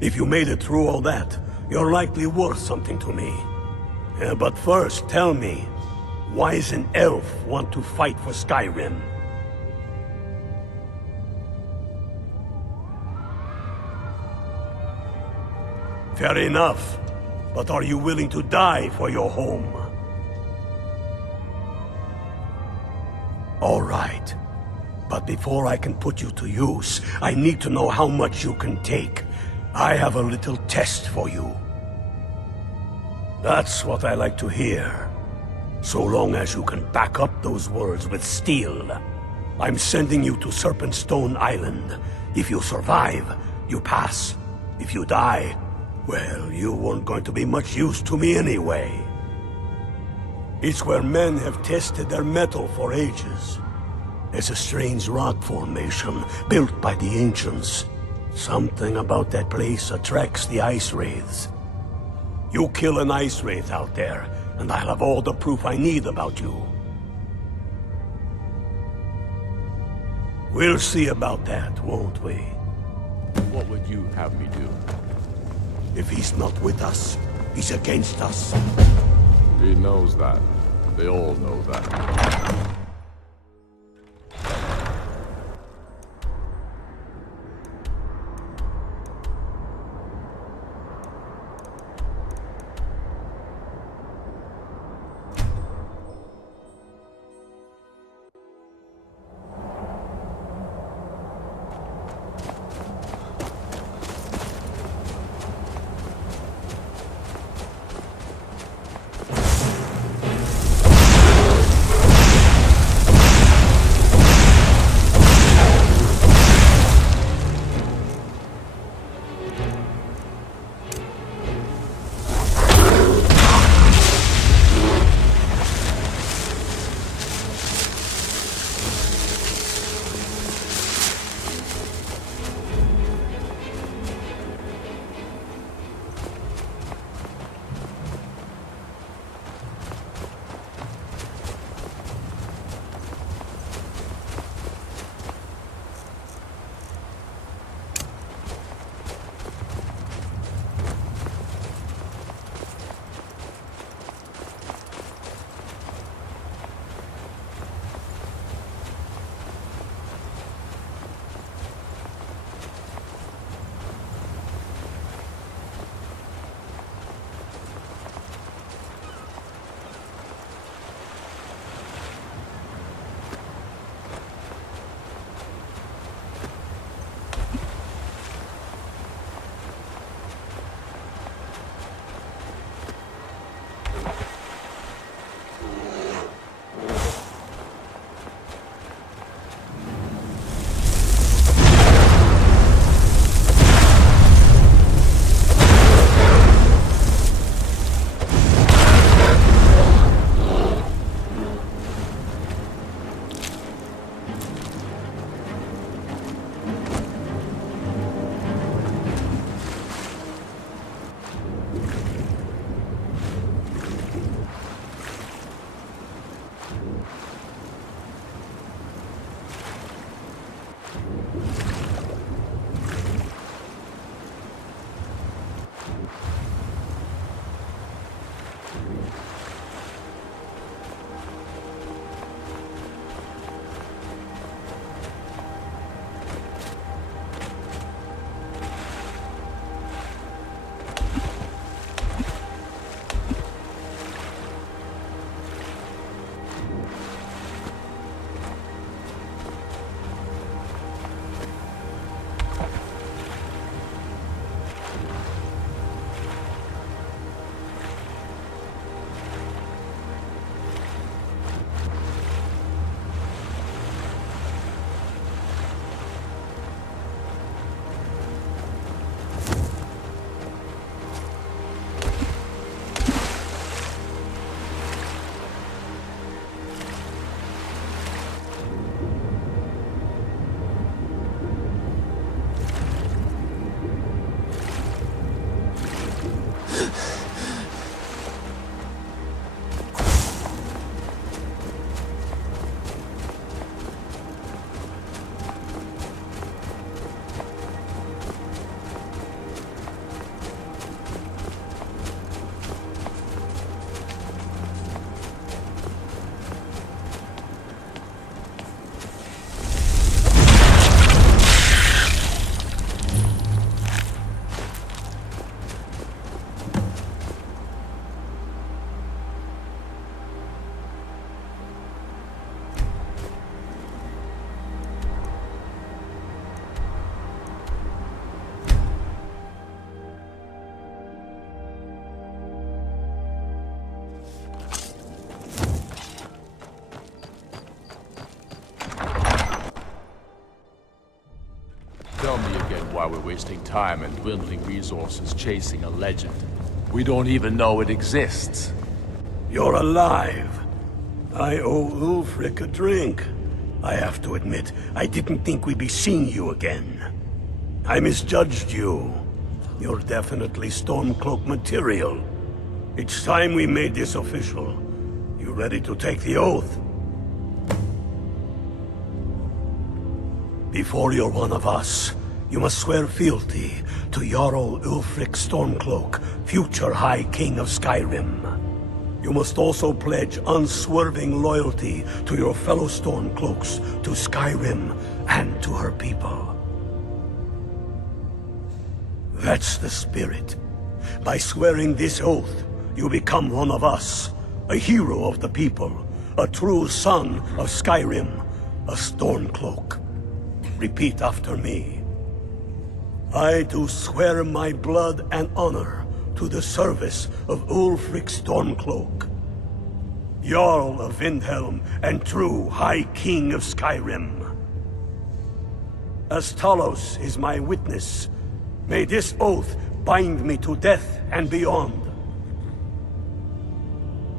If you made it through all that, you're likely worth something to me. But first, tell me, why does an elf want to fight for Skyrim? Fair enough. But are you willing to die for your home? All right. But before I can put you to use, I need to know how much you can take. I have a little test for you. That's what I like to hear. So long as you can back up those words with steel. I'm sending you to Serpentstone Island. If you survive, you pass. If you die, well, you weren't going to be much use to me anyway. It's where men have tested their metal for ages. It's a strange rock formation built by the ancients. Something about that place attracts the ice wraiths. You kill an ice wraith out there, and I'll have all the proof I need about you. We'll see about that, won't we? What would you have me do? If he's not with us, he's against us. He knows that. They all know that. Tell me again why we're wasting time and dwindling resources chasing a legend. We don't even know it exists. You're alive. I owe Ulfric a drink. I have to admit, I didn't think we'd be seeing you again. I misjudged you. You're definitely Stormcloak material. It's time we made this official. You ready to take the oath? Before you're one of us, You must swear fealty to Jarl Ulfric Stormcloak, future High King of Skyrim. You must also pledge unswerving loyalty to your fellow Stormcloaks, to Skyrim, and to her people. That's the spirit. By swearing this oath, you become one of us, a hero of the people, a true son of Skyrim, a Stormcloak. Repeat after me. I do swear my blood and honor to the service of Ulfric Stormcloak, Jarl of Windhelm and true High King of Skyrim. As Talos is my witness, may this oath bind me to death and beyond.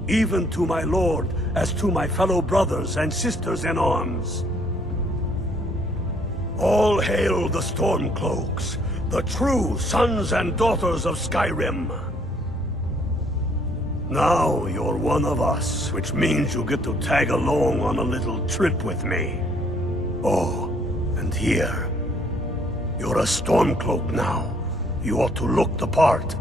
Even to my lord, as to my fellow brothers and sisters in arms. All hail the Stormcloaks, the true sons and daughters of Skyrim. Now you're one of us, which means you get to tag along on a little trip with me. Oh, and here. You're a Stormcloak now. You ought to look the part.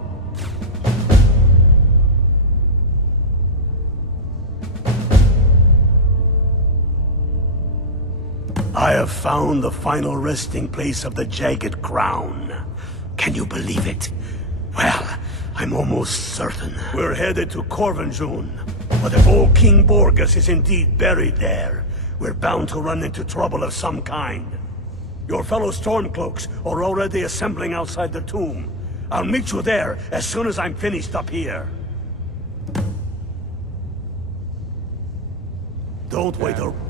I have found the final resting place of the Jagged Crown. Can you believe it? Well, I'm almost certain. We're headed to Corvinjune. But if old King Borgus is indeed buried there, we're bound to run into trouble of some kind. Your fellow Stormcloaks are already assembling outside the tomb. I'll meet you there as soon as I'm finished up here. Don't wait around.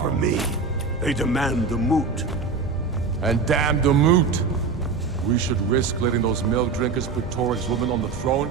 For me, they demand the moot. And damn the moot! We should risk letting those milk drinkers put Torig's woman on the throne?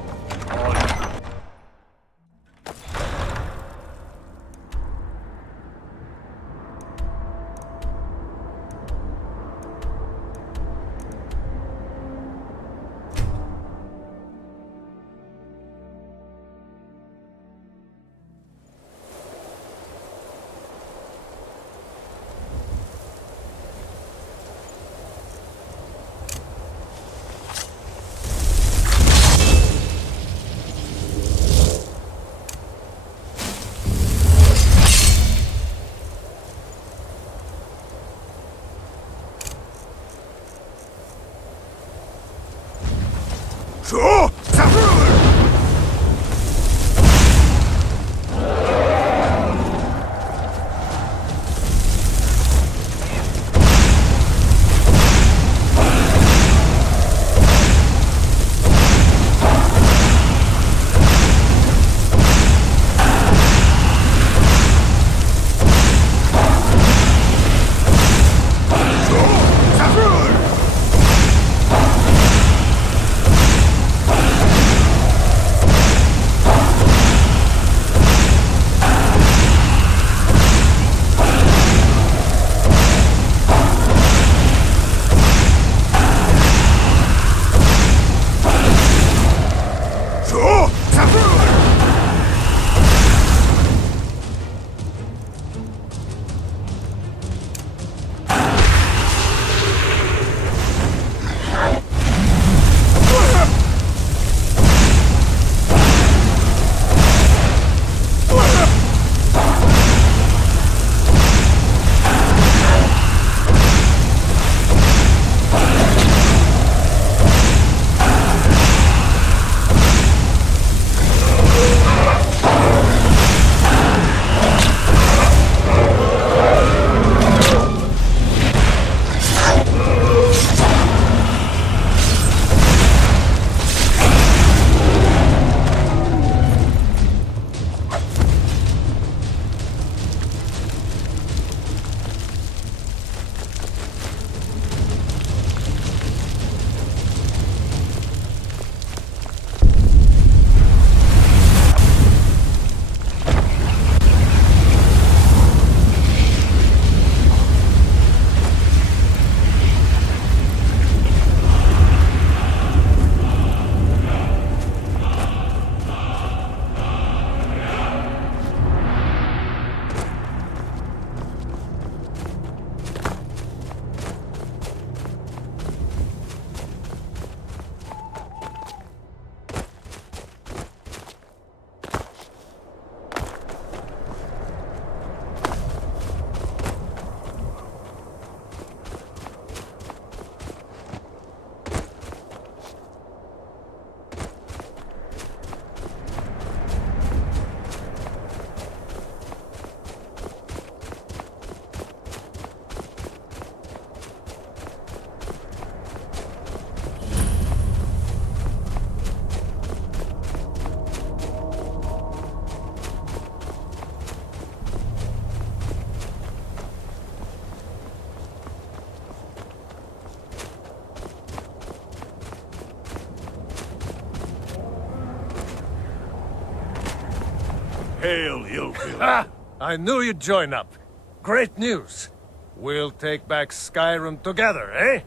Hail, Ilfil. Ah! I knew you'd join up. Great news. We'll take back Skyrim together, eh?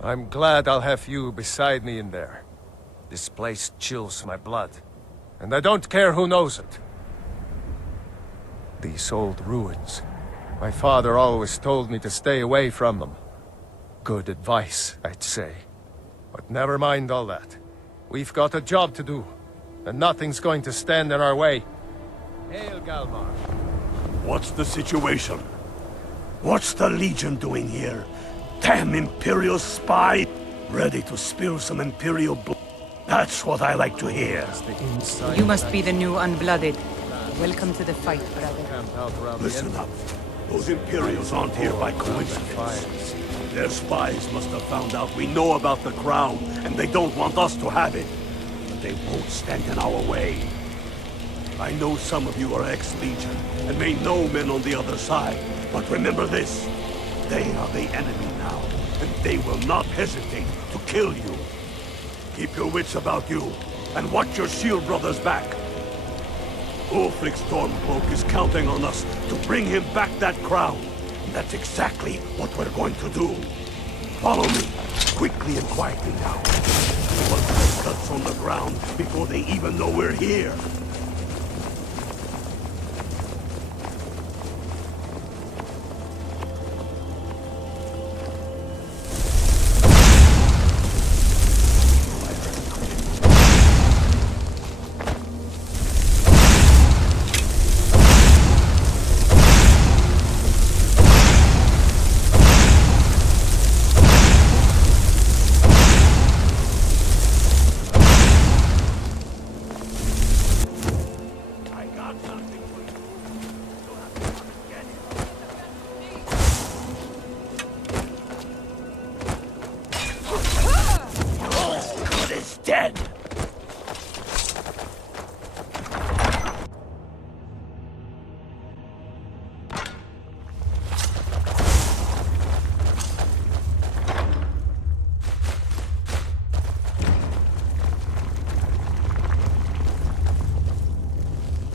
I'm glad I'll have you beside me in there. This place chills my blood. And I don't care who knows it. These old ruins. My father always told me to stay away from them. Good advice, I'd say. But never mind all that. We've got a job to do, and nothing's going to stand in our way. Hail, Galmar. What's the situation? What's the Legion doing here? Damn Imperial spy! Ready to spill some Imperial blood. That's what I like to hear. You must be the new Unblooded. Welcome to the fight, brother. Listen up. Those Imperials aren't here by coincidence. Their spies must have found out we know about the crown, and they don't want us to have it. But they won't stand in our way. I know some of you are ex-Legion, and may know men on the other side. But remember this. They are the enemy now, and they will not hesitate to kill you. Keep your wits about you, and watch your shield brothers back. Ulfric Stormcloak is counting on us to bring him back that crown. And that's exactly what we're going to do. Follow me, quickly and quietly now. We'll put guts on the ground before they even know we're here.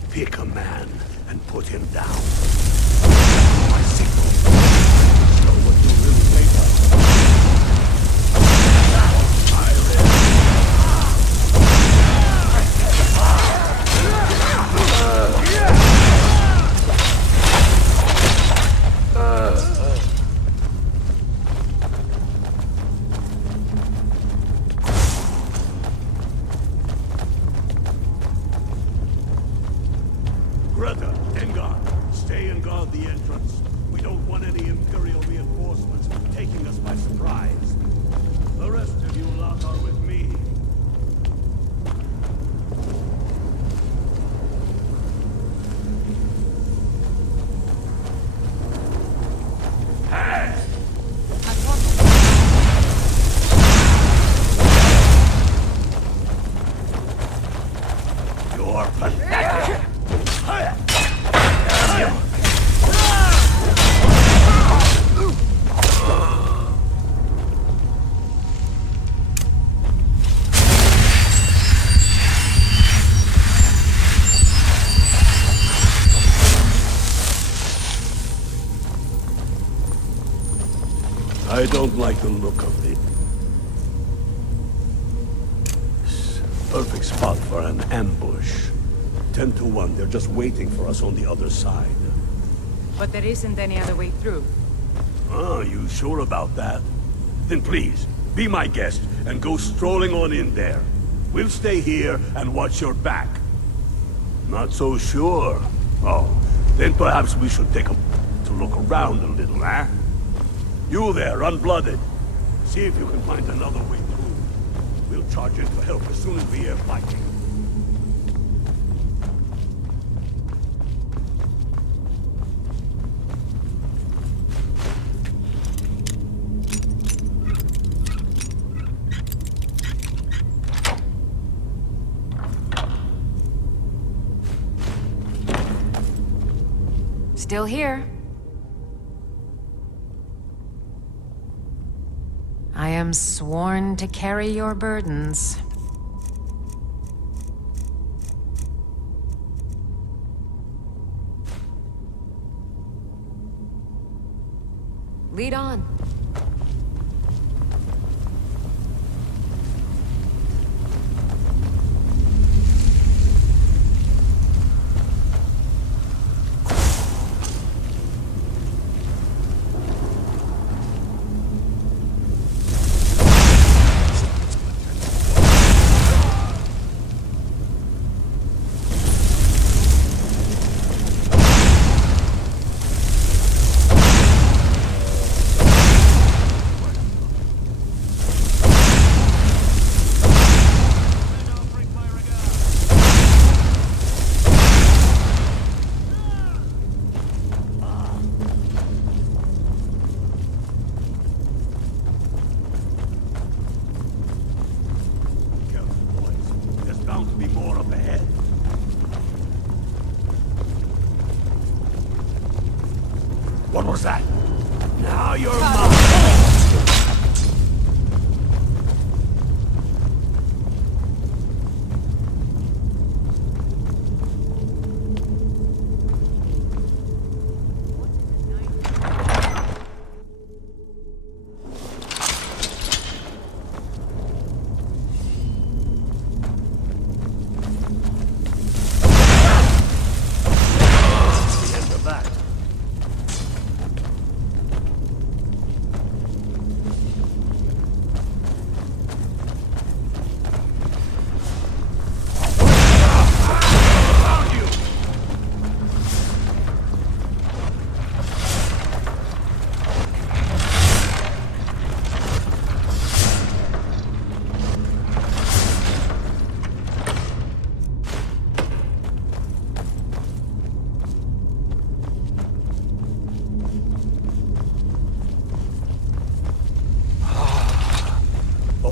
Pick a man and put him down. My signal. Show what you really made of. Greta, Engard, stay and guard the entrance. We don't want any Imperial reinforcements taking us by surprise. The rest of you lot are with me. You're pathetic! I don't like the look of it. Perfect spot for an ambush. 10 to 1, they're just waiting for us on the other side. But there isn't any other way through. Ah, you sure about that? Then please, be my guest and go strolling on in there. We'll stay here and watch your back. Not so sure. Oh, then perhaps we should take a to look around a little, eh? You there, Unblooded. See if you can find another way through. We'll charge in for help as soon as we hear fighting. Still here. I am sworn to carry your burdens. Lead on. What was that? Now you're mine!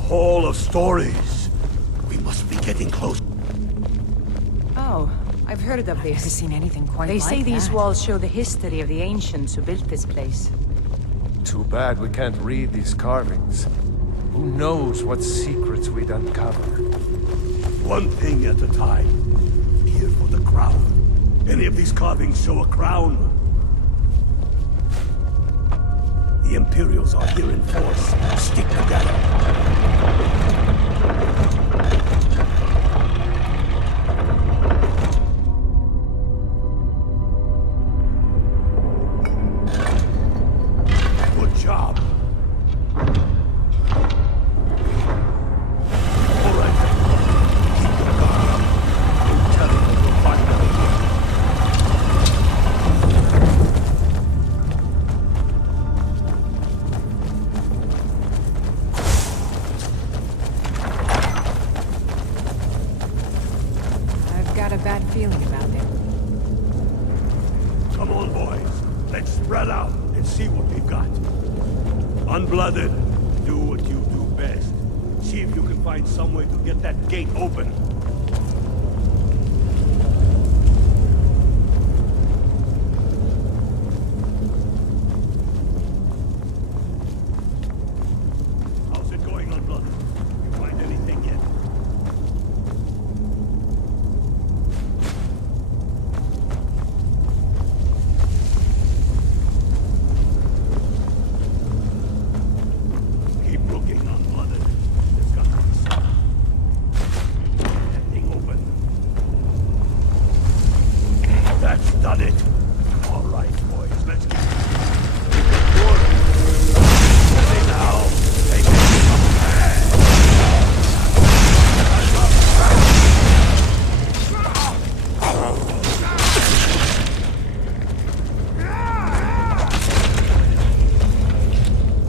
Hall of stories. We must be getting close. Oh, I've heard of this. I've never seen anything quite They like say these that. walls show the history of the ancients who built this place. Too bad we can't read these carvings. Who knows what secrets we'd uncover? One thing at a time. Here for the crown. Any of these carvings show a crown? The Imperials are here in force. Stick together. Good job. All right, then. Keep your guard up. Don't tell them that you'll find them here. I've got a bad feeling about it. Come on, boys. Let's spread out and see what we've got. Unblooded, do what you do best. See if you can find some way to get that gate open. How's it going, Unblooded? You find anything yet? Keep looking, Unblooded. There's got to be something. That thing open. That's done it. All right, boys, let's get good. Ready now. Take it.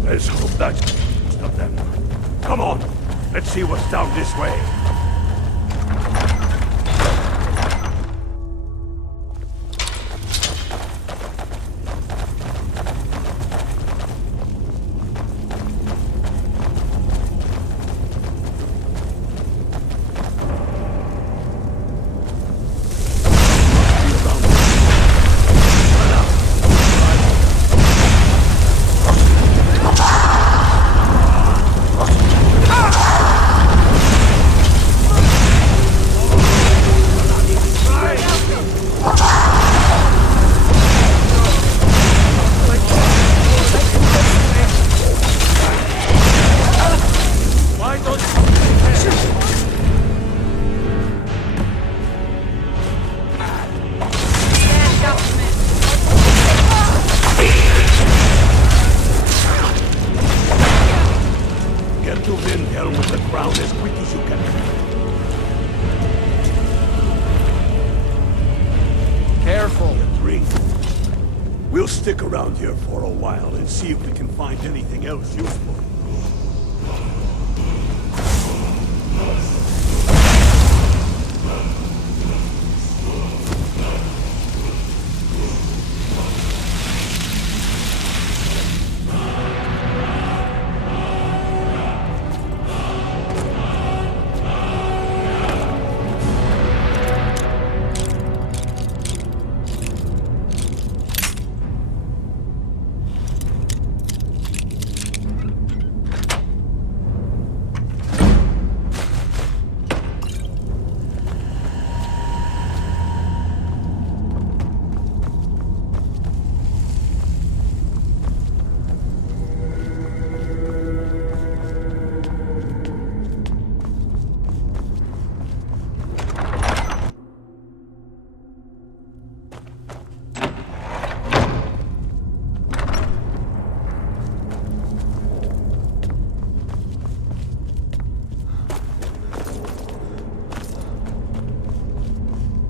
Let's hope that's of them. Come on, let's see what's down this way. We'll stick around here for a while and see if we can find anything else useful.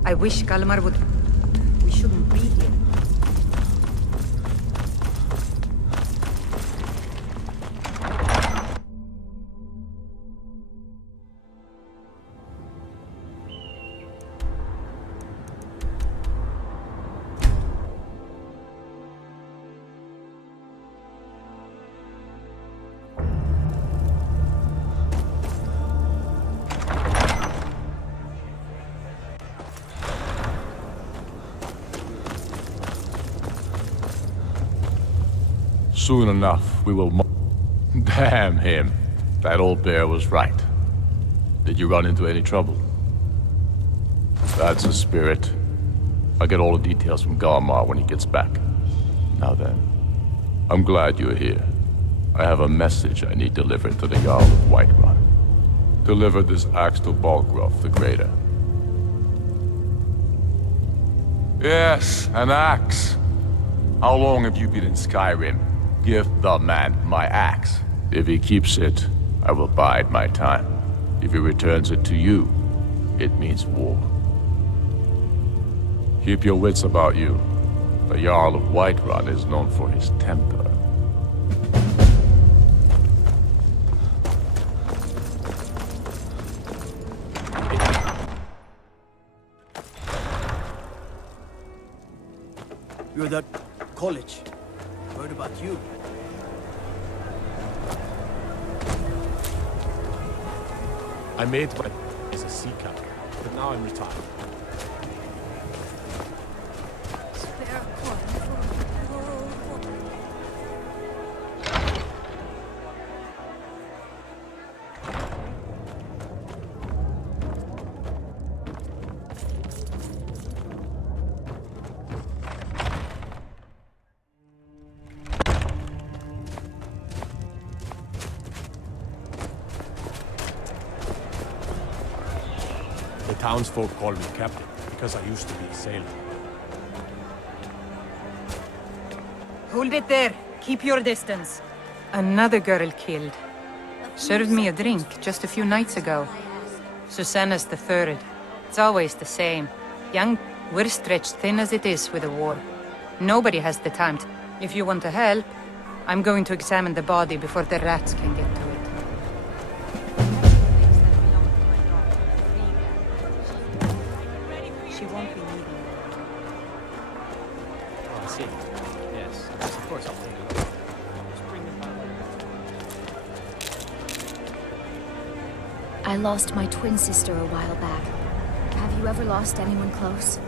I wish Kalmar would... We shouldn't be here. Soon enough, we will Damn him. That old bear was right. Did you run into any trouble? That's a spirit. I'll get all the details from Garmar when he gets back. Now then, I'm glad you're here. I have a message I need delivered to the Jarl of Whiterun. Deliver this axe to Balgruuf the Greater. Yes, an axe. How long have you been in Skyrim? Give the man my axe. If he keeps it, I will bide my time. If he returns it to you, it means war. Keep your wits about you. The Jarl of Whiterun is known for his temper. You're that college. Heard about you. I made my as a sea captain, but now I'm retired. Townsfolk call me captain, because I used to be a sailor. Hold it there. Keep your distance. Another girl killed. Served me a drink just a few nights ago. Susanna's the third. It's always the same. Young, we're stretched thin as it is with the war. Nobody has the time to... If you want to help, I'm going to examine the body before the rats can get to it. I lost my twin sister a while back. Have you ever lost anyone close?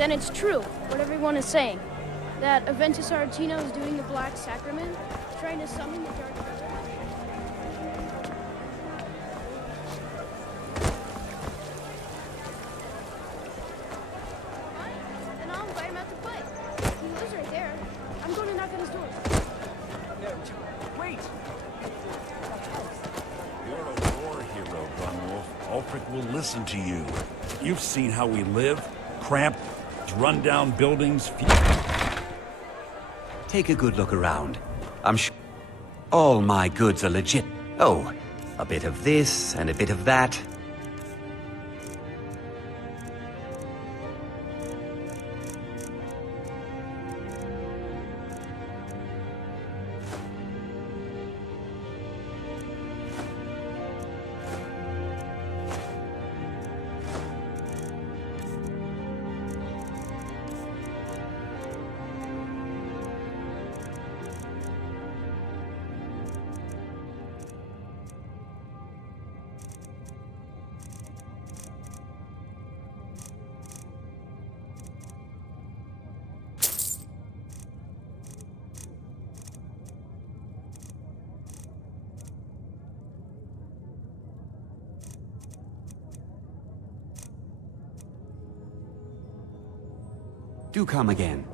Then it's true, what everyone is saying. That Aventus Aretino is doing the Black Sacrament, trying to summon the Dark Brother. Then I'll invite him out to play. He lives right there. I'm going to knock on his door. No, wait! You're a war hero, Gunwolf. Ulfric will listen to you. You've seen how we live. Cramped, run-down buildings. Take a good look around. I'm sure all my goods are legit. Oh, a bit of this and a bit of that. Do come again.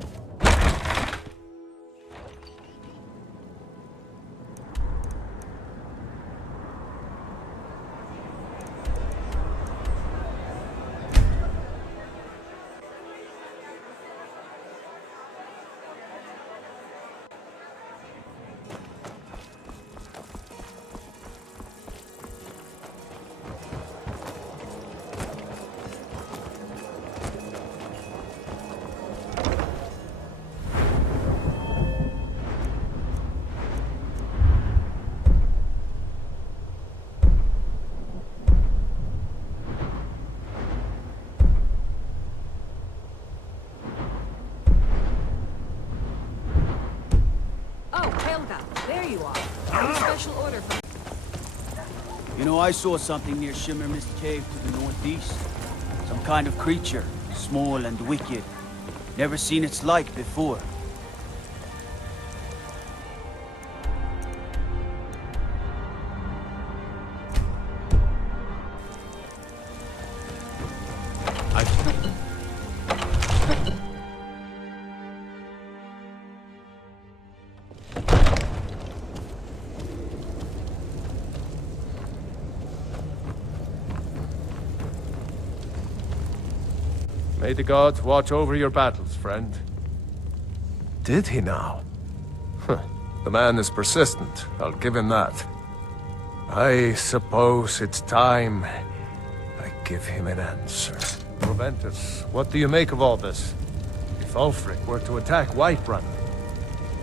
You know, I saw something near Shimmer Mist Cave to the northeast. Some kind of creature, small and wicked. Never seen its like before. May the gods watch over your battles, friend. Did he now? Huh. The man is persistent, I'll give him that. I suppose it's time I give him an answer. Proventus, what do you make of all this? If Ulfric were to attack Whiterun?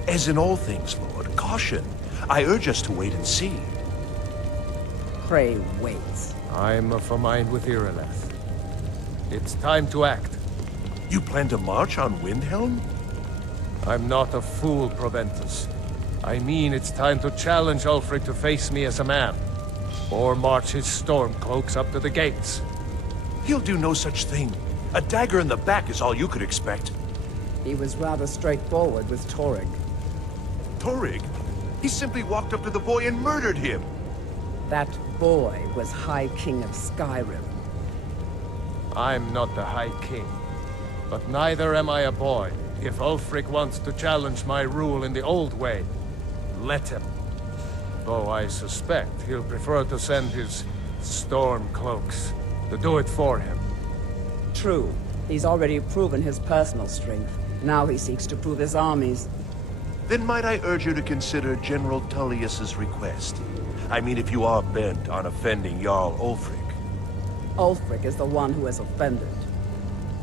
As in all things, Lord, caution. I urge us to wait and see. Pray waits. I'm of a mind with Irileth. It's time to act. You plan to march on Windhelm? I'm not a fool, Proventus. I mean it's time to challenge Ulfric to face me as a man. Or march his stormcloaks up to the gates. He'll do no such thing. A dagger in the back is all you could expect. He was rather straightforward with Torrig. Torrig? He simply walked up to the boy and murdered him. That boy was High King of Skyrim. I'm not the High King. But neither am I a boy. If Ulfric wants to challenge my rule in the old way, let him. Though I suspect he'll prefer to send his stormcloaks to do it for him. True. He's already proven his personal strength. Now he seeks to prove his armies. Then might I urge you to consider General Tullius's request? I mean, if you are bent on offending Jarl Ulfric. Ulfric is the one who has offended.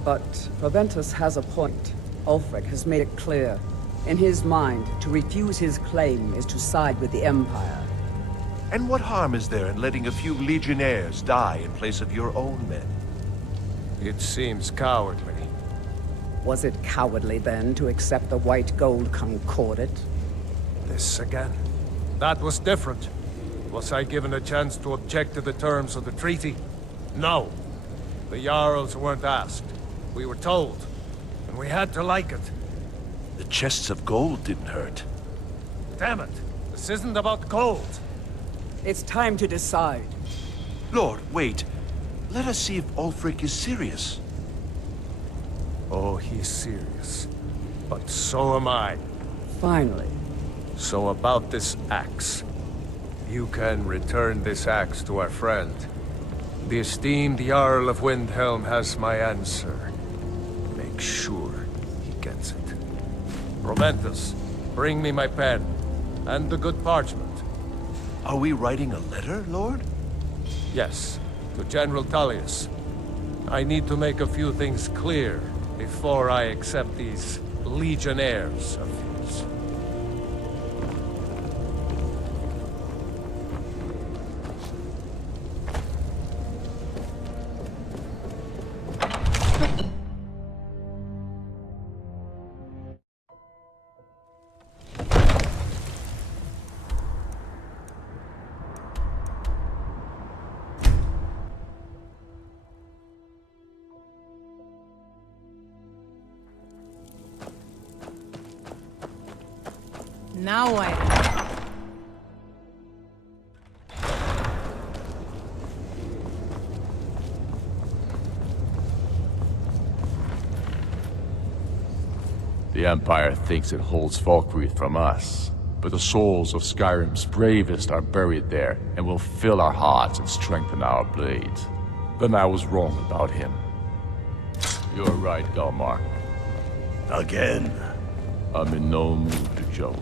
But Proventus has a point. Ulfric has made it clear. In his mind, to refuse his claim is to side with the Empire. And what harm is there in letting a few legionnaires die in place of your own men? It seems cowardly. Was it cowardly, then, to accept the White Gold Concordat? This again. That was different. Was I given a chance to object to the terms of the treaty? No. The Jarls weren't asked. We were told. and we had to like it. The chests of gold didn't hurt. Damn it! This isn't about gold! It's time to decide. Lord, wait. Let us see if Ulfric is serious. Oh, he's serious. But so am I. Finally. So about this axe. You can return this axe to our friend. The esteemed Jarl of Windhelm has my answer. Make sure he gets it. Proventus, bring me my pen, and the good parchment. Are we writing a letter, Lord? Yes, to General Tullius. I need to make a few things clear before I accept these legionnaires of his. Now I... The Empire thinks it holds Falkreath from us, but the souls of Skyrim's bravest are buried there and will fill our hearts and strengthen our blades. Then I was wrong about him. You're right, Galmar. Again. I'm in no mood to joke.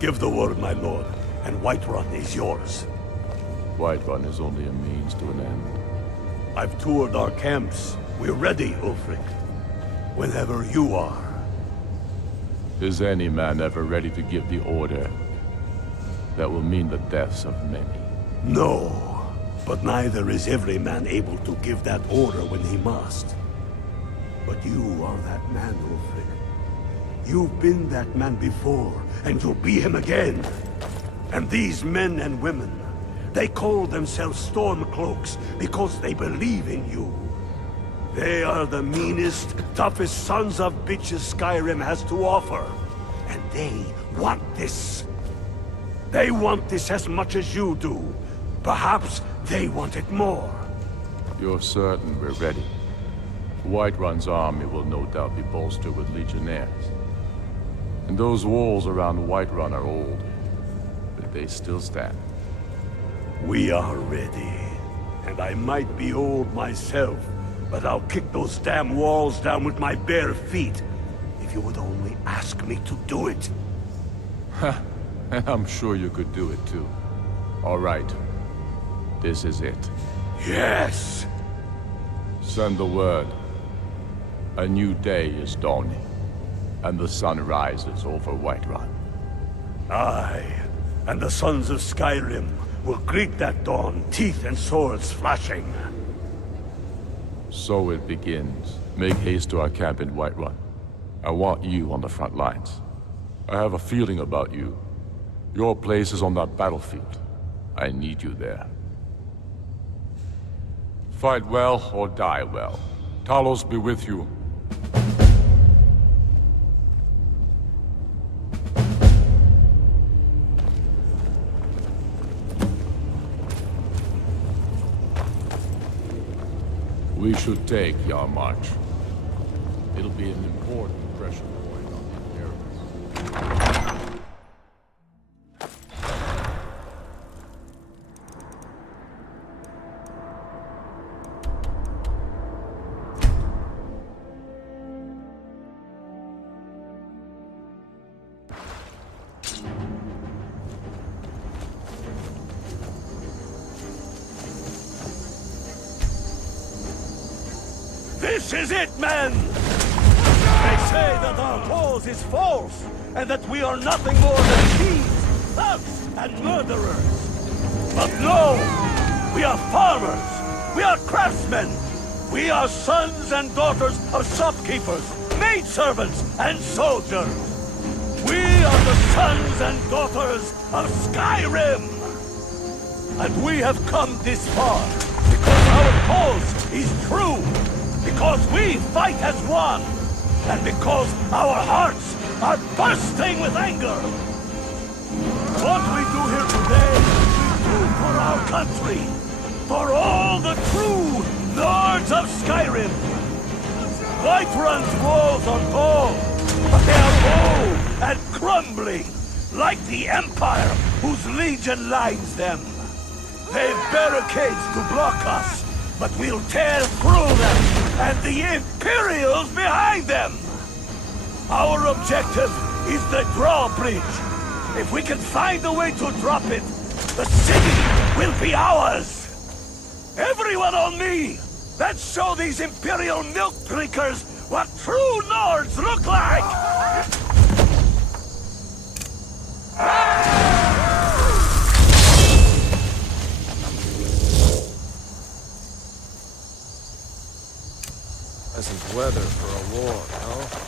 Give the word, my lord, and Whiterun is yours. Whiterun is only a means to an end. I've toured our camps. We're ready, Ulfric. Whenever you are. Is any man ever ready to give the order that will mean the deaths of many? No, but neither is every man able to give that order when he must. But you are that man, Ulfric. You've been that man before, and you'll be him again. And these men and women, they call themselves Stormcloaks because they believe in you. They are the meanest, toughest sons of bitches Skyrim has to offer. And they want this. They want this as much as you do. Perhaps they want it more. You're certain we're ready? Whiterun's army will no doubt be bolstered with legionnaires. And those walls around Whiterun are old, but they still stand. We are ready. And I might be old myself, but I'll kick those damn walls down with my bare feet, if you would only ask me to do it. I'm sure you could do it too. All right. This is it. Yes! Send the word. A new day is dawning, and the sun rises over Whiterun. Aye, and the sons of Skyrim will greet that dawn, teeth and swords flashing. So it begins. Make haste to our camp in Whiterun. I want you on the front lines. I have a feeling about you. Your place is on that battlefield. I need you there. Fight well or die well. Talos be with you. We should take Yarmarch. It'll be an important pressure point on the Imperials. This is it, men! They say that our cause is false, and that we are nothing more than thieves, thugs, and murderers. But no! We are farmers! We are craftsmen! We are sons and daughters of shopkeepers, maidservants, and soldiers! We are the sons and daughters of Skyrim! And we have come this far because our cause is true! Because we fight as one! and because our hearts are bursting with anger. What we do here today, we do for our country, for all the true Lords of Skyrim. Whiterun's walls are tall, but they are low and crumbling, like the Empire whose legion lines them. They've barricades to block us, but we'll tear through them, and the Imperials behind them! Our objective is the drawbridge. If we can find a way to drop it, the city will be ours! Everyone on me! Let's show these Imperial milk drinkers what true Lords look like! Pleasant weather for a war, no?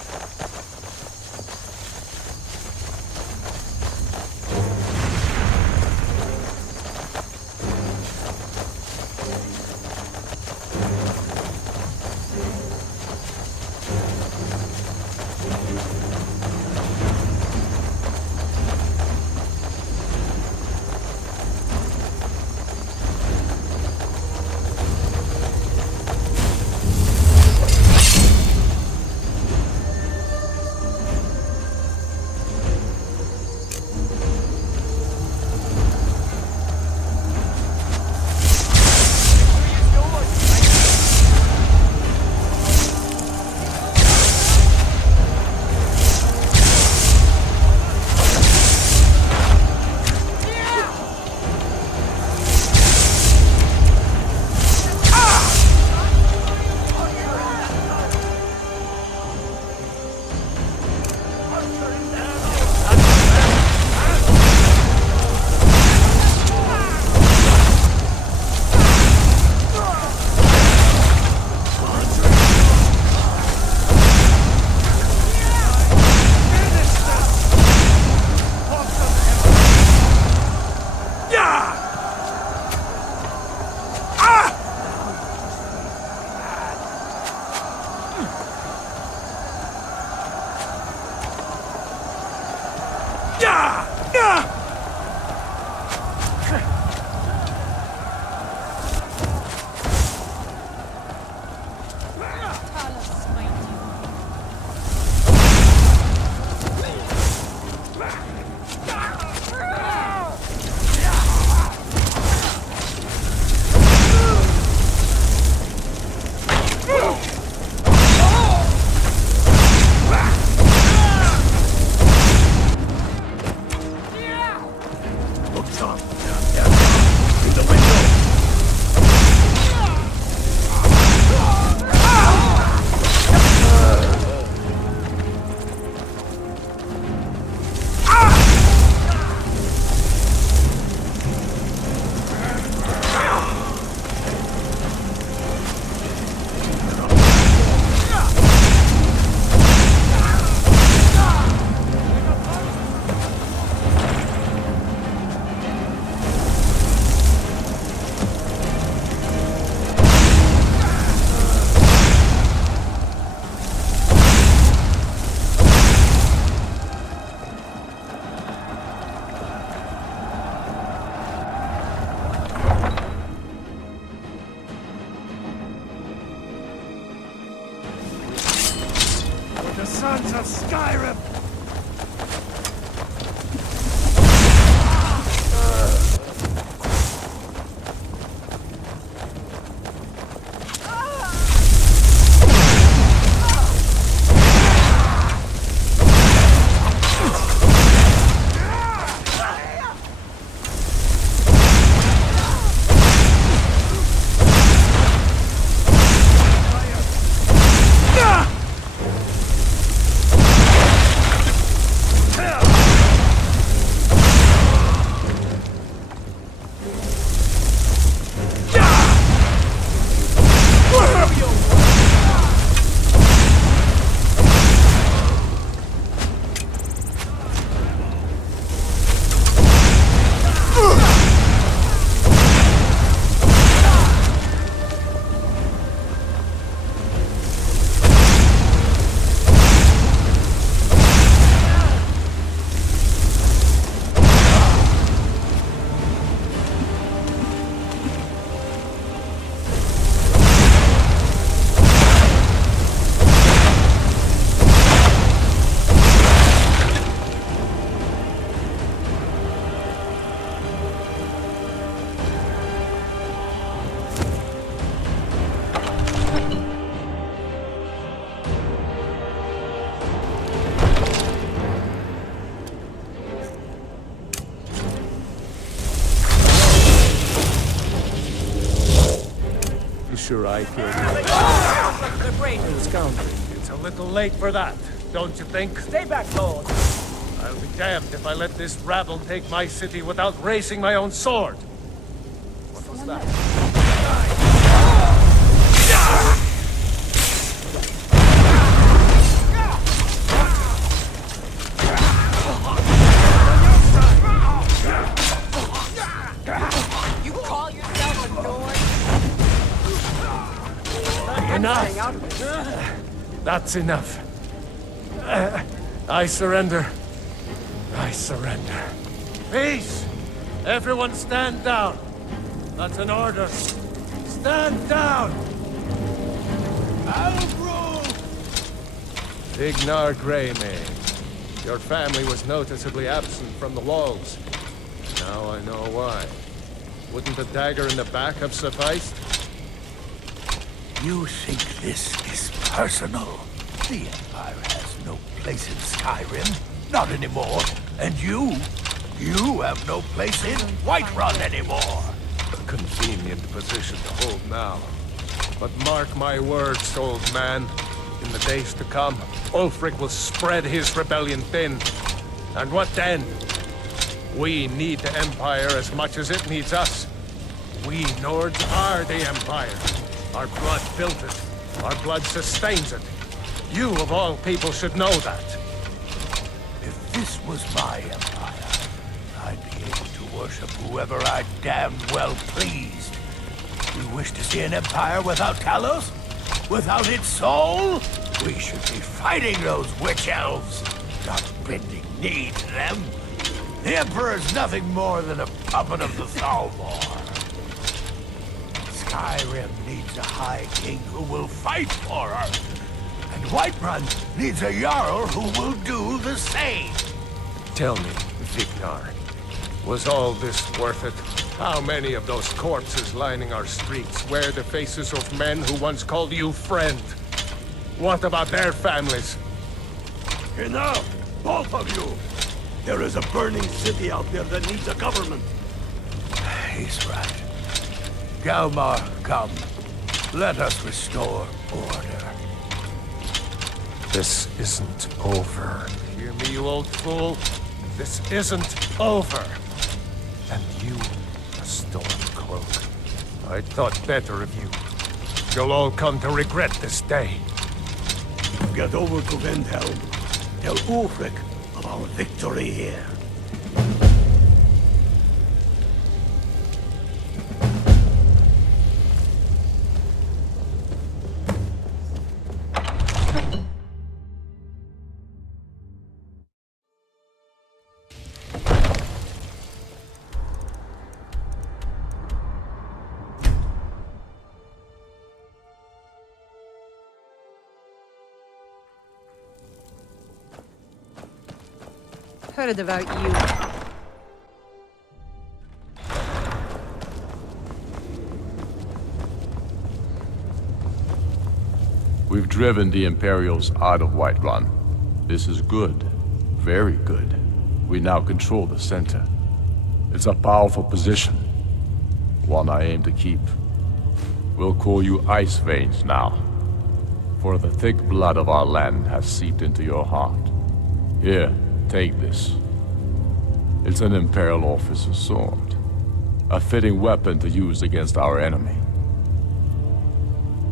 Sons of Skyrim! sure I killed you. Scoundrel. It's a little late for that, don't you think? Stay back, Lord. I'll be damned if I let this rabble take my city without raising my own sword. What was that? You call yourself a Nord? Enough! That's enough. I surrender. I surrender. Peace! Everyone stand down. That's an order. Stand down! Ignar Greymane. Your family was noticeably absent from the walls. Now I know why. Wouldn't a dagger in the back have sufficed? You think this is personal? The Empire has no place in Skyrim. Not anymore. And you have no place in Whiterun anymore. A convenient position to hold now. But mark my words, old man. In the days to come, Ulfric will spread his rebellion thin. And what then? We need the Empire as much as it needs us. We Nords are the Empire. Our blood built it. Our blood sustains it. You, of all people, should know that. If this was my empire, I'd be able to worship whoever I damned well pleased. You wish to see an empire without Talos? Without its soul? We should be fighting those witch elves, not bending knee to them. The Emperor's nothing more than a puppet of the Thalmor. Skyrim needs a High King who will fight for her. And Whiterun needs a Jarl who will do the same. Tell me, Vignar, was all this worth it? How many of those corpses lining our streets wear the faces of men who once called you friend? What about their families? Enough, both of you! There is a burning city out there that needs a government. He's right. Galmar, come. Let us restore order. This isn't over. Hear me, you old fool? This isn't over. And you, a Stormcloak. I thought better of you. You'll all come to regret this day. Get over to Windhelm. Tell Ulfric of our victory here. Heard about you. We've driven the Imperials out of Whiterun. This is good. Very good. We now control the center. It's a powerful position. One I aim to keep. We'll call you Ice Veins now. For the thick blood of our land has seeped into your heart. Here. Take this. It's an Imperial officer's sword. A fitting weapon to use against our enemy.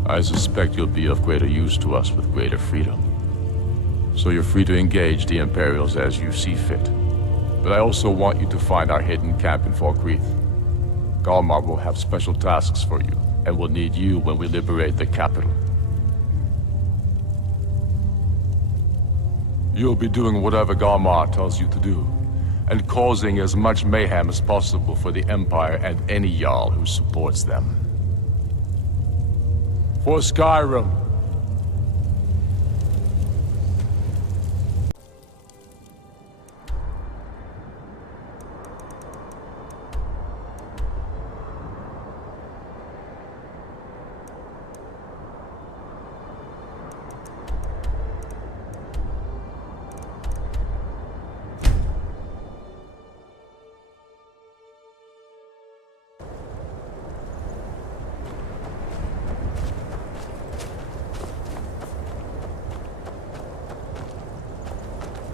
I suspect you'll be of greater use to us with greater freedom. So you're free to engage the Imperials as you see fit. But I also want you to find our hidden camp in Falkreath. Galmar will have special tasks for you, and will need you when we liberate the capital. You'll be doing whatever Galmar tells you to do, and causing as much mayhem as possible for the Empire and any Jarl who supports them. For Skyrim!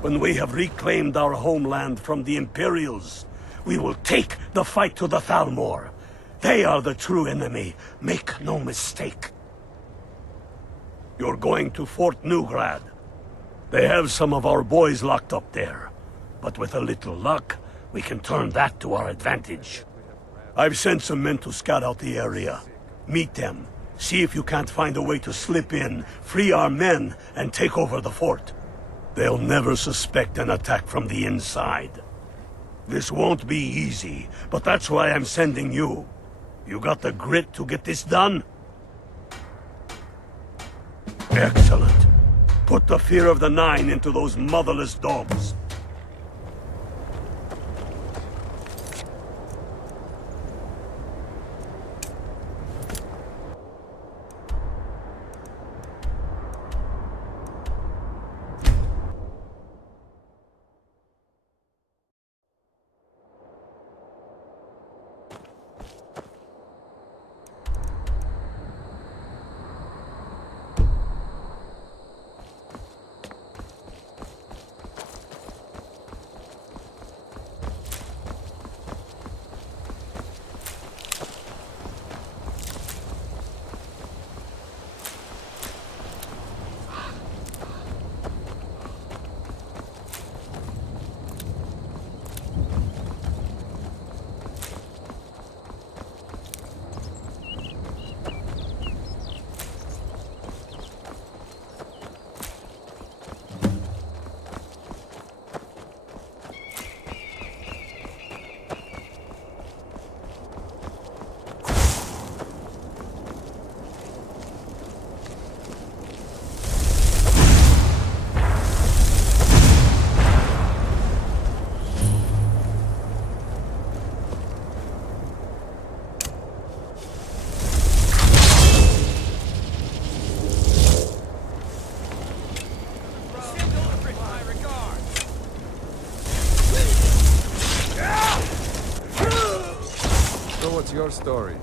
When we have reclaimed our homeland from the Imperials, we will take the fight to the Thalmor. They are the true enemy, make no mistake. You're going to Fort Newgrad. They have some of our boys locked up there. But with a little luck, we can turn that to our advantage. I've sent some men to scout out the area. Meet them. See if you can't find a way to slip in, free our men, and take over the fort. They'll never suspect an attack from the inside. This won't be easy, but that's why I'm sending you. You got the grit to get this done? Excellent. Put the fear of the Nine into those motherless dogs. What's your story?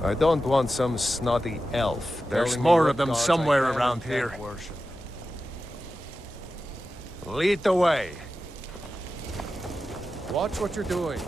I don't want some snotty elf. There's more of them somewhere around here. Worship. Lead the way. Watch what you're doing.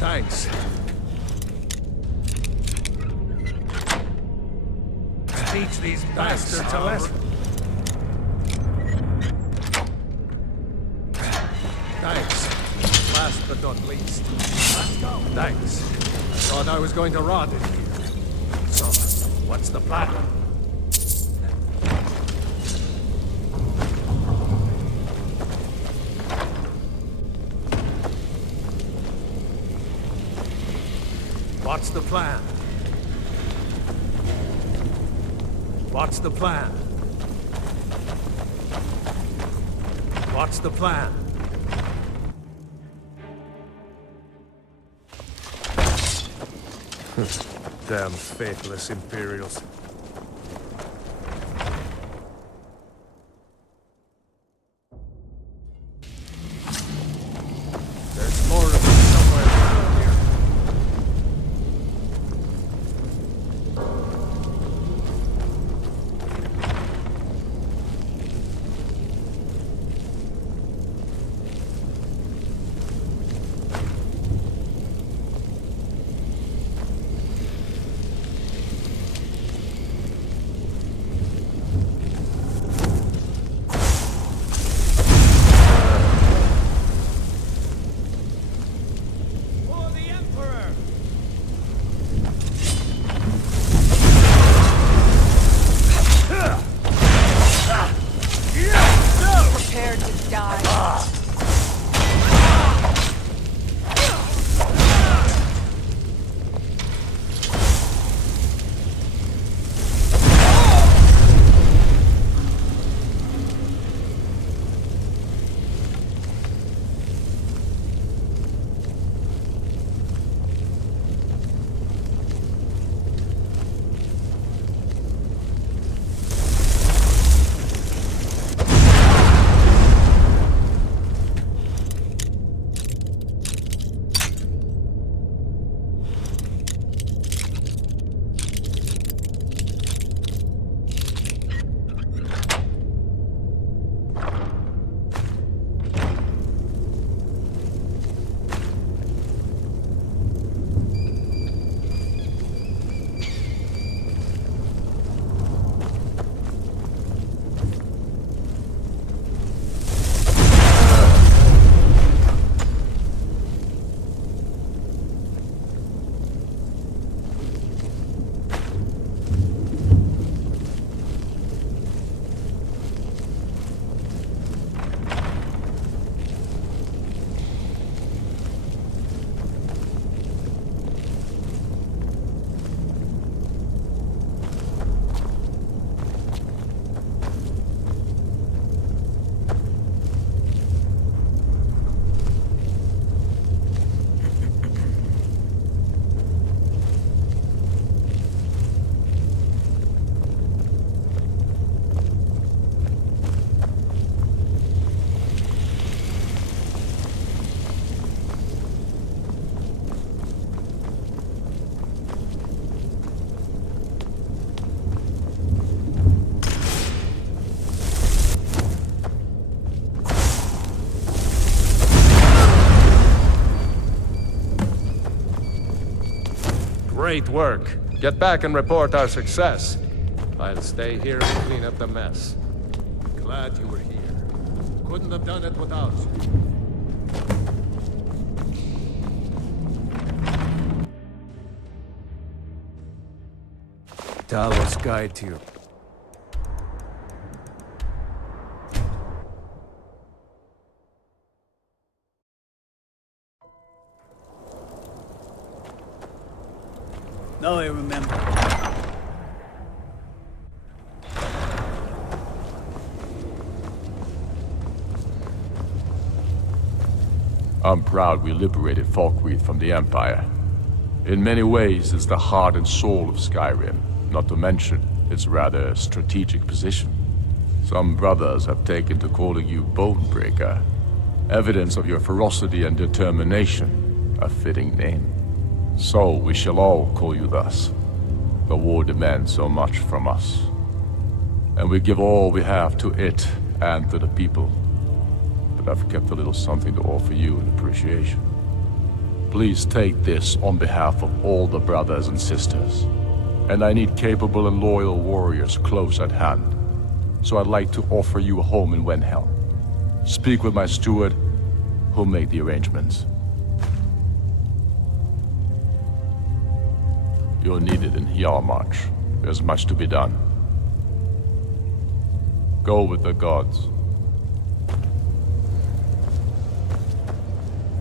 Thanks. Teach these bastards a lesson. Thanks. Last but not least. Let's go. Thanks. I thought I was going to rot in here. So, what's the plan? What's the plan? What's the plan? What's the plan? Damn faithless Imperials. There's more of them somewhere around here. Prepare to die. Great work. Get back and report our success. I'll stay here and clean up the mess. Glad you were here. Couldn't have done it without you. Talos guide to you. Now I remember. I'm proud we liberated Falkreath from the Empire. In many ways, it's the heart and soul of Skyrim, not to mention its rather strategic position. Some brothers have taken to calling you Bonebreaker, evidence of your ferocity and determination, a fitting name. So we shall all call you thus. The war demands so much from us. And we give all we have to it and to the people. But I've kept a little something to offer you in appreciation. Please take this on behalf of all the brothers and sisters. And I need capable and loyal warriors close at hand. So I'd like to offer you a home in Wenhel. Speak with my steward, who'll make the arrangements. You're needed in Hjalmarch. There's much to be done. Go with the gods.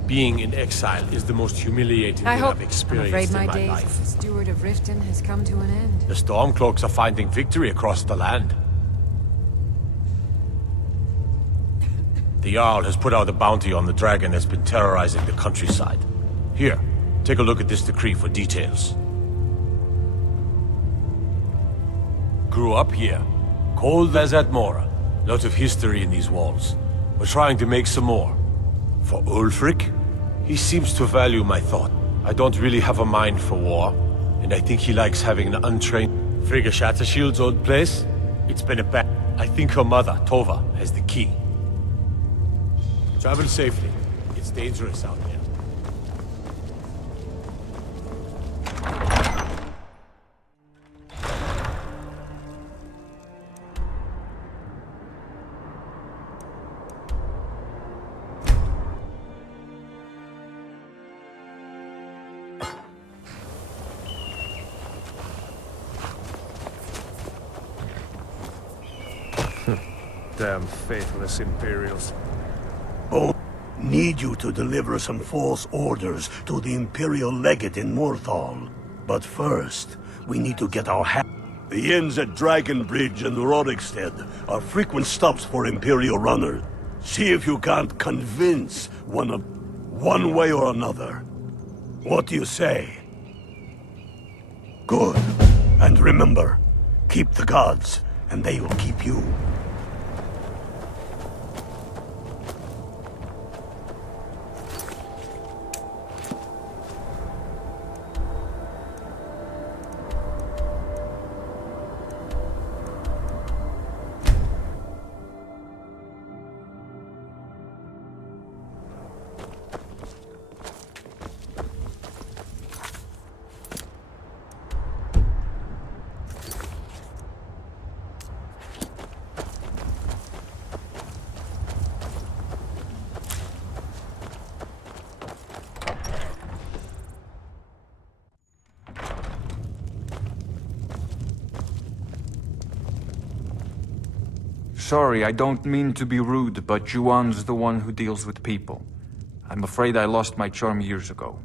Being in exile is the most humiliating thing I've I'm experienced afraid in my my days life. as the steward of Riften has come to an end. The Stormcloaks are finding victory across the land. The Jarl has put out a bounty on the dragon that's been terrorizing the countryside. Here, take a look at this decree for details. Grew up here. Cold as Atmora. Lot of history in these walls. We're trying to make some more. For Ulfric? He seems to value my thought. I don't really have a mind for war, and I think he likes having an untrained... Frigga Shattershield's old place? It's been a bad... I think her mother, Tova, has the key. Travel safely. It's dangerous out there. Damn faithless Imperials. Oh, need you to deliver some false orders to the Imperial Legate in Morthal. But first, we need to get our The inns at Dragon Bridge and Rodikstead are frequent stops for Imperial runners. See if you can't convince one way or another. What do you say? Good. And remember, keep the gods, and they will keep you. Sorry, I don't mean to be rude, but Juan's the one who deals with people. I'm afraid I lost my charm years ago.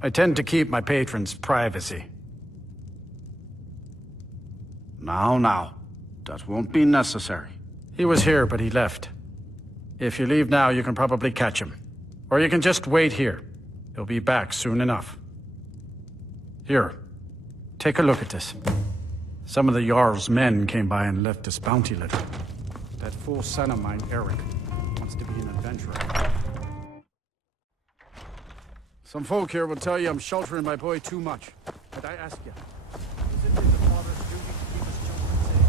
I tend to keep my patrons' privacy. Now. That won't be necessary. He was here, but he left. If you leave now, you can probably catch him. Or you can just wait here. He'll be back soon enough. Here, take a look at this. Some of the Jarl's men came by and left us bounty letter. That fool son of mine, Eric, wants to be an adventurer. Some folk here will tell you I'm sheltering my boy too much. But I ask you, is it really the father's duty to keep his children safe?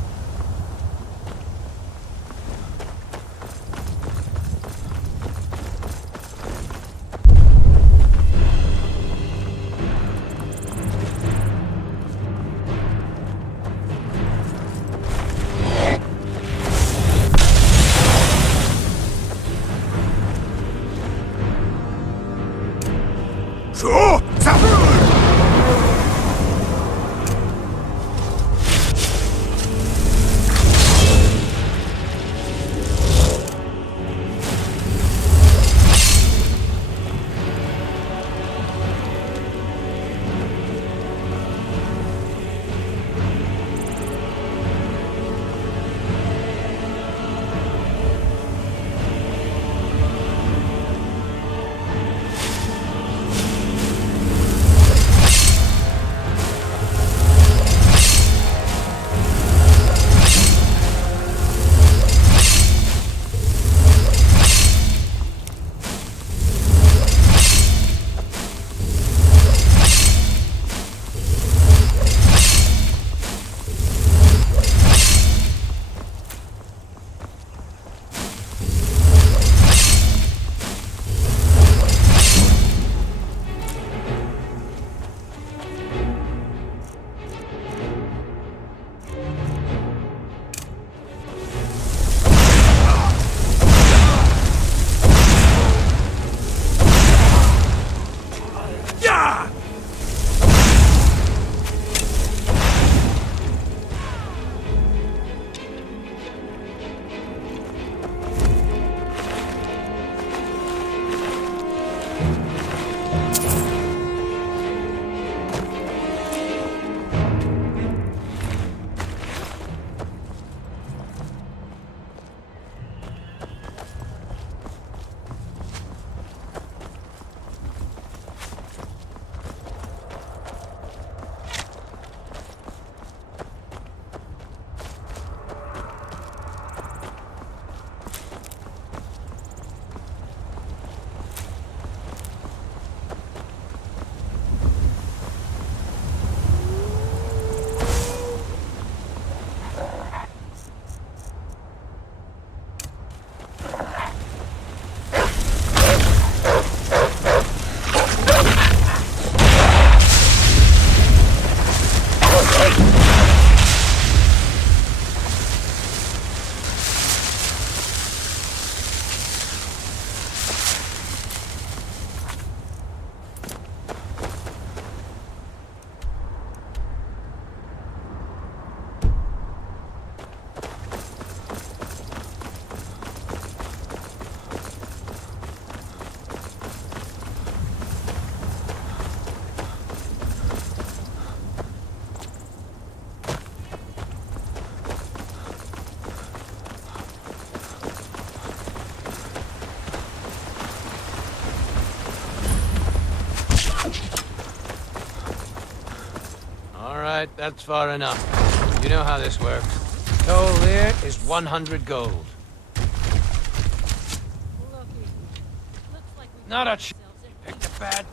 right, that's far enough. You know how this works. Toll there is 100 gold. Not a ch... Picked a bad...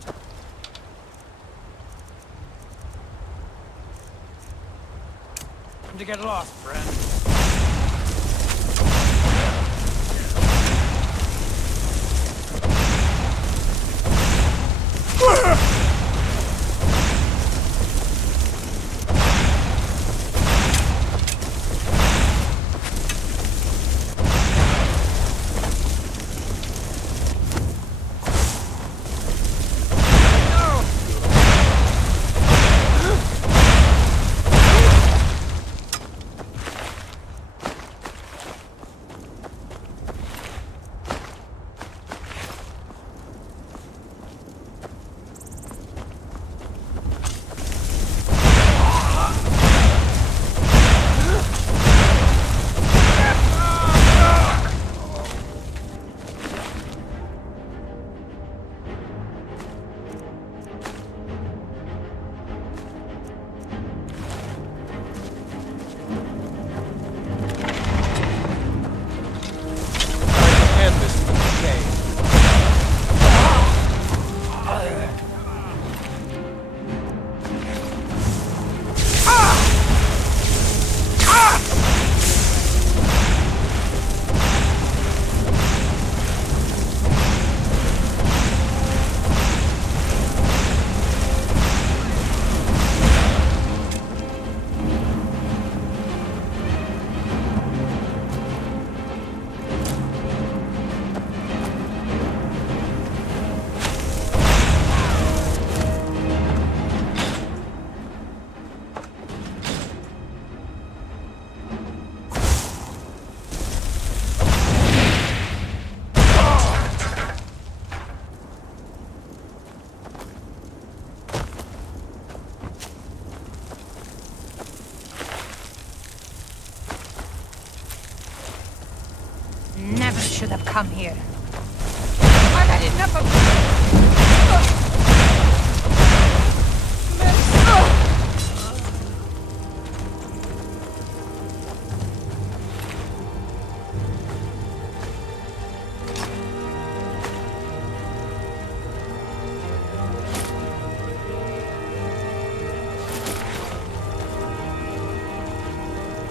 to get lost, friend. Never should have come here. I've had enough of...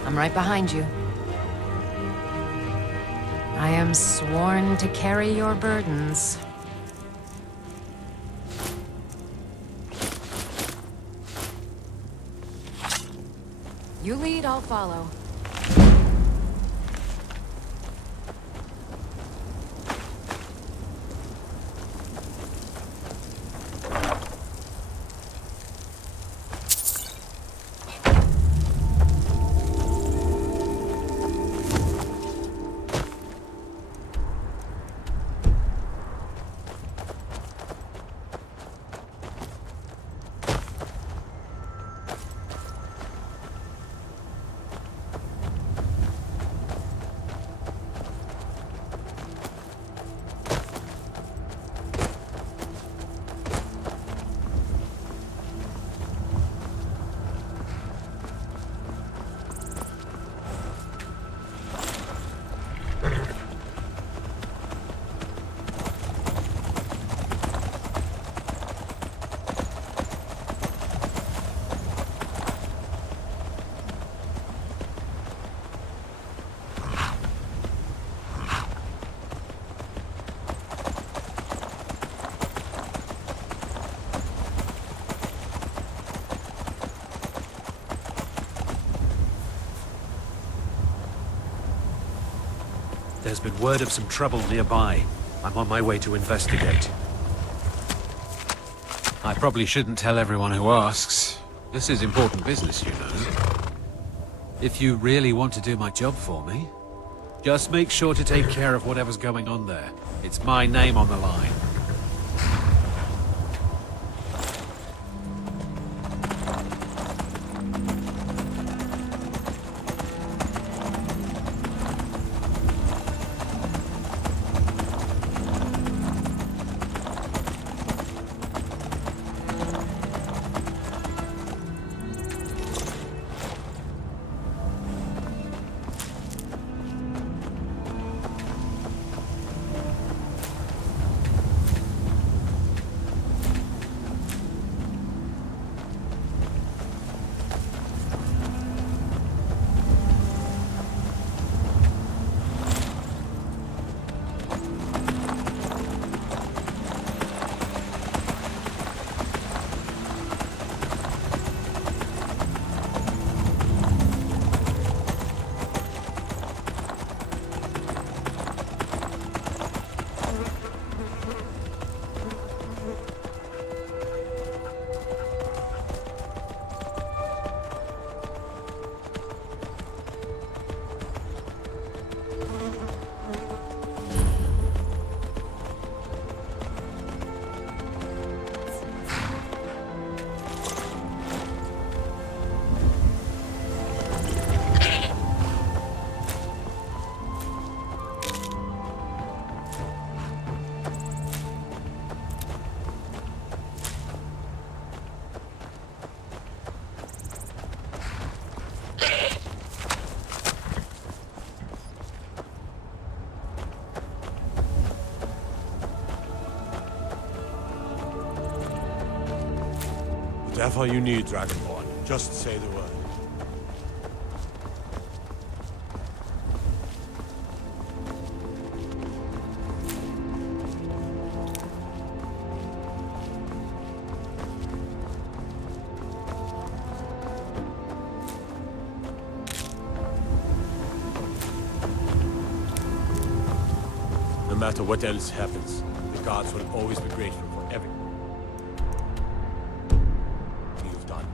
I'm right behind you. I am sworn to carry your burdens. You lead, I'll follow. There's been word of some trouble nearby. I'm on my way to investigate. I probably shouldn't tell everyone who asks. This is important business, you know. If you really want to do my job for me, just make sure to take care of whatever's going on there. It's my name on the line. Whatever you need, Dragonborn, just say the word. No matter what else happens, the gods will always be grateful for everything you've done.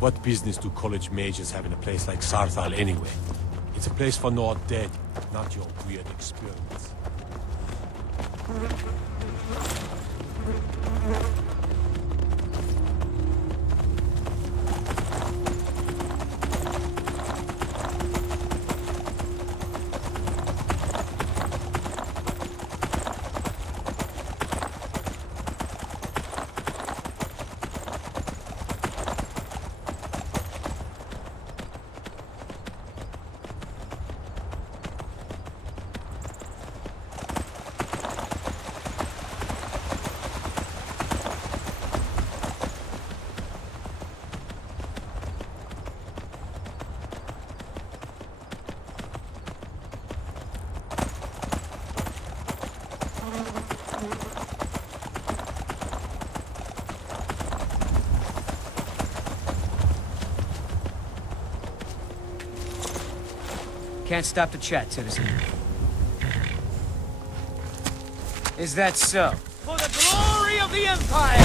What business do college mages have in a place like Sarthal anyway? It's a place for no dead, not your weird experiments. Can't stop to chat, citizen. Is that so? For the glory of the Empire!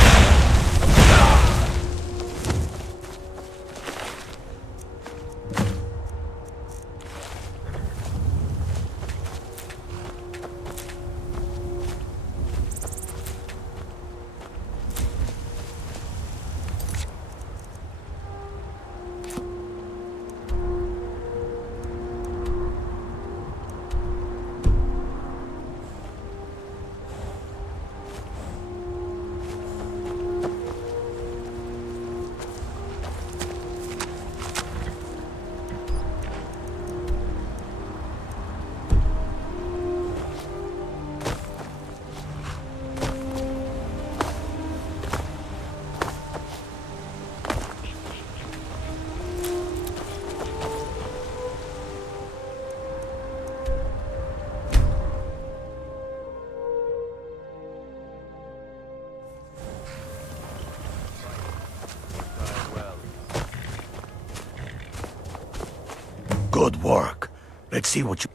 Good work. Let's see what you...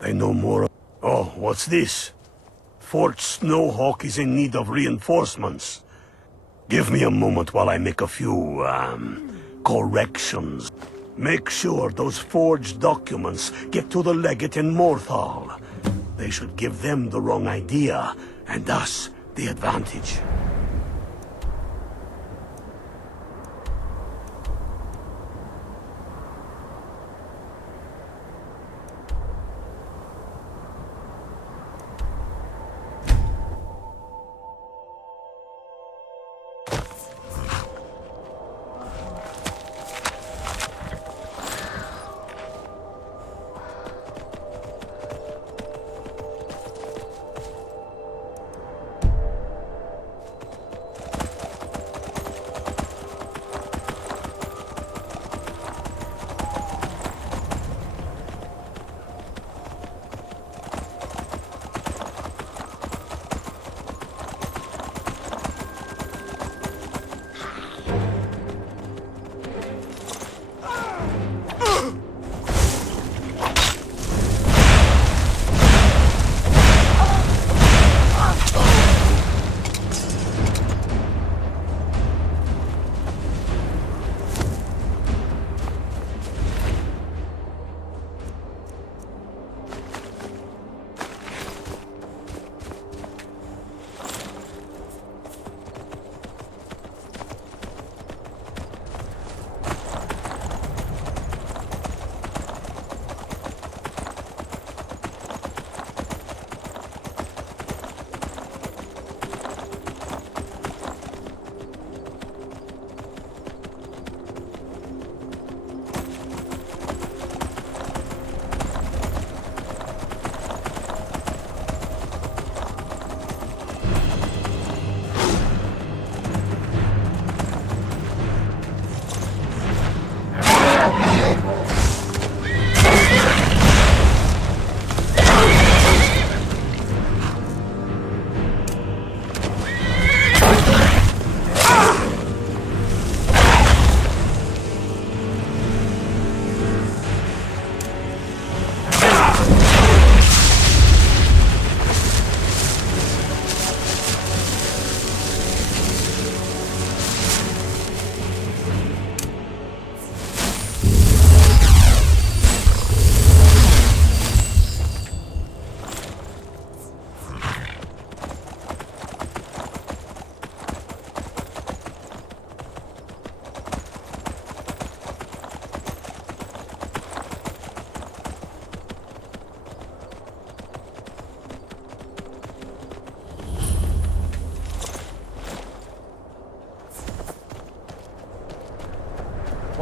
I know more... Oh, what's this? Fort Snowhawk is in need of reinforcements. Give me a moment while I make a few, corrections. Make sure those forged documents get to the legate in Morthal. They should give them the wrong idea, and us the advantage.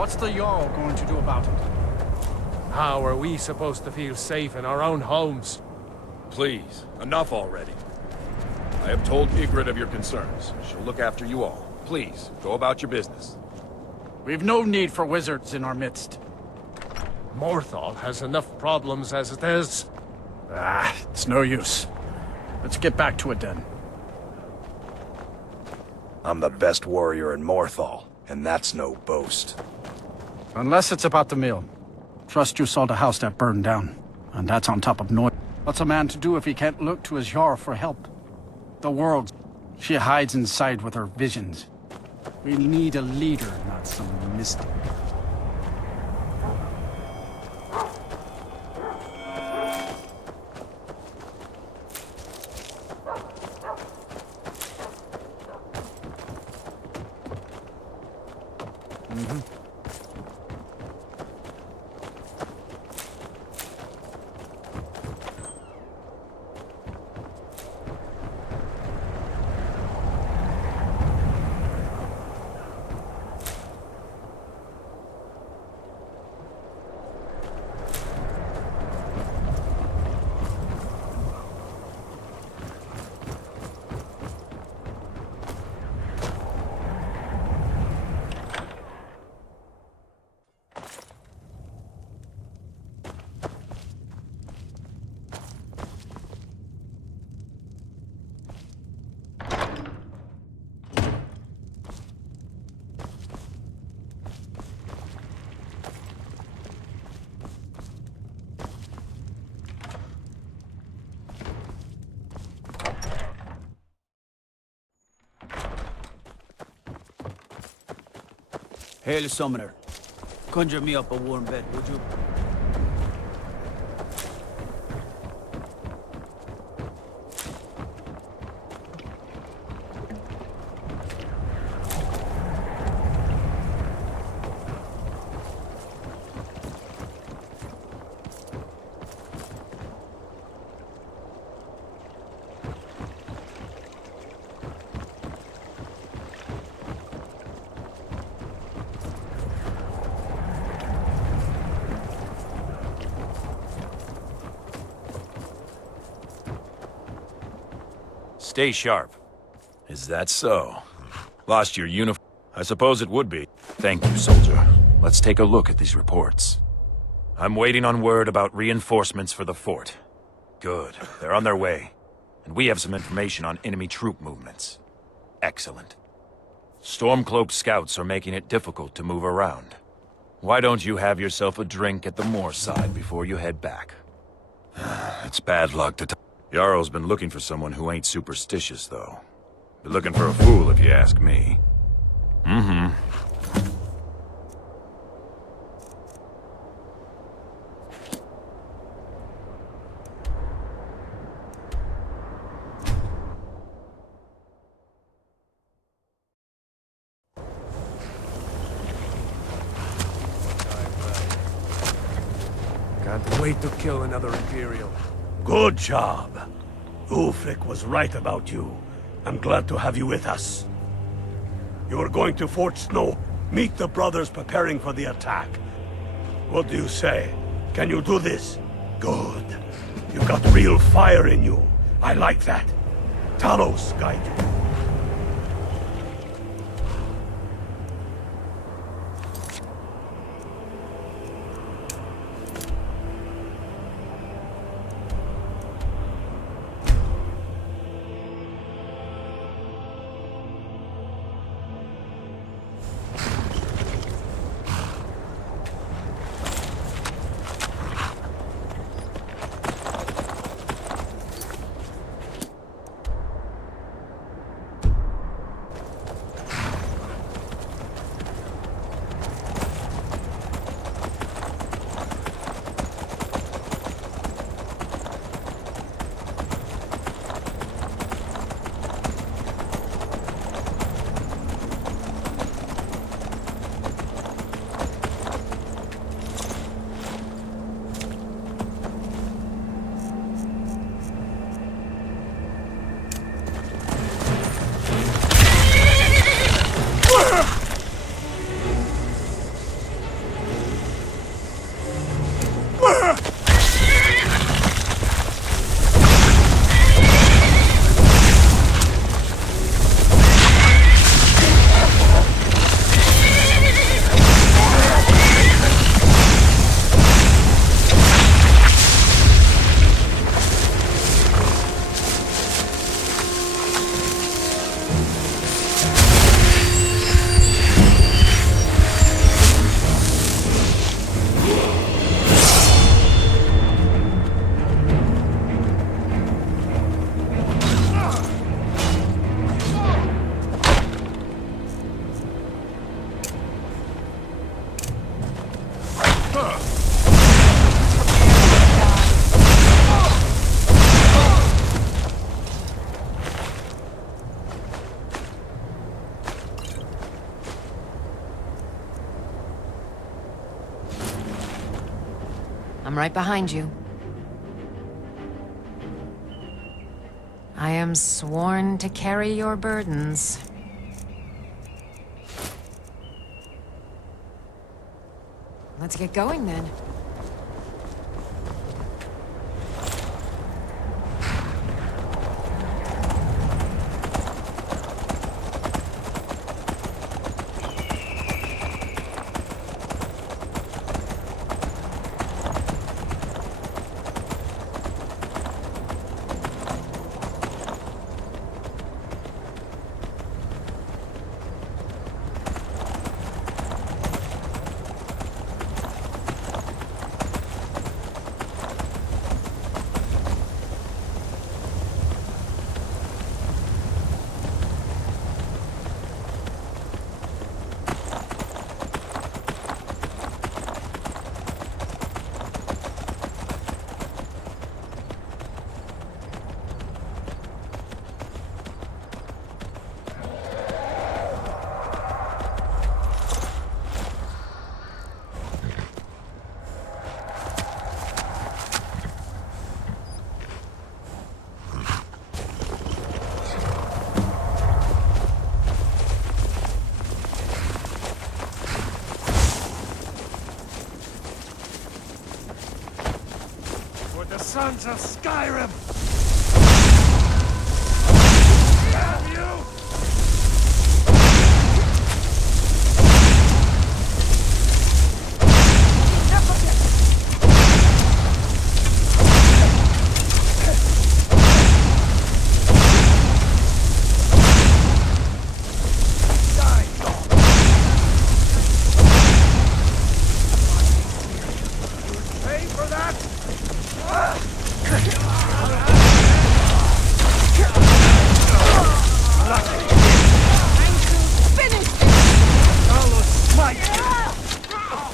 What's the Jarl going to do about it? How are we supposed to feel safe in our own homes? Please, enough already. I have told Ygritte of your concerns. She'll look after you all. Please, go about your business. We've no need for wizards in our midst. Morthal has enough problems as it is. It's no use. Let's get back to it then. I'm the best warrior in Morthal, and that's no boast. Unless it's about the mill. Trust you saw the house that burned down, and that's on top of noise. What's a man to do if he can't look to his Jarl for help? The world, she hides inside with her visions. We need a leader, not some mystic. Hail, Summoner. Conjure me up a warm bed, would you? Stay sharp. Is that so? Lost your uniform? I suppose it would be. Thank you, soldier. Let's take a look at these reports. I'm waiting on word about reinforcements for the fort. Good. They're on their way. And we have some information on enemy troop movements. Excellent. Stormcloaked scouts are making it difficult to move around. Why don't you have yourself a drink at the moorside before you head back? It's bad luck to Jarl's been looking for someone who ain't superstitious, though. Be looking for a fool, if you ask me. Mm-hmm. Can't wait to kill another Imperial. Good job. Ulfric was right about you. I'm glad to have you with us. You are going to Fort Snow. Meet the brothers preparing for the attack. What do you say? Can you do this? Good. You got real fire in you. I like that. Talos guide you. right behind you. I am sworn to carry your burdens. Let's get going then. Sons of Skyrim! Damn you! Pay for that?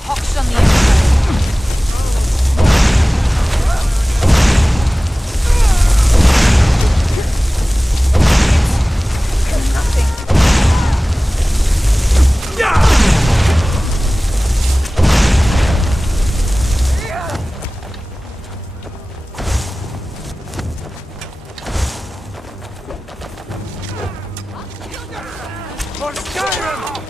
Hawks on the inside. For Skyrim!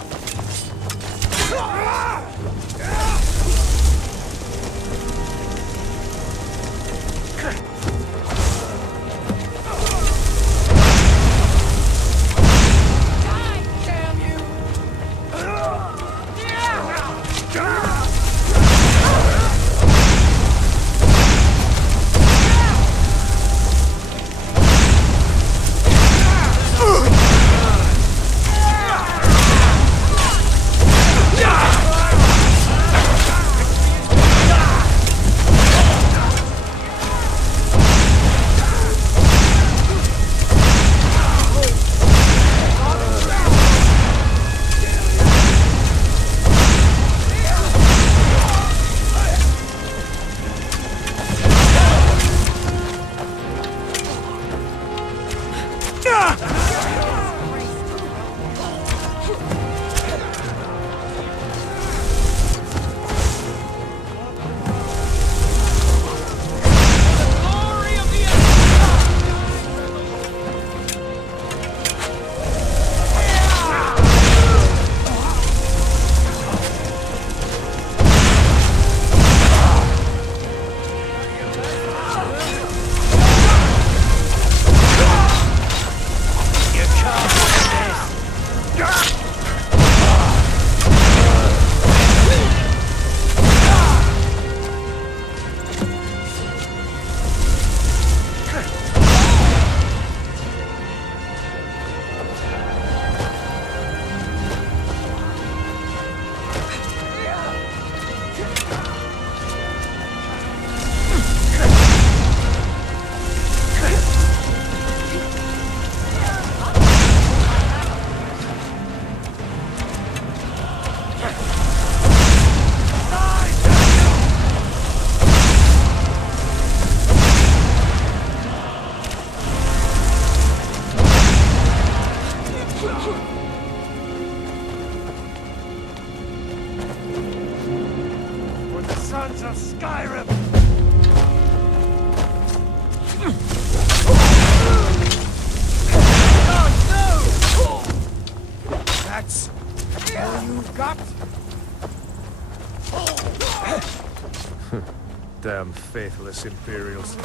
faithless Imperials.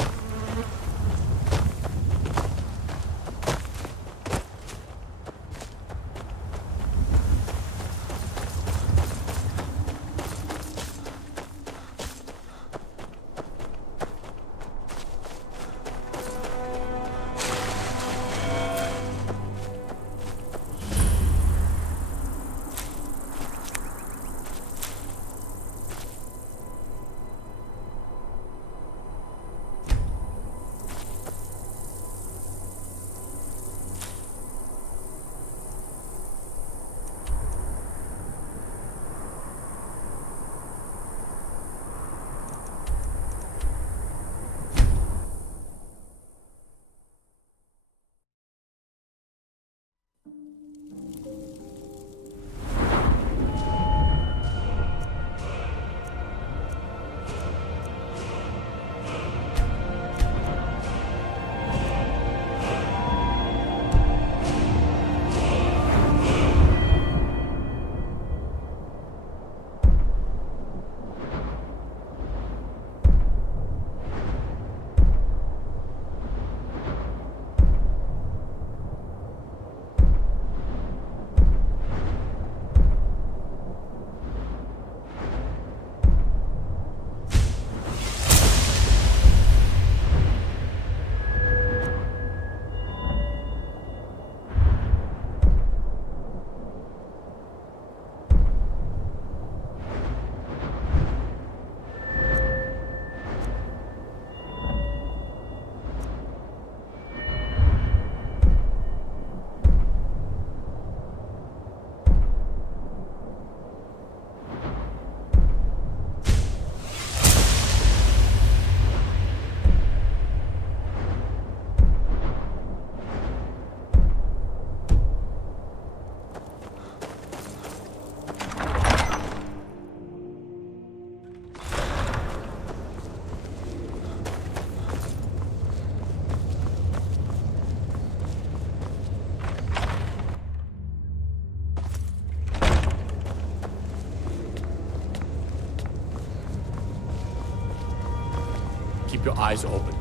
Keep your eyes open.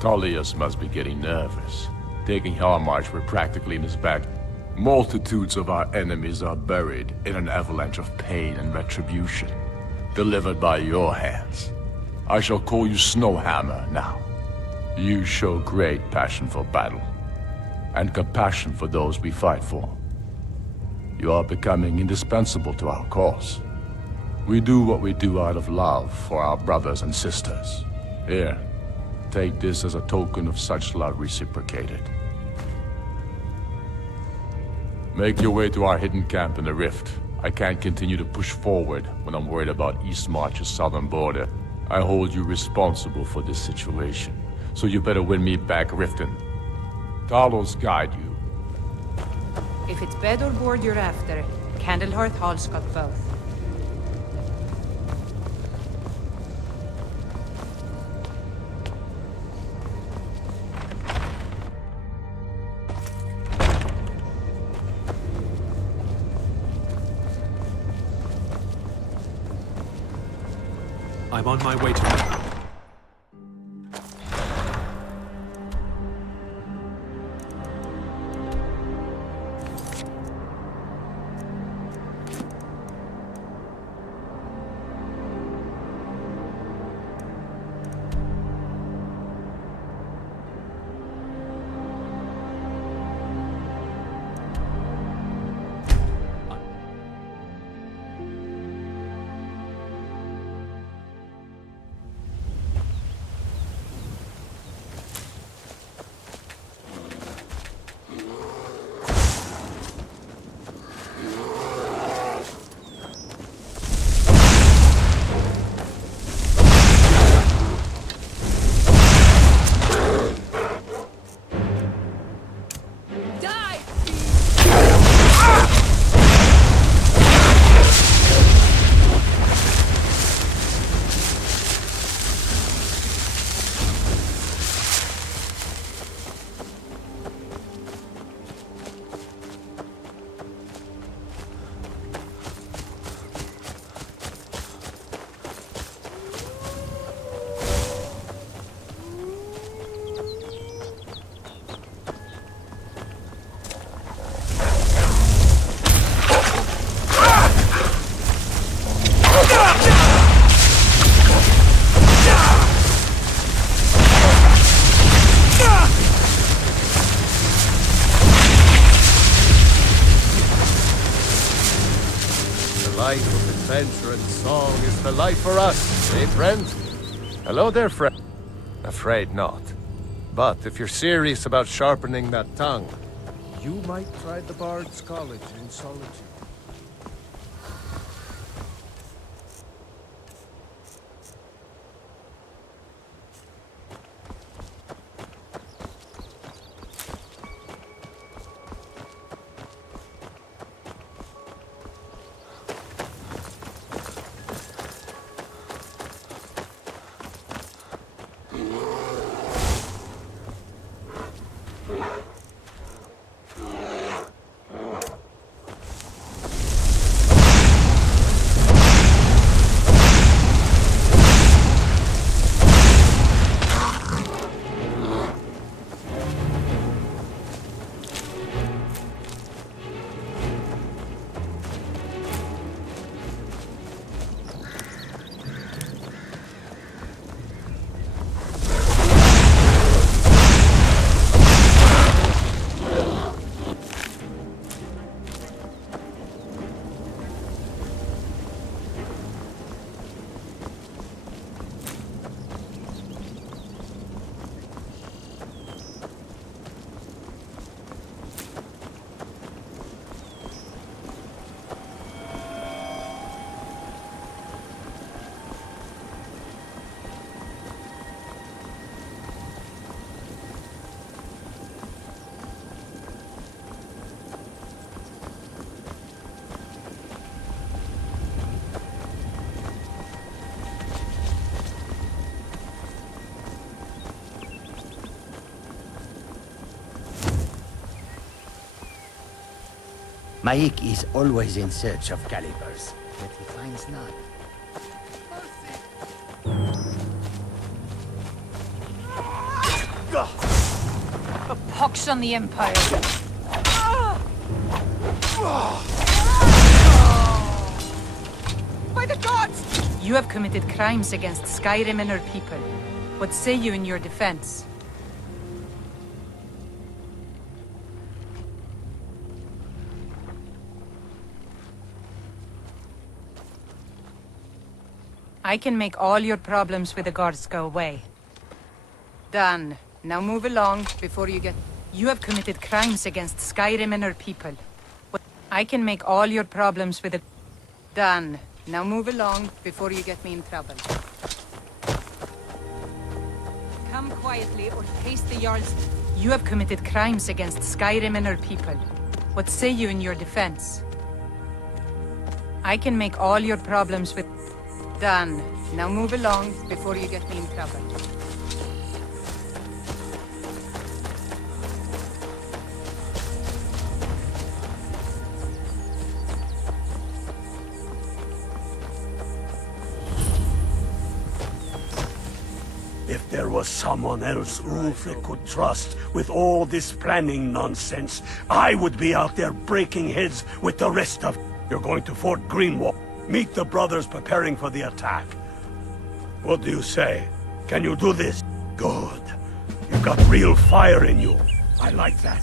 Tullius must be getting nervous. Taking Hellmarch, we're practically in his back. Multitudes of our enemies are buried in an avalanche of pain and retribution, delivered by your hands. I shall call you Snowhammer now. You show great passion for battle, and compassion for those we fight for. You are becoming indispensable to our cause. We do what we do out of love for our brothers and sisters. Here, take this as a token of such love reciprocated. Make your way to our hidden camp in the Rift. I can't continue to push forward when I'm worried about Eastmarch's southern border. I hold you responsible for this situation, so you better win me back Riften. Talos guide you. If it's bed or board you're after, Candlehearth Hall's got both. I'm on my way to it. adventure and song is the life for us, eh, friend? Hello there, friend. Afraid not. But if you're serious about sharpening that tongue, you might try the Bard's College in Solitude. Mage is always in search of calibers, but he finds none. A pox on the Empire. By the gods! You have committed crimes against Skyrim and her people. What say you in your defense? I can make all your problems with the guards go away. Done. Now move along before you get... You have committed crimes against Skyrim and her people. I can make all your problems with the... Done. Now move along before you get me in trouble. Come quietly or face the Jarl's... You have committed crimes against Skyrim and her people. What say you in your defense? I can make all your problems with... Done. Now move along before you get me in trouble. If there was someone else Ulfric could trust with all this planning nonsense, I would be out there breaking heads with the rest of... You're going to Fort Greenwall. Meet the brothers preparing for the attack. What do you say? Can you do this? Good. You've got real fire in you. I like that.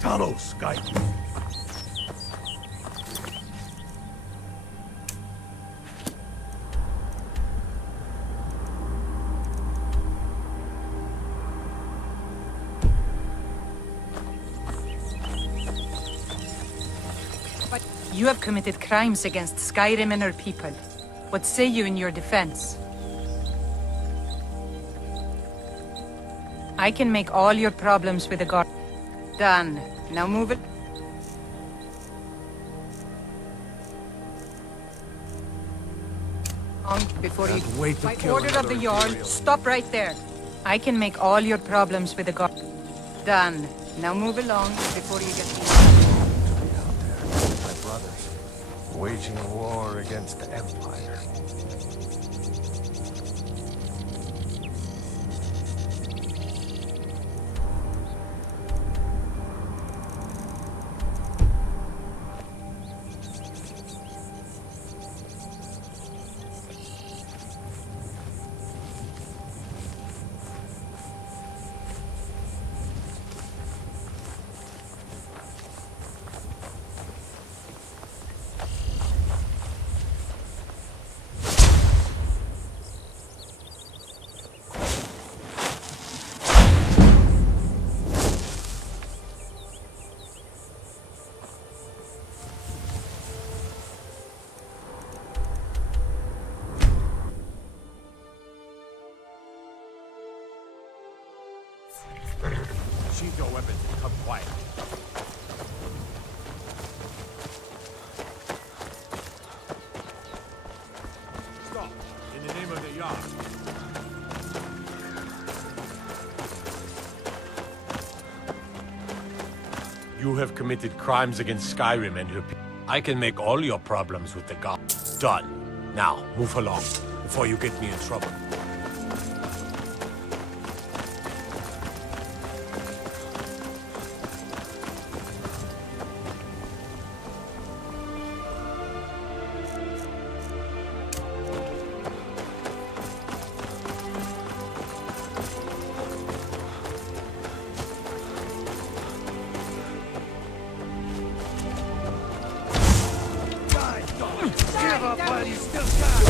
Talos, guide you. You have committed crimes against Skyrim and her people. What say you in your defense? I can make all your problems with the guard. Done. Now move it. Before you... By order of the Jarl, stop right there. I can make all your problems with the guard. Done. Now move along before you get me. Waging a war against the Empire. Sheath your weapons and come quiet. Stop! In the name of the Yard. You have committed crimes against Skyrim and her people. I can make all your problems with the god. Done. Now, move along, before you get me in trouble. Give up while you still got.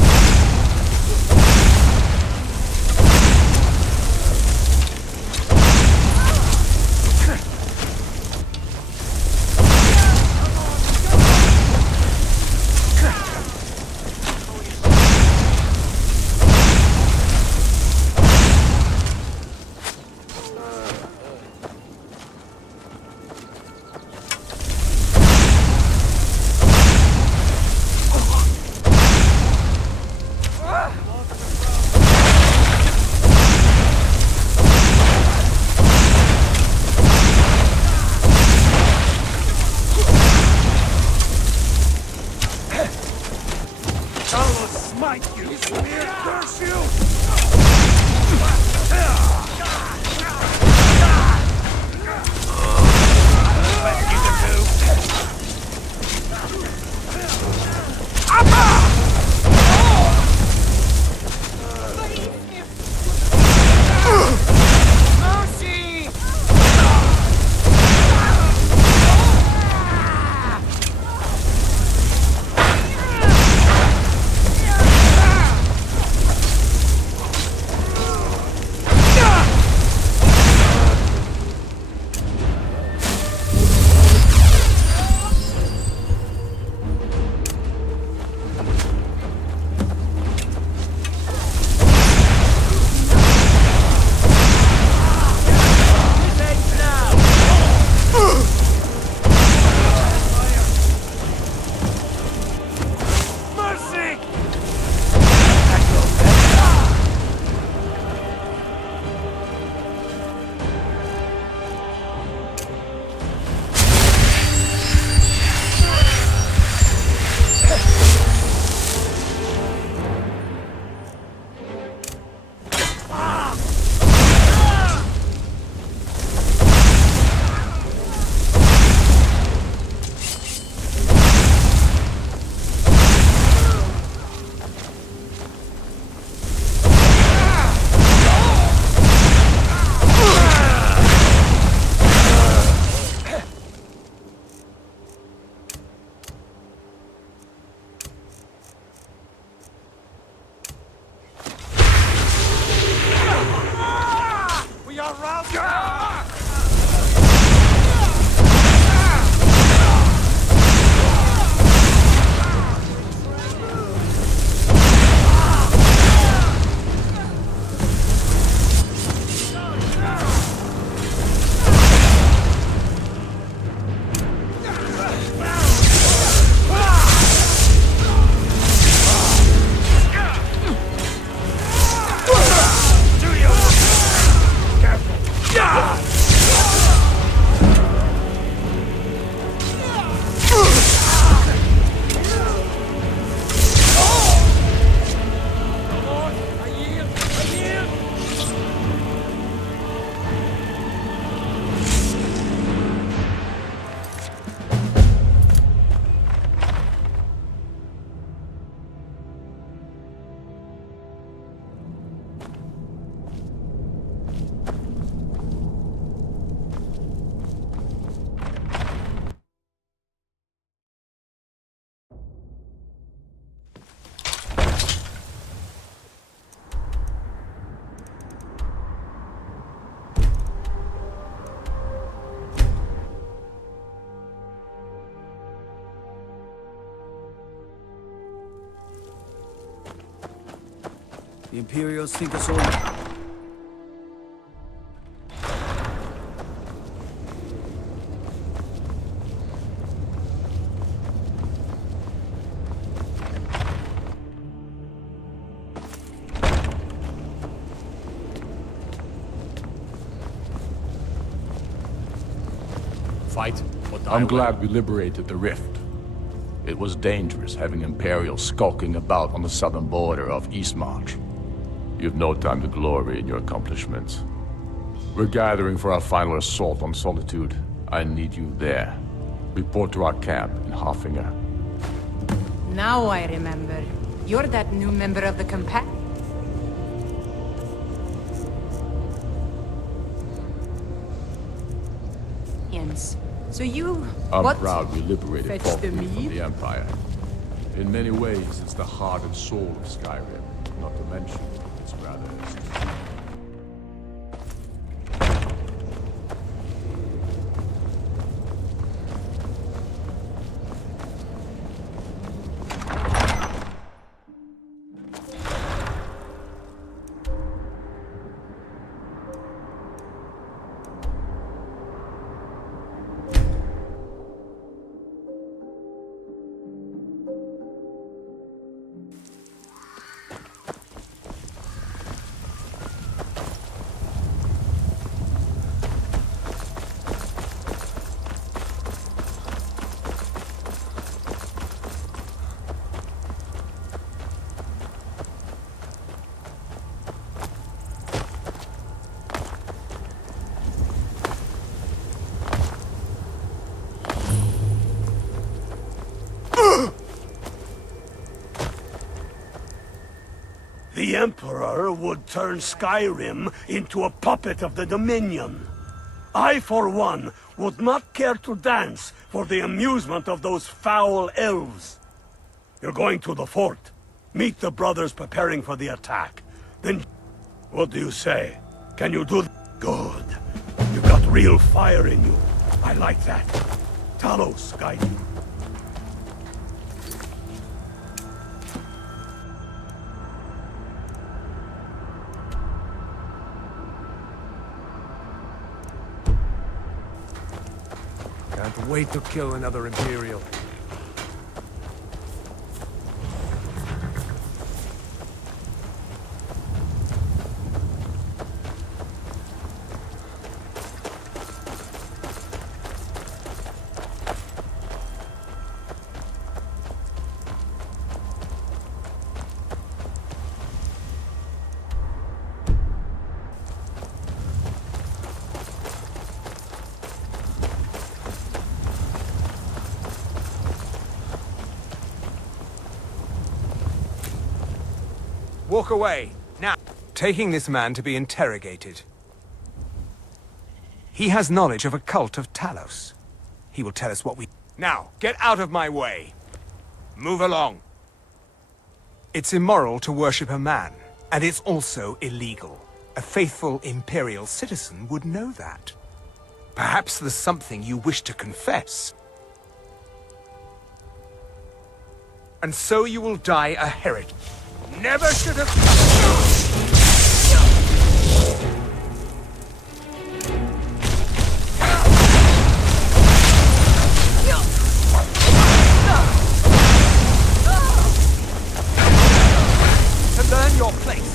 The Imperials think us all... fight or die. I'm glad we liberated the Rift. It was dangerous having Imperials skulking about on the southern border of Eastmarch. You've no time to glory in your accomplishments. We're gathering for our final assault on Solitude. I need you there. Report to our camp in Hoffinger. Now I remember. You're that new member of the Compact. So you... I'm proud we liberated Fetch Falkreath the from mead? the Empire. In many ways, it's the heart and soul of Skyrim. Not to mention, it's rather... The Emperor would turn Skyrim into a puppet of the Dominion. I, for one, would not care to dance for the amusement of those foul elves. You're going to the fort. Meet the brothers preparing for the attack. Then, what do you say? Can you do good? You've got real fire in you. I like that. Talos, guide you. Can't wait to kill another Imperial. Walk away, now. Taking this man to be interrogated. He has knowledge of a cult of Talos. He will tell us what we... Now, get out of my way. Move along. It's immoral to worship a man, and it's also illegal. A faithful Imperial citizen would know that. Perhaps there's something you wish to confess. And so you will die a heretic. Never should have... To learn your place.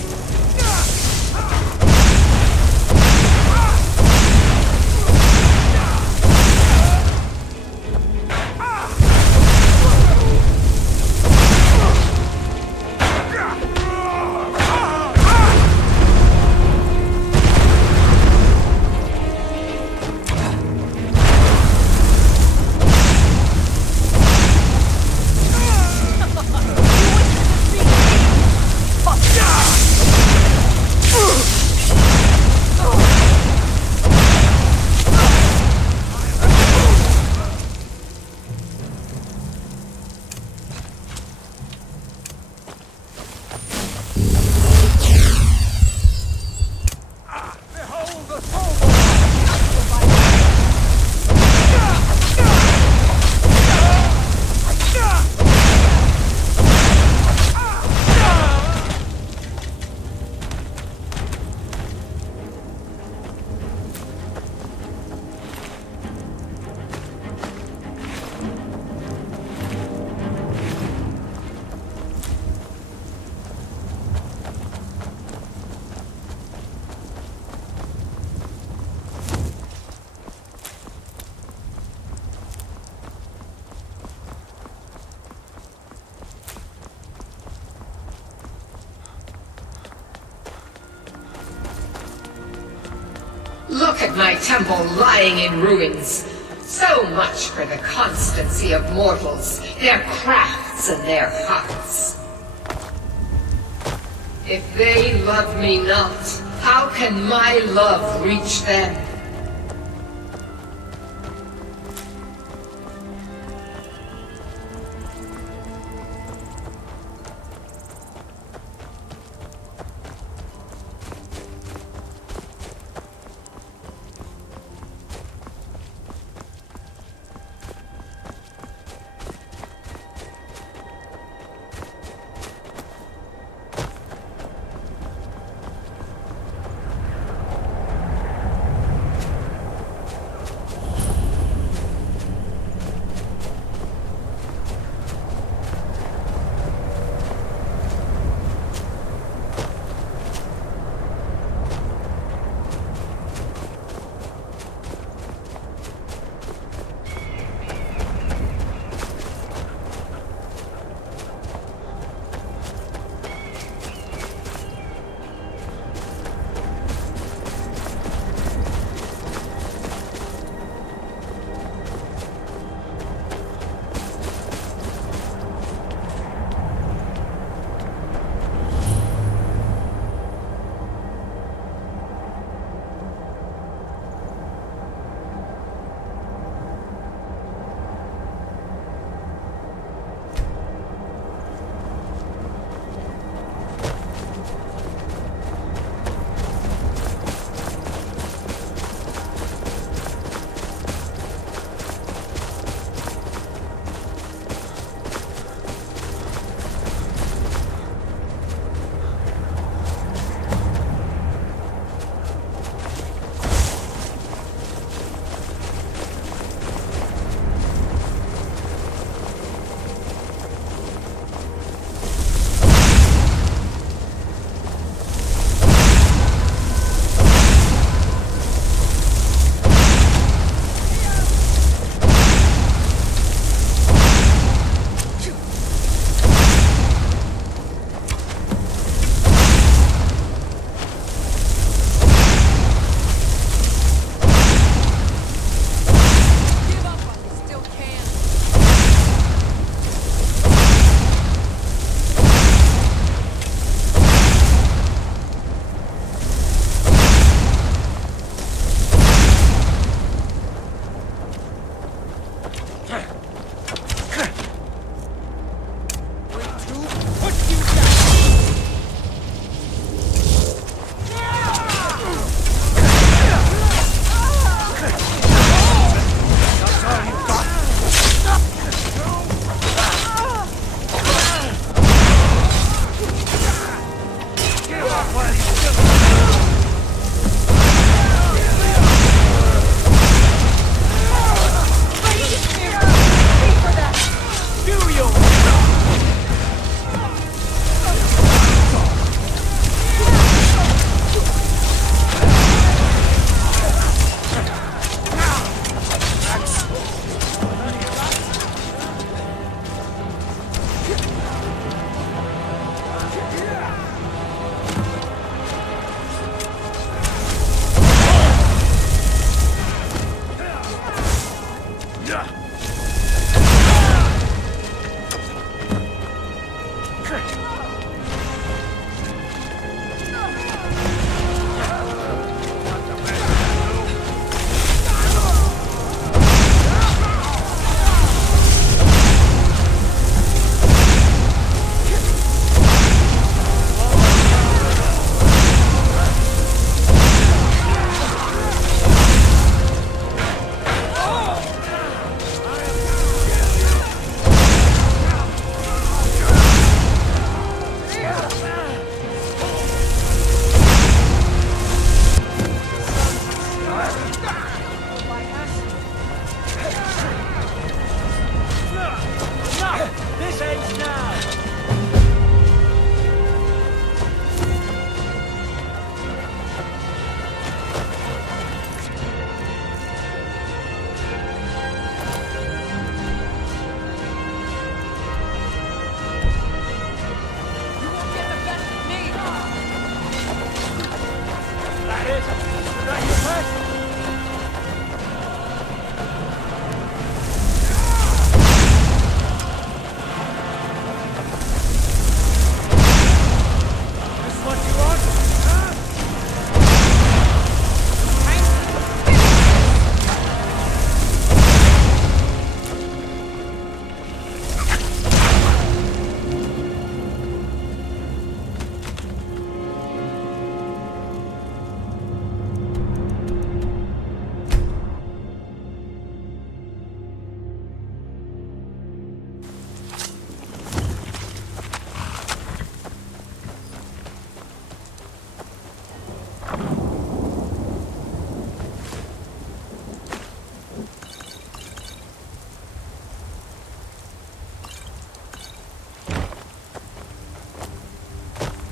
Look at my temple lying in ruins. So much for the constancy of mortals, their crafts and their hearts. If they love me not, how can my love reach them? That is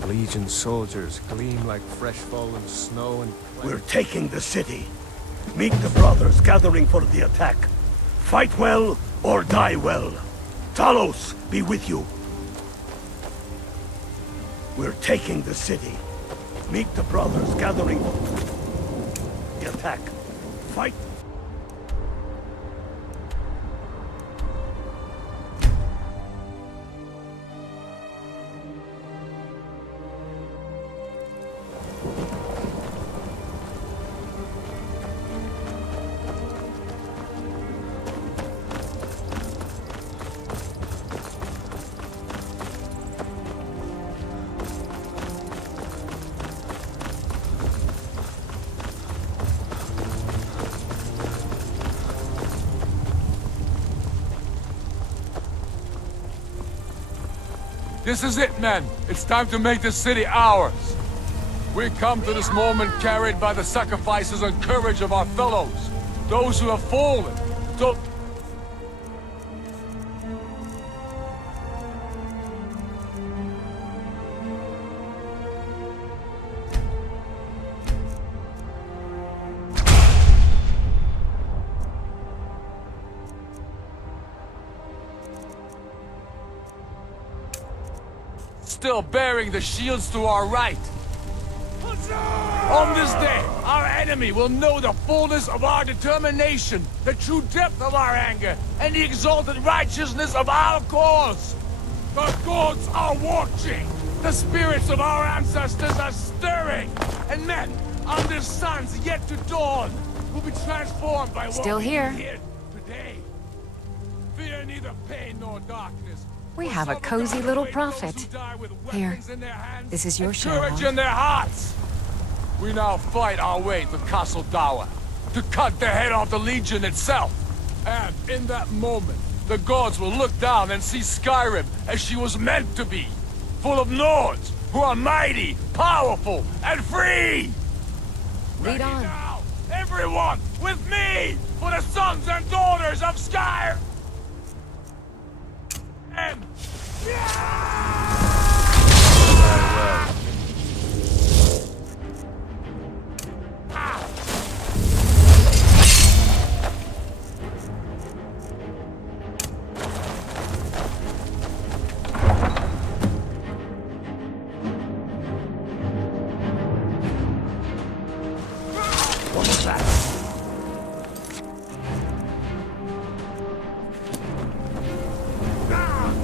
Legion soldiers gleam like fresh fallen snow and... We're taking the city. Meet the brothers gathering for the attack. Fight well or die well. Talos be with you. We're taking the city. Meet the brothers gathering for the attack. Fight. This is it, men. It's time to make this city ours. We come to this moment carried by the sacrifices and courage of our fellows, those who have fallen. Still bearing the shields to our right. On this day, our enemy will know the fullness of our determination, the true depth of our anger, and the exalted righteousness of our cause. The gods are watching. The spirits of our ancestors are stirring. And men, on this sun's yet to dawn, will be transformed by what Still we here. hear today. Fear neither pain nor darkness. We have a cozy little prophet. Here, this is your share. Courage in their hearts. We now fight our way to Castle Dower, to cut the head off the Legion itself. And in that moment, the gods will look down and see Skyrim as she was meant to be, full of Nords who are mighty, powerful, and free. Lead on. Now, everyone, with me, for the sons and daughters of Skyrim. What was that?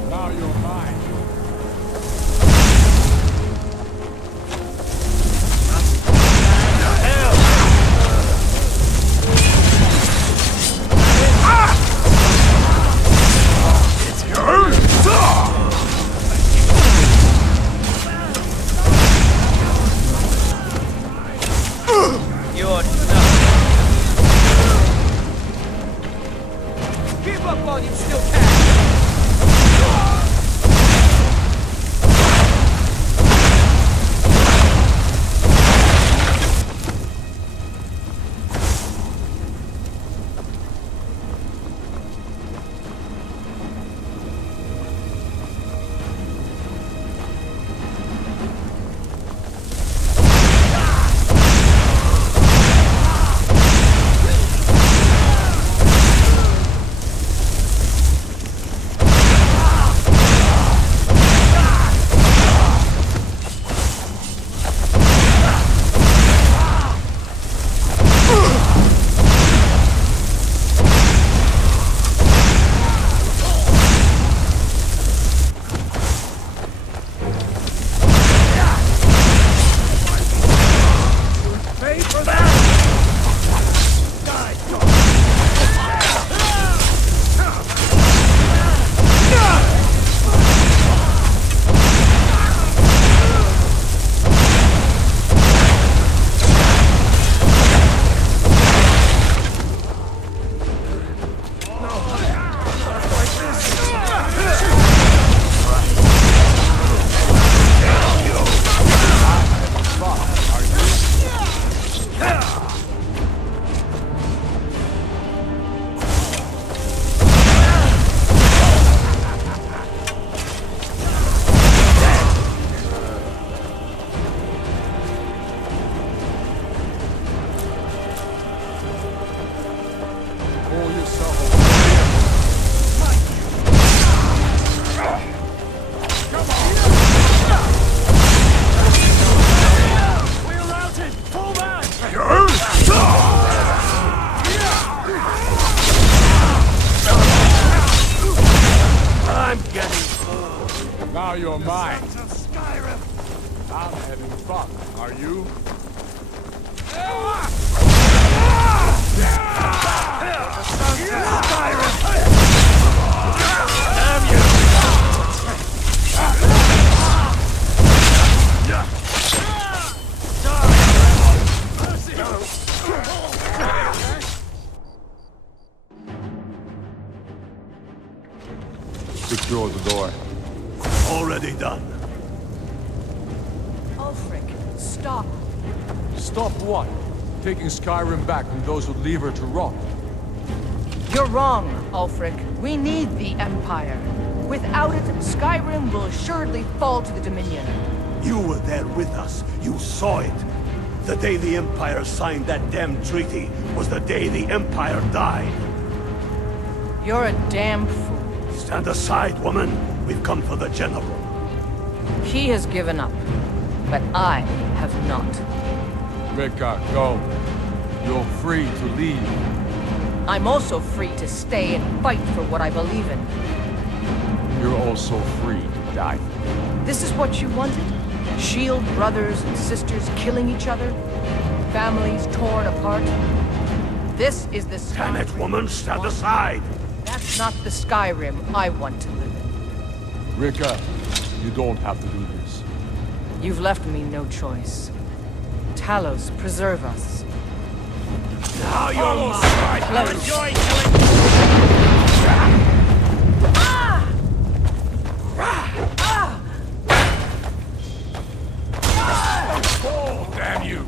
Now you're mine. You're Give up while you still can! Now you're mine. Sons of Skyrim! I'm having fun. Are you? The sons of Skyrim! Damn you! Secure the door. Already done. Ulfric, stop. Stop what? Taking Skyrim back from those who leave her to rot. You're wrong, Ulfric. We need the Empire. Without it, Skyrim will assuredly fall to the Dominion. You were there with us. You saw it. The day the Empire signed that damn treaty was the day the Empire died. You're a damn fool. Stand aside, woman. We've come for the General. He has given up, but I have not. Rika, go. You're free to leave. I'm also free to stay and fight for what I believe in. You're also free to die. This is what you wanted? Shield brothers and sisters killing each other? Families torn apart? This is the Skyrim. Damn it, woman, stand aside! That's not the Skyrim I want to live in. Rika, you don't have to do this. You've left me no choice. Talos, preserve us. Now you're mine! Close. Enjoy killing! Oh, damn you!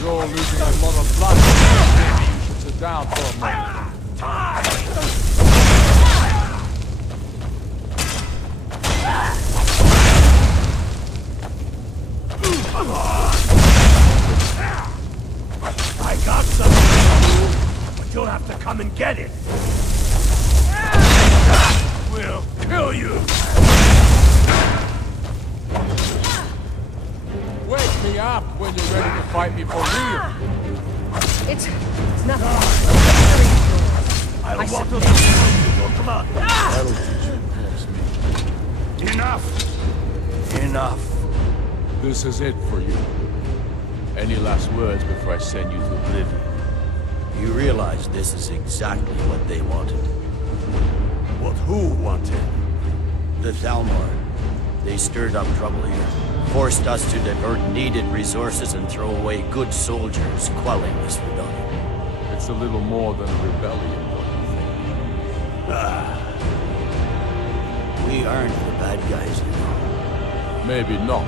You're losing a lot of blood. Maybe you should sit down for a moment. Come on! I got something, but you'll have to come and get it. We'll kill you. Wake me up when you're ready to fight me for real. It's nothing. I want to see your blood. That'll teach you, cross me. Enough. Enough. This is it for you. Any last words before I send you to oblivion? You realize this is exactly what they wanted. What who wanted? The Thalmor. They stirred up trouble here. Forced us to divert needed resources and throw away good soldiers, quelling this rebellion. It's a little more than a rebellion, don't you think? We aren't the bad guys, you know. Maybe not,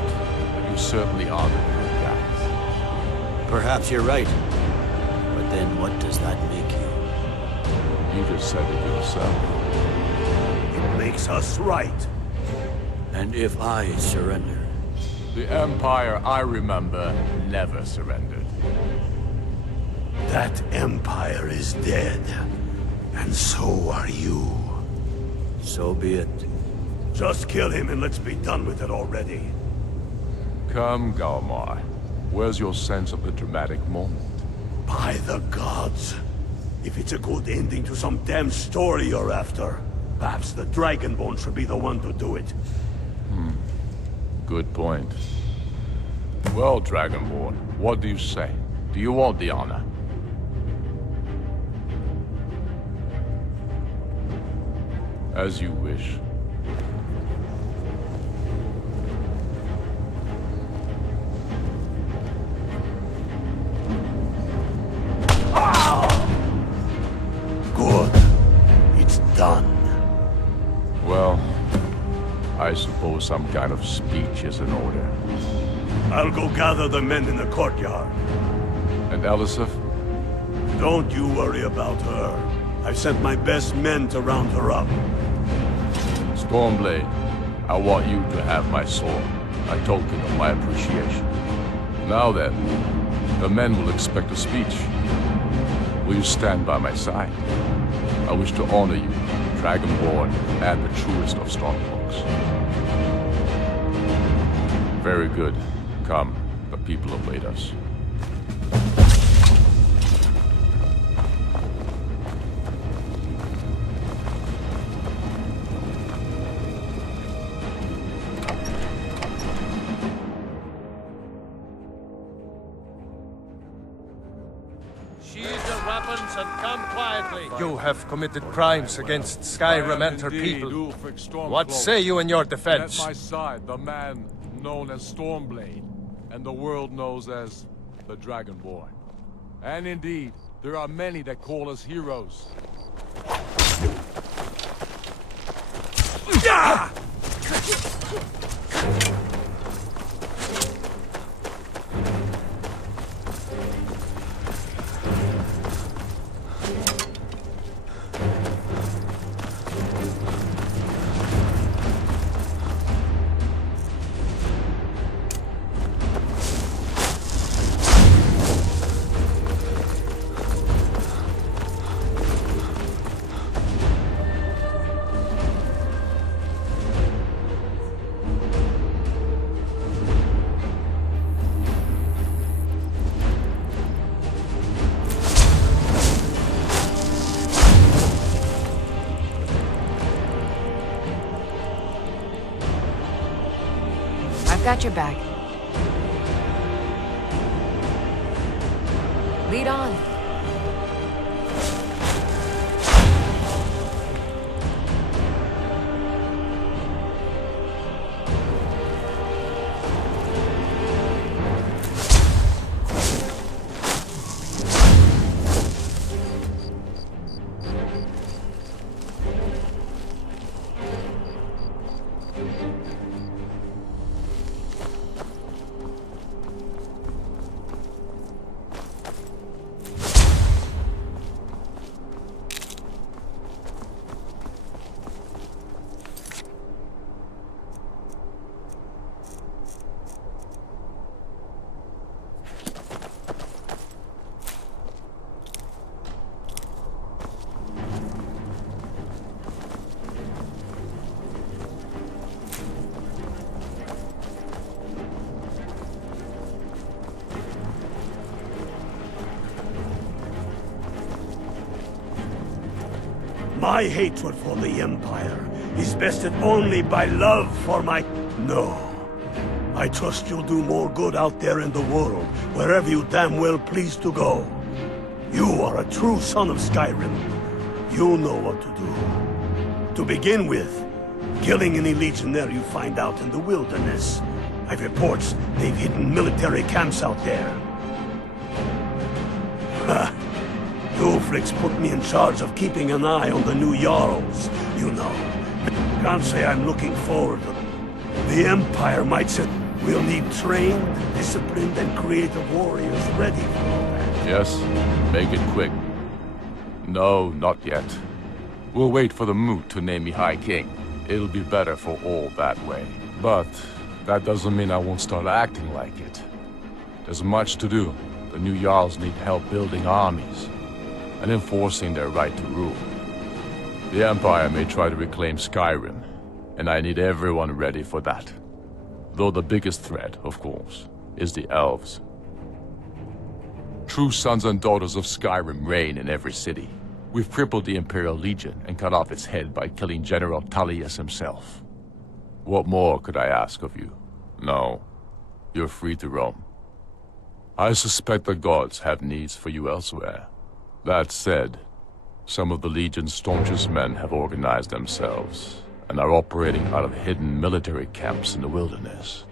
but you certainly are the good guys. Perhaps you're right. But then what does that make you? You just said it yourself. It makes us right. And if I surrender? The Empire I remember never surrendered. That Empire is dead. And so are you. So be it. Just kill him and let's be done with it already. Come, Galmar. Where's your sense of the dramatic moment? By the gods. If it's a good ending to some damn story you're after, perhaps the Dragonborn should be the one to do it. Good point. Well, Dragonborn, what do you say? Do you want the honor? As you wish. Good. It's done. Well, I suppose some kind of speech is in order. I'll go gather the men in the courtyard. And Elisif? Don't you worry about her. I've sent my best men to round her up. Stormblade, I want you to have my sword, a token of my appreciation. Now then, the men will expect a speech. Will you stand by my side? I wish to honor you, Dragonborn, and the truest of Stormcloaks. Very good. Come, the people await us. Sheathe your weapons and come quietly. You have committed crimes against Skyrim and her people. What say you in your defense? At my side, the man known as Stormblade, and the world knows as the Dragonborn. And indeed, there are many that call us heroes. I've got your back. Lead on. My hatred for the Empire is vested only by love for my... No. I trust you'll do more good out there in the world, wherever you damn well please to go. You are a true son of Skyrim. You'll know what to do. To begin with, killing any legionnaire you find out in the wilderness. I've reports they've hidden military camps out there. Ha! You freaks put me in charge of keeping an eye on the new Jarls, you know. Can't say I'm looking forward to it. The Empire might say we'll need trained, disciplined, and creative warriors ready for all that. Yes, make it quick. No, not yet. We'll wait for the Moot to name me High King. It'll be better for all that way. But that doesn't mean I won't start acting like it. There's much to do. The new Jarls need help building armies and enforcing their right to rule. The Empire may try to reclaim Skyrim, and I need everyone ready for that. Though the biggest threat, of course, is the elves. True sons and daughters of Skyrim reign in every city. We've crippled the Imperial Legion and cut off its head by killing General Tullius himself. What more could I ask of you? No, you're free to roam. I suspect the gods have needs for you elsewhere. That said, some of the Legion's staunchest men have organized themselves and are operating out of hidden military camps in the wilderness.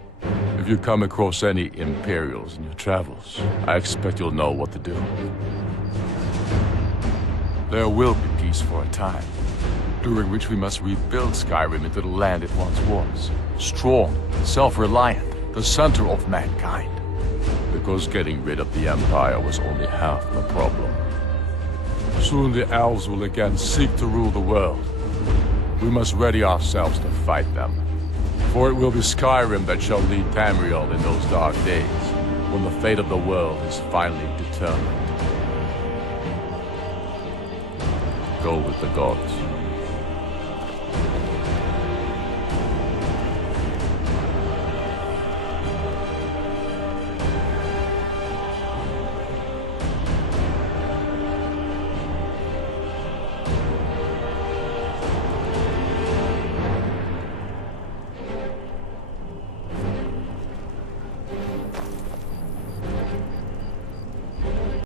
If you come across any Imperials in your travels, I expect you'll know what to do. There will be peace for a time, during which we must rebuild Skyrim into the land it once was. Strong, self-reliant, the center of mankind. Because getting rid of the Empire was only half the problem. Soon the elves will again seek to rule the world. We must ready ourselves to fight them. For it will be Skyrim that shall lead Tamriel in those dark days, when the fate of the world is finally determined. Go with the gods.